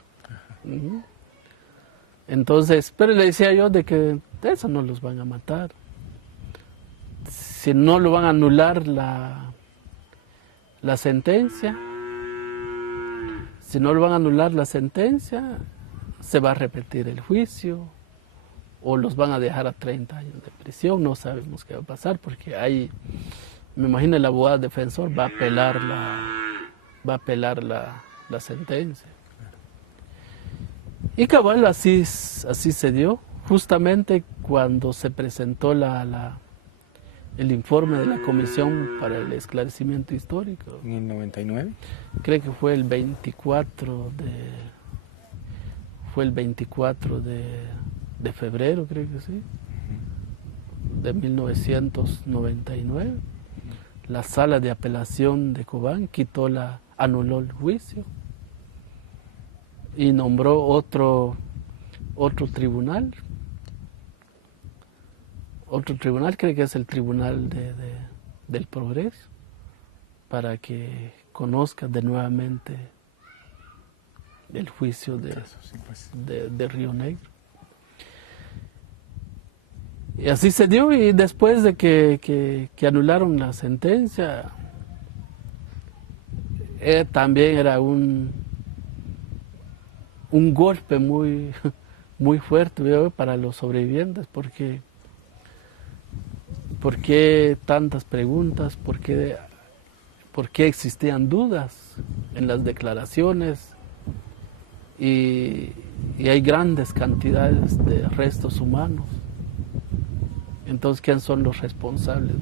Entonces, pero le decía yo de que eso no los van a matar. Si no lo van a anular la sentencia, se va a repetir el juicio o los van a dejar a 30 años de prisión. No sabemos qué va a pasar porque ahí, me imagino, el abogado defensor va a apelar la sentencia. Y cabal, así se dio. Justamente cuando se presentó el informe de la Comisión para el Esclarecimiento Histórico. ¿En el 99? Creo que fue el 24 de febrero, creo que sí, de 1999. La sala de apelación de Cobán anuló el juicio y nombró otro tribunal. Otro tribunal, creo que es el Tribunal del Progreso, para que conozca de nuevamente el juicio de Río Negro. Y así se dio, y después de que anularon la sentencia, también era un golpe muy, muy fuerte para los sobrevivientes, porque ¿por qué tantas preguntas? ¿Por qué existían dudas en las declaraciones? Y hay grandes cantidades de restos humanos. Entonces, ¿quién son los responsables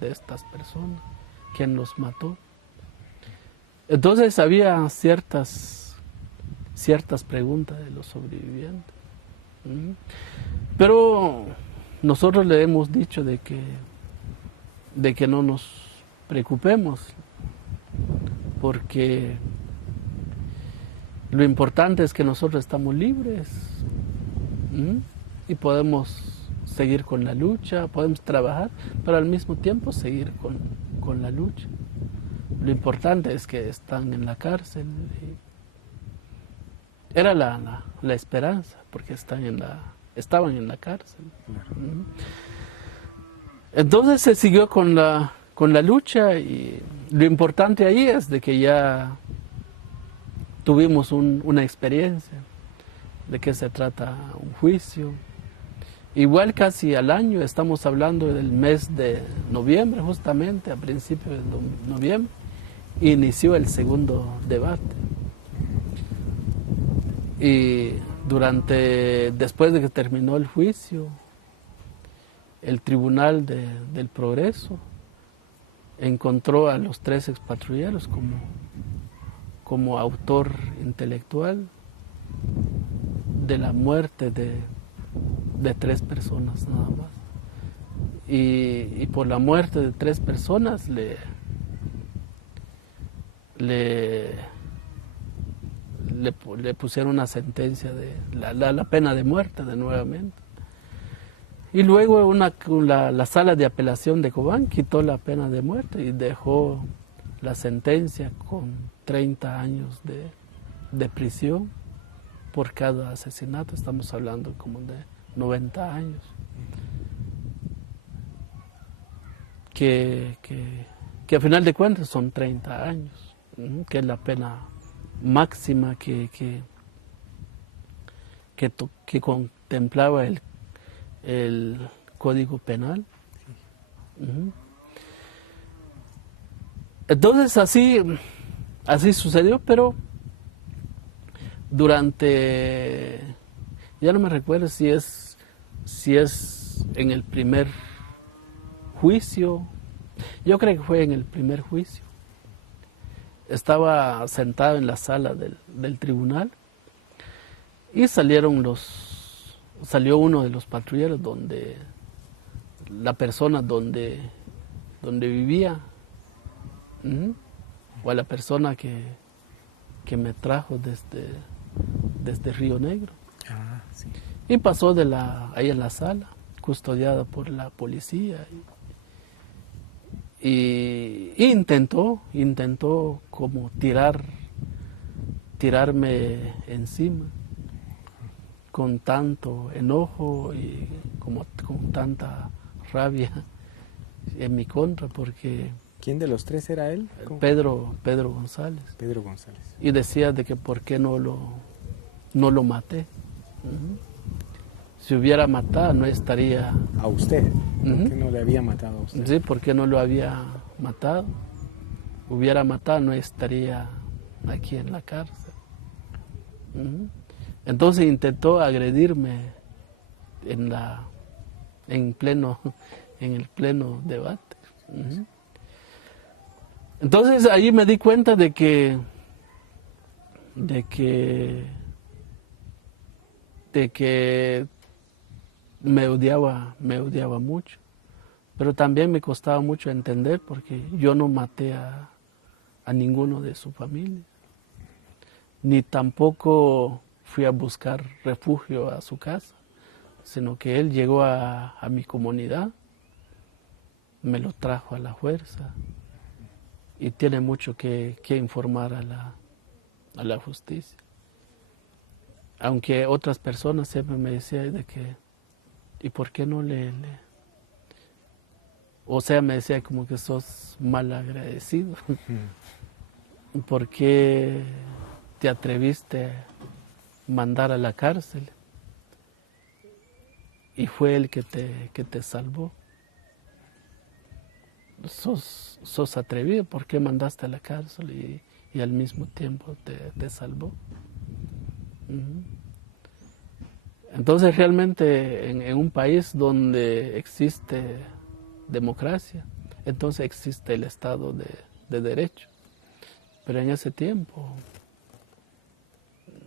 de estas personas? ¿Quién los mató? Entonces había ciertas preguntas de los sobrevivientes. Pero nosotros le hemos dicho de que no nos preocupemos, porque lo importante es que nosotros estamos libres y podemos seguir con la lucha, podemos trabajar, pero al mismo tiempo seguir con la lucha. Lo importante es que están en la cárcel. Era la esperanza, porque estaban en la cárcel. Entonces se siguió con la lucha, y lo importante ahí es de que ya tuvimos una experiencia. de qué se trata un juicio. Igual casi al año, estamos hablando del mes de noviembre, justamente a principios de noviembre, inició el segundo debate. Y después de que terminó el juicio, el Tribunal del Progreso encontró a los 3 expatrulleros como autor intelectual de la muerte de 3 personas nada más. Y por la muerte de 3 personas le pusieron una sentencia de la pena de muerte de nuevamente. Y luego la sala de apelación de Cobán quitó la pena de muerte y dejó la sentencia con 30 años de prisión por cada asesinato. Estamos hablando como de 90 años. Que a final de cuentas son 30 años, que es la pena máxima que contemplaba el Código Penal. Entonces así sucedió, pero ya no me recuerdo si es en el primer juicio, yo creo que fue en el primer juicio. Estaba sentado en la sala del tribunal y salió uno de los patrulleros la persona donde vivía, o a la persona que me trajo desde Río Negro. Sí. Y pasó ahí en la sala, custodiada por la policía. Y intentó como tirarme encima con tanto enojo y con tanta rabia en mi contra, porque ¿Quién de los 3 era él? Pedro González. Pedro González. Y decía de que por qué no lo maté. Si hubiera matado no estaría... ¿A usted? ¿Por qué no le había matado a usted? Sí, ¿por qué no lo había matado? Hubiera matado no estaría aquí en la cárcel. Entonces intentó agredirme en el pleno debate. Entonces ahí me di cuenta de que me odiaba mucho, pero también me costaba mucho entender porque yo no maté a ninguno de su familia, ni tampoco fui a buscar refugio a su casa, sino que él llegó a mi comunidad, me lo trajo a la fuerza y tiene mucho que informar a la justicia. Aunque otras personas siempre me decían de que, ¿y por qué no o sea, me decía como que sos mal agradecido? ¿Por qué te atreviste a mandar a la cárcel? Y fue él que te salvó. Sos atrevido, ¿por qué mandaste a la cárcel y al mismo tiempo te salvó? Entonces realmente en un país donde existe democracia, entonces existe el Estado de Derecho. Pero en ese tiempo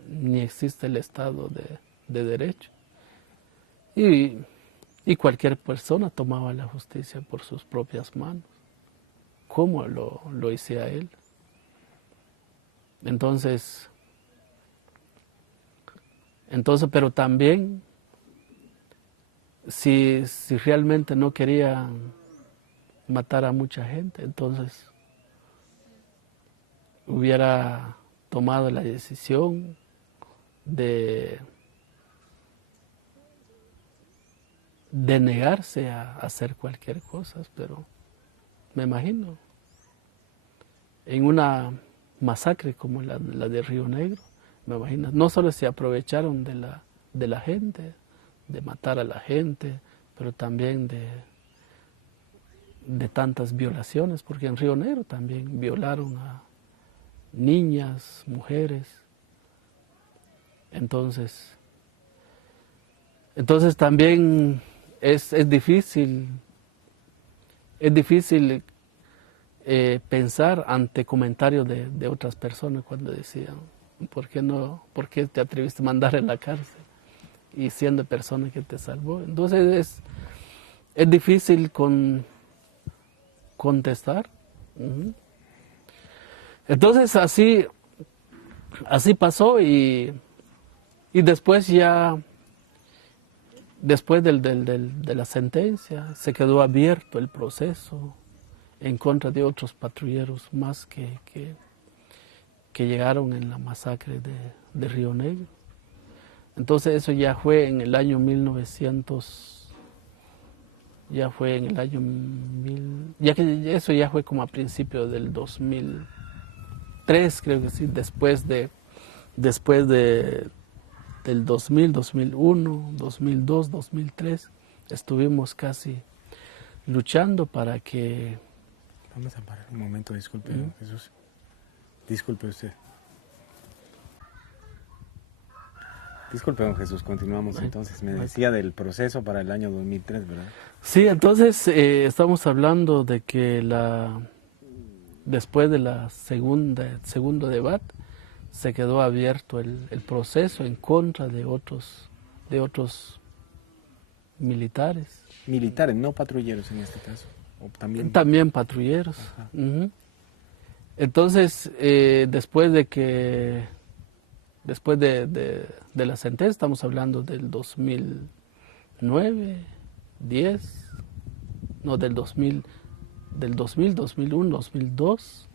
ni existe el Estado de Derecho. Y cualquier persona tomaba la justicia por sus propias manos, como lo hacía él. Entonces, pero también, si realmente no querían matar a mucha gente, entonces hubiera tomado la decisión de negarse a hacer cualquier cosa, pero me imagino, en una masacre como la de Río Negro, ¿Me imaginas? No solo se aprovecharon de la gente, de matar a la gente, pero también de tantas violaciones, porque en Río Negro también violaron a niñas, mujeres. Entonces también es difícil pensar ante comentarios de otras personas cuando decían, ¿por qué te atreviste a mandar en la cárcel? Y siendo persona que te salvó. Entonces es difícil contestar. Entonces así pasó y después después de la sentencia se quedó abierto el proceso en contra de otros patrulleros más que llegaron en la masacre de Río Negro. Entonces eso ya fue en el año 1900, eso ya fue como a principios del 2003, creo que sí, después del 2000, 2001, 2002, 2003, estuvimos casi luchando para que... Vamos a parar un momento, disculpe, don Jesús. Disculpe usted. Disculpe, don Jesús, continuamos entonces. Me decía del proceso para el año 2003, ¿verdad? Sí, entonces estamos hablando de que después de la segundo debate se quedó abierto el proceso en contra de otros militares. Militares, no patrulleros en este caso. ¿O también patrulleros. Entonces, después de la sentencia, estamos hablando del 2009, 10, no, del 2000, 2001, 2002,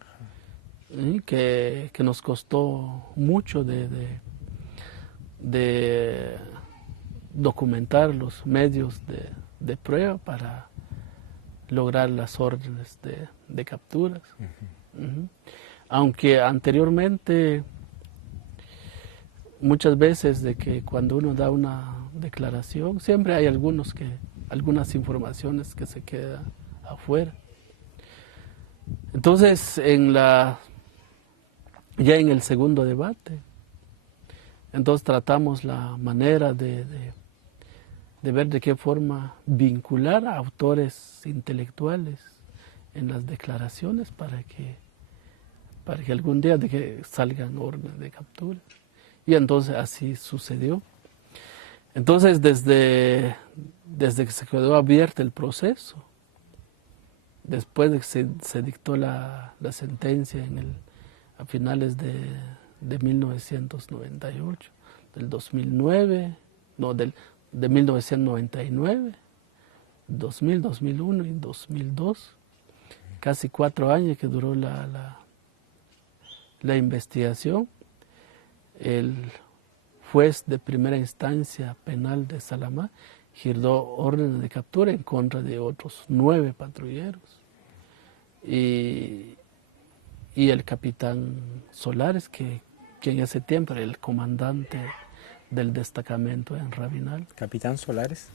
que nos costó mucho de documentar los medios de prueba para lograr las órdenes de capturas. Aunque anteriormente, muchas veces de que cuando uno da una declaración, siempre hay algunas informaciones que se quedan afuera. Entonces, ya en el segundo debate, entonces tratamos la manera de ver de qué forma vincular a autores intelectuales en las declaraciones para que algún día de que salgan órdenes de captura. Y entonces así sucedió. Entonces desde que se quedó abierto el proceso, después de que se dictó la sentencia a finales de 1998, del 2009, no, de 1999, 2000, 2001 y 2002, casi 4 años que duró la investigación. El juez de primera instancia penal de Salamá giró órdenes de captura en contra de otros 9 patrulleros. Y el capitán Solares, que en ese tiempo era el comandante del destacamento en Rabinal. ¿Capitán Solares?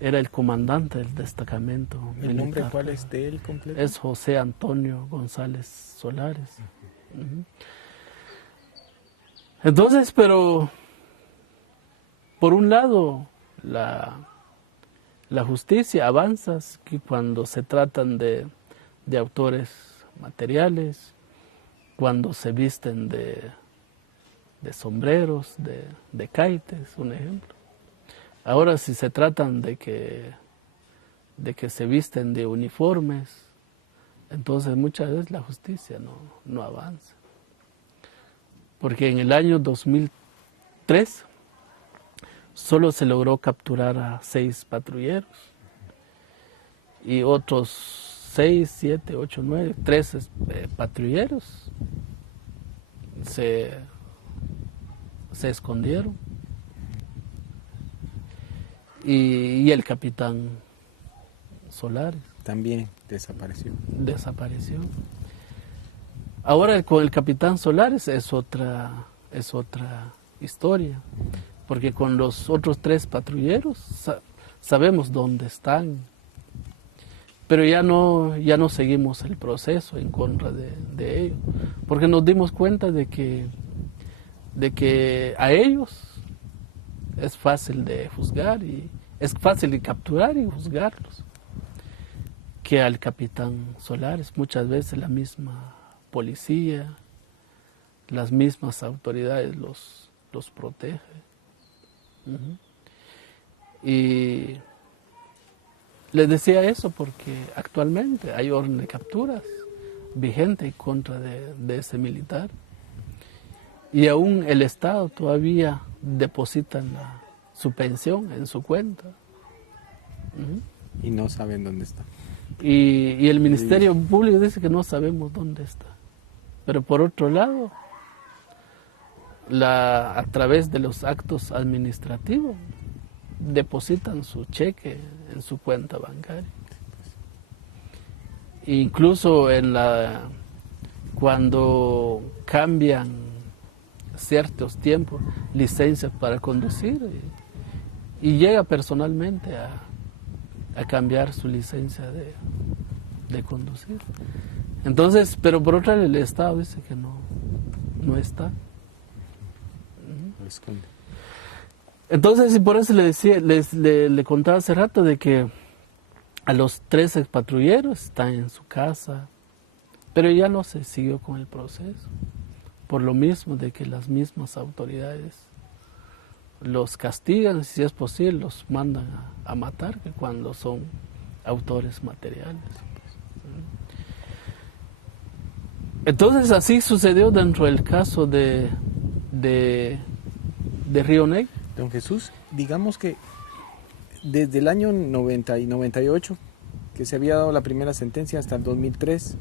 Era el comandante del destacamento militar. ¿El nombre cuál es de él completo? Es José Antonio González Solares. Entonces, pero por un lado, la justicia avanza que cuando se tratan de autores materiales, cuando se visten de sombreros, de caites, un ejemplo. Ahora, si se tratan de que se visten de uniformes, entonces muchas veces la justicia no avanza. Porque en el año 2003 solo se logró capturar a 6 patrulleros y otros 6, 7, 8, 9, 13 patrulleros se escondieron. Y el capitán Solares también desapareció. Ahora con el capitán Solares es otra es otra historia, porque con los otros 3 patrulleros sabemos dónde están, pero ya no seguimos el proceso en contra de ellos, porque nos dimos cuenta de que a ellos es fácil de juzgar y es fácil de capturar y juzgarlos, que al capitán Solares. Muchas veces la misma policía, las mismas autoridades los protegen. Y les decía eso porque actualmente hay orden de capturas vigente en contra de ese militar. Y aún el Estado todavía deposita su pensión en su cuenta. Y no saben dónde está. Y el Ministerio Público dice que no sabemos dónde está. Pero por otro lado, a través de los actos administrativos, depositan su cheque en su cuenta bancaria. Incluso cuando cambian ciertos tiempos licencias para conducir y llega personalmente a cambiar su licencia de conducir. Entonces, pero por otra el Estado dice que no está. Lo esconde. Entonces, y por eso le contaba hace rato de que a los 13 patrulleros están en su casa, pero ya no se siguió con el proceso, por lo mismo de que las mismas autoridades los castigan, si es posible, los mandan a matar, que cuando son autores materiales. Entonces así sucedió dentro del caso de Río Negro. Don Jesús, digamos que desde el año 90 y 98, que se había dado la primera sentencia, hasta el 2003,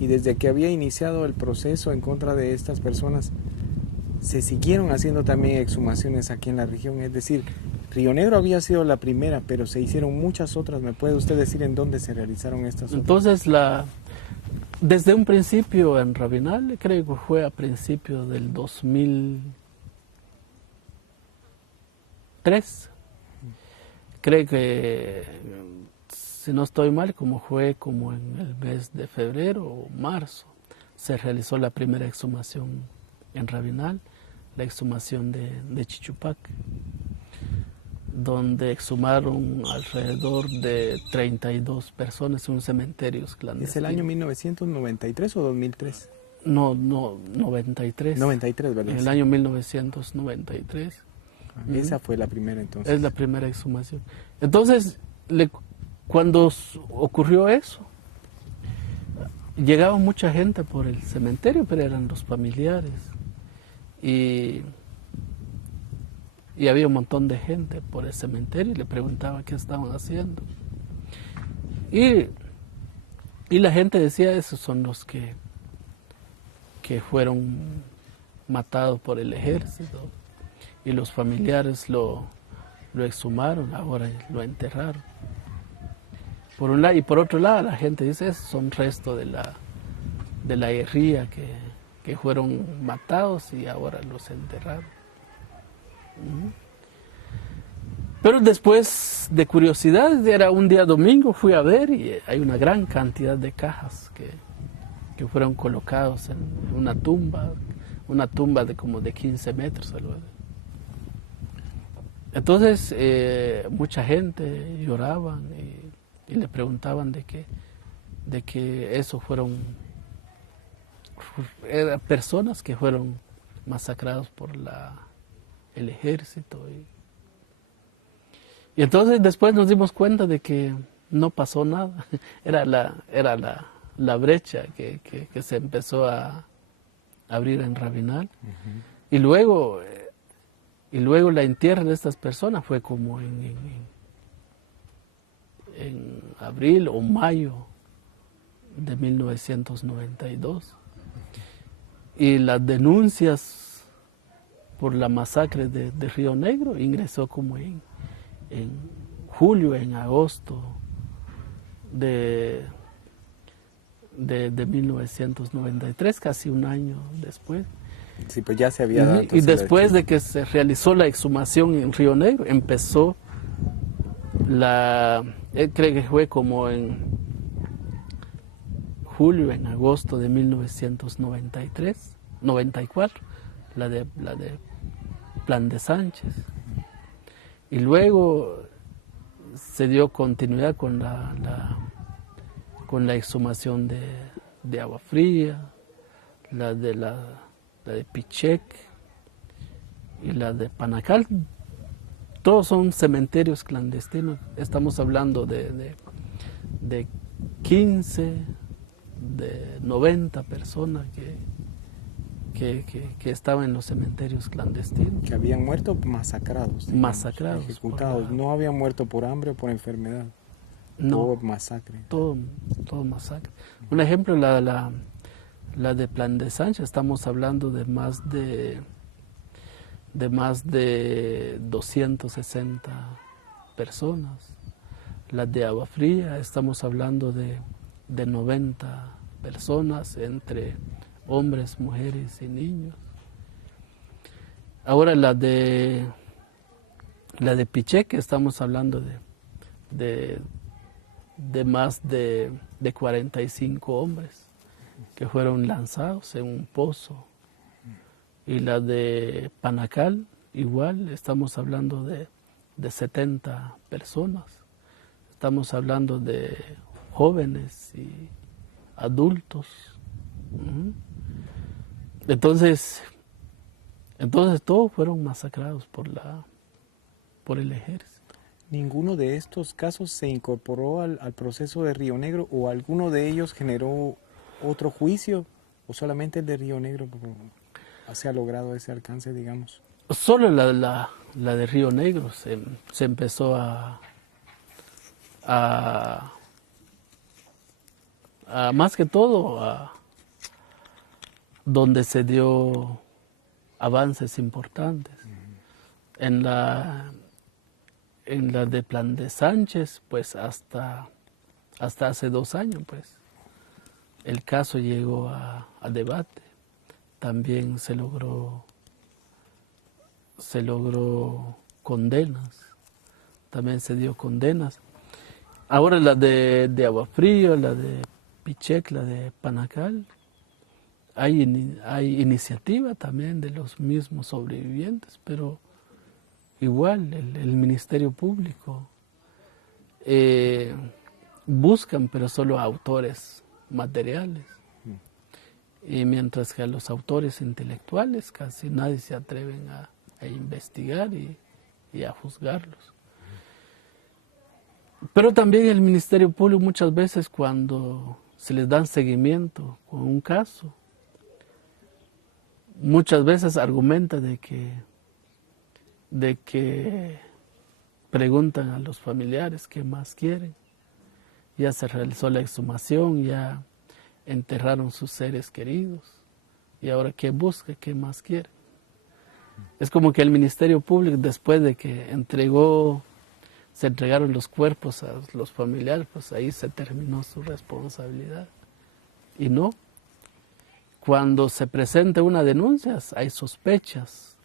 y desde que había iniciado el proceso en contra de estas personas, se siguieron haciendo también exhumaciones aquí en la región. Es decir, Río Negro había sido la primera, pero se hicieron muchas otras. ¿Me puede usted decir en dónde se realizaron estas otras? Entonces, desde un principio en Rabinal, creo que fue a principios del 2003, creo que, si no estoy mal, fue como en el mes de febrero o marzo, se realizó la primera exhumación en Rabinal, la exhumación de Chichupac, donde exhumaron alrededor de 32 personas en un cementerio clandestino. ¿Es el año 1993 o 2003? No, 93. 93, ¿verdad? En el año 1993. Esa fue la primera entonces. Es la primera exhumación. Entonces, cuando ocurrió eso, llegaba mucha gente por el cementerio, pero eran los familiares. Y había un montón de gente por el cementerio y le preguntaba qué estaban haciendo. Y la gente decía, esos son los que fueron matados por el ejército. Y los familiares lo exhumaron, ahora lo enterraron. Por un lado, y por otro lado, la gente dice, esos son restos de la guerrilla que fueron matados y ahora los enterraron. Pero después de curiosidad, era un día domingo, fui a ver y hay una gran cantidad de cajas que fueron colocados en una tumba de como de 15 metros. Algo así. Entonces, mucha gente lloraban y le preguntaban de que eso eran personas que fueron masacrados por el ejército. Y entonces después nos dimos cuenta de que no pasó nada. Era la brecha que se empezó a abrir en Rabinal. Y luego la entierro de estas personas fue como en abril o mayo de 1992. Y las denuncias por la masacre de Río Negro ingresó como en julio, en agosto de 1993, casi un año después. Sí, pues ya se había dado. Y entonces, la después de que se realizó la exhumación en Río Negro, empezó él cree que fue como en julio, en agosto de 1993, 94, la de Plan de Sánchez. Y luego se dio continuidad con la exhumación de Agua Fría, la de Pichec y la de Panacal. Todos son cementerios clandestinos. Estamos hablando de 15, de 90 personas que estaban en los cementerios clandestinos. que habían muerto masacrados. Digamos, Masacrados. ejecutados. No habían muerto por hambre o por enfermedad. No, Por masacre. todo masacre. Un ejemplo, la de Plan de Sánchez, estamos hablando de más de 260 personas. La de Agua Fría, estamos hablando de 90 personas, entre hombres, mujeres y niños. Ahora la de Picheque, estamos hablando de más de 45 hombres que fueron lanzados en un pozo. Y la de Panacal, igual, estamos hablando de 70 personas. Estamos hablando de jóvenes y adultos. Entonces todos fueron masacrados por el ejército. ¿Ninguno de estos casos se incorporó al proceso de Río Negro o alguno de ellos generó otro juicio o solamente el de Río Negro se ha logrado ese alcance, digamos? Solo la de Río Negro se empezó a más que todo donde se dio avances importantes. En la de Plan de Sánchez, pues hasta hace 2 años, pues el caso llegó a debate. También se logró condenas, también se dio condenas. Ahora la de Agua Fría, la de Pichec, la de Panacal, hay iniciativa también de los mismos sobrevivientes, pero igual el Ministerio Público buscan, pero solo autores materiales. Y mientras que a los autores intelectuales casi nadie se atreven a investigar y a juzgarlos. Pero también el Ministerio Público muchas veces cuando se les da seguimiento con un caso, muchas veces argumenta de que preguntan a los familiares qué más quieren. Ya se realizó la exhumación, ya enterraron sus seres queridos y ahora qué busca, qué más quiere. Es como que el Ministerio Público, después de que se entregaron los cuerpos a los familiares, pues ahí se terminó su responsabilidad. Y no, cuando se presenta una denuncia hay sospechas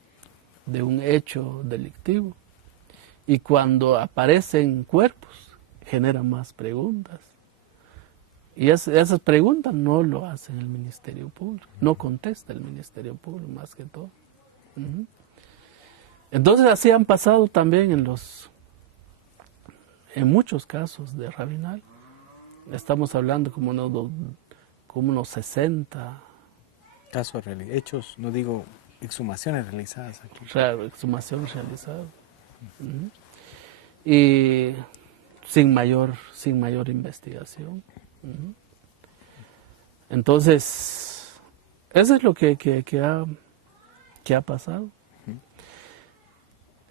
de un hecho delictivo y cuando aparecen cuerpos generan más preguntas. Y esas preguntas no lo hace el Ministerio Público, no contesta el Ministerio Público más que todo. Entonces así han pasado también en muchos casos de Rabinal. Estamos hablando como unos 60. Casos hechos, no digo exhumaciones realizadas aquí. Exhumación realizada. Y sin mayor investigación. Entonces, eso es lo que ha pasado.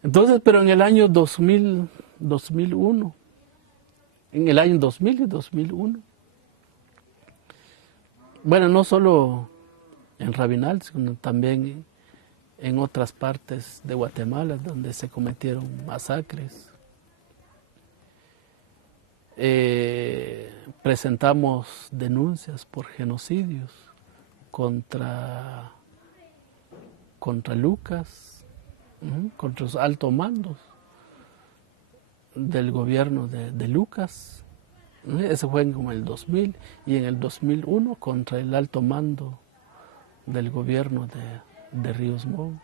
Entonces, pero en el año 2001, en el año 2000 y 2001, bueno, no solo en Rabinal, sino también en otras partes de Guatemala donde se cometieron masacres. Presentamos denuncias por genocidios contra contra Lucas, contra los altos mandos del gobierno de Lucas. Ese fue como en el 2000, y en el 2001 contra el alto mando del gobierno de Ríos Montt.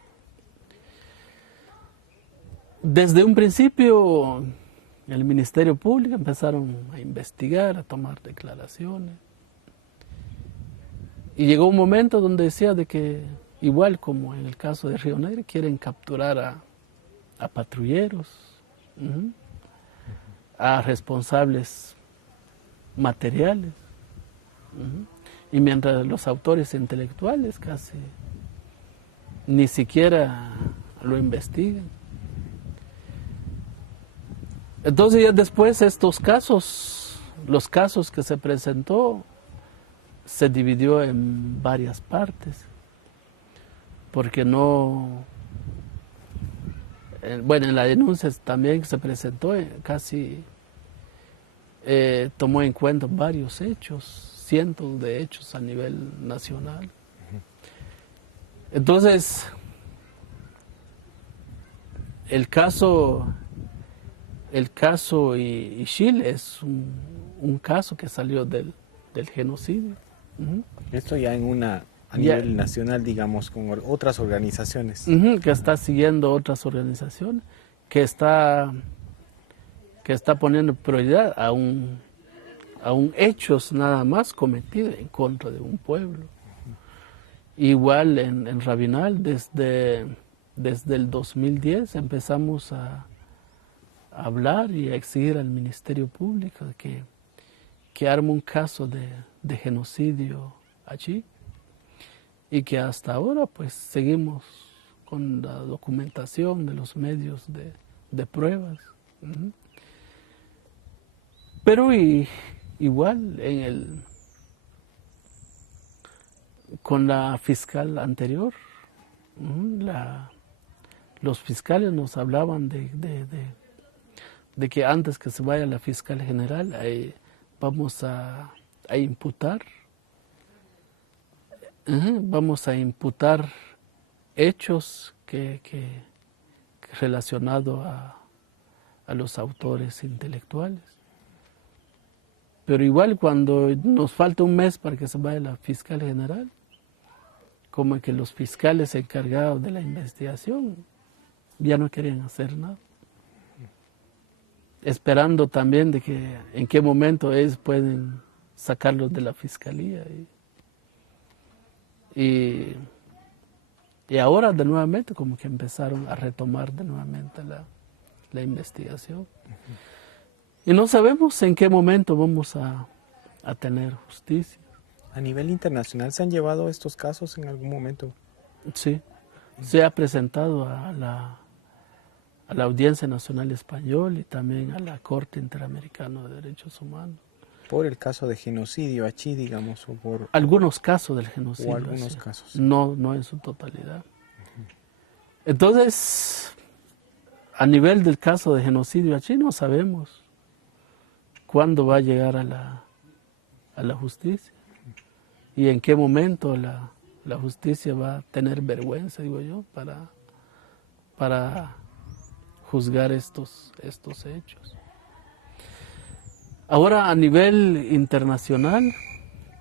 Desde un principio el Ministerio Público empezaron a investigar, a tomar declaraciones. Y llegó un momento donde decía de que, igual como en el caso de Río Negro, quieren capturar a patrulleros, a responsables materiales. Y mientras los autores intelectuales casi ni siquiera lo investigan. Entonces ya después estos casos, los casos que se presentó, se dividió en varias partes, porque no, bueno, en la denuncia también que se presentó casi tomó en cuenta varios hechos, cientos de hechos a nivel nacional. Entonces, el caso Ixil es un caso que salió del genocidio. Esto ya a nivel nacional, digamos, con otras organizaciones. Que está siguiendo otras organizaciones, que está poniendo prioridad a un hechos nada más cometidos en contra de un pueblo. Igual en Rabinal, desde el 2010 empezamos a hablar y a exigir al Ministerio Público que arme un caso de genocidio allí, y que hasta ahora pues seguimos con la documentación de los medios de pruebas. Pero igual con la fiscal anterior, los fiscales nos hablaban de que antes que se vaya la fiscal general vamos a imputar hechos que relacionados a los autores intelectuales. Pero igual cuando nos falta un mes para que se vaya la fiscal general, como que los fiscales encargados de la investigación ya no querían hacer nada, esperando también de que en qué momento ellos pueden sacarlos de la fiscalía. Y ahora de nuevamente como que empezaron a retomar de nuevamente la investigación. Y no sabemos en qué momento vamos a tener justicia. ¿A nivel internacional se han llevado estos casos en algún momento? Sí, se ha presentado a la Audiencia Nacional Española y también a la Corte Interamericana de Derechos Humanos. Por el caso de genocidio allí, digamos, o por... Algunos casos del genocidio. O algunos casos. No en su totalidad. Entonces, a nivel del caso de genocidio allí no sabemos cuándo va a llegar a la justicia y en qué momento la justicia va a tener vergüenza, digo yo, para juzgar estos hechos. Ahora, a nivel internacional,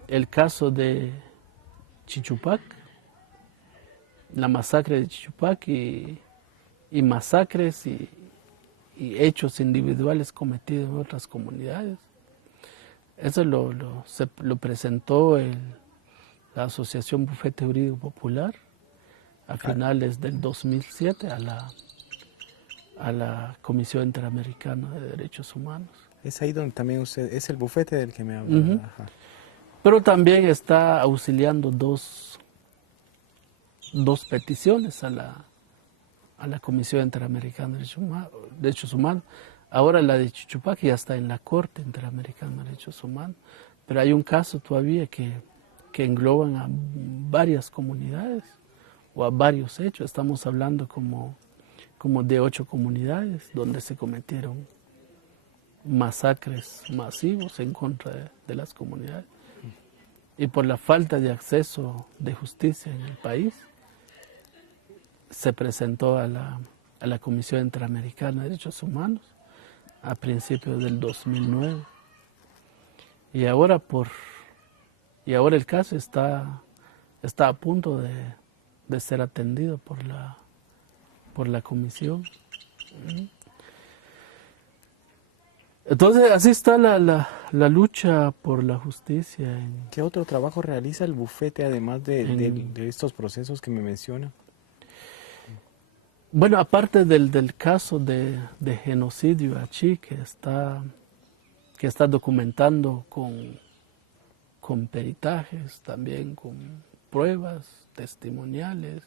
el caso de Chichupac, la masacre de Chichupac y masacres y hechos individuales cometidos en otras comunidades. Eso lo presentó la Asociación Bufete Jurídico Popular a finales del 2007 a la Comisión Interamericana de Derechos Humanos. Es ahí donde también usted, es el bufete del que me habla. Ajá. Pero también está auxiliando dos peticiones a la Comisión Interamericana de Derechos Humanos. Ahora la de Chichupac ya está en la Corte Interamericana de Derechos Humanos, pero hay un caso todavía que engloban a varias comunidades o a varios hechos. Estamos hablando como de 8 comunidades donde se cometieron masacres masivos en contra de las comunidades. Y por la falta de acceso de justicia en el país, se presentó a la Comisión Interamericana de Derechos Humanos a principios del 2009. Y ahora el caso está a punto de ser atendido por la comisión. Entonces, así está la lucha por la justicia. ¿Qué otro trabajo realiza el bufete además de estos procesos que me menciona? Bueno, aparte del caso de genocidio Achí, que está documentando con peritajes, también con pruebas testimoniales,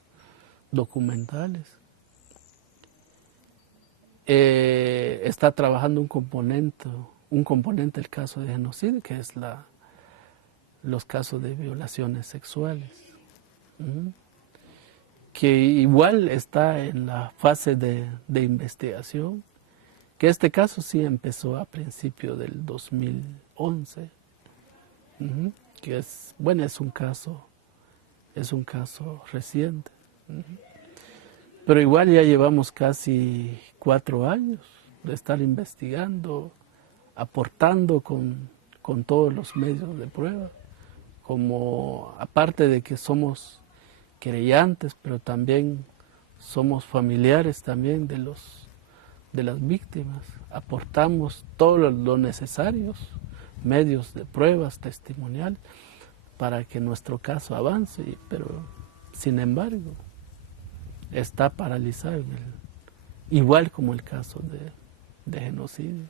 documentales. Está trabajando un componente del caso de genocidio, que es los casos de violaciones sexuales, que igual está en la fase de investigación, que este caso sí empezó a principios del 2011, que es un caso reciente. Pero igual ya llevamos casi 4 años de estar investigando, aportando con todos los medios de prueba, como aparte de que somos querellantes, pero también somos familiares también de las víctimas, aportamos todos los necesarios medios de pruebas testimoniales para que nuestro caso avance, pero sin embargo está paralizado, igual como el caso de genocidio.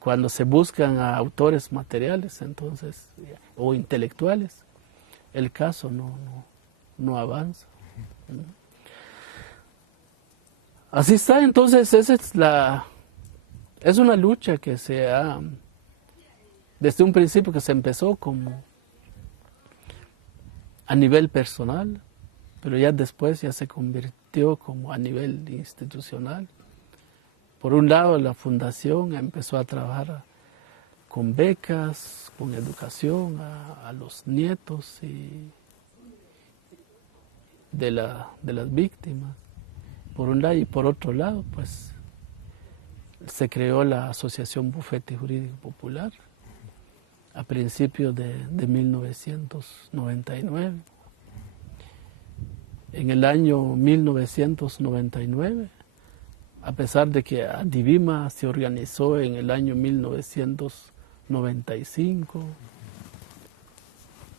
Cuando se buscan a autores materiales, entonces, o intelectuales, el caso no avanza. Así está, entonces es una lucha que desde un principio que se empezó como a nivel personal, pero ya después ya se convirtió como a nivel institucional. Por un lado, la fundación empezó a trabajar con becas, con educación a los nietos de las víctimas, por un lado, y por otro lado, pues se creó la Asociación Bufete Jurídico Popular a principios de 1999. En el año 1999, a pesar de que Adivima se organizó en el año 1995,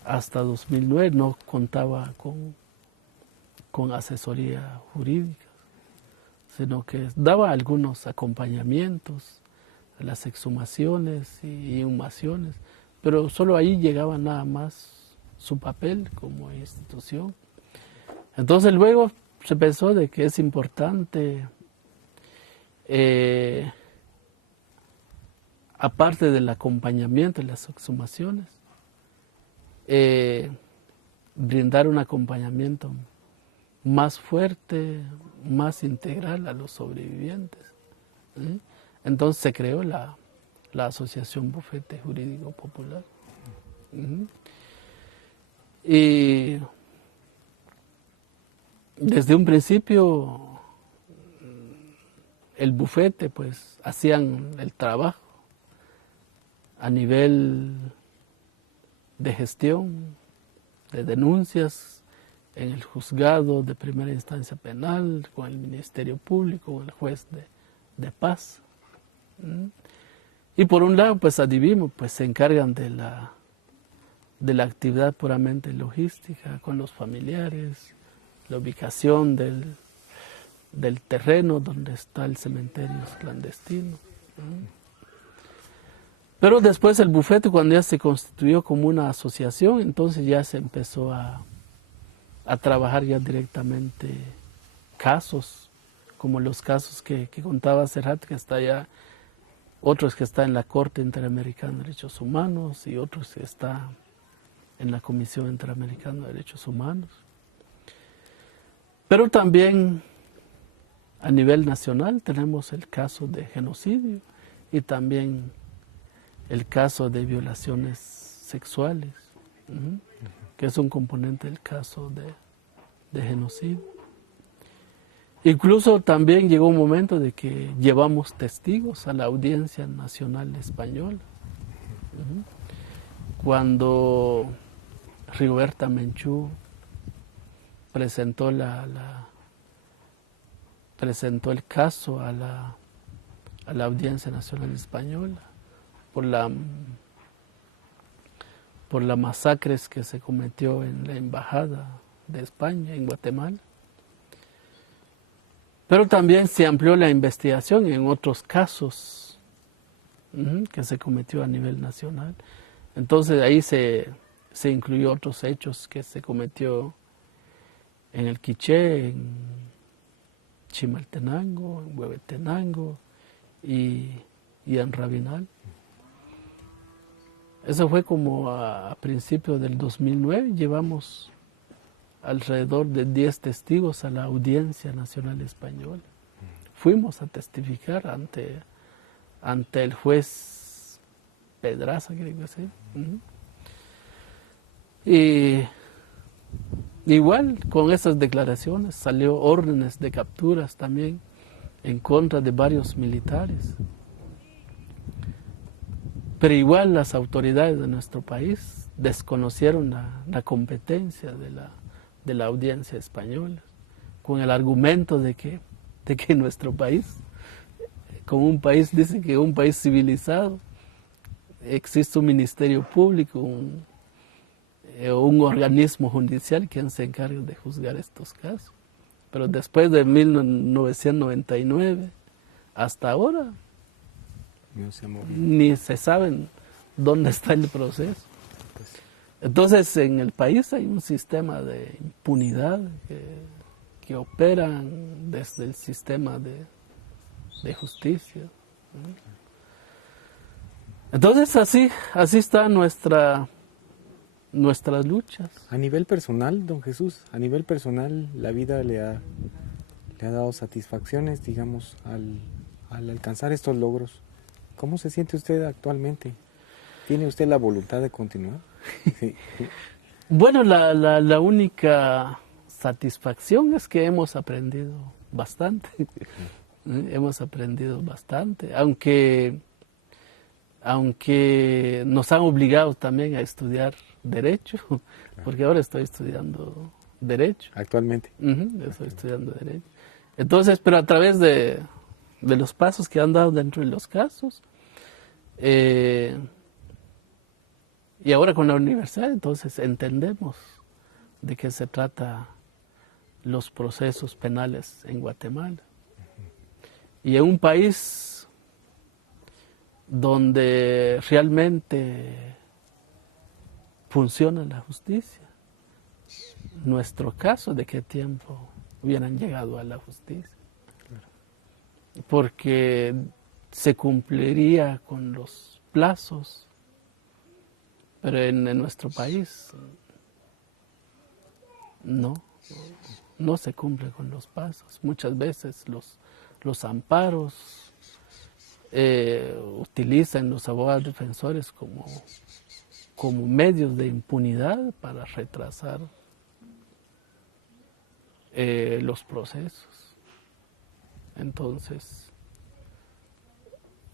hasta 2009 no contaba con asesoría jurídica, sino que daba algunos acompañamientos a las exhumaciones y inhumaciones, pero solo ahí llegaba nada más su papel como institución. Entonces luego se pensó de que es importante, aparte del acompañamiento en las exhumaciones, brindar un acompañamiento más fuerte, más integral a los sobrevivientes. Entonces se creó la Asociación Bufete Jurídico Popular. Y desde un principio el bufete pues hacían el trabajo a nivel de gestión, de denuncias en el juzgado de primera instancia penal, con el Ministerio Público, con el juez de paz. Y por un lado, pues Adivimo, pues se encargan de la actividad puramente logística, con los familiares, la ubicación del terreno donde está el cementerio clandestino. Pero después el bufete, cuando ya se constituyó como una asociación, entonces ya se empezó a trabajar ya directamente casos, como los casos que contaba Serhat, que está ya, otros que está en la Corte Interamericana de Derechos Humanos y otros que está en la Comisión Interamericana de Derechos Humanos. Pero también a nivel nacional tenemos el caso de genocidio y también el caso de violaciones sexuales, que es un componente del caso genocidio. Incluso también llegó un momento de que llevamos testigos a la Audiencia Nacional Española. Cuando Rigoberta Menchú presentó presentó el caso a la Audiencia Nacional Española por las masacres que se cometió en la Embajada de España en Guatemala. Pero también se amplió la investigación en otros casos que se cometió a nivel nacional. Entonces ahí se incluyó otros hechos que se cometió en el Quiché, en Chimaltenango, en Huehuetenango y en Rabinal. Eso fue como a principios del 2009. Llevamos alrededor de 10 testigos a la Audiencia Nacional Española. Fuimos a testificar ante el juez Pedraza, creo que sí. Y igual con esas declaraciones salió órdenes de capturas también en contra de varios militares. Pero igual las autoridades de nuestro país desconocieron la competencia de la Audiencia Española, con el argumento de que nuestro país, como un país, dice que un país civilizado, existe un ministerio público, un organismo judicial que se encarga de juzgar estos casos. Pero después de 1999 hasta ahora, No se ha movido. ni se saben dónde está el proceso. Entonces en el país hay un sistema de impunidad que operan desde el sistema de justicia. Entonces así está nuestras luchas. A nivel personal, don Jesús, a nivel personal, la vida le ha dado satisfacciones, digamos, al alcanzar estos logros. ¿Cómo se siente usted actualmente? ¿Tiene usted la voluntad de continuar? Sí. Bueno, la única satisfacción es que hemos aprendido bastante. Hemos aprendido bastante, aunque nos han obligado también a estudiar Derecho, porque ahora estoy estudiando Derecho. Actualmente. Estoy estudiando Derecho. Entonces, pero a través de los pasos que han dado dentro de los casos, y ahora con la universidad, entonces entendemos de qué se trata los procesos penales en Guatemala. Y en un país donde realmente funciona la justicia. Nuestro caso, ¿de qué tiempo hubieran llegado a la justicia? Porque se cumpliría con los plazos, pero en nuestro país no se cumple con los plazos. Muchas veces los amparos utilizan los abogados defensores como medios de impunidad para retrasar los procesos. Entonces,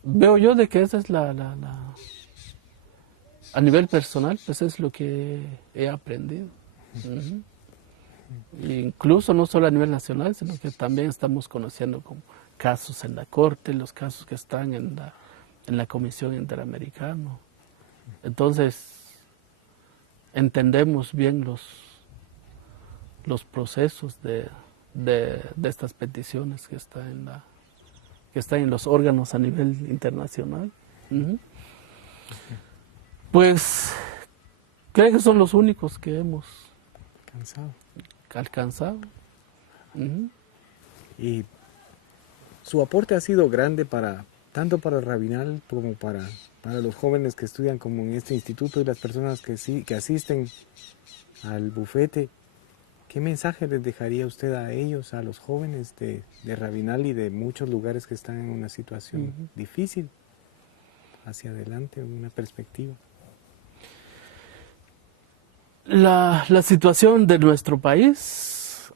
veo yo de que esa es a nivel personal, pues es lo que he aprendido. Incluso no solo a nivel nacional, sino que también estamos conociendo como casos en la Corte, los casos que están en la Comisión Interamericana. Entonces, entendemos bien los procesos de estas peticiones que están en los órganos a nivel internacional. Pues creo que son los únicos que hemos alcanzado. Y su aporte ha sido grande tanto para Rabinal como para los jóvenes que estudian como en este instituto y las personas que asisten al bufete. ¿Qué mensaje les dejaría usted a ellos, a los jóvenes de Rabinal y de muchos lugares que están en una situación difícil hacia adelante, una perspectiva? La situación de nuestro país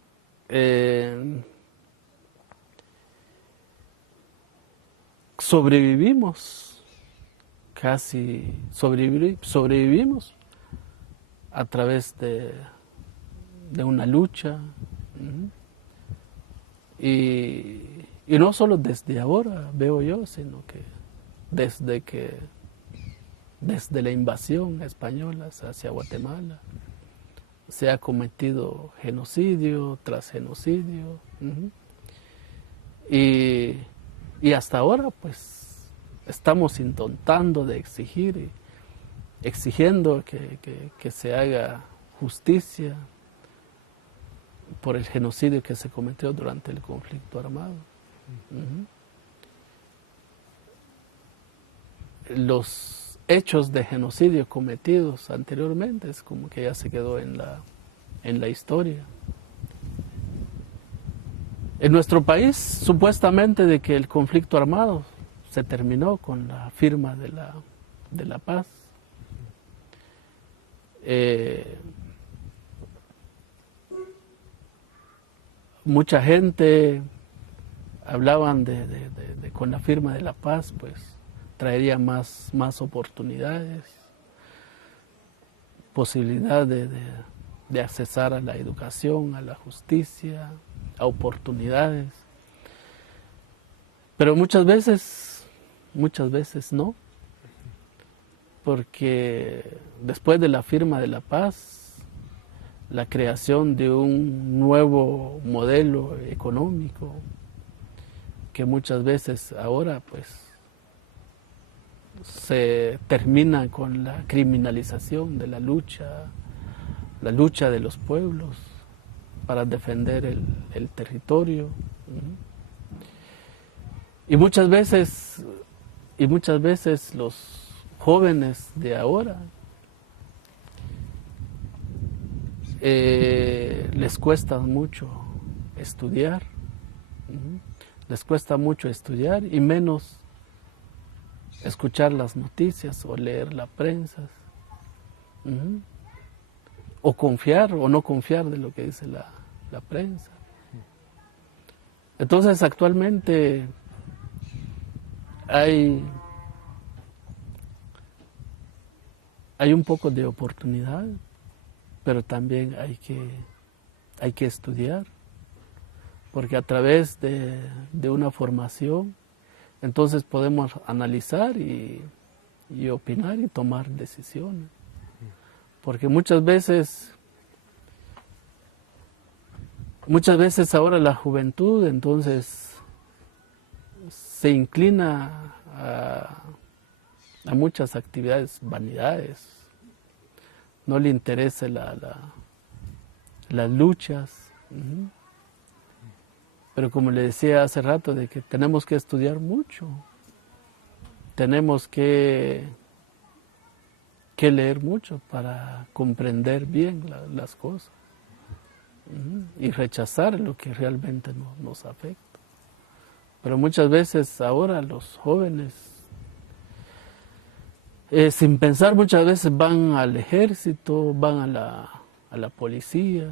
sobrevivimos, sobrevivimos a través de una lucha. Y no solo desde ahora, veo yo, sino que desde la invasión española hacia Guatemala se ha cometido genocidio tras genocidio. Y hasta ahora, pues, estamos intentando de exigiendo que se haga justicia por el genocidio que se cometió durante el conflicto armado. Los hechos de genocidio cometidos anteriormente es como que ya se quedó en la historia. En nuestro país, supuestamente de que el conflicto armado se terminó con la firma de la paz. Mucha gente hablaban de con la firma de la paz, pues traería más oportunidades, posibilidad de accesar a la educación, a la justicia, a oportunidades. Pero muchas veces no, porque después de la firma de la paz, la creación de un nuevo modelo económico, que muchas veces ahora pues se termina con la criminalización de la lucha de los pueblos para defender el territorio. Y muchas veces los jóvenes de ahora les cuesta mucho estudiar, y menos escuchar las noticias o leer la prensa, o confiar o no confiar de lo que dice la prensa. Entonces actualmente hay un poco de oportunidad, pero también hay que estudiar, porque a través de una formación, entonces podemos analizar y opinar y tomar decisiones. Porque muchas veces ahora la juventud entonces se inclina a muchas actividades, vanidades. No le interesa las luchas. Pero como le decía hace rato, de que tenemos que estudiar mucho. Tenemos que leer mucho para comprender bien las cosas. Y rechazar lo que realmente nos afecta. Pero muchas veces ahora los jóvenes, sin pensar, muchas veces van al ejército, van a la policía.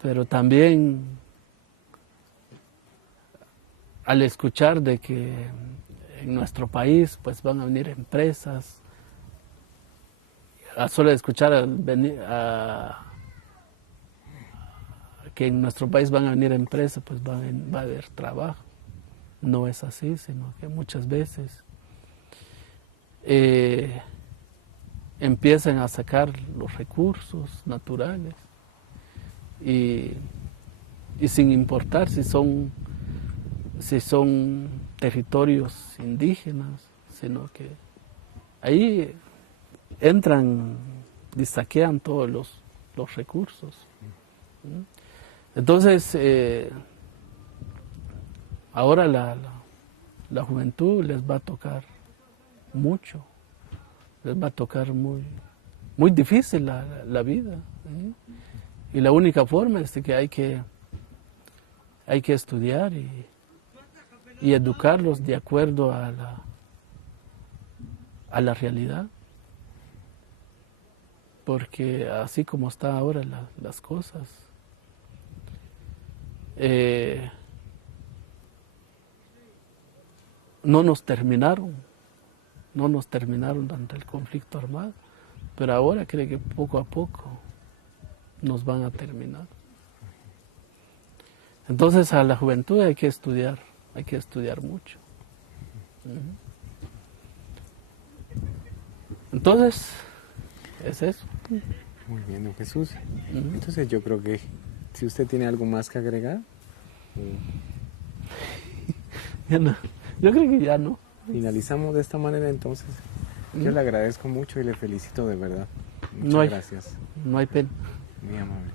Pero también al escuchar de que en nuestro país pues van a venir empresas, a solo escuchar que en nuestro país van a venir empresas, pues va a haber trabajo. No es así, sino que muchas veces empiezan a sacar los recursos naturales y sin importar si son territorios indígenas, sino que ahí entran y saquean todos los recursos. Entonces, ahora la juventud les va a tocar mucho, les va a tocar muy difícil la vida. Y la única forma es que hay que estudiar y educarlos de acuerdo a la realidad. porque así como están ahora las cosas, no nos terminaron durante el conflicto armado, pero ahora creo que poco a poco nos van a terminar. Entonces a la juventud hay que estudiar mucho. Entonces, es eso. Muy bien, don Jesús. Entonces yo creo que si usted tiene algo más que agregar, Ya no. Yo creo que ya no. finalizamos de esta manera entonces. Yo le agradezco mucho y le felicito de verdad. No Muchas hay- gracias. No hay pena. Muy amable.